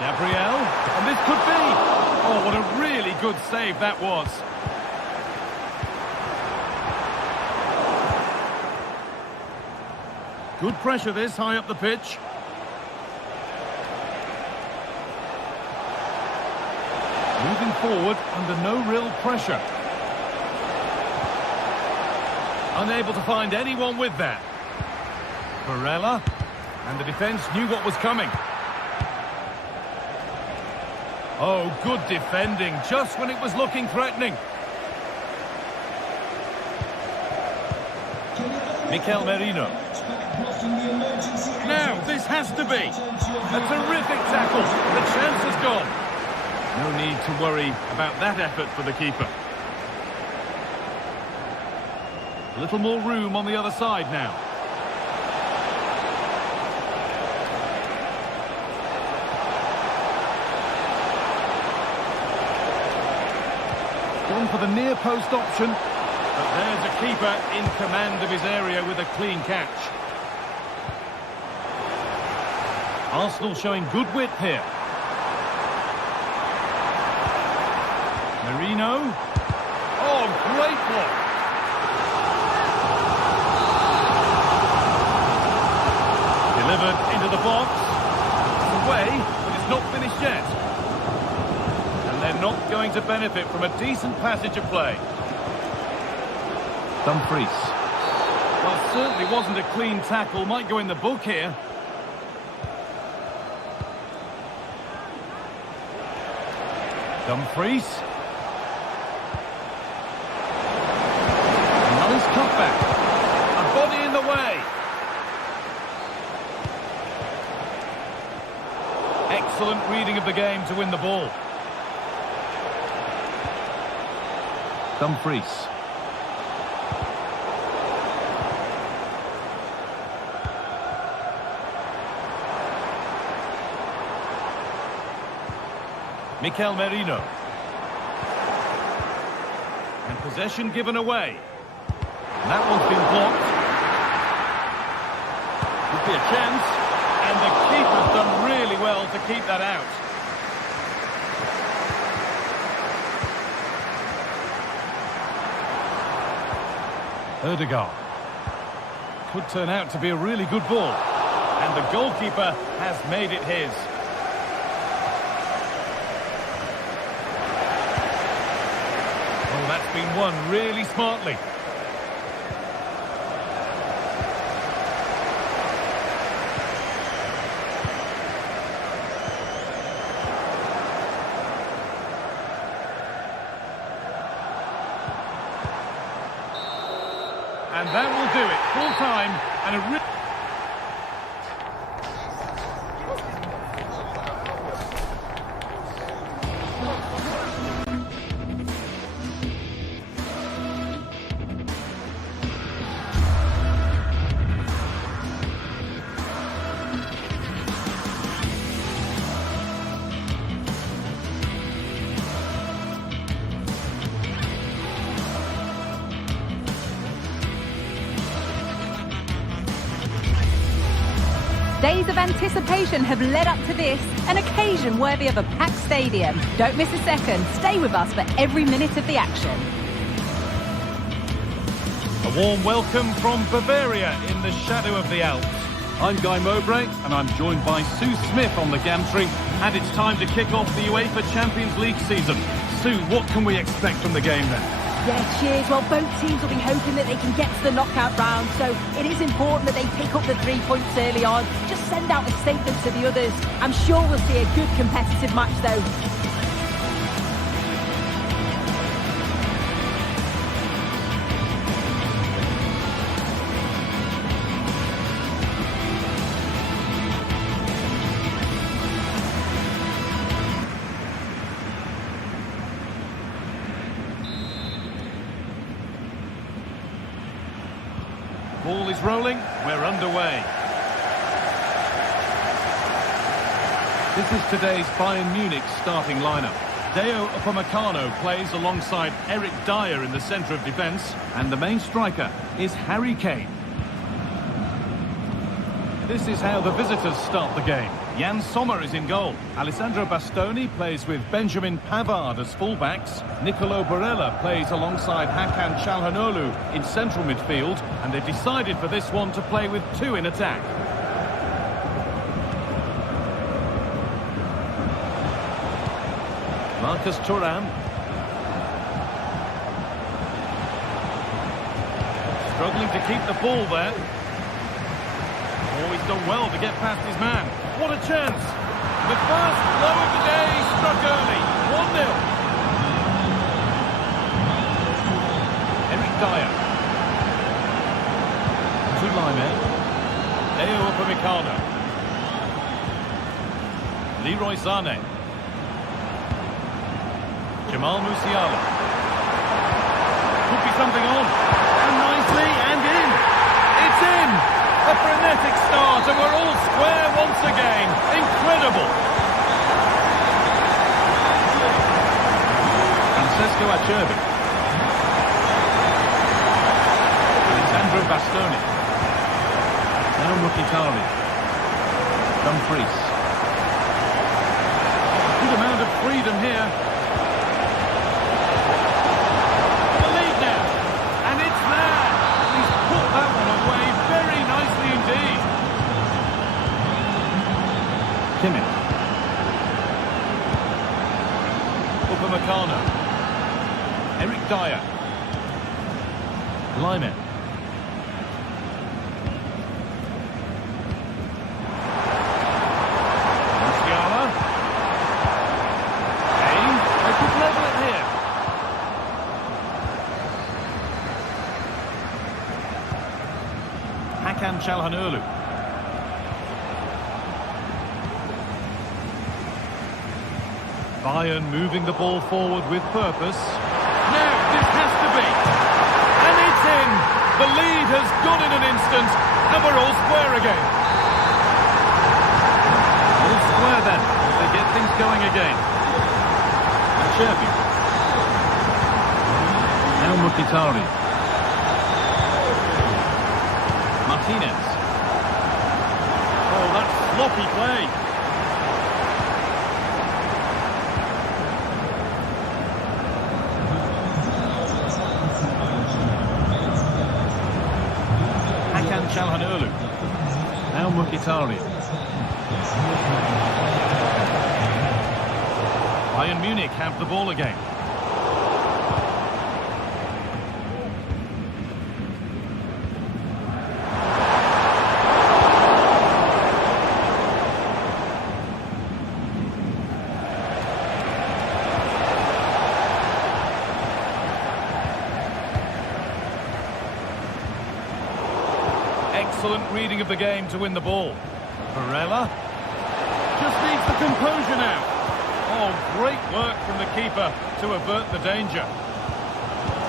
Gabriel, and this could be. Oh, what a really good save that was. Good pressure this, high up the pitch. Moving forward under no real pressure. Unable to find anyone with that. Barella, and the defence knew what was coming. Oh, good defending, just when it was looking threatening. Mikel Merino. Now, this has to be a terrific tackle. The chance has gone. No need to worry about that effort for the keeper. A little more room on the other side now. Gone for the near post option, but there's a keeper in command of his area with a clean catch. Arsenal showing good width here. Merino. Oh, great block. Delivered into the box. It's away, but it's not finished yet. And they're not going to benefit from a decent passage of play. Dumfries. Well, certainly wasn't a clean tackle. Might go in the book here. Dumfries. Nice cutback. A body in the way. Excellent reading of the game to win the ball. Dumfries. Mikel Merino. And possession given away. And that one's been blocked. Could be a chance. And the keeper's done really well to keep that out. Odegaard. Could turn out to be a really good ball. And the goalkeeper has made it his. Oh, that's been won really smartly. And that will do it. Full time and a Days of anticipation have led up to this, an occasion worthy of a packed stadium. Don't miss a second. Stay with us for every minute of the action. A warm welcome from Bavaria in the shadow of the Alps. I'm Guy Mowbray and I'm joined by Sue Smith on the gantry, and it's time to kick off the UEFA Champions League season. Sue, what can we expect from the game then? Yeah, cheers. Well, both teams will be hoping that they can get to the knockout round, so it is important that they pick up the 3 points early on. Just send out a statement to the others. I'm sure we'll see a good competitive match, though. Ball is rolling. We're underway. This is today's Bayern Munich starting lineup. Deo Upamecano plays alongside Eric Dyer in the centre of defence, and the main striker is Harry Kane. This is how the visitors start the game. Jan Sommer is in goal. Alessandro Bastoni plays with Benjamin Pavard as fullbacks. Nicolo Barella plays alongside Hakan Çalhanoğlu in central midfield, and they've decided for this one to play with two in attack. Marcus Thuram. Struggling to keep the ball there. Oh, he's done well to get past his man. What a chance! The first blow of the day struck early. 1-0. Eric Dyer. To Lyman. Deo Upamecano. Leroy Sané. Jamal Musiala. Could be something on. And nicely, and in. It's in! A frenetic start, and we're all square once again. Incredible! Francesco Acerbi. Alessandro Bastoni. Now Mkhitaryan. Dumfries. Good amount of freedom here. The lead now, and it's there. He's put that one away very nicely indeed. Kimmich. Upamecano. Eric Dyer. Lyman. Musiala. Kane. They could level it here. Hakan Çalhanoğlu. Bayern moving the ball forward with purpose. Now, this has to be. And it's in. The lead has gone in an instant, and we're all square again. All square then. They get things going again. Acerbi. Now Mkhitaryan. Martinez. Oh, that's sloppy play. Hakan Çalhanoğlu. Now Mkhitaryan. Bayern Munich have the ball again. Excellent reading of the game to win the ball. Barella just needs the composure now. Oh, great work from the keeper to avert the danger.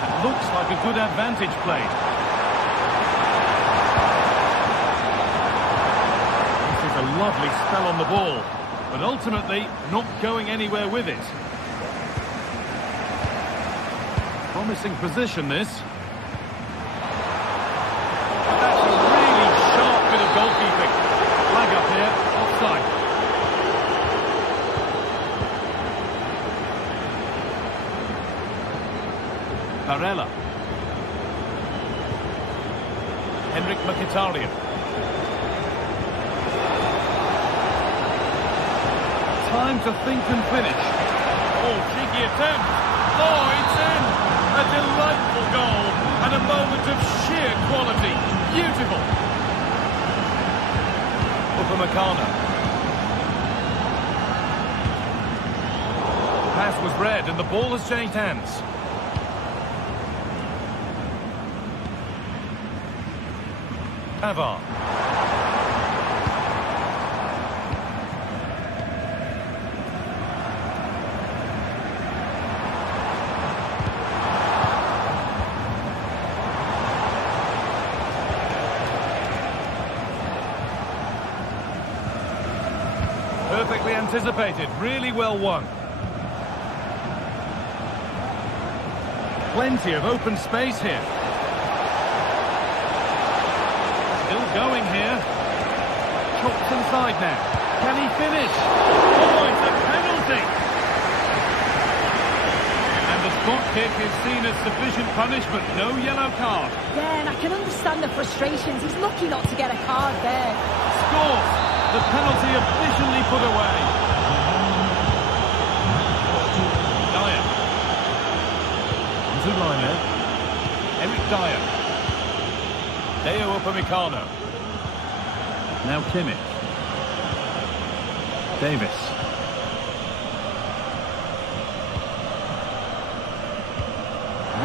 It looks like a good advantage played. This is a lovely spell on the ball, but ultimately not going anywhere with it. Promising position, this. That's a really sharp bit of goalkeeping. Flag up here, offside. Barella. Henrik Mkhitaryan. Time to think and finish. Oh, cheeky attempt. Oh, it's in. A delightful goal and a moment of sheer quality. Beautiful. Upamecano. Pass was read and the ball has changed hands. Pavard. Perfectly anticipated, really well won. Plenty of open space here. Still going here. Chops inside now. Can he finish? Oh, it's a penalty! And the spot kick is seen as sufficient punishment. No yellow card. Yeah, and I can understand the frustrations. He's lucky not to get a card there. Scores! The penalty officially put away. Dyer. Onto Liner. Eric Dyer. Deo Upamecano. Now Kimmich. Davis.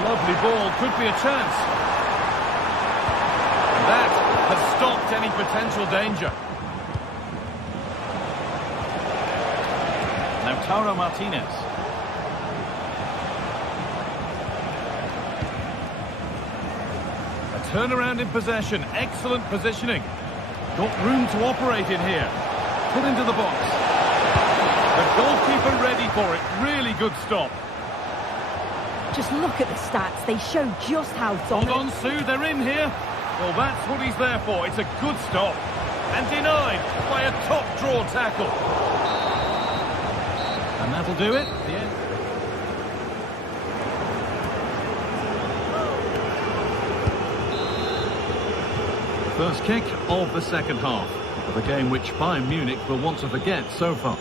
Lovely ball, could be a chance. That has stopped any potential danger. Now Taro Martinez. A turnaround in possession, excellent positioning. Got room to operate in here. Put into the box. The goalkeeper ready for it. Really good stop. Just look at the stats. They show just how dominant... Hold on, Sue. They're in here. Well, that's what he's there for. It's a good stop. And denied by a top draw tackle. And that'll do it. The end. First kick of the second half of a game which Bayern Munich will want to forget so far.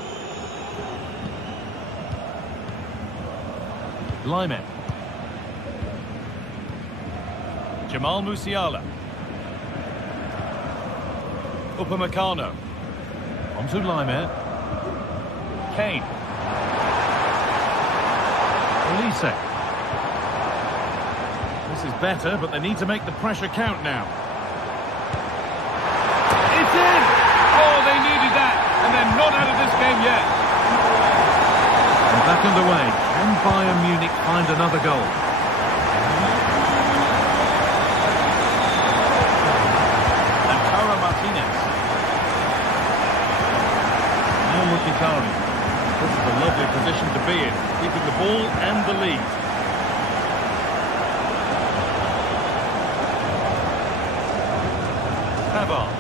Lyman. Jamal Musiala. Upamecano. Onto Lyman. Kane. Elise. This is better, but they need to make the pressure count now. It's in! Oh, they needed that, and they're not out of this game yet. And back underway. Can Bayern Munich find another goal? And Taro Martinez. Now Mkhitaryan. This is a lovely position to be in, keeping the ball and the lead. Pavard.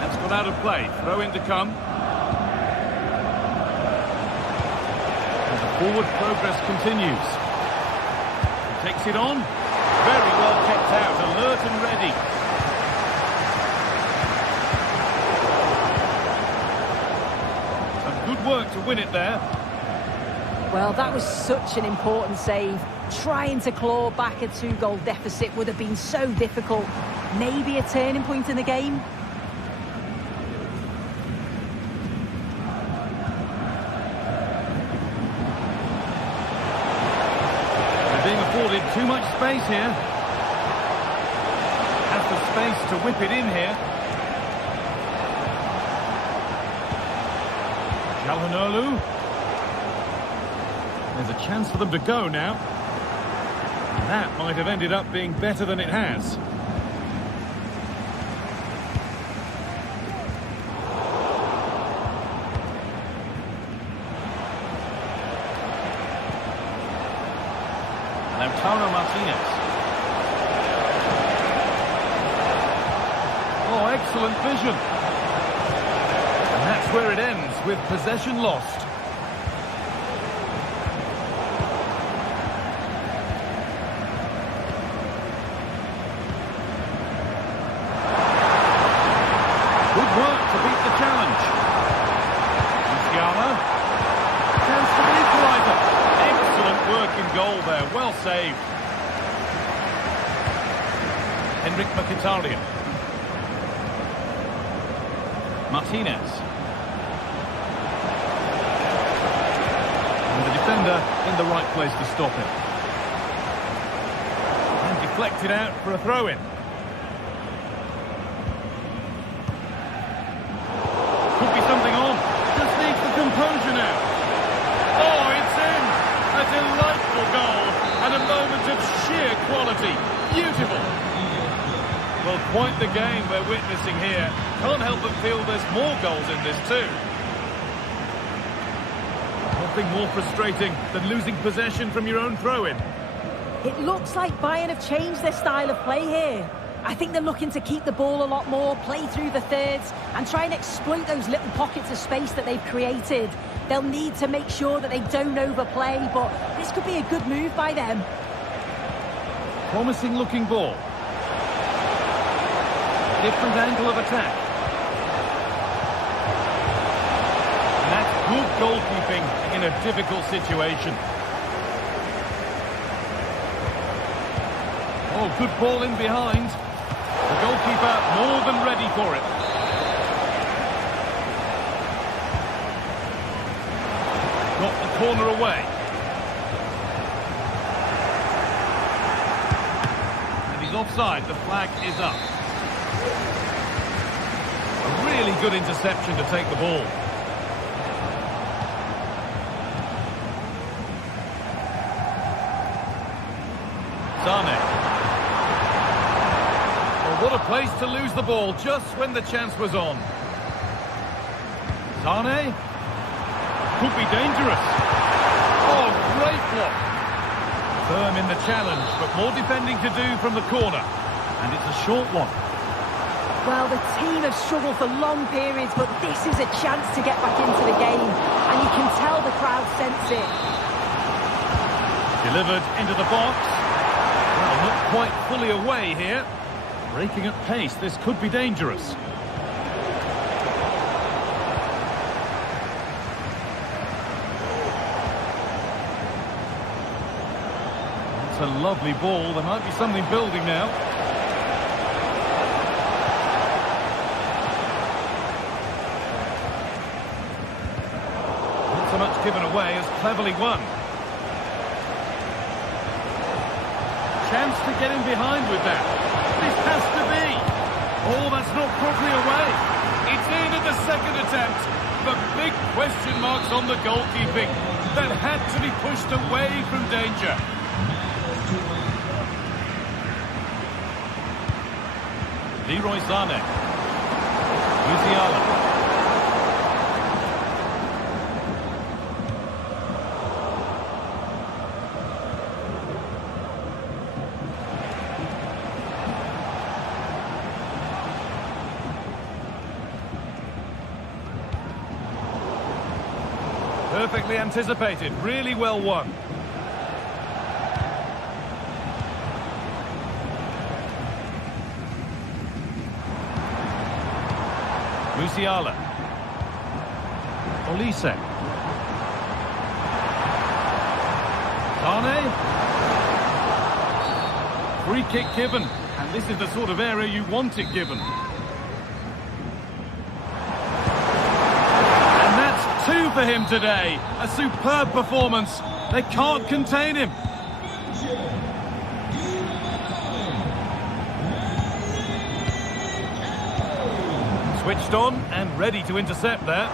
That's gone out of play. Throw in to come. And the forward progress continues. He takes it on. Very well kept out, alert and ready. Good work to win it there. Well, that was such an important save. Trying to claw back a 2-goal deficit would have been so difficult. Maybe a turning point in the game. They're being afforded too much space here. Has the space to whip it in here. Calhanoglu. There's a chance for them to go now. That might have ended up being better than it has. Now Taro Martinez. Oh, excellent vision. And that's where it ends, with possession lost. Good work to beat the challenge. Musiala. Chance for the equaliser. Excellent work in goal there. Well saved. Henrik Mkhitaryan. Martinez. And the defender in the right place to stop him. And deflected out for a throw-in. Could be something on. Just needs the composure now. Oh, it's in! A delightful goal and a moment of sheer quality. Beautiful. Well, quite the game we're witnessing here. Can't help but feel there's more goals in this too. Nothing more frustrating than losing possession from your own throw-in. It looks like Bayern have changed their style of play here. I think they're looking to keep the ball a lot more, play through the thirds, and try and exploit those little pockets of space that they've created. They'll need to make sure that they don't overplay, but this could be a good move by them. Promising looking ball. Different angle of attack. And that's good goalkeeping in a difficult situation. Oh, good ball in behind. The goalkeeper more than ready for it. Got the corner away. And he's offside. The flag is up. A really good interception to take the ball. Sané. What a place to lose the ball just when the chance was on. Sané. Could be dangerous. Oh, great block. Firm in the challenge, but more defending to do from the corner. And it's a short one. Well, the team have struggled for long periods, but this is a chance to get back into the game. And you can tell the crowd sense it. Delivered into the box. Well, not quite fully away here. Breaking at pace, this could be dangerous. It's a lovely ball. There might be something building now. Not so much given away as cleverly won. Chance to get in behind with that. This has to be. Oh, that's not properly away. It's in at the second attempt. But big question marks on the goalkeeping. That had to be pushed away from danger. Leroy Sané. Musiala. Perfectly anticipated, really well won. Musiala. Olise. Sané. Free kick given, and this is the sort of area you want it given. Two for him today. A superb performance. They can't contain him. Switched on and ready to intercept there.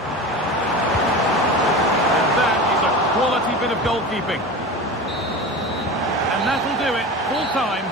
And that is a quality bit of goalkeeping. And that'll do it. Full time.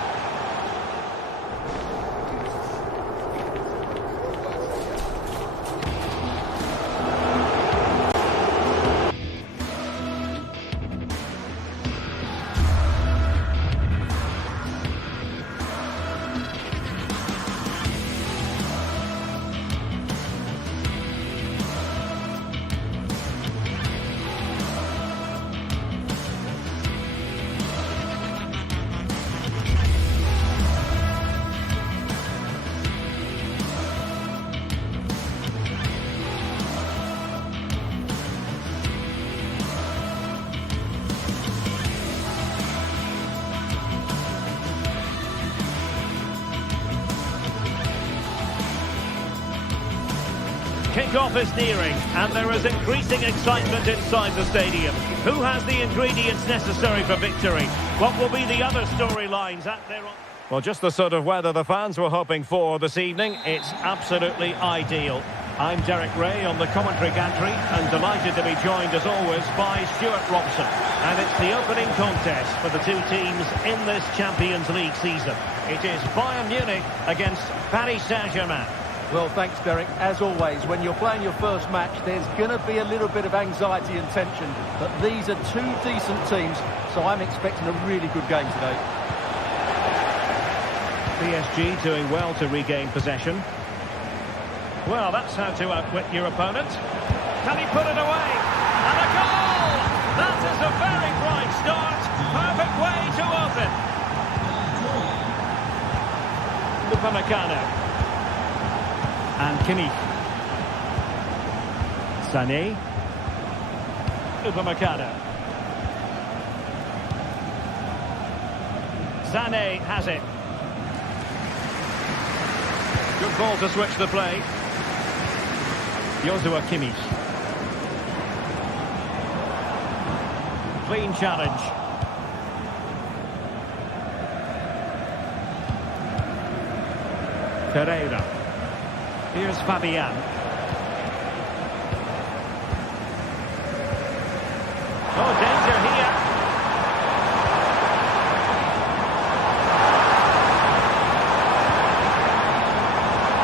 Kick-off is nearing, and there is increasing excitement inside the stadium. Who has the ingredients necessary for victory? What will be the other storylines at their... Well, just the sort of weather the fans were hoping for this evening. It's absolutely ideal. I'm Derek Ray on the commentary gantry, and delighted to be joined, as always, by Stuart Robson. And it's the opening contest for the two teams in this Champions League season. It is Bayern Munich against Paris Saint-Germain. Well, thanks, Derek. As always, when you're playing your first match, there's going to be a little bit of anxiety and tension. But these are two decent teams, so I'm expecting a really good game today. PSG doing well to regain possession. Well, that's how to outwit your opponent. Can he put it away? And a goal! That is a very bright start. Perfect way to open. Upamecano. And Kimmich. Sané. Upamecano. Sané has it. Good ball to switch the play. Joshua Kimmich. Clean challenge. Pereira. Here's Fabian. Oh, danger here.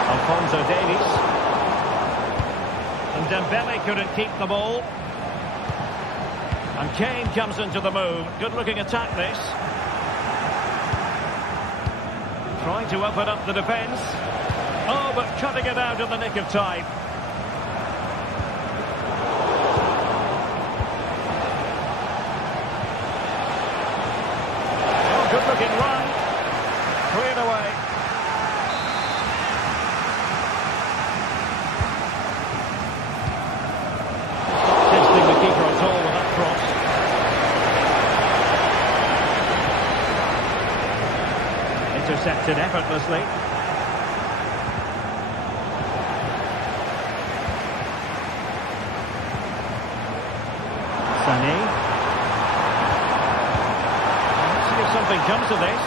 Alphonso Davies. And Dembele couldn't keep the ball. And Kane comes into the move. Good-looking attack, this. Trying to open up the defence. Oh, but cutting it out in the nick of time. Oh, good-looking run. Cleared away. Testing the keeper at all with that cross. Intercepted effortlessly. Sané. Let's see if something comes of this.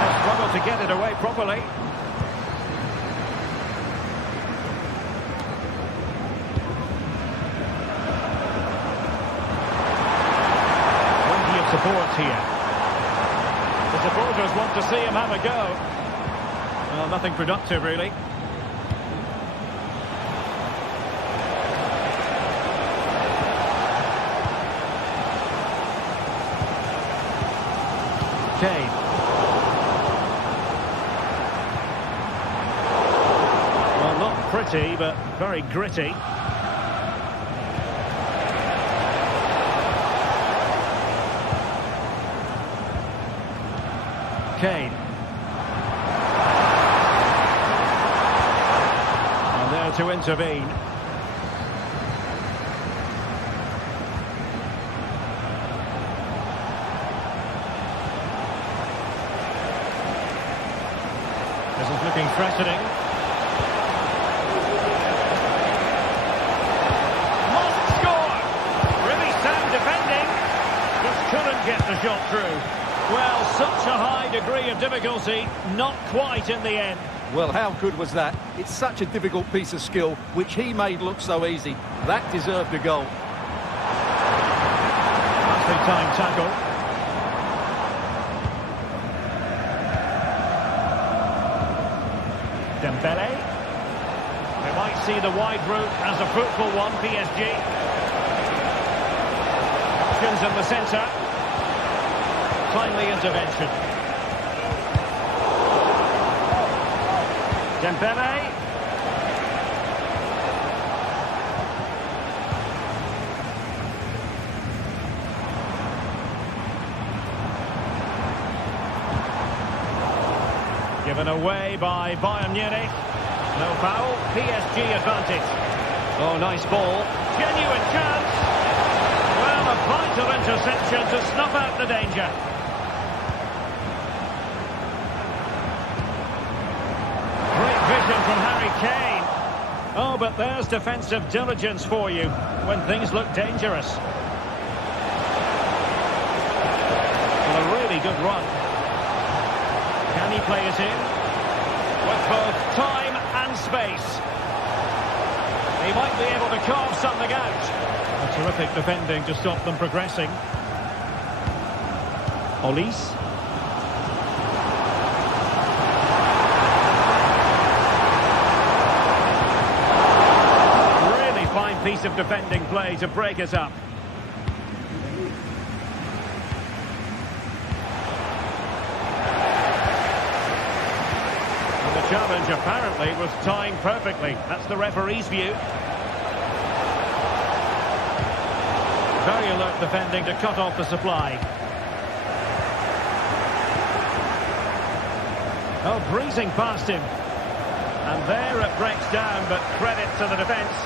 They'll struggle to get it away properly. Plenty of support here. The supporters want to see him have a go. Well, nothing productive, really. Kane. Well, not pretty, but very gritty. Kane. And there to intervene. This is looking threatening. Must score! Really sound defending. Just couldn't get the shot through. Well, such a high degree of difficulty, not quite in the end. Well, how good was that? It's such a difficult piece of skill, which he made look so easy. That deserved a goal. Nicely timed tackle. Dembele. We might see the wide route as a fruitful one, PSG. Options in the centre. Timely intervention. Dembele. Given away by Bayern Munich. No foul. PSG advantage. Oh, nice ball. Genuine chance. Well, a vital interception to snuff out the danger. From Harry Kane. Oh, but there's defensive diligence for you when things look dangerous. Well, a really good run. Can he play it in? With both time and space. He might be able to carve something out. A terrific defending to stop them progressing. Olise. piece of defending play to break it up. And the challenge apparently was timed perfectly. That's the referee's view. Very alert defending to cut off the supply. Oh, breezing past him. And there it breaks down, but credit to the defence.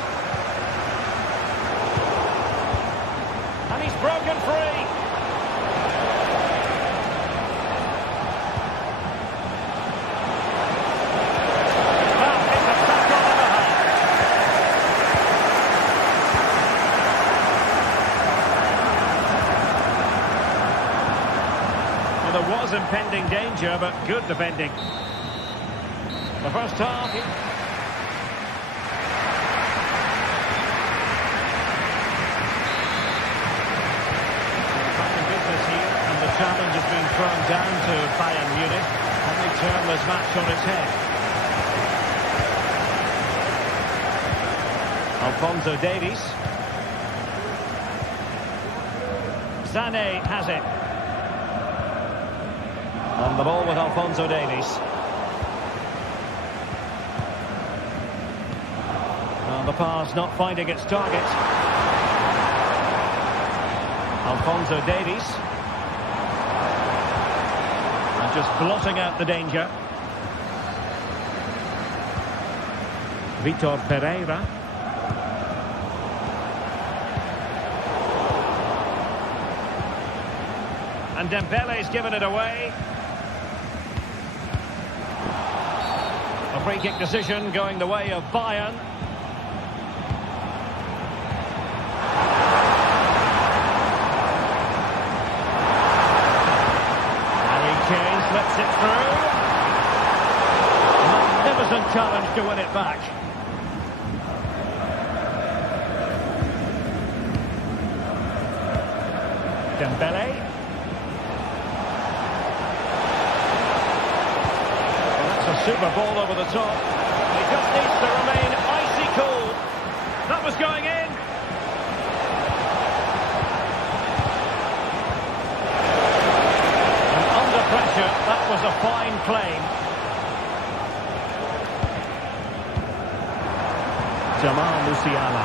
And he's broken free. Well, it's a tackle and a half. Well, there was impending danger, but good defending. The first half. Back in business here, and the challenge has been thrown down to Bayern Munich. Can they turn this match on its head? Alphonso Davies. Sané has it. On the ball with Alphonso Davies. The pass not finding its target. Alphonso Davies. And just blotting out the danger. Vitor Pereira. And Dembele's given it away. A free kick decision going the way of Bayern. Slips it through. Magnificent challenge to win it back. Dembele. Well, that's a super ball over the top. He just needs to remain icy cool. That was going in. Pressure, that was a fine claim. Jamal Musiala.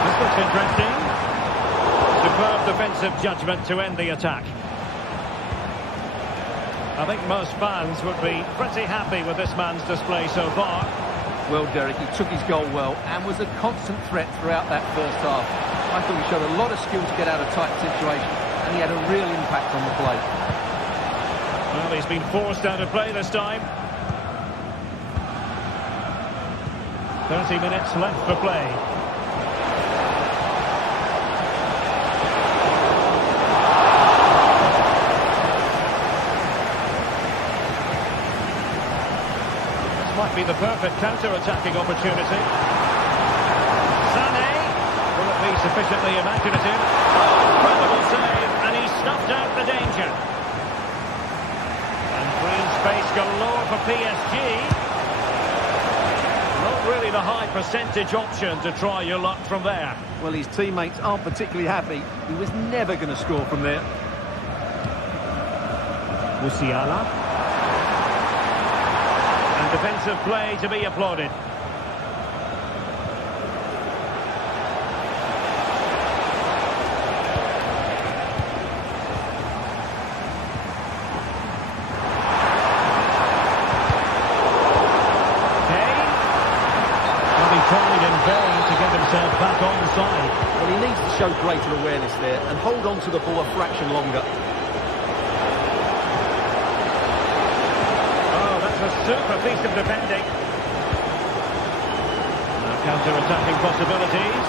This looks interesting. Superb defensive judgment to end the attack. I think most fans would be pretty happy with this man's display so far. Well, Derek, he took his goal well and was a constant threat throughout that first half. I thought he showed a lot of skill to get out of tight situations, and he had a real impact on the play. Well, he's been forced out of play this time. 30 minutes left for play. This might be the perfect counter-attacking opportunity. Sané. Will it be sufficiently imaginative? Oh, incredible save, and he snuffed out the danger. And green space galore for PSG. Not really the high percentage option to try your luck from there. Well, his teammates aren't particularly happy. He was never going to score from there. Musiala. And defensive play to be applauded. Back on the side. Well, he needs to show greater awareness there and hold on to the ball a fraction longer. Oh, that's a super piece of defending. Now counter-attacking possibilities.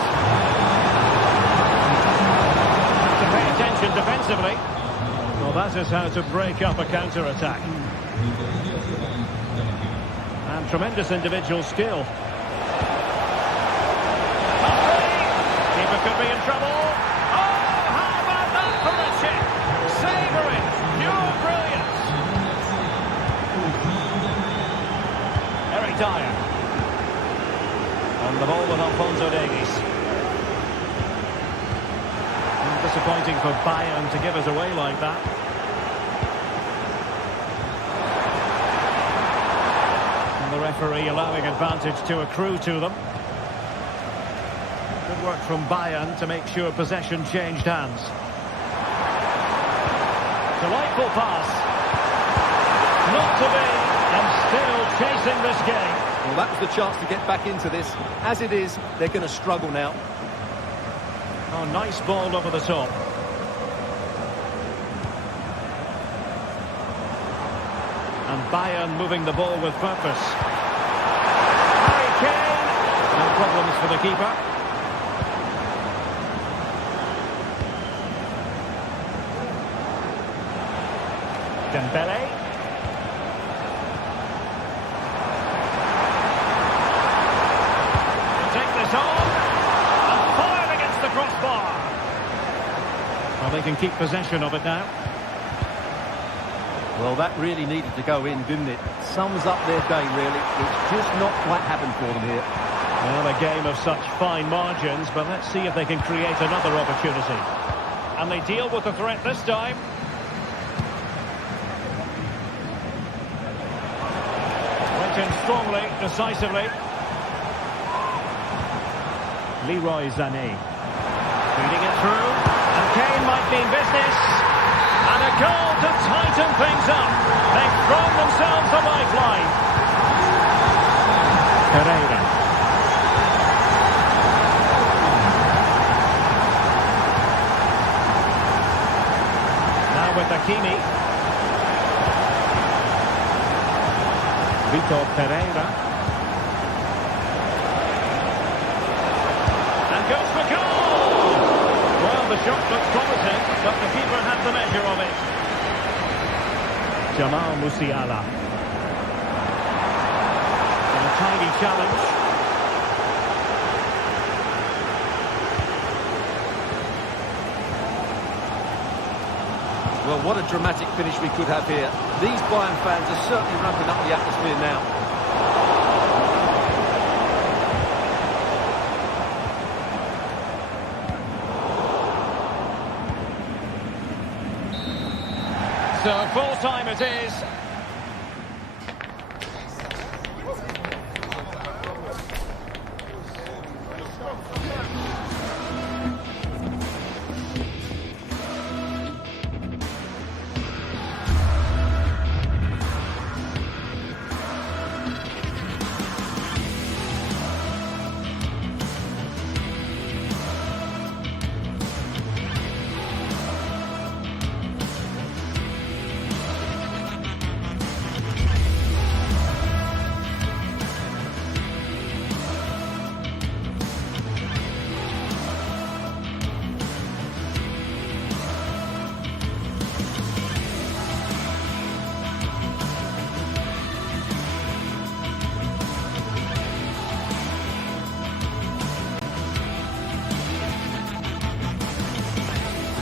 Have to pay attention defensively. Well, that is how to break up a counter-attack. And tremendous individual skill. Could be in trouble. Oh, how about that for a chip? Savouring, pure brilliance. Dyer. On the ball with Alphonso Davies. Disappointing for Bayern to give us away like that. And the referee allowing advantage to accrue to them. Good work from Bayern to make sure possession changed hands. Delightful pass. Not to be, and still chasing this game. Well, that was the chance to get back into this. As it is, they're going to struggle now. Oh, nice ball over the top. And Bayern moving the ball with purpose. Harry Kane. No problems for the keeper. Dembele. Take this on. And fired against the crossbar. Well, they can keep possession of it now. Well, that really needed to go in, didn't it? Sums up their day, really. It's just not quite happened for them here. Well, a game of such fine margins, but let's see if they can create another opportunity. And they deal with the threat this time. Went in strongly, decisively. Leroy Sané. Feeding it through. And Kane might mean business. And a goal to tighten things up. They've thrown themselves a lifeline. Pereira. Now with Hakimi. Vitor Pereira. And goes for goal! Well, the shot looks promising, but the keeper had the measure of it. Jamal Musiala. And a tidy challenge. Well, what a dramatic finish we could have here. These Bayern fans are certainly ramping up the atmosphere now. So full time it is.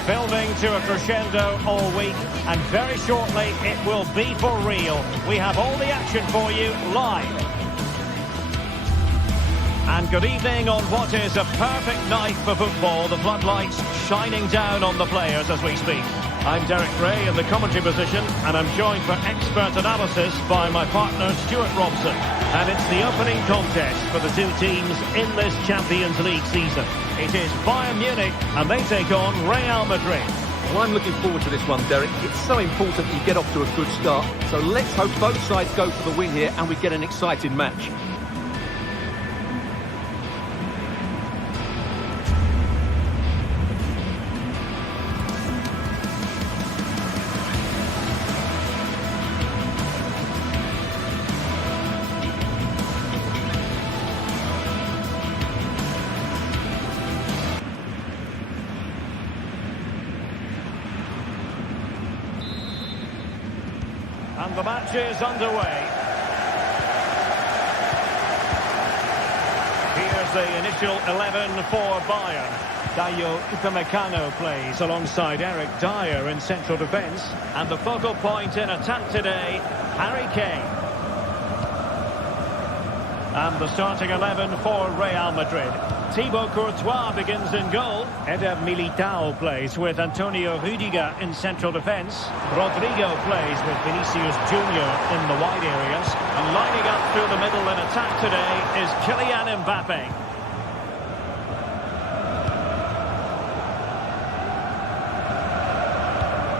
Building to a crescendo all week, and very shortly it will be for real. We have all the action for you live. And good evening on what is a perfect night for football. The floodlights shining down on the players as we speak. I'm Derek Ray in the commentary position, and I'm joined for expert analysis by my partner Stuart Robson. And it's the opening contest for the two teams in this Champions League season. It is Bayern Munich, and they take on Real Madrid. Well, I'm looking forward to this one, Derek. It's so important that you get off to a good start. So let's hope both sides go for the win here and we get an exciting match. And the match is underway. Here's the initial 11 for Bayern. Dayo Upamecano plays alongside Eric Dyer in central defence. And the focal point in attack today, Harry Kane. And the starting 11 for Real Madrid. Thibaut Courtois begins in goal. Eder Militao plays with Antonio Rüdiger in central defence. Rodrigo plays with Vinicius Junior in the wide areas. And lining up through the middle in attack today is Kylian Mbappe.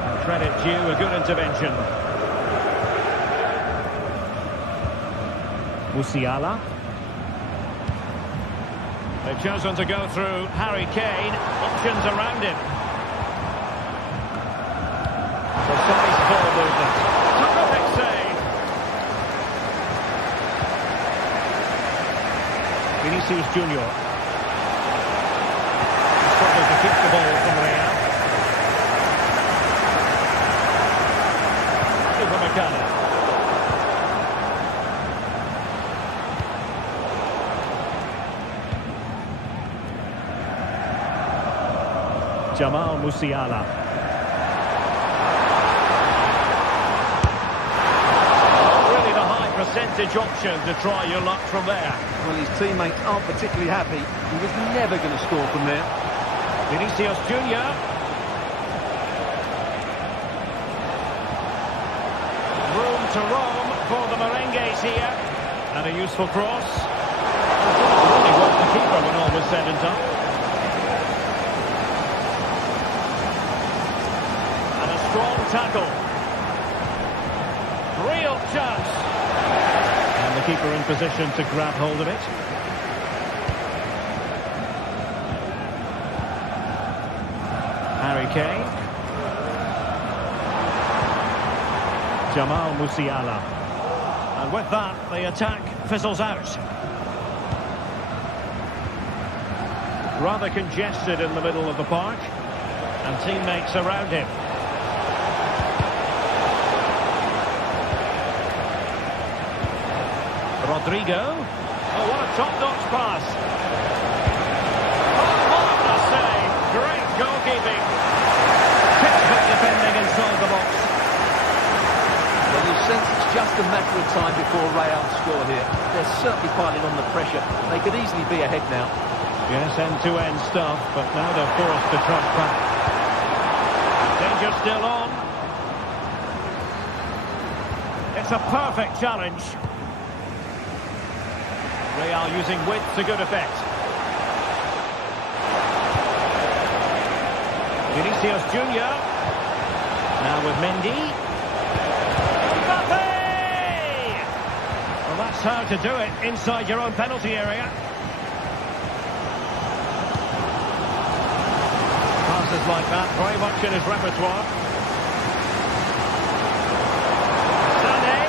And credit due, a good intervention. Musiala. They've chosen to go through Harry Kane. Options around him. Precise ball movement. Terrific save. Vinicius Junior. Struggles to keep the ball from Real. Upamecano. Jamal Musiala. Really the high percentage option to try your luck from there. Well, his teammates aren't particularly happy. He was never going to score from there. Vinicius Junior. Room to roam for the Merengues here. And a useful cross. Really worked the keeper when all was said and done. Strong tackle. Real chance. And the keeper in position to grab hold of it. Harry Kane. Jamal Musiala. And with that, the attack fizzles out. Rather congested in the middle of the park. And teammates around him. Rodrigo. Oh, what a top-notch pass. Oh, marvellous save. Great goalkeeping. Textbook defending inside the box. Well, you sense it's just a matter of time before Real score here. They're certainly piling on the pressure. They could easily be ahead now. Yes, end-to-end stuff, but now they're forced to track back. Danger still on. It's a perfect challenge. Real using width to good effect. Vinicius Junior. Now with Mendy. Mbappe! Well, that's how to do it inside your own penalty area. Passes like that, very much in his repertoire. Sané.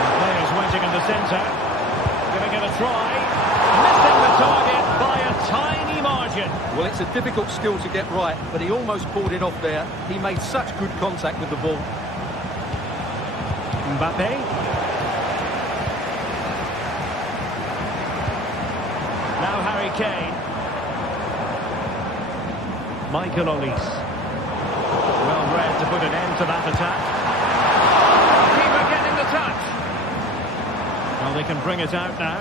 And players waiting in the centre. Giving it a try. Missing the target by a tiny margin. Well, it's a difficult skill to get right, but he almost pulled it off there. He made such good contact with the ball. Mbappe. Now Harry Kane. Michael Olise. Well read to put an end to that attack. Keeper getting the touch. Well, they can bring it out now.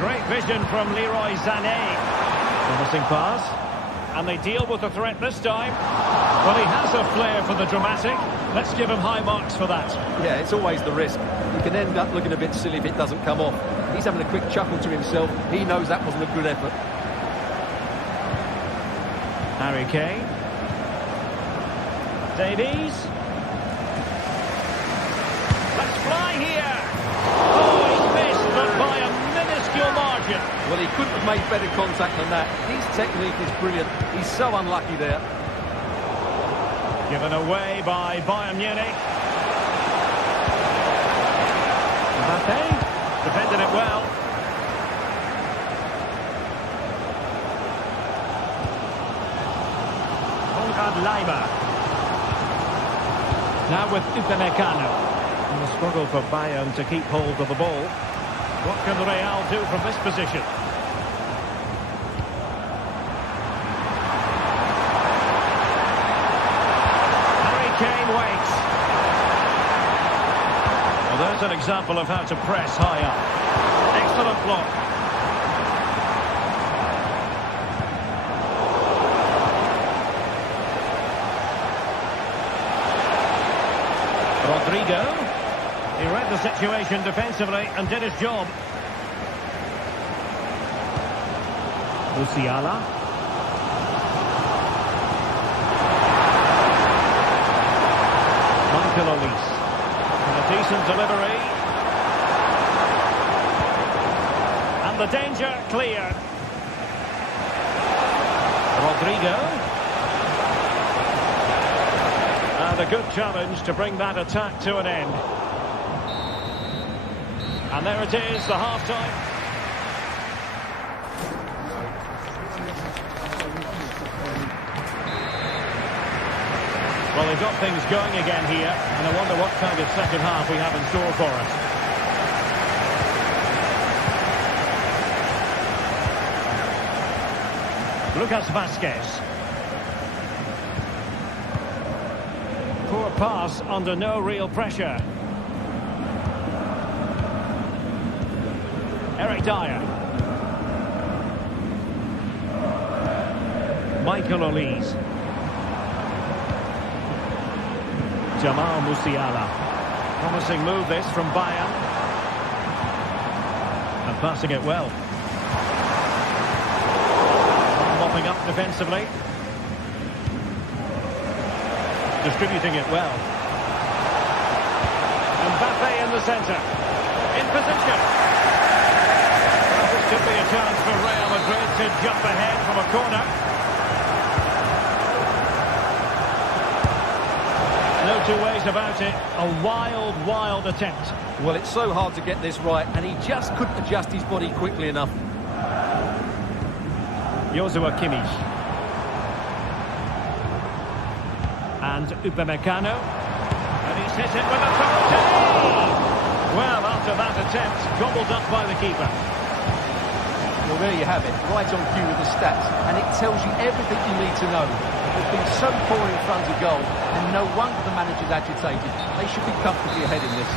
Great vision from Leroy Sané. Promising pass. And they deal with the threat this time. Well, he has a flair for the dramatic. Let's give him high marks for that. Yeah, it's always the risk. He can end up looking a bit silly if it doesn't come off. He's having a quick chuckle to himself. He knows that wasn't a good effort. Harry Kane. Davies. Let's fly here. Oh, he's missed, but by a minuscule margin. Well, he couldn't have made better contact than that. His technique is brilliant. He's so unlucky there. Given away by Bayern Munich. Mbappe defended it well. Leiber. Now with Upamecano. And the struggle for Bayern to keep hold of the ball. What can Real do from this position? There's an example of how to press high up. Excellent block. Rodrigo. He read the situation defensively and did his job. Musiala. Michael Olise. And a decent delivery. And the danger cleared. Rodrigo. And a good challenge to bring that attack to an end. And there it is, the half-time. Well, they've got things going again here, and I wonder what kind of second half we have in store for us. Lucas Vazquez. Poor pass under no real pressure. Eric Dyer. Michael Olise. Jamal Musiala. Promising move this from Bayern. And passing it well. Mopping up defensively. Distributing it well. Mbappe in the centre. In position. Well, this could be a chance for Real Madrid to jump ahead from a corner. No two ways about it. A wild, wild attempt. Well, it's so hard to get this right, and he just couldn't adjust his body quickly enough. Joshua Kimmich. And Upamecano. And he's hit it with authority! Well, after that attempt, gobbled up by the keeper. Well, there you have it, right on cue with the stats, and it tells you everything you need to know. They've been so poor in front of goal, and no wonder the manager's agitated. They should be comfortably ahead in this.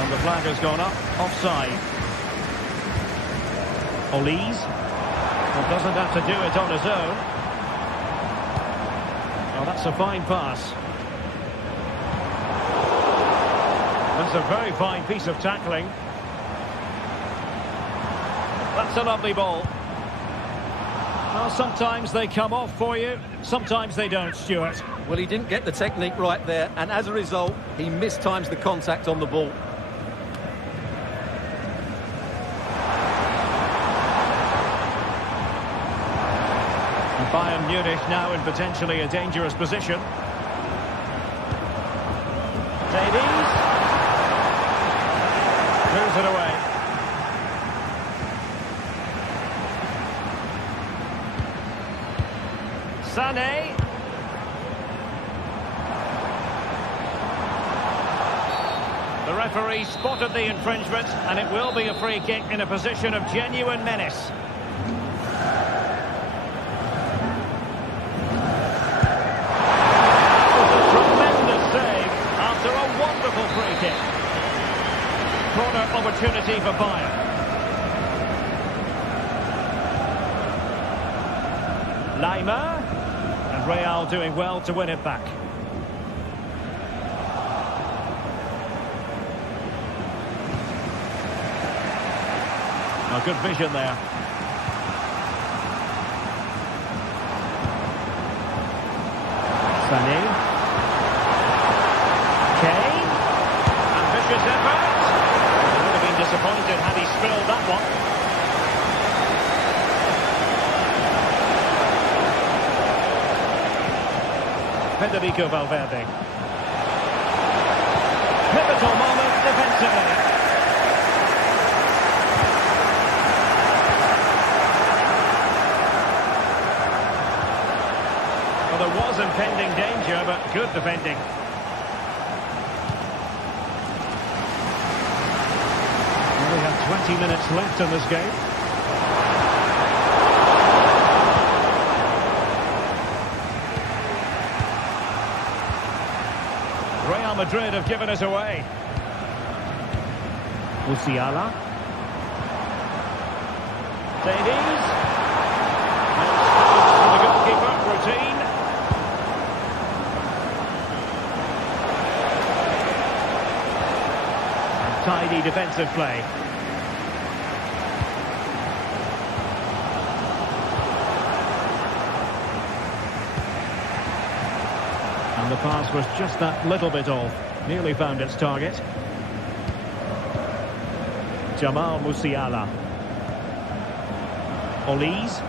And the flag has gone up, offside. Olise. Well, doesn't have to do it on his own. Oh, that's a fine pass. That's a very fine piece of tackling. That's a lovely ball. Well, sometimes they come off for you, sometimes they don't, Stuart. Well, he didn't get the technique right there, and as a result, he mistimes the contact on the ball. And Bayern Munich now in potentially a dangerous position. Davies. Moves it away. Sané. The referee spotted the infringement, and it will be a free kick in a position of genuine menace. That was a tremendous save after a wonderful free kick. Corner opportunity for Bayern. Lima. Real doing well to win it back. Oh, good vision there. Sané. Kane. Ambitious effort. He would have been disappointed had he spilled that one. Federico Valverde. Pivotal moment defensively. Well, there was impending danger, but good defending. Well, we have 20 minutes left in this game. Real Madrid have given it away. Musiala. Davies. And the goalkeeper, routine. And tidy defensive play. And the pass was just that little bit off. Nearly found its target. Jamal Musiala. Olise.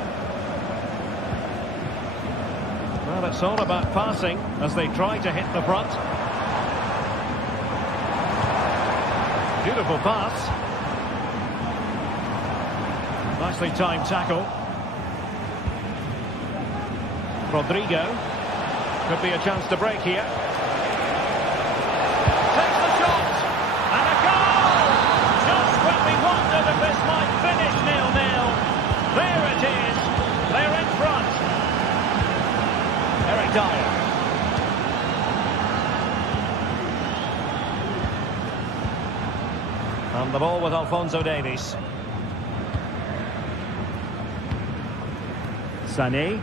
Well, it's all about passing as they try to hit the front. Beautiful pass. Nicely timed tackle. Rodrigo. Could be a chance to break here. Takes the shot. And a goal! Just when we wondered if this might finish 0-0. There it is. They're in front. Eric Dyer. And the ball with Alphonso Davies. Sané.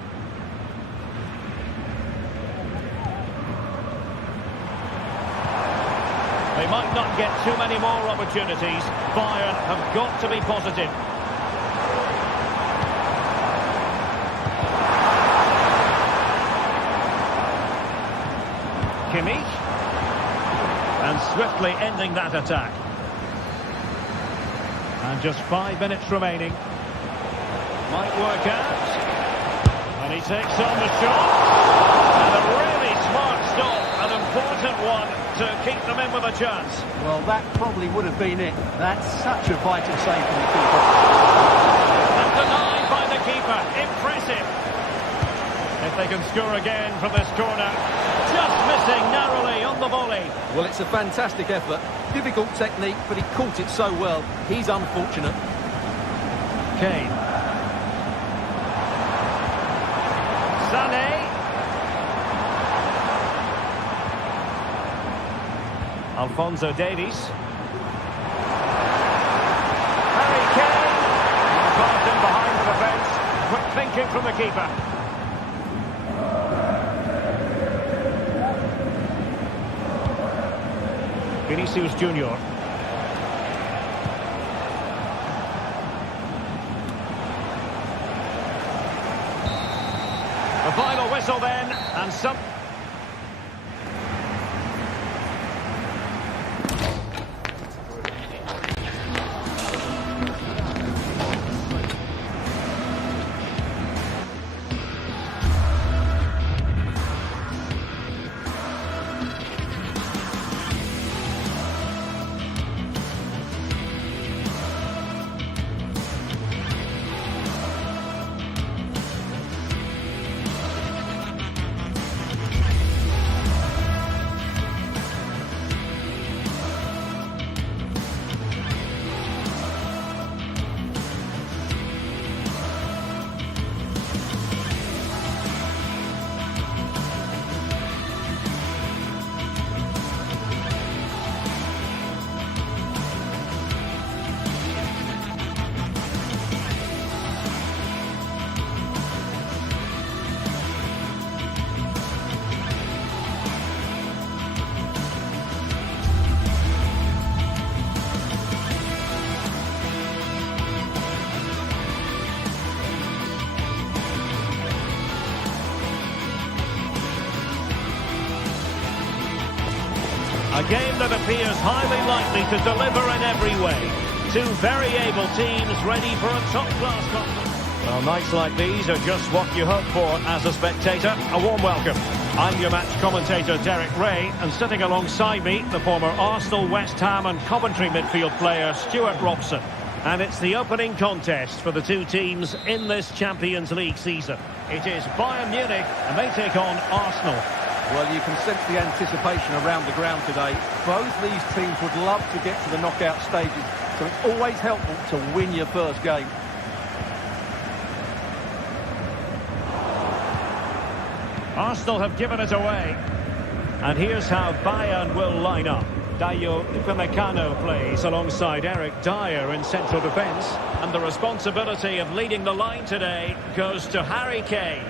They might not get too many more opportunities. Bayern have got to be positive. Kimmich. And swiftly ending that attack. And just 5 minutes remaining. Might work out. And he takes on the shot. And a really smart stop. An important one to keep them in with a chance. Well, that probably would have been it. That's such a vital save from the keeper. And denied by the keeper. Impressive. If they can score again from this corner. Just missing narrowly on the volley. Well, it's a fantastic effort. Difficult technique, but he caught it so well. He's unfortunate. Kane. Sané. Alphonso Davies. Harry Kane. Caught in behind the defence. Quick thinking from the keeper. Vinicius Junior. The final whistle then, and some... A game that appears highly likely to deliver in every way. Two very able teams ready for a top-class contest. Well, nights like these are just what you hope for as a spectator. A warm welcome. I'm your match commentator, Derek Ray, and sitting alongside me, the former Arsenal, West Ham and Coventry midfield player, Stuart Robson. And it's the opening contest for the two teams in this Champions League season. It is Bayern Munich, and they take on Arsenal. Well, you can sense the anticipation around the ground today. Both these teams would love to get to the knockout stages, so it's always helpful to win your first game. Arsenal have given it away. And here's how Bayern will line up. Dayo Upamecano plays alongside Eric Dyer in central defence. And the responsibility of leading the line today goes to Harry Kane.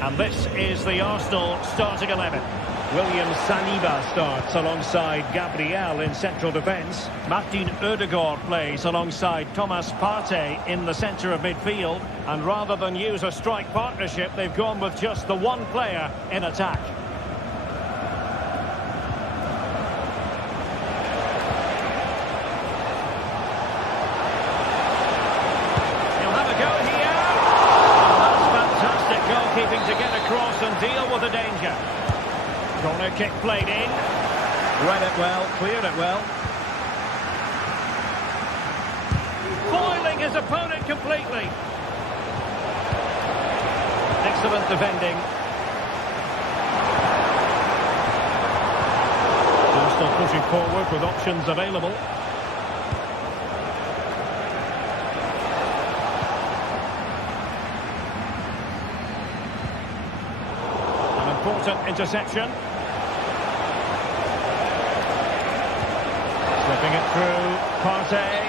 And this is the Arsenal starting 11. William Saliba starts alongside Gabriel in central defence. Martin Odegaard plays alongside Thomas Partey in the centre of midfield. And rather than use a strike partnership, they've gone with just the one player in attack. He'll have a go here. That's fantastic goalkeeping to get across and deal with the danger. Corner kick played in. Read it well, cleared it well. Foiling his opponent completely. Excellent defending. Still pushing forward with options available. An important interception. Slipping it through, Partey.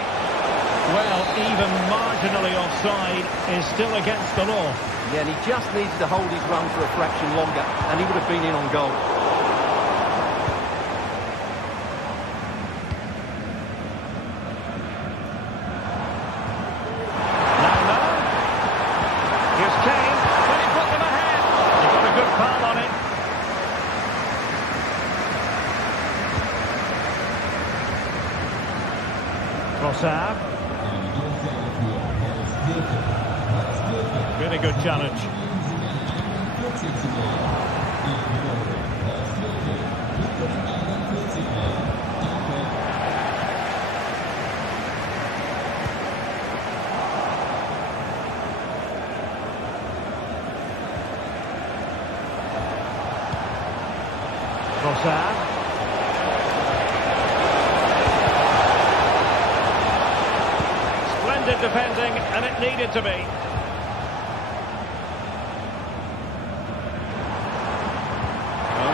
Well, even marginally offside is still against the law. Yeah, and he just needed to hold his run for a fraction longer, and he would have been in on goal. Now. Here's Kane. Can he put them ahead? He got a good foul on it. Trossard. Really good challenge. Trossard. Splendid defending, and it needed to be.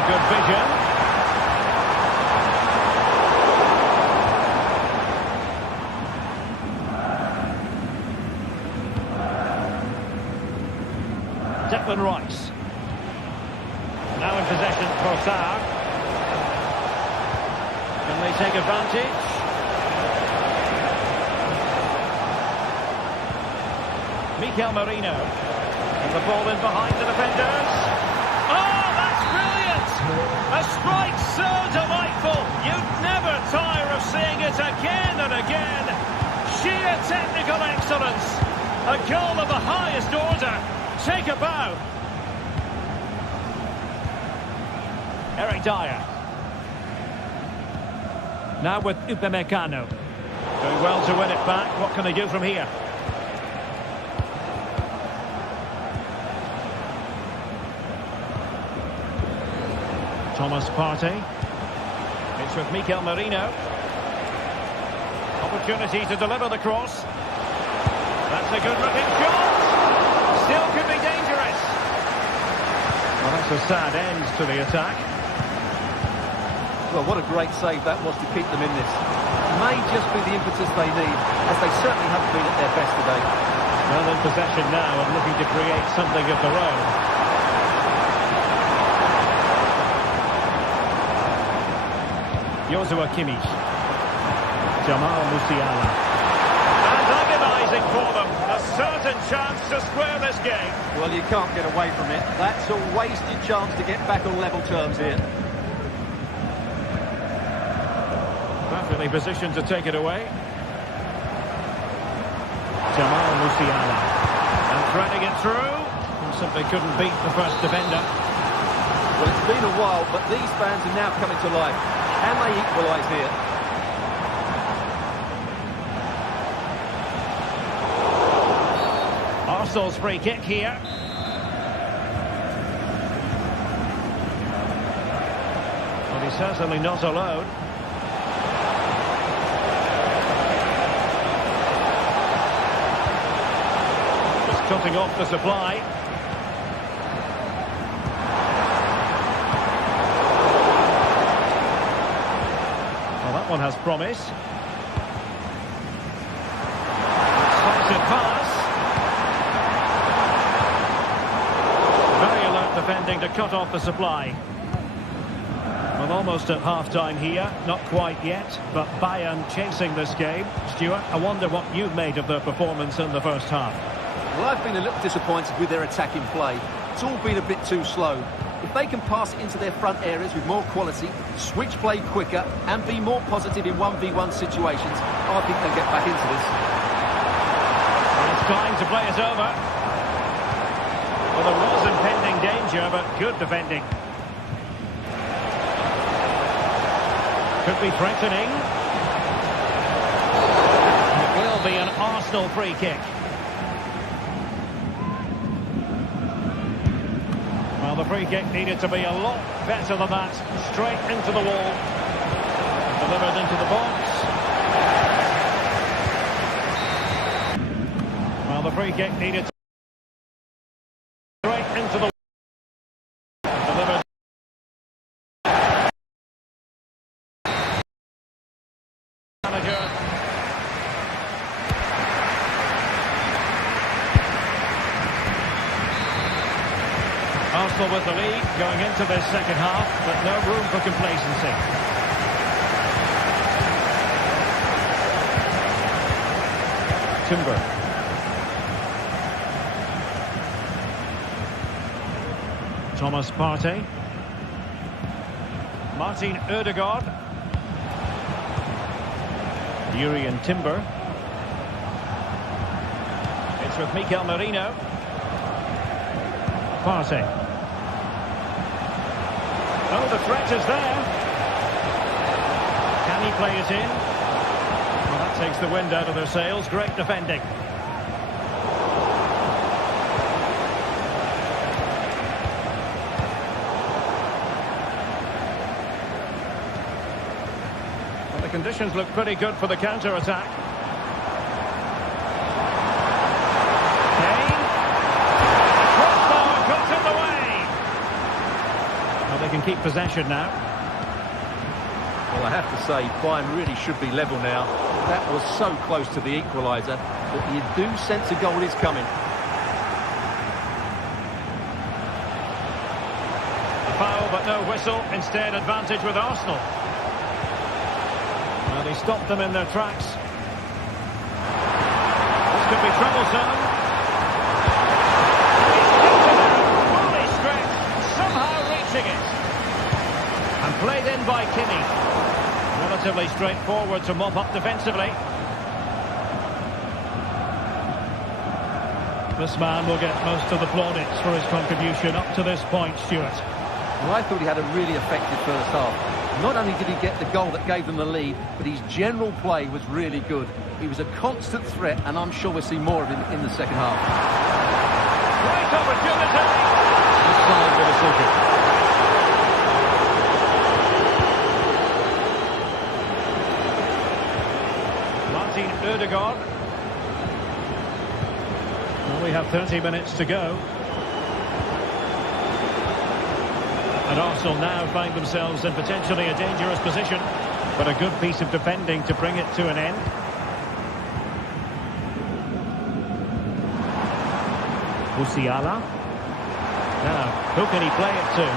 Good vision. Declan Rice. Now in possession, Trossard. Can they take advantage? Mikel Merino. And the ball in behind the defenders. Oh, that's brilliant! A strike so delightful. You'd never tire of seeing it again and again. Sheer technical excellence. A goal of the highest order. Take a bow. Eric Dyer. Now with Upamecano. Doing well to win it back. What can they do from here? Thomas Partey. It's with Mikel Merino. Opportunity to deliver the cross. That's a good-looking shot. Still could be dangerous. Well, that's a sad end to the attack. Well, what a great save that was to keep them in this. May just be the impetus they need, as they certainly haven't been at their best today. Well, in possession now and looking to create something of their own. Joshua Kimmich. Jamal Musiala. And agonising for them. A certain chance to square this game. Well, you can't get away from it. That's a wasted chance to get back on level terms here. Perfectly positioned to take it away. Jamal Musiala. And threading it through. And simply couldn't beat the first defender. Well, it's been a while, but these fans are now coming to life. Can they equalise here? Arsenal's free kick here. Well, he's certainly not alone. Just cutting off the supply. one has promise. Decisive pass. Very alert defending to cut off the supply. Well, almost at half-time here. Not quite yet, but Bayern chasing this game. Stuart, I wonder what you've made of their performance in the first half. Well, I've been a little disappointed with their attacking play. It's all been a bit too slow. If they can pass it into their front areas with more quality, switch play quicker, and be more positive in 1v1 situations, I think they'll get back into this. And it's time to play it over. Well, there was impending danger, but good defending. Could be threatening. It will be an Arsenal free kick. Well, the free kick needed to be a lot better than that. Straight into the wall. Delivered into the box. Well, the free kick needed to straight into the wall. Delivered. Manager. Arsenal with the lead going into this second half, but no room for complacency. Timber. Thomas Partey. Martin Ødegaard. Jurriën Timber. It's with Mikel Merino. Partey. Oh, the threat is there. Can he play it in? Well, that takes the wind out of their sails. Great defending. Well, the conditions look pretty good for the counter-attack. Can keep possession now. Well, I have to say, Bayern really should be level now. That was so close to the equaliser, but you do sense a goal is coming. A foul, but no whistle. Instead, advantage with Arsenal. Well, he stopped them in their tracks. This could be troublesome. Fully stretched, somehow reaching it. And played in by Kimmich. Relatively straightforward to mop up defensively. This man will get most of the plaudits for his contribution up to this point, Stuart. Well, I thought he had a really effective first half. Not only did he get the goal that gave them the lead, but his general play was really good. He was a constant threat, and I'm sure we'll see more of him in the second half. Great opportunity. Offside with a decision. Ødegaard. Well, we have 30 minutes to go. And Arsenal now find themselves in potentially a dangerous position, but a good piece of defending to bring it to an end. Musiala. Now, who can he play it to?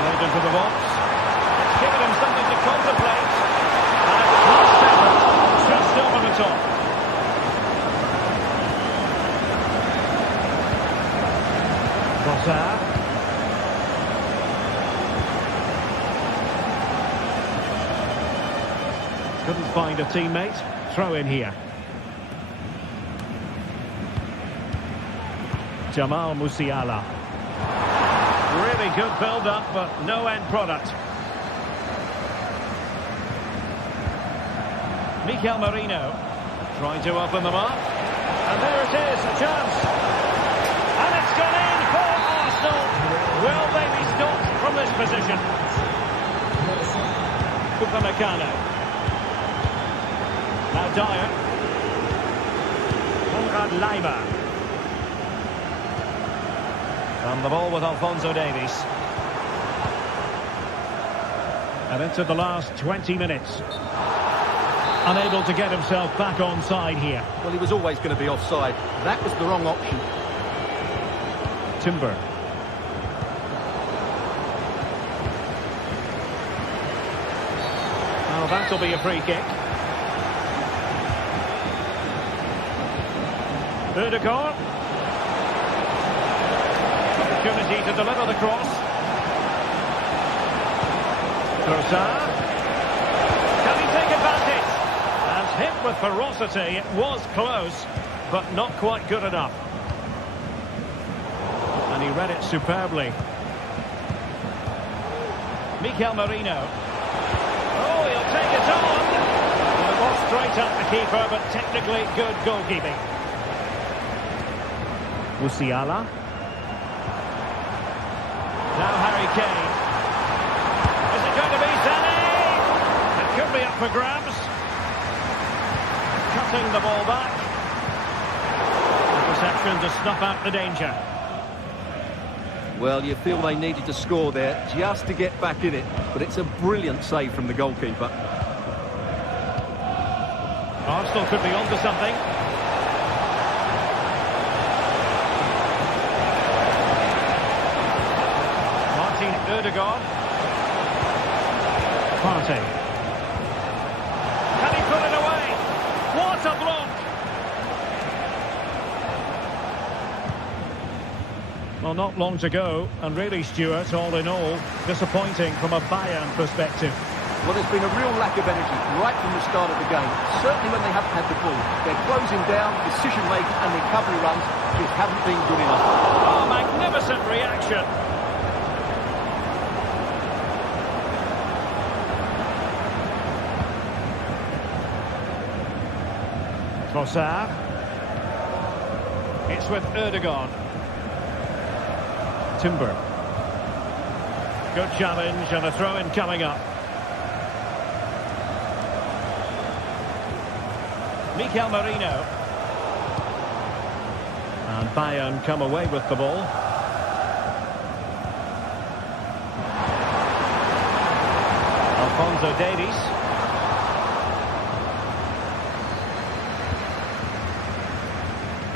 Played into the box. It's given him something to contemplate. Just over the top. Trossard. Couldn't find a teammate. Throw in here. Jamal Musiala. Really good build-up, but no end product. Mikel Merino trying to open them up. And there it is, a chance. And it's gone in for Arsenal. Will they be stopped from this position? Upamecano. Now Dyer. Konrad Laimer. And the ball with Alphonso Davies. And into the last 20 minutes. Unable to get himself back on side here. Well, he was always going to be offside. That was the wrong option. Timber. Oh, that'll be a free kick. Ødegaard. Opportunity to deliver the cross. Trossard. Can he take advantage? And hit with ferocity. It was close, but not quite good enough. And he read it superbly. Mikel Merino. Oh, he'll take it on. Well, it was straight at the keeper, but technically good goalkeeping. Musiala. Now Harry Kane. Is it going to be Sané? It could be up for grabs. Cutting the ball back. Interception to snuff out the danger. Well, you feel they needed to score there just to get back in it, but it's a brilliant save from the goalkeeper. Arsenal could be onto something. Ødegaard. Partey. Can he put it away? What a block! Well, not long to go, and really, Stuart, all in all, disappointing from a Bayern perspective. Well, there's been a real lack of energy right from the start of the game. Certainly when they haven't had the ball. They're closing down, decision-making and recovery runs just haven't been good enough. Oh, magnificent reaction! Trossard. It's with Ødegaard. Timber. Good challenge and a throw-in coming up. Mikel Merino. And Bayern come away with the ball. Alphonso Davies.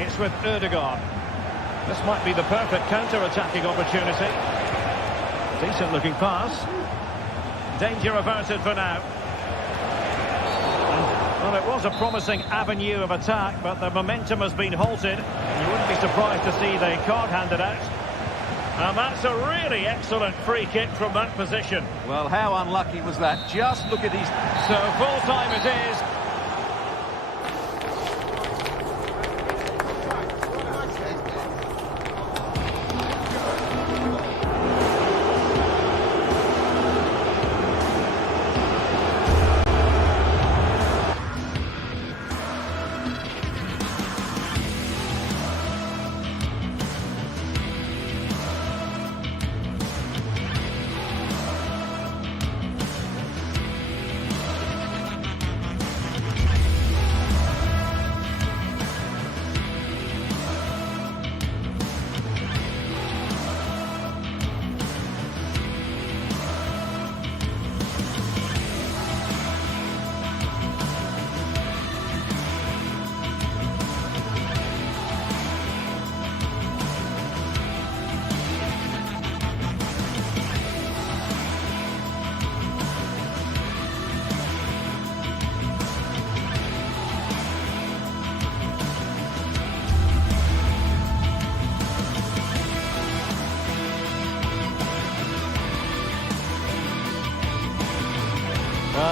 It's with Ødegaard. This might be the perfect counter-attacking opportunity. Decent-looking pass. Danger averted for now. Well, it was a promising avenue of attack, but the momentum has been halted. You wouldn't be surprised to see the card handed out. And that's a really excellent free kick from that position. Well, how unlucky was that? Just look at his... So full-time it is.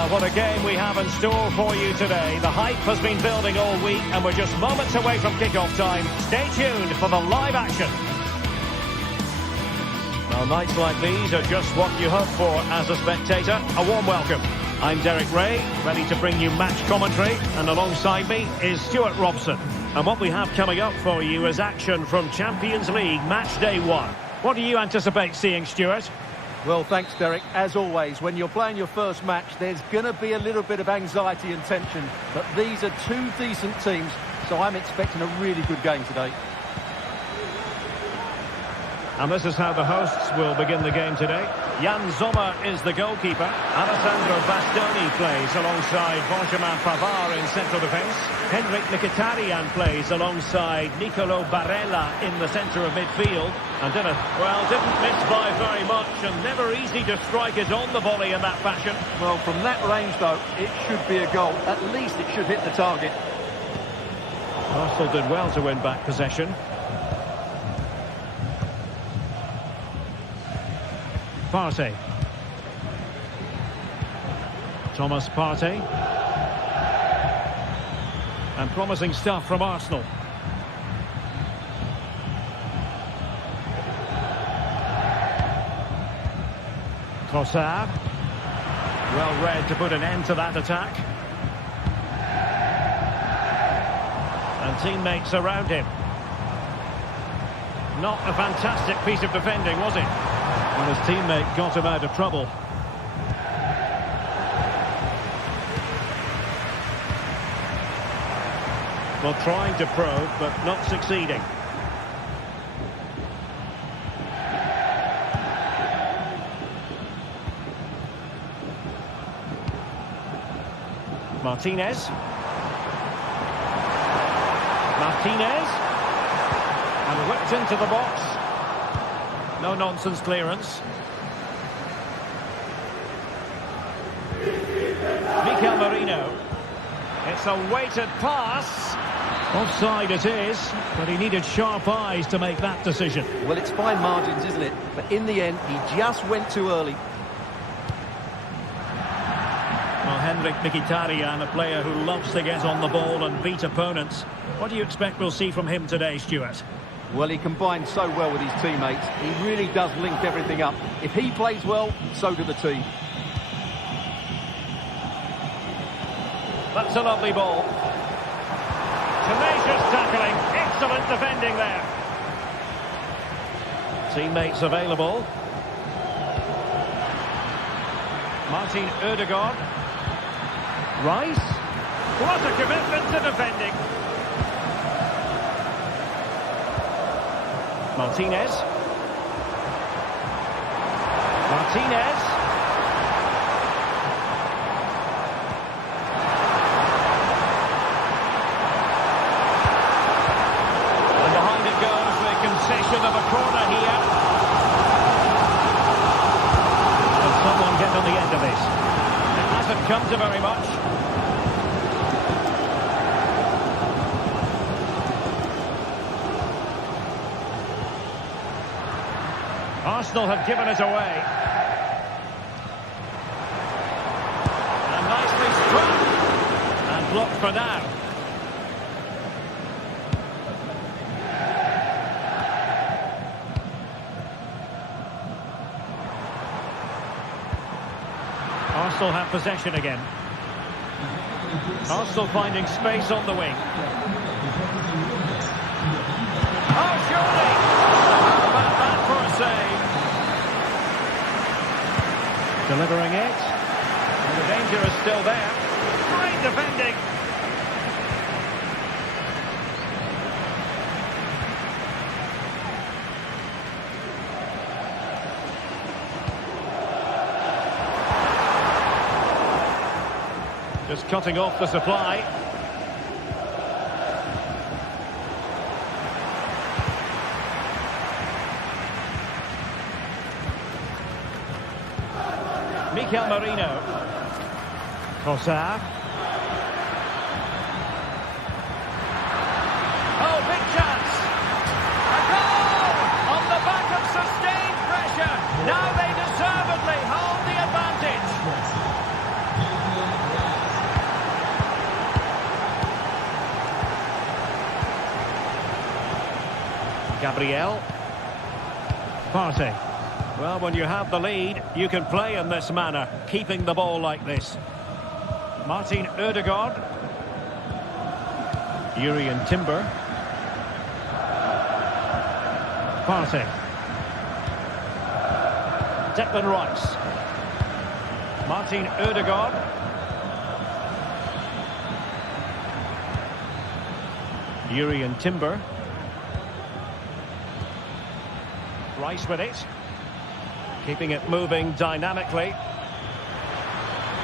What a game we have in store for you today. The hype has been building all week and we're just moments away from kick-off time. Stay tuned for the live action. Well, nights like these are just what you hope for as a spectator. A warm welcome. I'm Derek Ray, ready to bring you match commentary, and alongside me is Stuart Robson. And what we have coming up for you is action from Champions League Match Day 1. What do you anticipate seeing, Stuart? Well, thanks, Derek. As always, when you're playing your first match, there's going to be a little bit of anxiety and tension. But these are two decent teams, so I'm expecting a really good game today. And this is how the hosts will begin the game today. Jan Sommer is the goalkeeper. Alessandro Bastoni plays alongside Benjamin Pavard in central defence. Henrik Mkhitaryan plays alongside Nicolo Barella in the centre of midfield. And didn't miss by very much, and never easy to strike it on the volley in that fashion. Well, from that range, though, it should be a goal. At least it should hit the target. Arsenal did well to win back possession. Partey. Thomas Partey. And promising stuff from Arsenal. Trossard. Well read to put an end to that attack. And teammates around him. Not a fantastic piece of defending, was it? And his teammate got him out of trouble. Well, trying to probe, but not succeeding. Martinez. And whipped into the box. No nonsense clearance. Mikel Merino. It's a weighted pass. Offside it is, but he needed sharp eyes to make that decision. Well, it's fine margins, isn't it? But in the end, he just went too early. Well, Henrik Mkhitaryan, a player who loves to get on the ball and beat opponents. What do you expect we'll see from him today, Stuart? Well, he combines so well with his teammates. He really does link everything up. If he plays well, so do the team. That's a lovely ball. Tenacious tackling. Excellent defending there. Teammates available. Martin Ødegaard. Rice. What a commitment to defending. Martinez. And behind it goes the concession of a corner here. Can someone get on the end of this? It hasn't come to very much. Arsenal have given it away. And nicely struck. And blocked for now. Arsenal have possession again. Arsenal finding space on the wing. Oh, surely! How about that for a save? Delivering it. And the danger is still there. Great defending. Just cutting off the supply. Mikel Merino. Trossard. Oh, big chance. A goal! On the back of sustained pressure. Now they deservedly hold the advantage. Gabriel. Partey. Well, when you have the lead, you can play in this manner, keeping the ball like this. Martin Ødegaard. Jurrien Timber. Partey. Declan Rice. Martin Ødegaard. Jurrien Timber. Rice with it. Keeping it moving dynamically.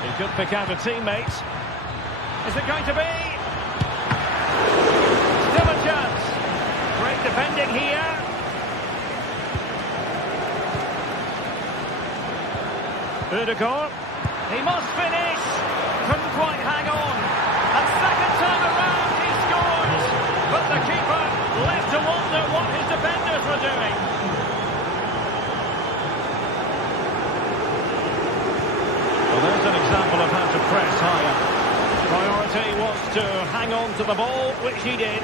He could pick out a teammate. Is it going to be? Still a chance. Great defending here. Ødegaard. He must finish. Couldn't quite hang on. And second time around he scores. But the keeper left to wonder what his defenders were doing. Well, there's an example of how to press higher. Priority was to hang on to the ball, which he did.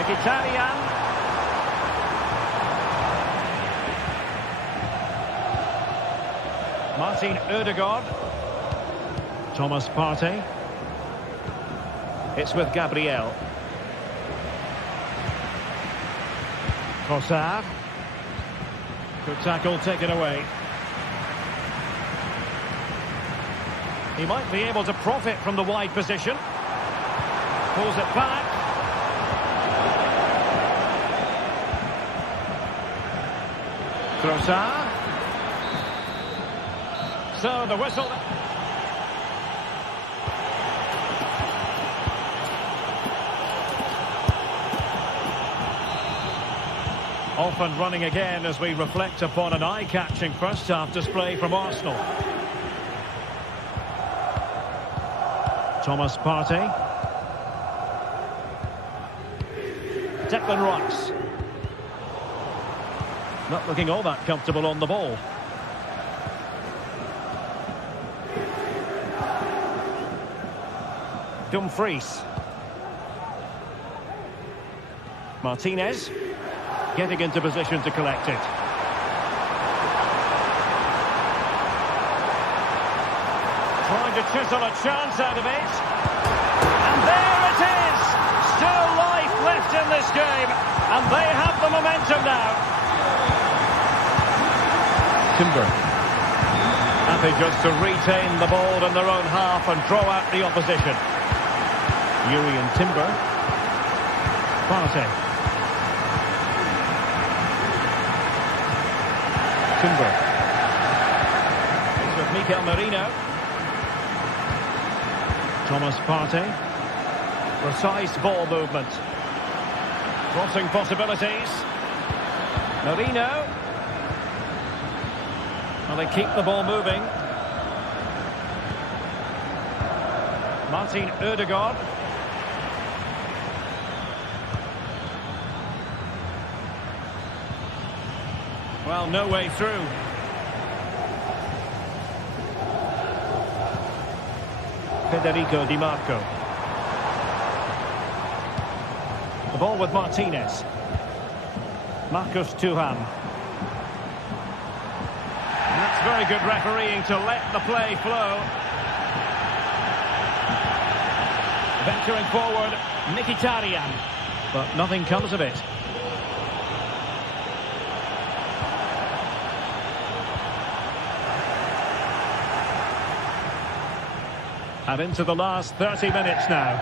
Mkhitaryan. Martin Ødegaard. Thomas Partey. It's with Gabriel. Sociedad. Good tackle taken away. He might be able to profit from the wide position. Pulls it back. Sociedad. So the whistle. Off and running again as we reflect upon an eye-catching first-half display from Arsenal. Thomas Partey. Declan Rice. Not looking all that comfortable on the ball. Dumfries. Martinez. Getting into position to collect it. Trying to chisel a chance out of it. And there it is! Still life left in this game. And they have the momentum now. Timber. Happy just to retain the ball in their own half and draw out the opposition. Yuri and Timber. Partey. Timber. It's with Mikel Merino. Thomas Partey. Precise ball movement. Crossing possibilities. Merino. Well, they keep the ball moving. Martin Ødegaard. Well, no way through. Federico Di Marco. The ball with Martinez. Marcus Thuram. And that's very good refereeing to let the play flow. Venturing forward, Mkhitaryan. But nothing comes of it. And into the last 30 minutes now.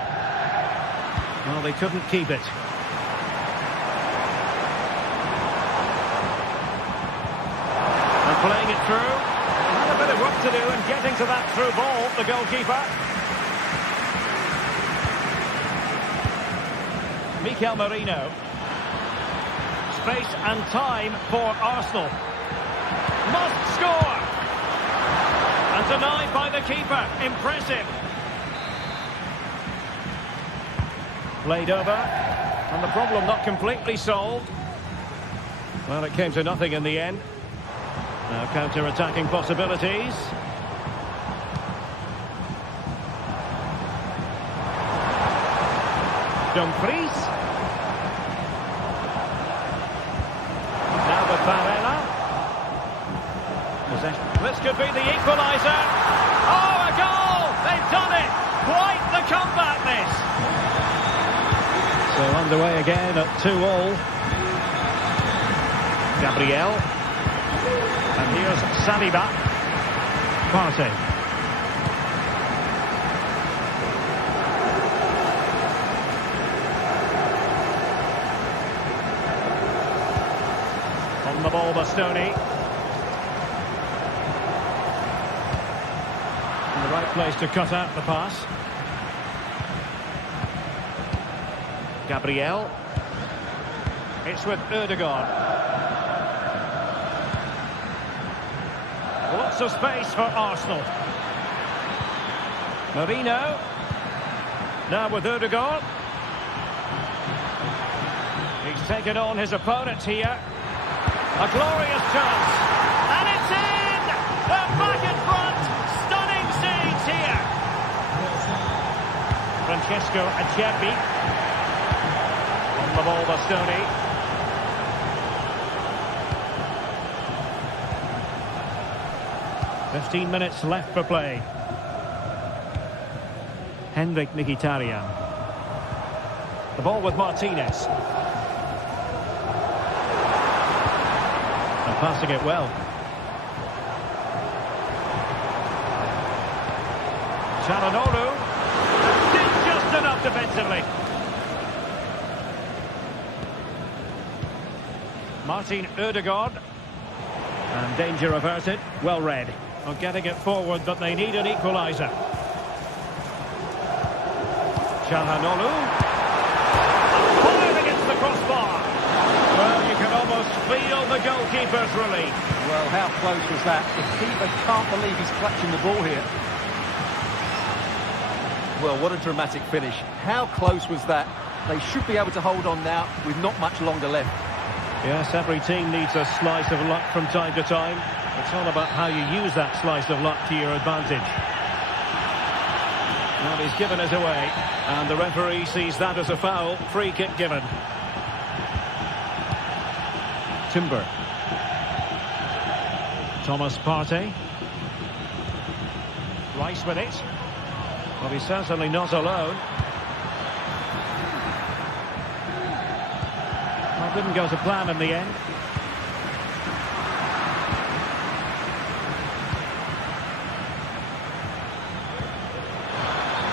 Well, they couldn't keep it. And playing it through. Had a bit of work to do in getting to that through ball, the goalkeeper. Mikel Merino. Space and time for Arsenal. Must score! And denied by the keeper. Impressive. Played over. And the problem not completely solved. Well, it came to nothing in the end. Now counter-attacking possibilities. Dumfries. Now with Barcelona. This could be the equaliser. Oh, a goal! They've done it! Quite the comeback, this! So underway again at 2-2. Gabriel. And here's Saliba. Partey. ball, Bastoni. In the right place to cut out the pass. Gabriel. It's with Ødegaard. Lots of space for Arsenal. Marino. Now with Ødegaard. He's taken on his opponent here. A glorious chance. And it's in! They're back in front. Stunning scenes here. Francesco Acerbi. On the ball, Bastoni. "15 minutes left for play." Henrik Mkhitaryan. The ball with Martinez. And passing it well. Çalhanoğlu. Did just enough defensively. Martin Ødegaard. And danger averted. Well read. Well, getting it forward, but they need an equaliser. Çalhanoğlu. Fired against the crossbar. Well, you can almost feel the goalkeeper's relief. Well, how close was that? The keeper can't believe he's clutching the ball here. Well, what a dramatic finish. How close was that? They should be able to hold on now with not much longer left. Yes, every team needs a slice of luck from time to time. It's all about how you use that slice of luck to your advantage. Well, he's given it away, and the referee sees that as a foul. Free kick given. Timber. Thomas Partey. Rice with it. Well, he's certainly not alone. Well, didn't go to plan in the end.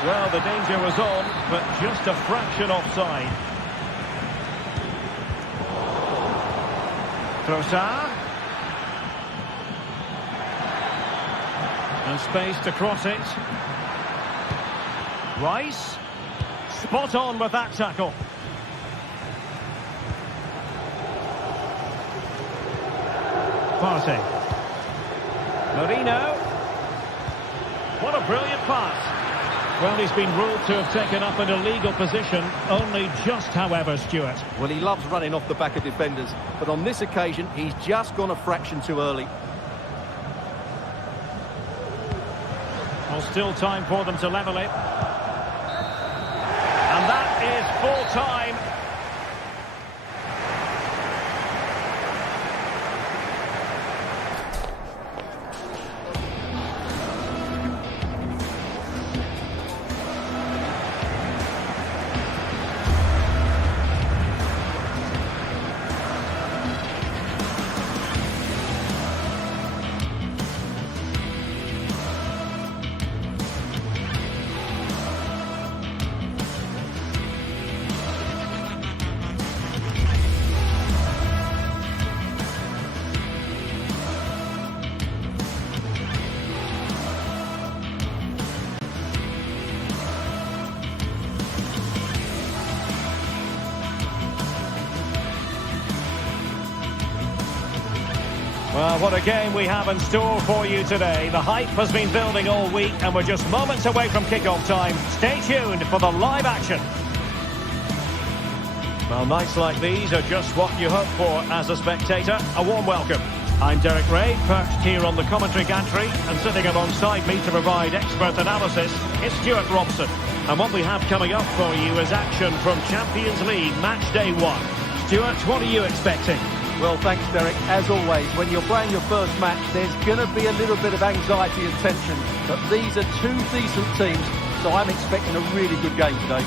Well, the danger was on, but just a fraction offside. Trossard. And space to cross it. Rice. Spot on with that tackle. Partey. Marino. What a brilliant pass. Well, he's been ruled to have taken up an illegal position, only just, however, Stuart. Well, he loves running off the back of defenders, but on this occasion, he's just gone a fraction too early. Well, still time for them to level it. And that is full time. Well, what a game we have in store for you today. The hype has been building all week and we're just moments away from kick-off time. Stay tuned for the live action. Well, nights like these are just what you hope for as a spectator. A warm welcome. I'm Derek Ray, perched here on the commentary gantry, and sitting alongside me to provide expert analysis is Stuart Robson. And what we have coming up for you is action from Champions League Match Day 1. Stuart, what are you expecting? Well, thanks, Derek. As always, when you're playing your first match, there's going to be a little bit of anxiety and tension. But these are two decent teams, so I'm expecting a really good game today.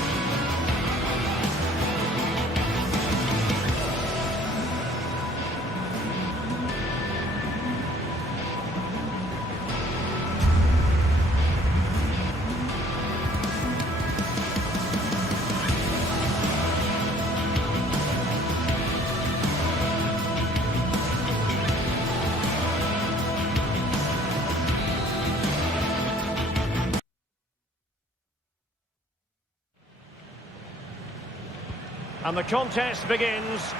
And the contest begins.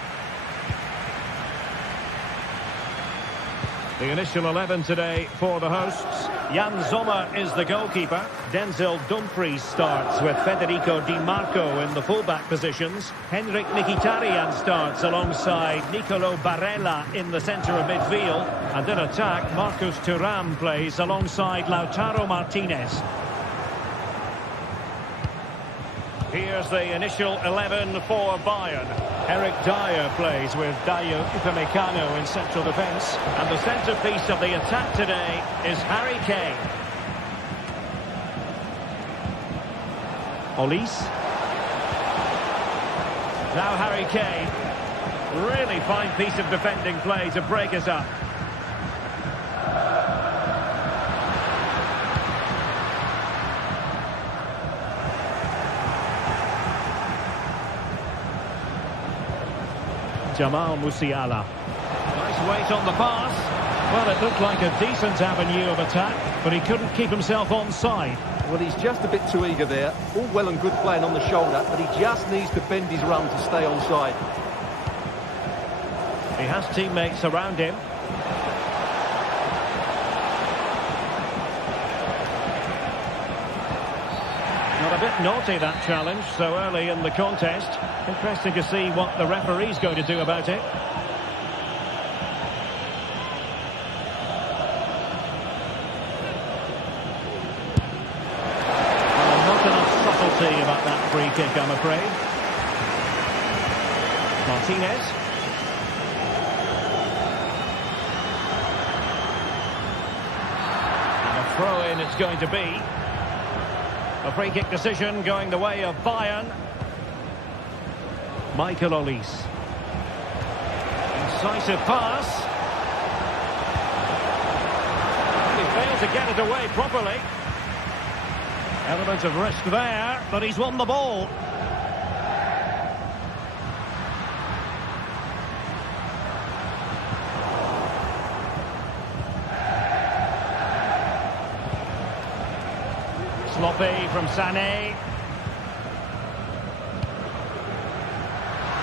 The initial 11 today for the hosts. Jan Sommer is the goalkeeper. Denzel Dumfries starts with Federico Di Marco in the fullback positions. Henrik Mkhitaryan starts alongside Nicolo Barella in the centre of midfield. And in attack, Marcus Thuram plays alongside Lautaro Martinez. Here's the initial 11 for Bayern. Eric Dyer plays with Dayo Upamecano in central defence. And the centrepiece of the attack today is Harry Kane. Olise. Now Harry Kane. Really fine piece of defending play to break us up. Jamal Musiala. Nice weight on the pass. Well, it looked like a decent avenue of attack, but he couldn't keep himself onside. Well, he's just a bit too eager there. All well and good playing on the shoulder, but he just needs to bend his run to stay onside. He has teammates around him. Not a bit naughty, that challenge, so early in the contest. Interesting to see what the referee's going to do about it. Well, not enough subtlety about that free kick, I'm afraid. Martinez. And a throw-in it's going to be. A free kick decision going the way of Bayern. Michael Olise. Incisive pass. He failed to get it away properly. Element of risk there, but he's won the ball. Sloppy from Sané.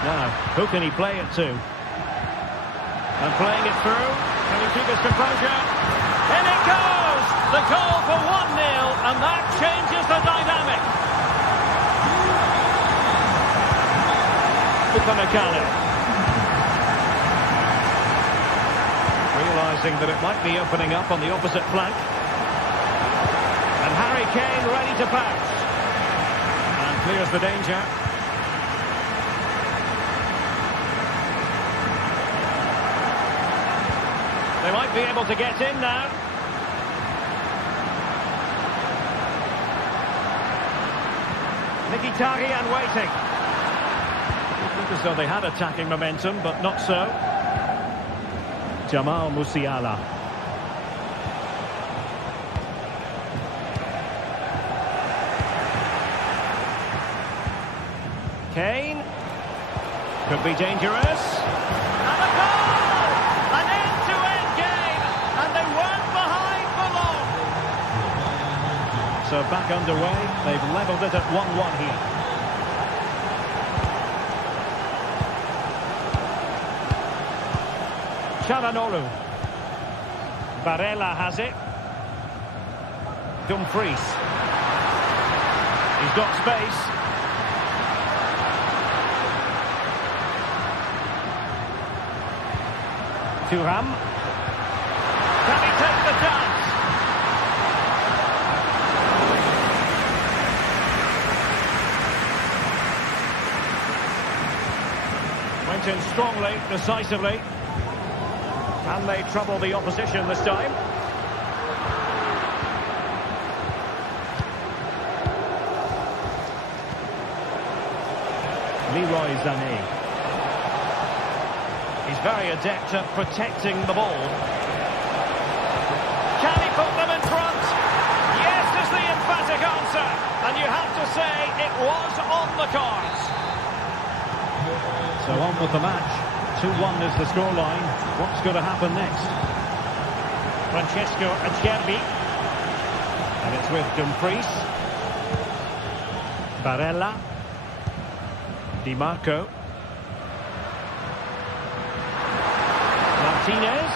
Now, who can he play it to? And playing it through. Can he keep his composure? In it goes! The goal for 1-0, and that changes the dynamic. Upamecano. Realising that it might be opening up on the opposite flank. And Harry Kane ready to pounce. And clears the danger. They might be able to get in now. Mkhitaryan waiting. It looked as though they had attacking momentum, but not so. Jamal Musiala. Kane. Could be dangerous. And a goal! An end-to-end game, and they weren't behind for long. So back underway, they've levelled it at 1-1 here. Çalhanoğlu. Barella has it. Dumfries. He's got space. Thuram. Can he take the chance? Went in strongly, decisively. Can they trouble the opposition this time? Leroy Sané. He's very adept at protecting the ball. Can he put them in front? Yes is the emphatic answer. And you have to say it was on the cards. So on with the match. 2-1 is the scoreline. What's going to happen next? Francesco Acerbi. And it's with Dumfries. Barella. Di Marco. Martinez.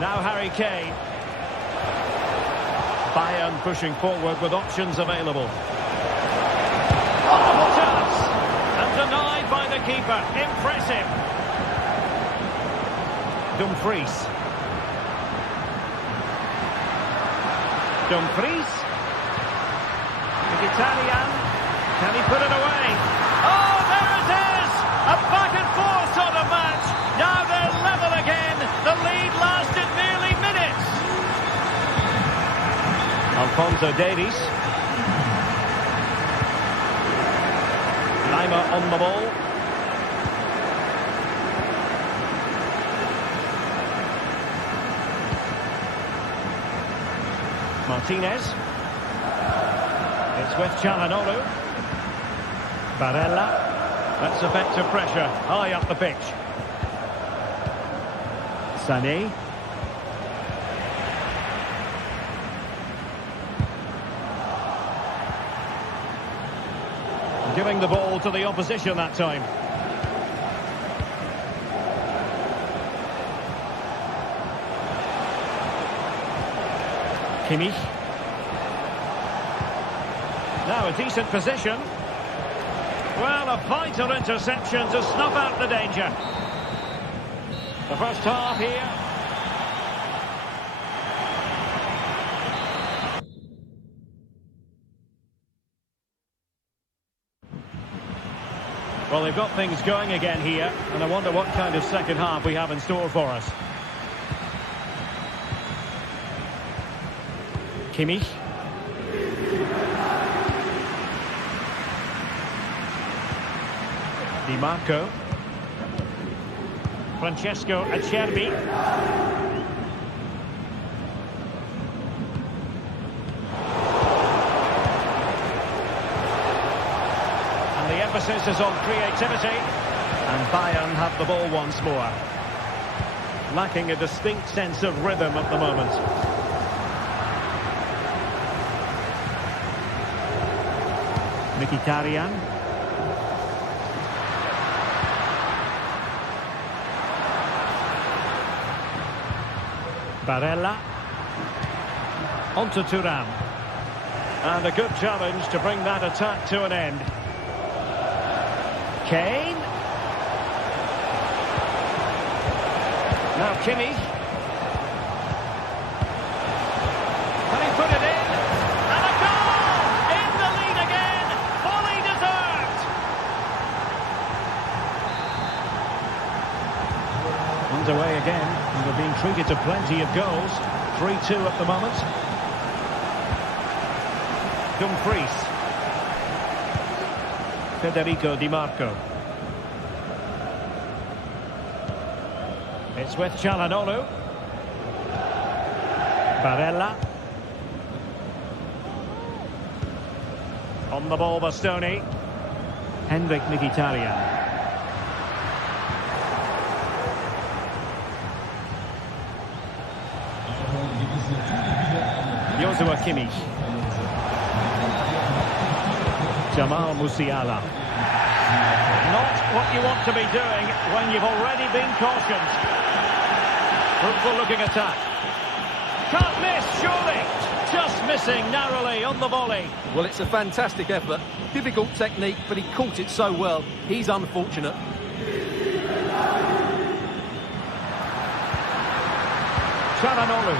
Now Harry Kane. Bayern pushing forward with options available. Oh, chance! And denied by the keeper. Impressive. Dumfries. Italian. Can he put it away? Oh, there it is! A back and forth sort of match. Now they're level again. The lead lasted nearly minutes. Alphonso Davies. Lima on the ball. Martinez. It's with Çalhanoğlu. Barella. That's effective pressure. High up the pitch. Sané. Giving the ball to the opposition that time. Kimmich. Now a decent position. Well, a vital interception to snuff out the danger. The first half here. Well, they've got things going again here, and I wonder what kind of second half we have in store for us. Kimmich. Di Marco. Francesco Acerbi. And the emphasis is on creativity. And Bayern have the ball once more. Lacking a distinct sense of rhythm at the moment. Mkhitaryan. Barella. Onto Thuram. And a good challenge to bring that attack to an end. Kane. Now Kimmich. Can he put it in? And a goal! In the lead again! Fully deserved! Underway again. And we're being treated to plenty of goals. 3-2 at the moment. Dumfries. Federico Di Marco. It's with Çalhanoğlu. Barella. On the ball, Bastoni. Henrik Mkhitaryan. Joshua Kimmich. Jamal Musiala. Not what you want to be doing when you've already been cautioned. Fruitful looking attack. Can't miss, surely. Just missing narrowly on the volley. Well, it's a fantastic effort. Difficult technique, but he caught it so well. He's unfortunate. Çalhanoğlu.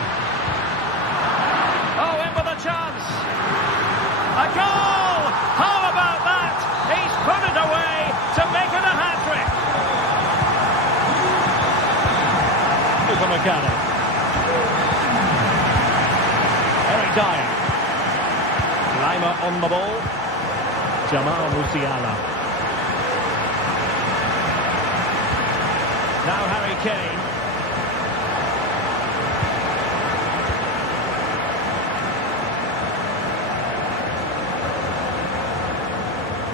Oh, in with a chance. A goal! How about that? He's put it away to make it a hat-trick. Upamecano. Eric Dyer. Lima on the ball. Jamal Musiala. Now Harry Kane.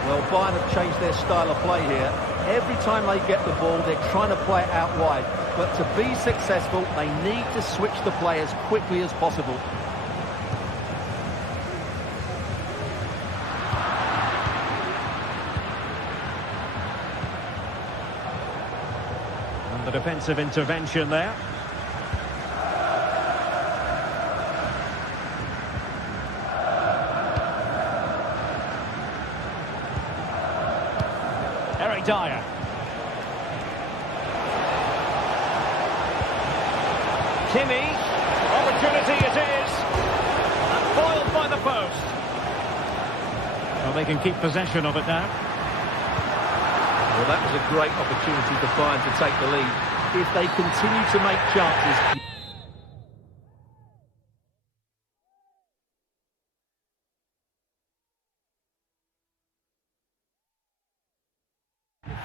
Well, Bayern have changed their style of play here. Every time they get the ball, they're trying to play it out wide. But to be successful, they need to switch the play as quickly as possible. defensive intervention there. Eric Dyer. Kimi. Opportunity it is. And foiled by the post. Well, they can keep possession of it now. Well, that was a great opportunity for Bayern to take the lead. If they continue to make chances...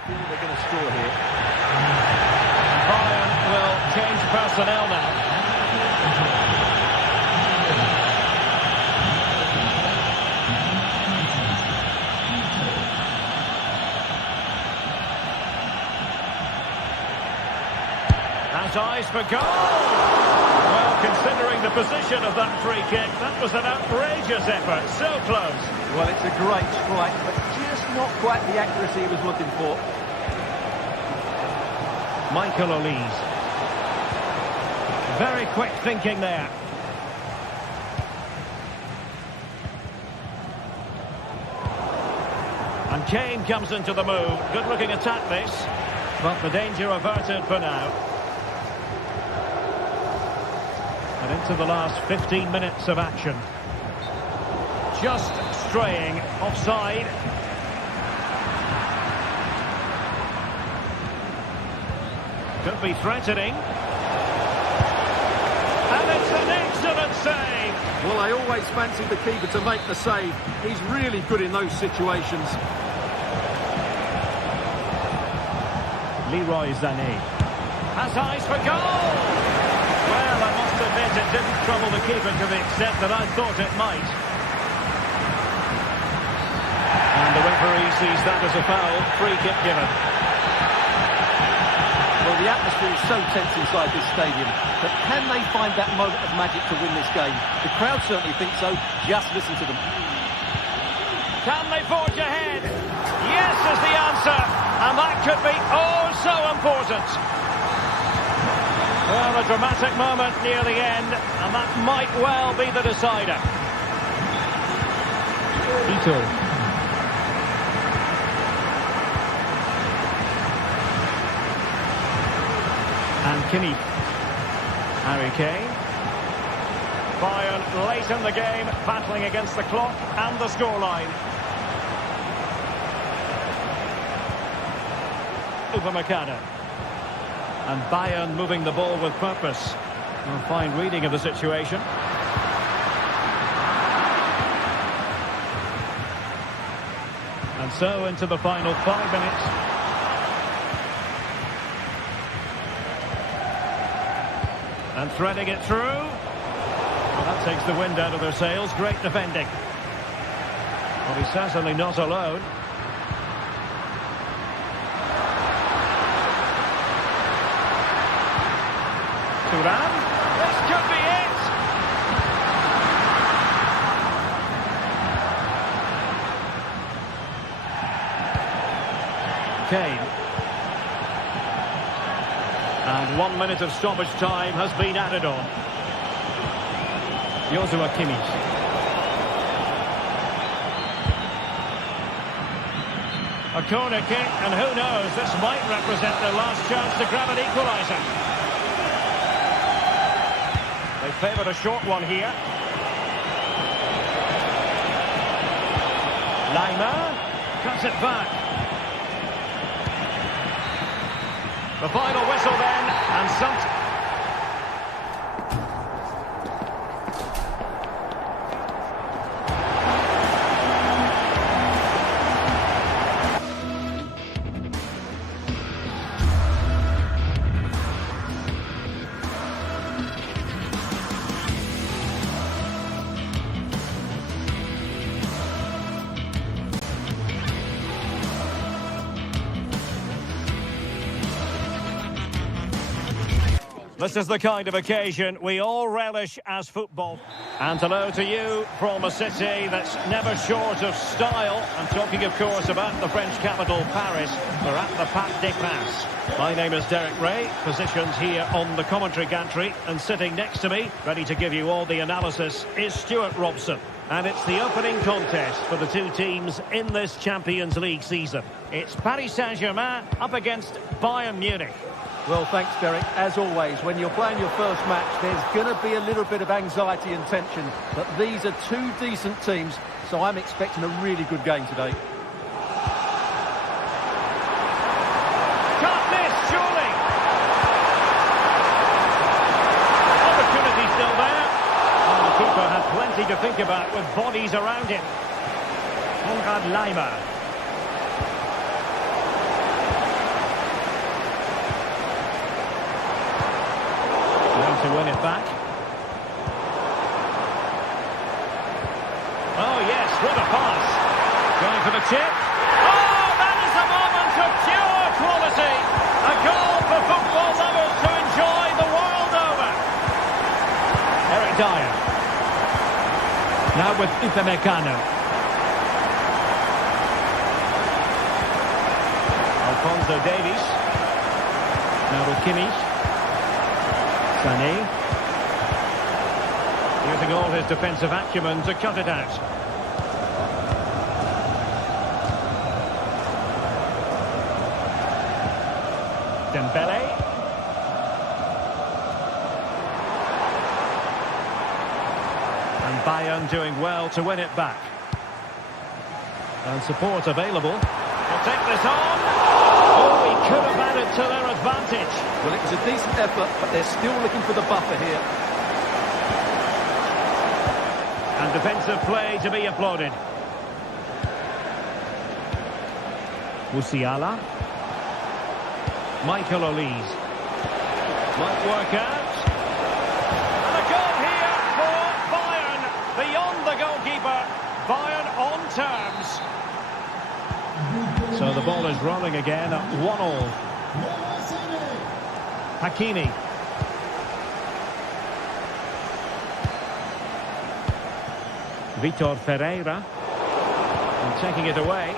They're going to score here. Bayern will change personnel now. Has eyes for goal. Well, considering the position of that free kick, that was an outrageous effort. So close. Well, it's a great strike, but just not quite the accuracy he was looking for. Michael Olise. Very quick thinking there. And Kane comes into the move. Good looking attack this, but the danger averted for now. And into the last 15 minutes of action. Just straying offside. Could be threatening. And it's an excellent save. Well, I always fancied the keeper to make the save. He's really good in those situations. Leroy Sané has eyes for goal. Well, I must admit it didn't trouble the keeper to the extent that I thought it might. And the referee sees that as a foul. Free kick given. Well, the atmosphere is so tense inside this stadium, but can they find that moment of magic to win this game? The crowd certainly think so. Just listen to them. Can they forge ahead? Yes is the answer. And that could be oh so important. Well, a dramatic moment near the end, and that might well be the decider. Ito. And Kimi. Harry Kane. Bayern late in the game, battling against the clock and the scoreline. Upamecano. And Bayern moving the ball with purpose. A fine reading of the situation. And so into the final 5 minutes. And threading it through. Well, that takes the wind out of their sails. Great defending. Well, he's certainly not alone. Turan. This could be it. Kane. And 1 minute of stoppage time has been added on. Joshua Kimmich. A corner kick, and who knows, this might represent their last chance to grab an equaliser. They favoured a short one here. Lima cuts it back. The final whistle then, and some... This is the kind of occasion we all relish as football. And hello to you from a city that's never short of style. I'm talking, of course, about the French capital, Paris. We're at the Parc des Princes. My name is Derek Ray, positioned here on the commentary gantry. And sitting next to me, ready to give you all the analysis, is Stuart Robson. And it's the opening contest for the two teams in this Champions League season. It's Paris Saint-Germain up against Bayern Munich. Well, thanks, Derek. As always, when you're playing your first match, there's going to be a little bit of anxiety and tension. But these are two decent teams, so I'm expecting a really good game today. Can't miss, surely! Opportunity still there. And the keeper had plenty to think about with bodies around him. Konrad Laimer. To win it back. Oh yes, what a pass. Going for the chip. Oh, that is a moment of pure quality. A goal for football lovers to enjoy the world over. Eric Dyer. Now with Upamecano. Alphonso Davies. Now with Kimmich. Sané, using all his defensive acumen to cut it out. Dembele. And Bayern doing well to win it back. And support available. They'll take this on. Oh, he could have added to their advantage. Well, it was a decent effort, but they're still looking for the buffer here. And defensive play to be applauded. Musiala. Michael Olise. Might work out. And a goal here for Bayern. Beyond the goalkeeper. Bayern on terms. So the ball is rolling again at 1-1. Hakimi. Vitor Ferreira. And taking it away.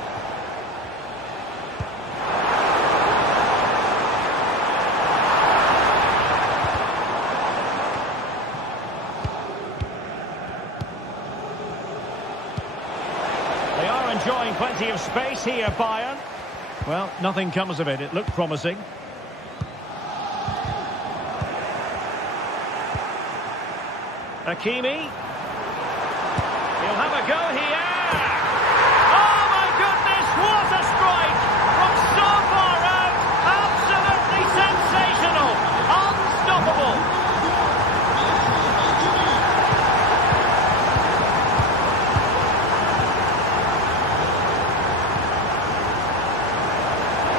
They are enjoying plenty of space here, Bayern. Well, nothing comes of it. It looked promising. Hakimi. He'll have a go here. Oh, my goodness, what a strike! From so far out, absolutely sensational. Unstoppable.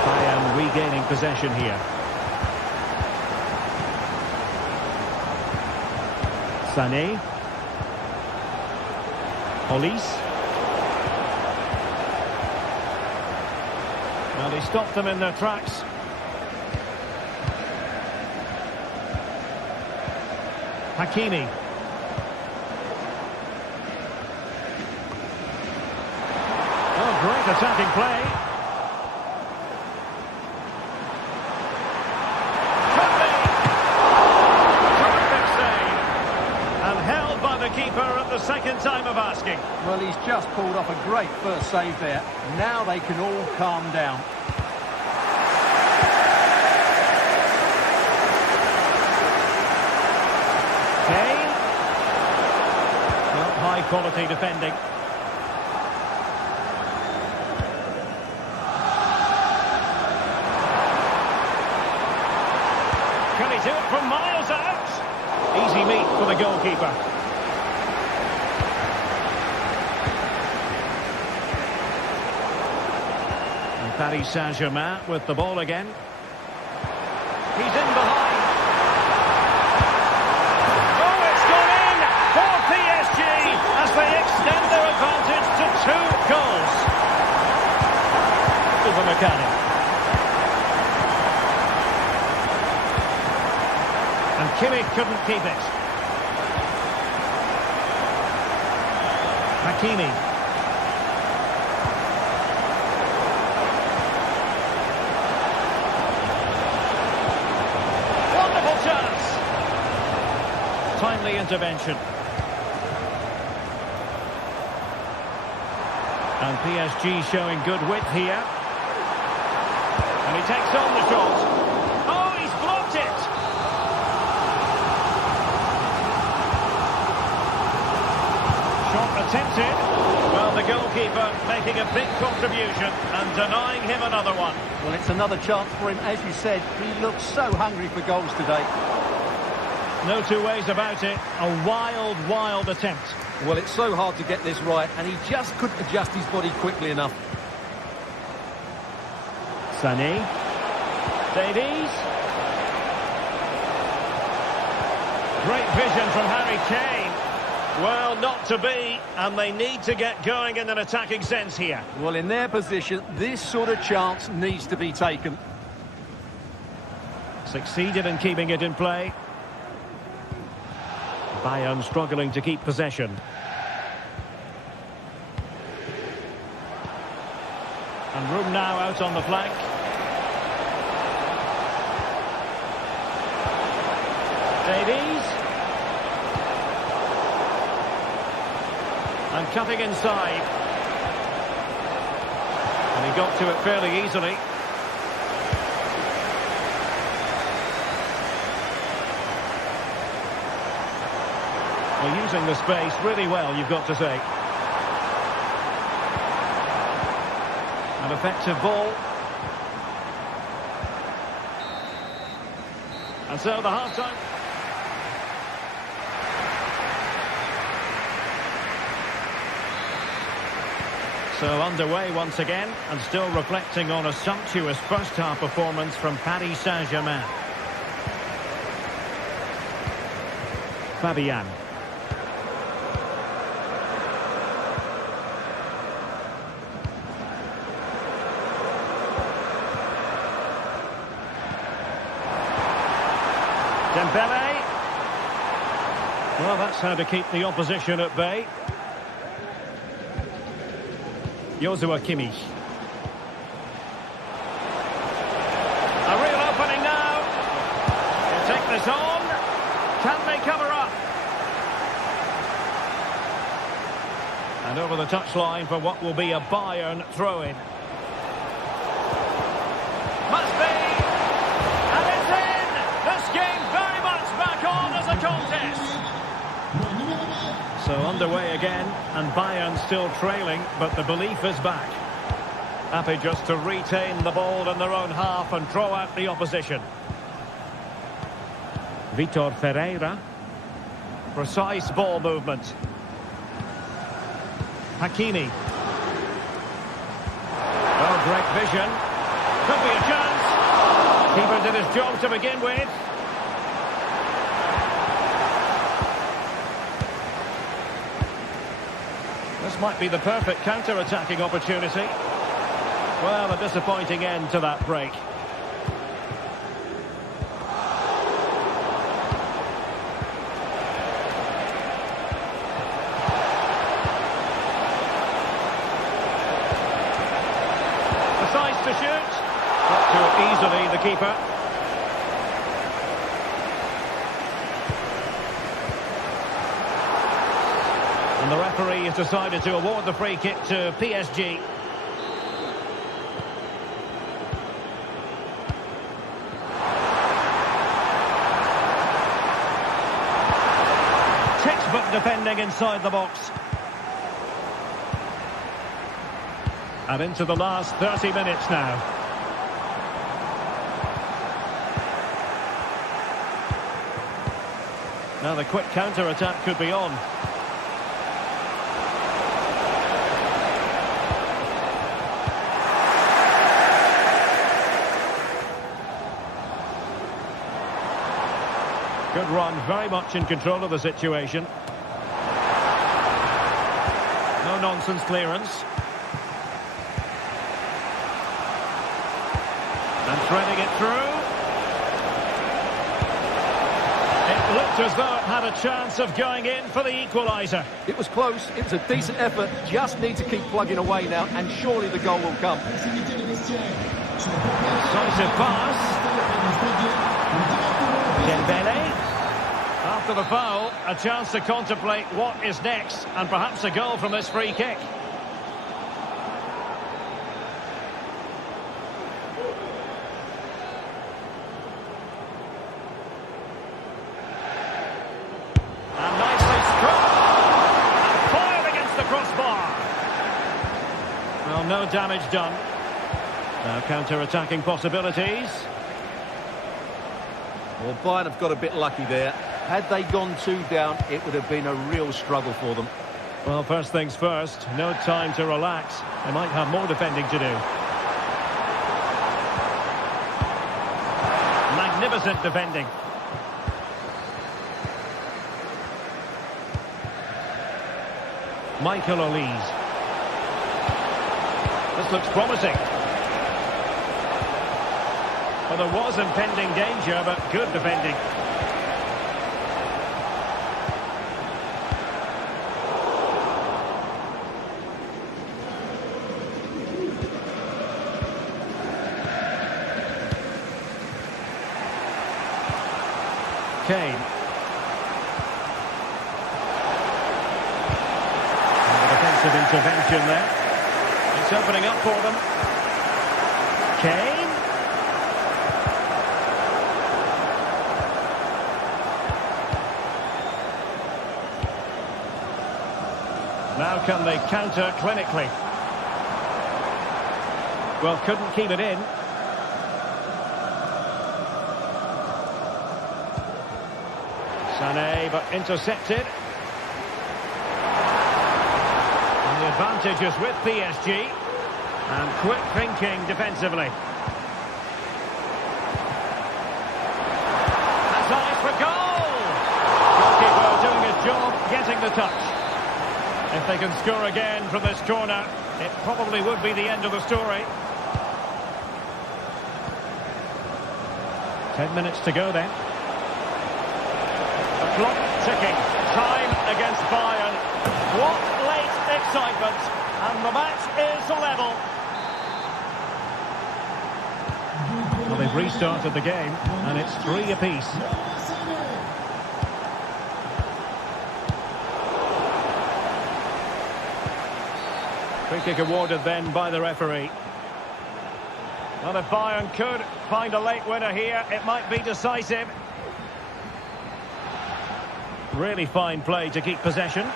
Bayern regaining possession here. Sané. Olise. Well, he stopped them in their tracks. Hakimi. Oh, great attacking play. Keeper at the second time of asking. Well, he's just pulled off a great first save there. Now they can all calm down. Kane. Well, high quality defending. Can he do it from miles out? Easy meat for the goalkeeper. Paris Saint-Germain with the ball again. He's in behind. Oh, it's gone in for PSG as they extend their advantage to 2 goals. Upamecano. Kimmich couldn't keep it. Hakimi. Wonderful chance. Timely intervention. And PSG showing good width here. And he takes on the shot. Oh, he's blocked it. Shot attempted. Well, the goalkeeper making a big contribution and denying him another one. Well, it's another chance for him. As you said, he looks so hungry for goals today. No two ways about it. A wild, wild attempt. Well, it's so hard to get this right, and he just couldn't adjust his body quickly enough. Sané. Davies. Great vision from Harry Kane. Well, not to be, and they need to get going in an attacking sense here. Well, in their position, this sort of chance needs to be taken. Succeeded in keeping it in play. Bayern struggling to keep possession. And room now out on the flank. Davies. And cutting inside. And he got to it fairly easily. Well, using the space really well, you've got to say. An effective ball. And so the half-time. So underway once again, and still reflecting on a sumptuous first-half performance from Paris Saint-Germain. Fabian. Dembele. Well, that's how to keep the opposition at bay. Joshua Kimmich. A real opening now. He'll take this on. Can they cover up? And over the touchline for what will be a Bayern throw-in. Must be. And it's in. This game very much back on as a contest. So underway again, and Bayern still trailing, but the belief is back. Happy just to retain the ball in their own half and draw out the opposition. Vitor Ferreira. Precise ball movement. Hakimi. Oh, great vision. Could be a chance. Keeper did his job to begin with. This might be the perfect counter-attacking opportunity. Well, a disappointing end to that break. Decides to shoot. Got to it easily, the keeper. And the referee has decided to award the free kick to PSG. Textbook defending inside the box. And into the last 30 minutes now. Now the quick counter-attack could be on. Good run, very much in control of the situation. No nonsense clearance. And threading it through. Looked as though it had a chance of going in for the equaliser. It was close, it was a decent effort, just need to keep plugging away now, and surely the goal will come. Decisive pass. Dembele. After the foul, a chance to contemplate what is next, and perhaps a goal from this free kick. And nicely struck. And fired against the crossbar. Well, no damage done. Now counter-attacking possibilities. Well, Bayern have got a bit lucky there. Had they gone 2 down, it would have been a real struggle for them. Well, first things first, no time to relax. They might have more defending to do. Magnificent defending. Michael Olise. This looks promising. Well, there was impending danger, but good defending. Kane. And the defensive intervention there. It's opening up for them. Kane. Now can they counter clinically? Well, couldn't keep it in. Sané, but intercepted. And the advantage is with PSG. And quick thinking defensively. Has eyes for goal! Goalkeeper doing his job, getting the touch. If they can score again from this corner, it probably would be the end of the story. 10 minutes to go then. The clock ticking. Time against Bayern. What late excitement. And the match is level. Well, they've restarted the game, and it's 3 apiece. Free kick awarded then by the referee. Well, if Bayern could find a late winner here, it might be decisive. Really fine play to keep possession.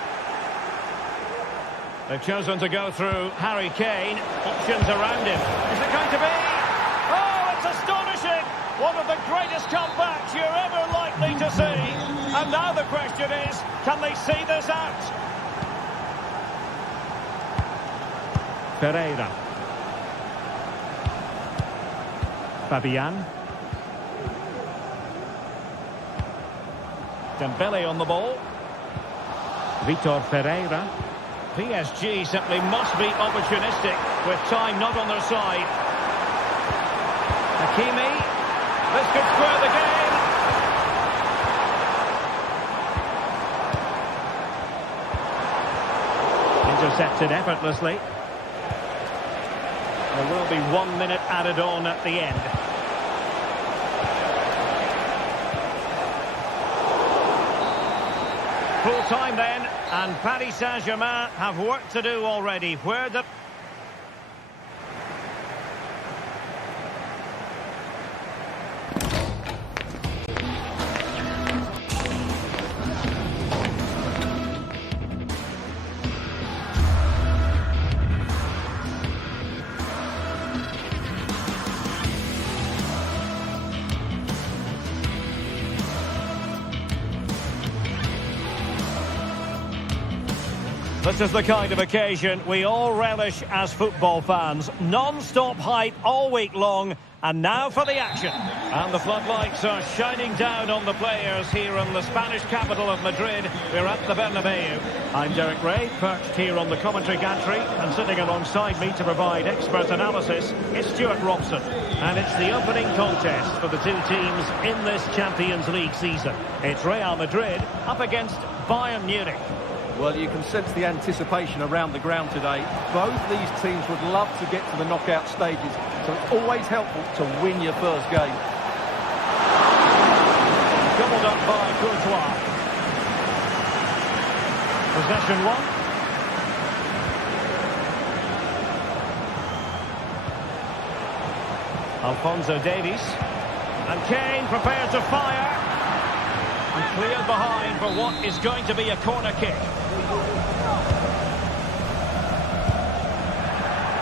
They've chosen to go through Harry Kane. Options around him. Is it going to be? Oh, it's astonishing! One of the greatest comebacks you're ever likely to see. And now the question is, can they see this out? Pereira. Fabian. Dembele on the ball. Vitor Pereira. PSG simply must be opportunistic with time not on their side. Hakimi. This could square the game. Intercepted effortlessly. There will be 1 minute added on at the end. Full time then, and Paris Saint-Germain have work to do already. Where the... This is the kind of occasion we all relish as football fans. Non-stop hype all week long, And now for the action. And the floodlights are shining down on the players here in the Spanish capital of Madrid. We're at the Bernabeu. I'm Derek Ray, perched here on the commentary gantry, and sitting alongside me to provide expert analysis is Stuart Robson. And it's the opening contest for the two teams in this Champions League season. It's Real Madrid up against Bayern Munich. Well, you can sense the anticipation around the ground today. Both these teams would love to get to the knockout stages, so it's always helpful to win your first game. Doubled up by Courtois. Possession one. Alphonso Davies. And Kane prepared to fire. And cleared behind for what is going to be a corner kick.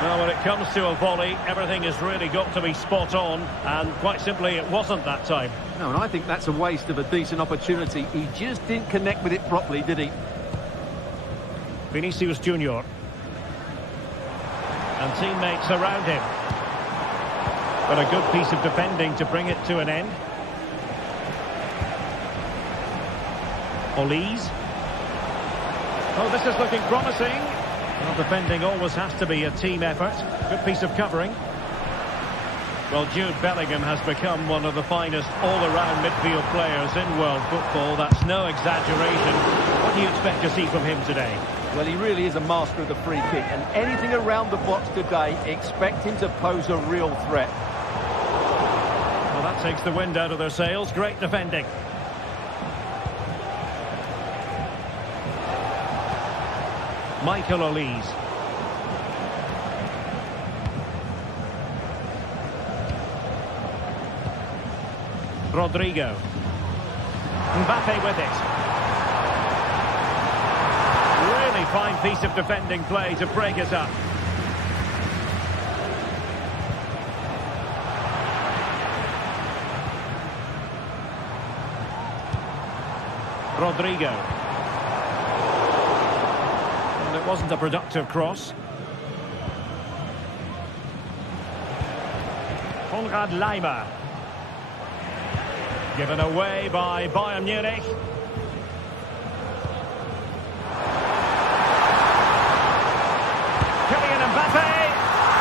Well, when it comes to a volley, everything has really got to be spot on, and quite simply, it wasn't that time. No, and I think that's a waste of a decent opportunity. He just didn't connect with it properly, did he? Vinicius Junior. And teammates around him. But a good piece of defending to bring it to an end. Olise. Oh, this is looking promising. Well, defending always has to be a team effort. Good piece of covering. Well, Jude Bellingham has become one of the finest all-around midfield players in world football. That's no exaggeration. What do you expect to see from him today? Well, he really is a master of the free kick, and anything around the box today, expect him to pose a real threat. Well, that takes the wind out of their sails. Great defending. Michael Olise. Rodrigo. Mbappe with it. Really fine piece of defending play to break it up. Rodrigo. And it wasn't a productive cross. Konrad Laimer. Given away by Bayern Munich. Kylian Mbappe.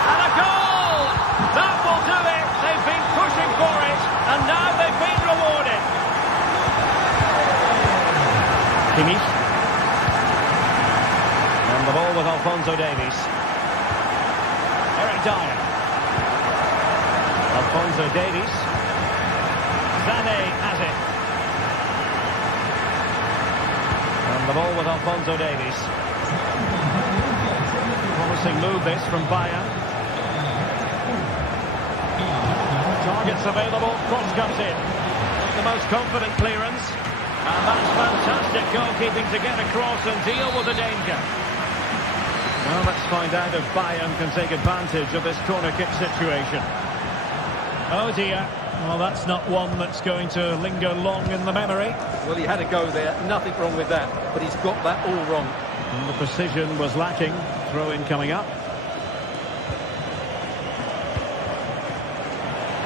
And a goal! That will do it. They've been pushing for it. And now they've been rewarded. Kimmich. And the ball with Alphonso Davies. Eric Dyer. Alphonso Davies. Sané has it. And the ball with Alphonso Davies. Promising move this from Bayern. Targets available, cross comes in. Not the most confident clearance. And that's fantastic goalkeeping to get across and deal with the danger. Well, let's find out if Bayern can take advantage of this corner kick situation. Oh dear. Well, that's not one that's going to linger long in the memory. Well, he had a go there. Nothing wrong with that. But he's got that all wrong. And the precision was lacking. Throw-in coming up.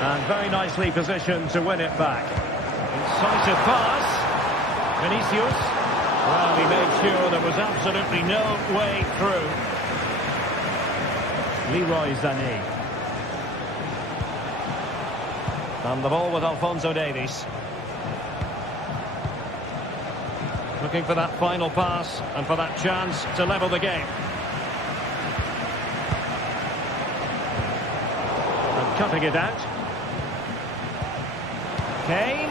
And very nicely positioned to win it back. Incisive pass. Vinicius. Well, he made sure there was absolutely no way through. Leroy Sané. And the ball with Alphonso Davies. Looking for that final pass and for that chance to level the game. And cutting it out. Kane.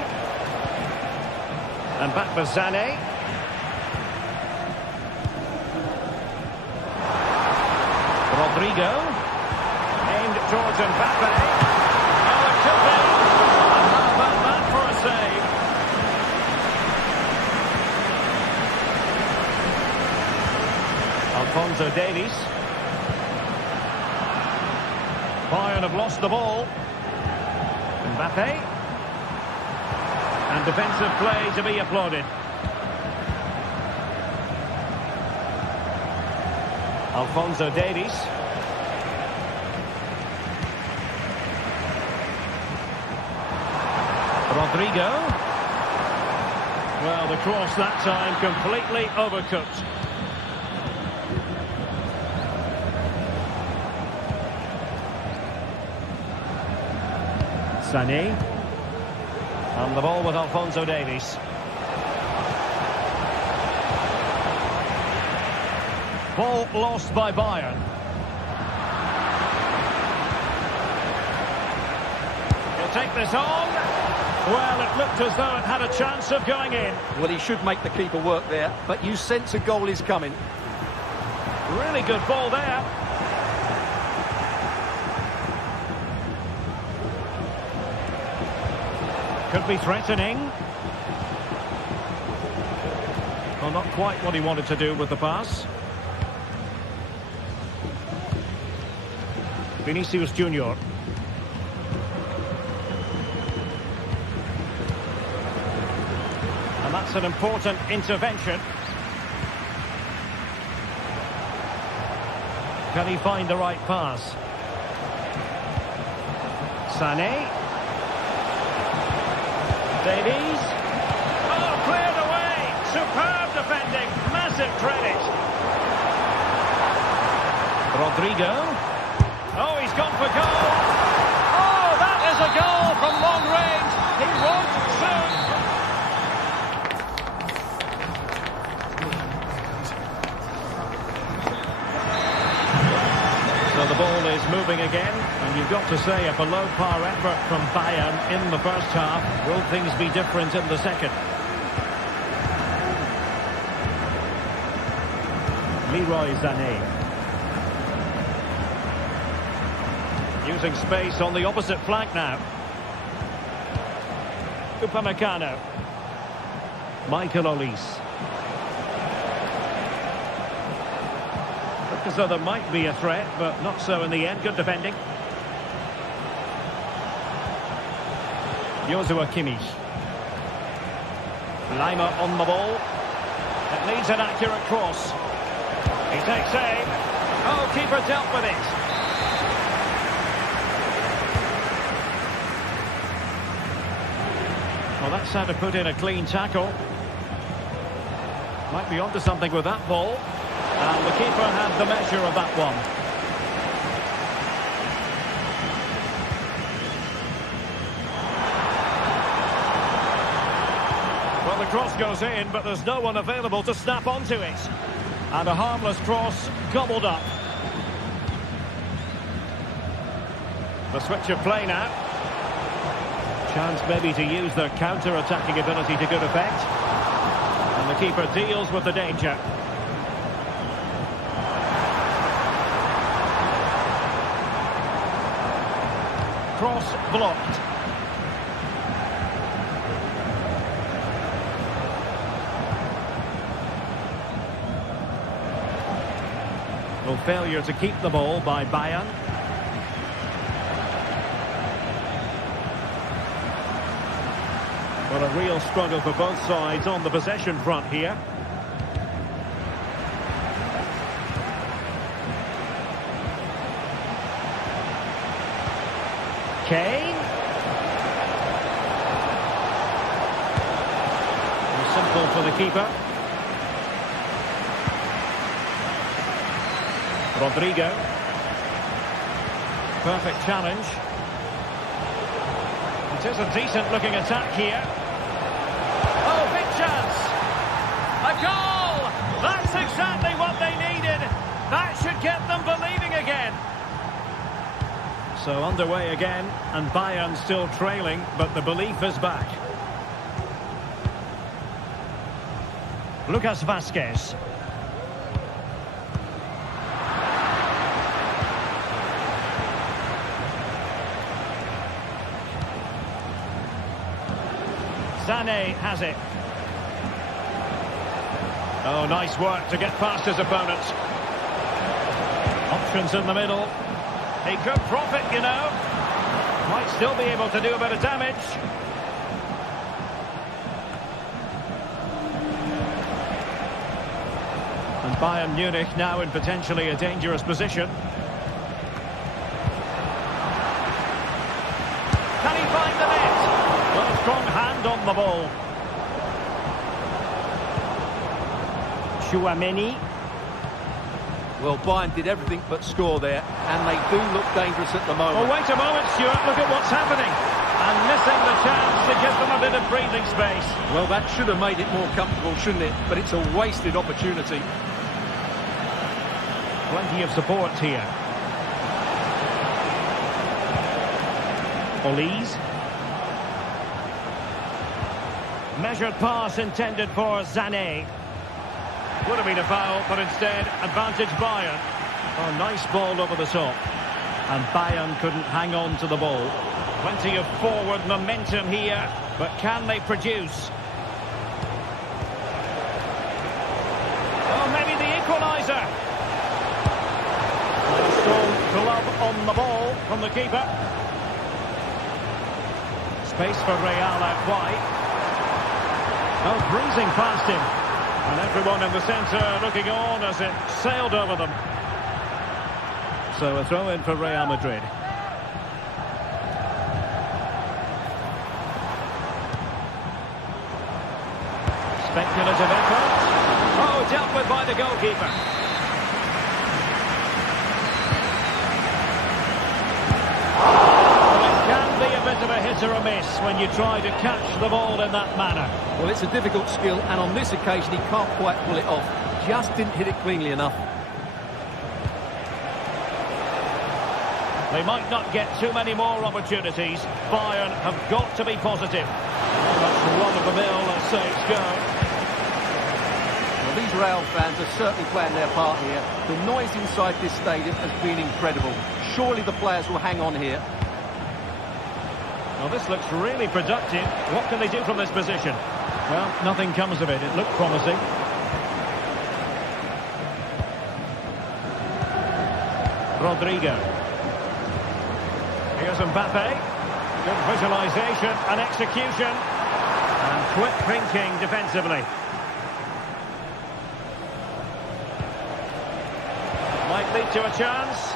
And back for Sané. Rodrigo. Aimed towards Mbappe. Oh, it could be. Alphonso Davies. Bayern have lost the ball. Mbappe. And defensive play to be applauded. Alphonso Davies. Rodrigo. Well, the cross that time completely overcooked. Sané. And the ball with Alphonso Davies. Ball lost by Bayern. He'll take this on. Well, it looked as though it had a chance of going in. Well, he should make the keeper work there, but you sense a goal is coming. Really good ball there. Could be threatening. Well, not quite what he wanted to do with the pass. Vinicius Junior. And that's an important intervention. Can he find the right pass? Sané. Davies. Oh, cleared away. Superb defending. Massive credit. Rodrigo. Oh, he's gone for goal. Oh, that is a goal from long range. He won't soon. So the ball is moving again, and you've got to say a below-par effort from Bayern in the first half. Will things be different in the second? Leroy Sané. Using space on the opposite flank now. Upamecano. Michael Olise. Look as though there might be a threat, but not so in the end. Good defending. Joshua Kimmich. Lima on the ball. It needs an accurate cross. He takes aim. Oh, keeper dealt with it. Well, that's how to put in a clean tackle. Might be onto something with that ball. And the keeper had the measure of that one. Well, the cross goes in, but there's no one available to snap onto it. And a harmless cross gobbled up. The switch of play now. Chance maybe to use their counter-attacking ability to good effect. And the keeper deals with the danger. Cross blocked. Well, failure to keep the ball by Bayern. Well, a real struggle for both sides on the possession front here. Kane. Simple for the keeper. Rodrigo. Perfect challenge. It is a decent-looking attack here. Oh, big chance. A goal! That's exactly what they needed. That should get them believing again. So underway again, and Bayern still trailing, but the belief is back. Lucas Vazquez. Sané has it. Oh, nice work to get past his opponent. Options in the middle. He could profit, you know. Might still be able to do a bit of damage. And Bayern Munich now in potentially a dangerous position. Can he find the net? Well, strong hand. ball. Chouameni. Well, Bayern did everything but score there, and they do look dangerous at the moment. Oh, wait a moment, Stuart. Look at what's happening. And missing the chance to give them a bit of breathing space. Well, that should have made it more comfortable, shouldn't it? But it's a wasted opportunity. Plenty of support here. Olise. Measured pass intended for Sané. Would have been a foul, but instead, advantage Bayern. Oh, nice ball over the top. And Bayern couldn't hang on to the ball. Plenty of forward momentum here, but can they produce? Oh, maybe the equaliser. A strong glove on the ball from the keeper. Space for Real out wide. Oh, breezing past him. And everyone in the centre looking on as it sailed over them. So a throw in for Real Madrid. Speculative effort. Oh, dealt with by the goalkeeper. Well, it can be a bit of a hit or a miss when you try to catch the ball in that manner. Well, it's a difficult skill, and on this occasion he can't quite pull it off. Just didn't hit it cleanly enough. They might not get too many more opportunities. Bayern have got to be positive. That's run-of-the-mill, let's say it's go. Well, these Real fans are certainly playing their part here. The noise inside this stadium has been incredible. Surely the players will hang on here. Well, this looks really productive. What can they do from this position? Well, nothing comes of it. It looked promising. Rodrigo. Here's Mbappe. Good visualisation and execution. And quick thinking defensively. Might lead to a chance.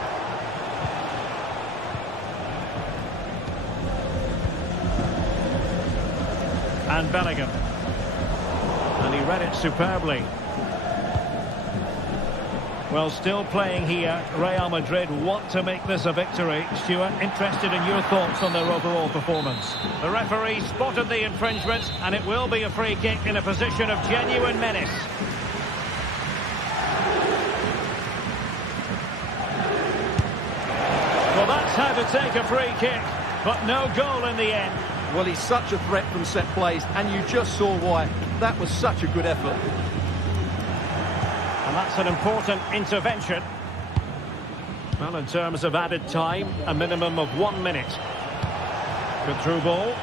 And Bellingham. And he read it superbly. Well, still playing here, Real Madrid want to make this a victory. Stuart, interested in your thoughts on their overall performance. The referee spotted the infringement, and it will be a free kick in a position of genuine menace. Well, that's how to take a free kick, but no goal in the end. Well, he's such a threat from set plays, and you just saw why. That was such a good effort. And that's an important intervention. Well, in terms of added time, a minimum of 1 minute. Good through ball.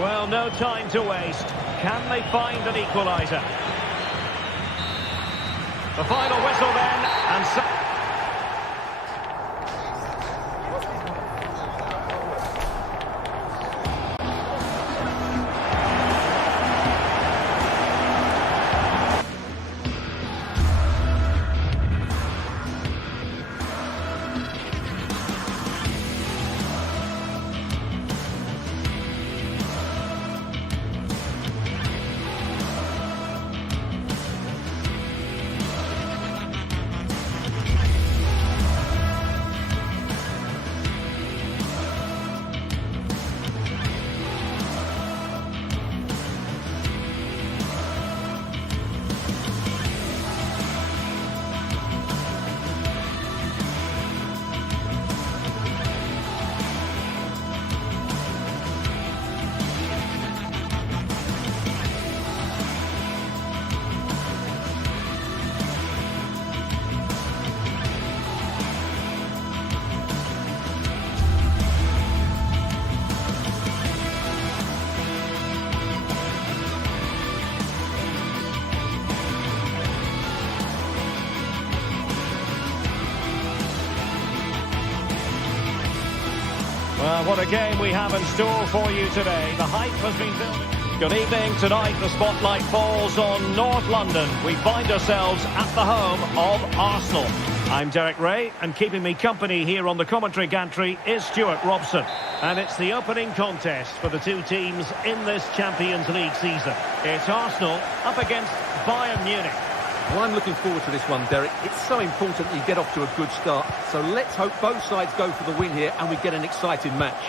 Well, no time to waste. Can they find an equaliser? The final whistle then, and so... Well, what a game we have in store for you today. The hype has been building. Good evening. Tonight the spotlight falls on North London. We find ourselves at the home of Arsenal. I'm Derek Ray, and keeping me company here on the commentary gantry is Stuart Robson. And it's the opening contest for the two teams in this Champions League season. It's Arsenal up against Bayern Munich. Well, I'm looking forward to this one, Derek. It's so important that you get off to a good start. So let's hope both sides go for the win here and we get an exciting match.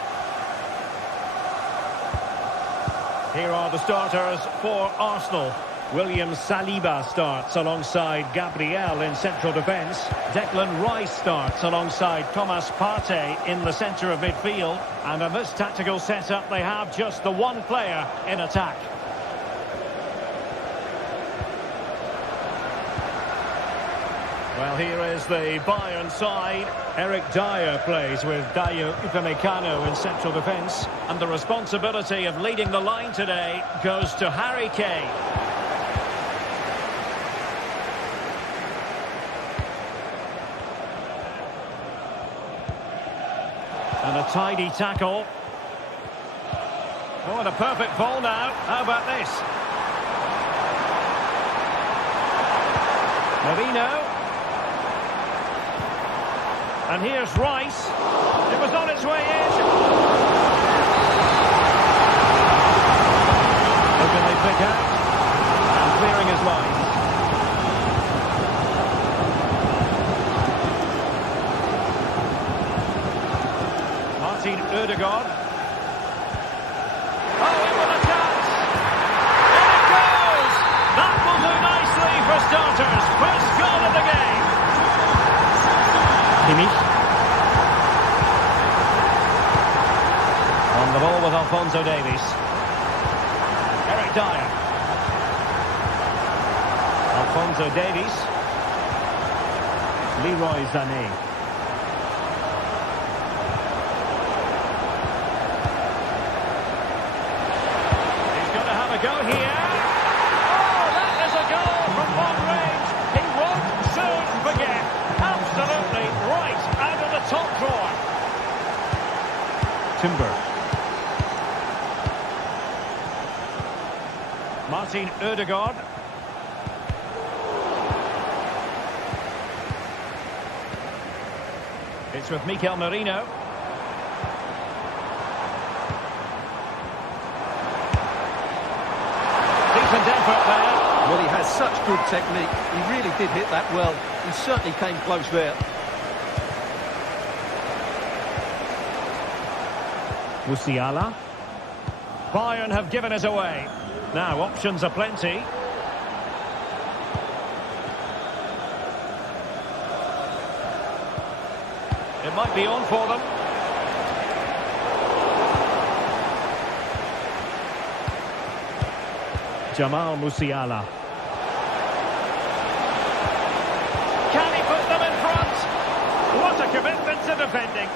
Here are the starters for Arsenal. William Saliba starts alongside Gabriel in central defence. Declan Rice starts alongside Thomas Partey in the centre of midfield. And in this tactical setup, they have just the one player in attack. Well, here is the Bayern side. Eric Dyer plays with Dayo Upamecano in central defence. And the responsibility of leading the line today goes to Harry Kane. And a tidy tackle. Oh, and a perfect ball now. How about this? Marino. And here's Rice. It was on its way in. Who can they pick out? And clearing his lines. Martin Ødegaard. Oh, in with a chance. And it goes! That will do nicely for starters. First goal of the game. Kimmich. On the ball with Alphonso Davies. Eric Dyer. Alphonso Davies. Leroy Sané. He's going to have a go here. Oh, that is a goal from long range. He won't soon forget. Absolutely right out of the top drawer. Timber. Martin Ødegaard. It's with Mikel Merino. Decent effort there. Well, he has such good technique. He really did hit that well. He certainly came close there. Musiala. Bayern have given us away. Now, options are plenty. It might be on for them. Jamal Musiala. Can he put them in front? What a commitment to defending.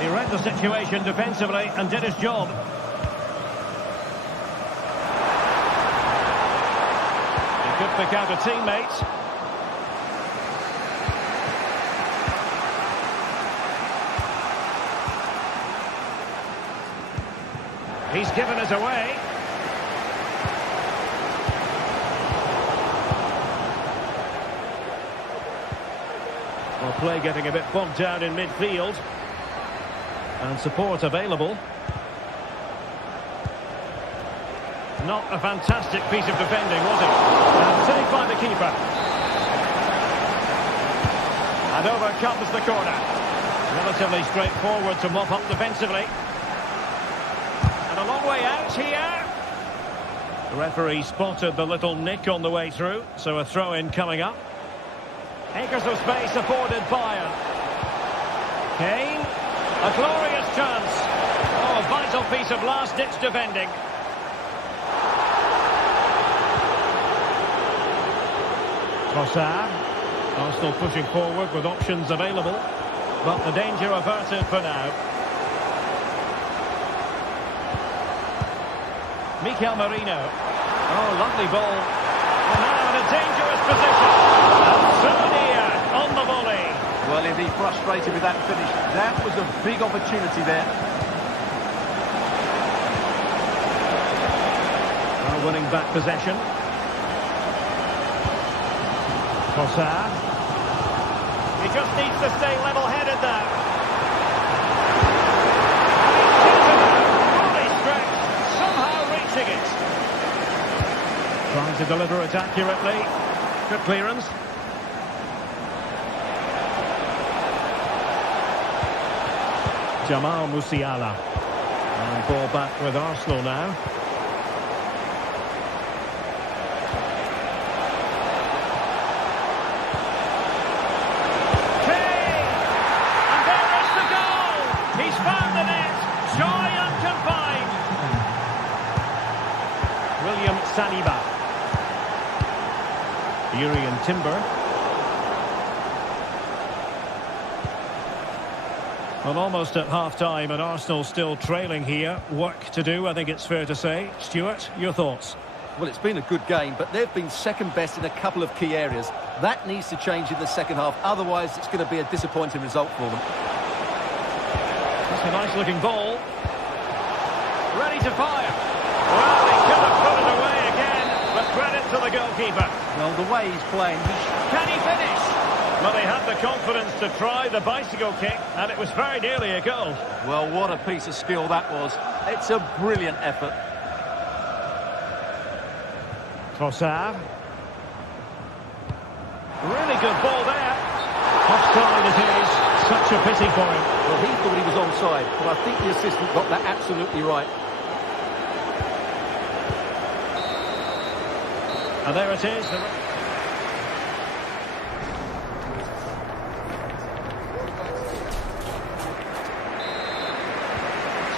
He read the situation defensively and did his job. He could pick out a teammate. He's given us away. Well, play getting a bit bogged down in midfield. And support available. Not a fantastic piece of defending, was it? And saved by the keeper. And over comes the corner. Relatively straightforward to mop up defensively. And a long way out here. The referee spotted the little nick on the way through, so a throw-in coming up. Acres of space afforded Bayern. Kane. A glorious chance. Oh, a vital piece of last-ditch defending. Trossard. Arsenal pushing forward with options available. But the danger averted for now. Mikel Merino. Oh, lovely ball. And now in a dangerous position. And so near on the volley. Well, he'll be frustrated with that finish. That was a big opportunity there. Well, winning back possession. Trossard. He just needs to stay level-headed now. Fully stretched, somehow reaching it. Trying to deliver it accurately. Good clearance. Jamal Musiala. And ball back with Arsenal now. Kane! And there is the goal! He's found the net! Joy unconfined! William Saliba. Urian Timber. Well, almost at half-time and Arsenal still trailing here. Work to do, I think it's fair to say. Stuart, your thoughts? Well, it's been a good game, but they've been second best in a couple of key areas. That needs to change in the second half. Otherwise, it's going to be a disappointing result for them. That's a nice-looking ball. Ready to fire. Well, he could have put it away again, but credit to the goalkeeper. Well, the way he's playing, Can he finish? Well, he had the confidence to try the bicycle kick, and it was very nearly a goal. Well, what a piece of skill that was. It's a brilliant effort. Trossard. Really good ball there. Offside it is. Such a pity for him. Well, he thought he was onside, but I think the assistant got that absolutely right. And there it is.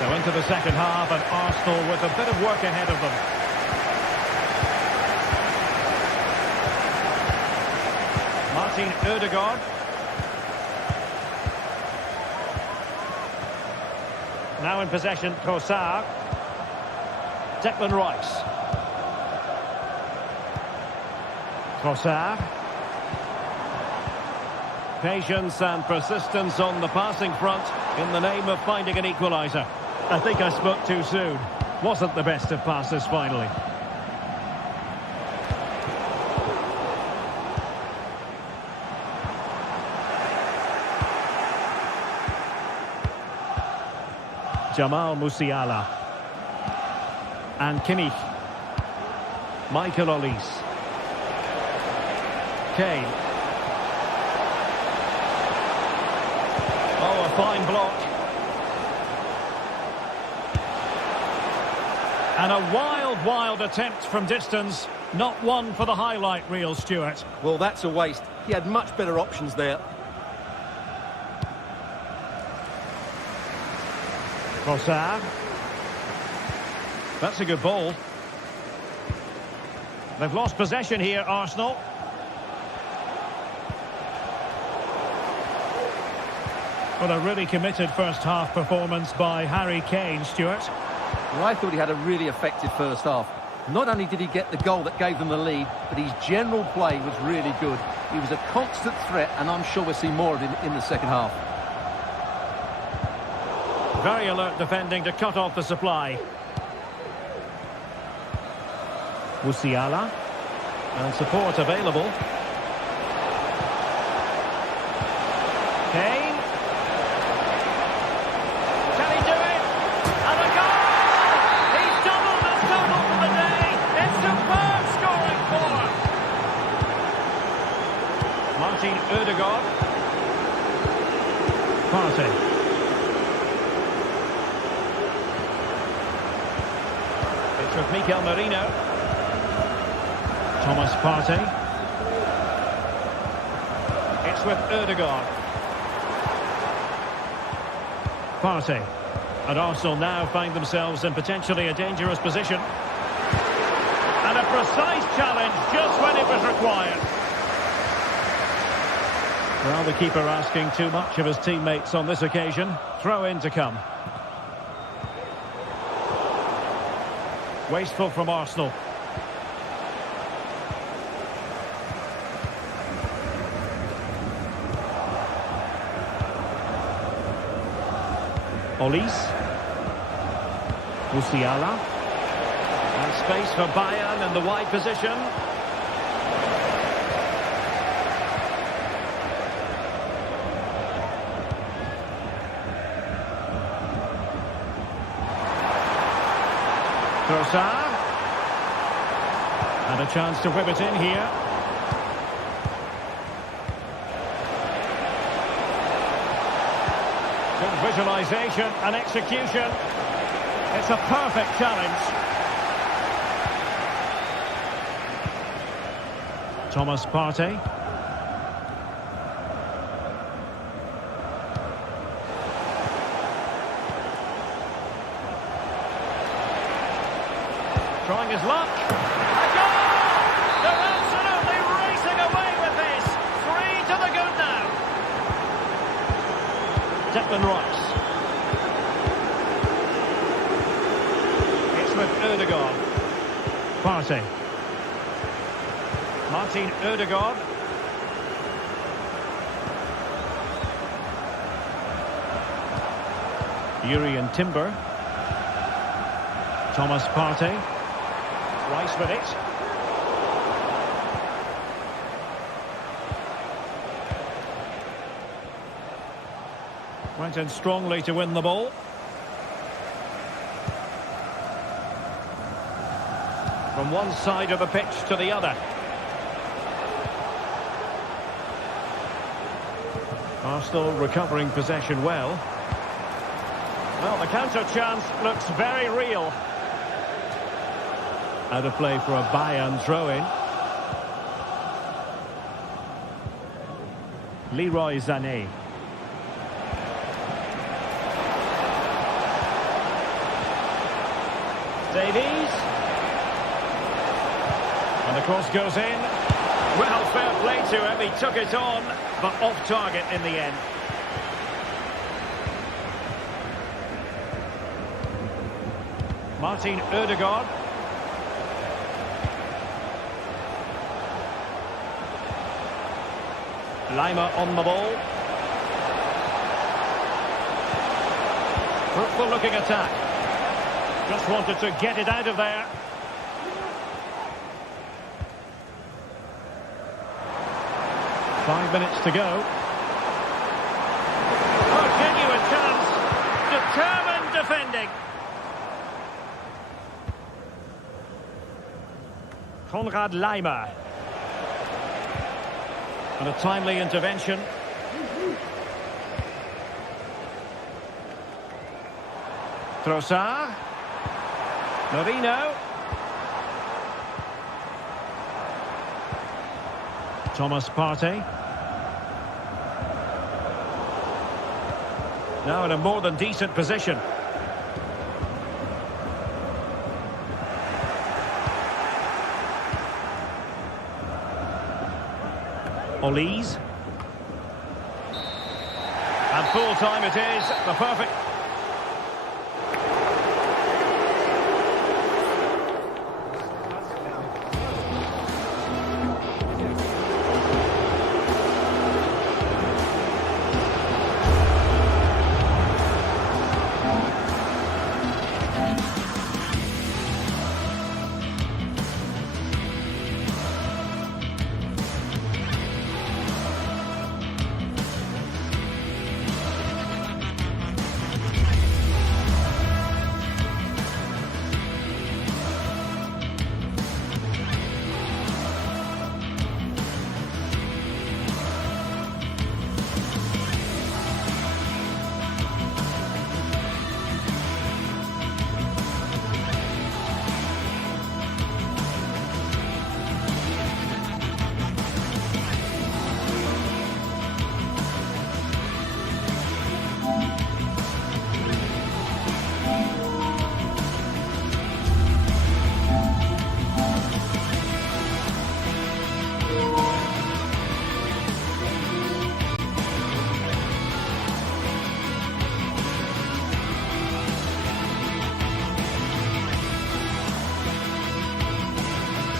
So into the second half, and Arsenal with a bit of work ahead of them. Martin Ødegaard. Now in possession, Trossard. Declan Rice. Trossard. Patience and persistence on the passing front in the name of finding an equaliser. I think I spoke too soon. Wasn't the best of passes finally. Jamal Musiala. And Kimmich. Michael Olise. Kane. Oh, a fine block. And a wild attempt from distance. Not one for the highlight reel, Stuart. Well, that's a waste. He had much better options there. Trossard. That's a good ball. They've lost possession here, Arsenal. Well, a really committed first-half performance by Harry Kane, Stuart. Well, I thought he had a really effective first half. Not only did he get the goal that gave them the lead, but his general play was really good. He was a constant threat, and I'm sure we'll see more of him in the second half. Very alert defending to cut off the supply. Musiala. And support available. Kane. Can he do it? And a goal! He's doubled the total for the day. It's superb scoring form. Martin Ødegaard. Partey. It's with Mikel Merino. Thomas Partey. It's with Ødegaard. Partey. And Arsenal now find themselves in potentially a dangerous position. And a precise challenge just when it was required. Well, the keeper asking too much of his teammates on this occasion. Throw in to come. Wasteful from Arsenal. Olis. Musiala. And space for Bayern in the wide position. Trossard. And a chance to whip it in here. Good visualisation and execution. It's a perfect challenge. Thomas Partey. Trying his luck. A goal! They're absolutely racing away with this. 3 to the good now. Declan Rice. It's with Ødegaard. Partey. Martin Ødegaard. Jurrien Timber. Thomas Partey. Rice with it. Went in strongly to win the ball. From one side of the pitch to the other. Arsenal recovering possession well. Well, the counter chance looks very real. Out of play for a Bayern throw-in. Leroy Sané. Davies. And the cross goes in. Well, fair play to him. He took it on, but off target in the end. Martin Ødegaard. Lima on the ball. Fruitful looking attack. Just wanted to get it out of there. Five minutes to go. Oh, genuine chance. Determined defending. Konrad Lima. And a timely intervention. Trossard. Marino. Thomas Partey. Now in a more than decent position. Olis. And full time it is. The perfect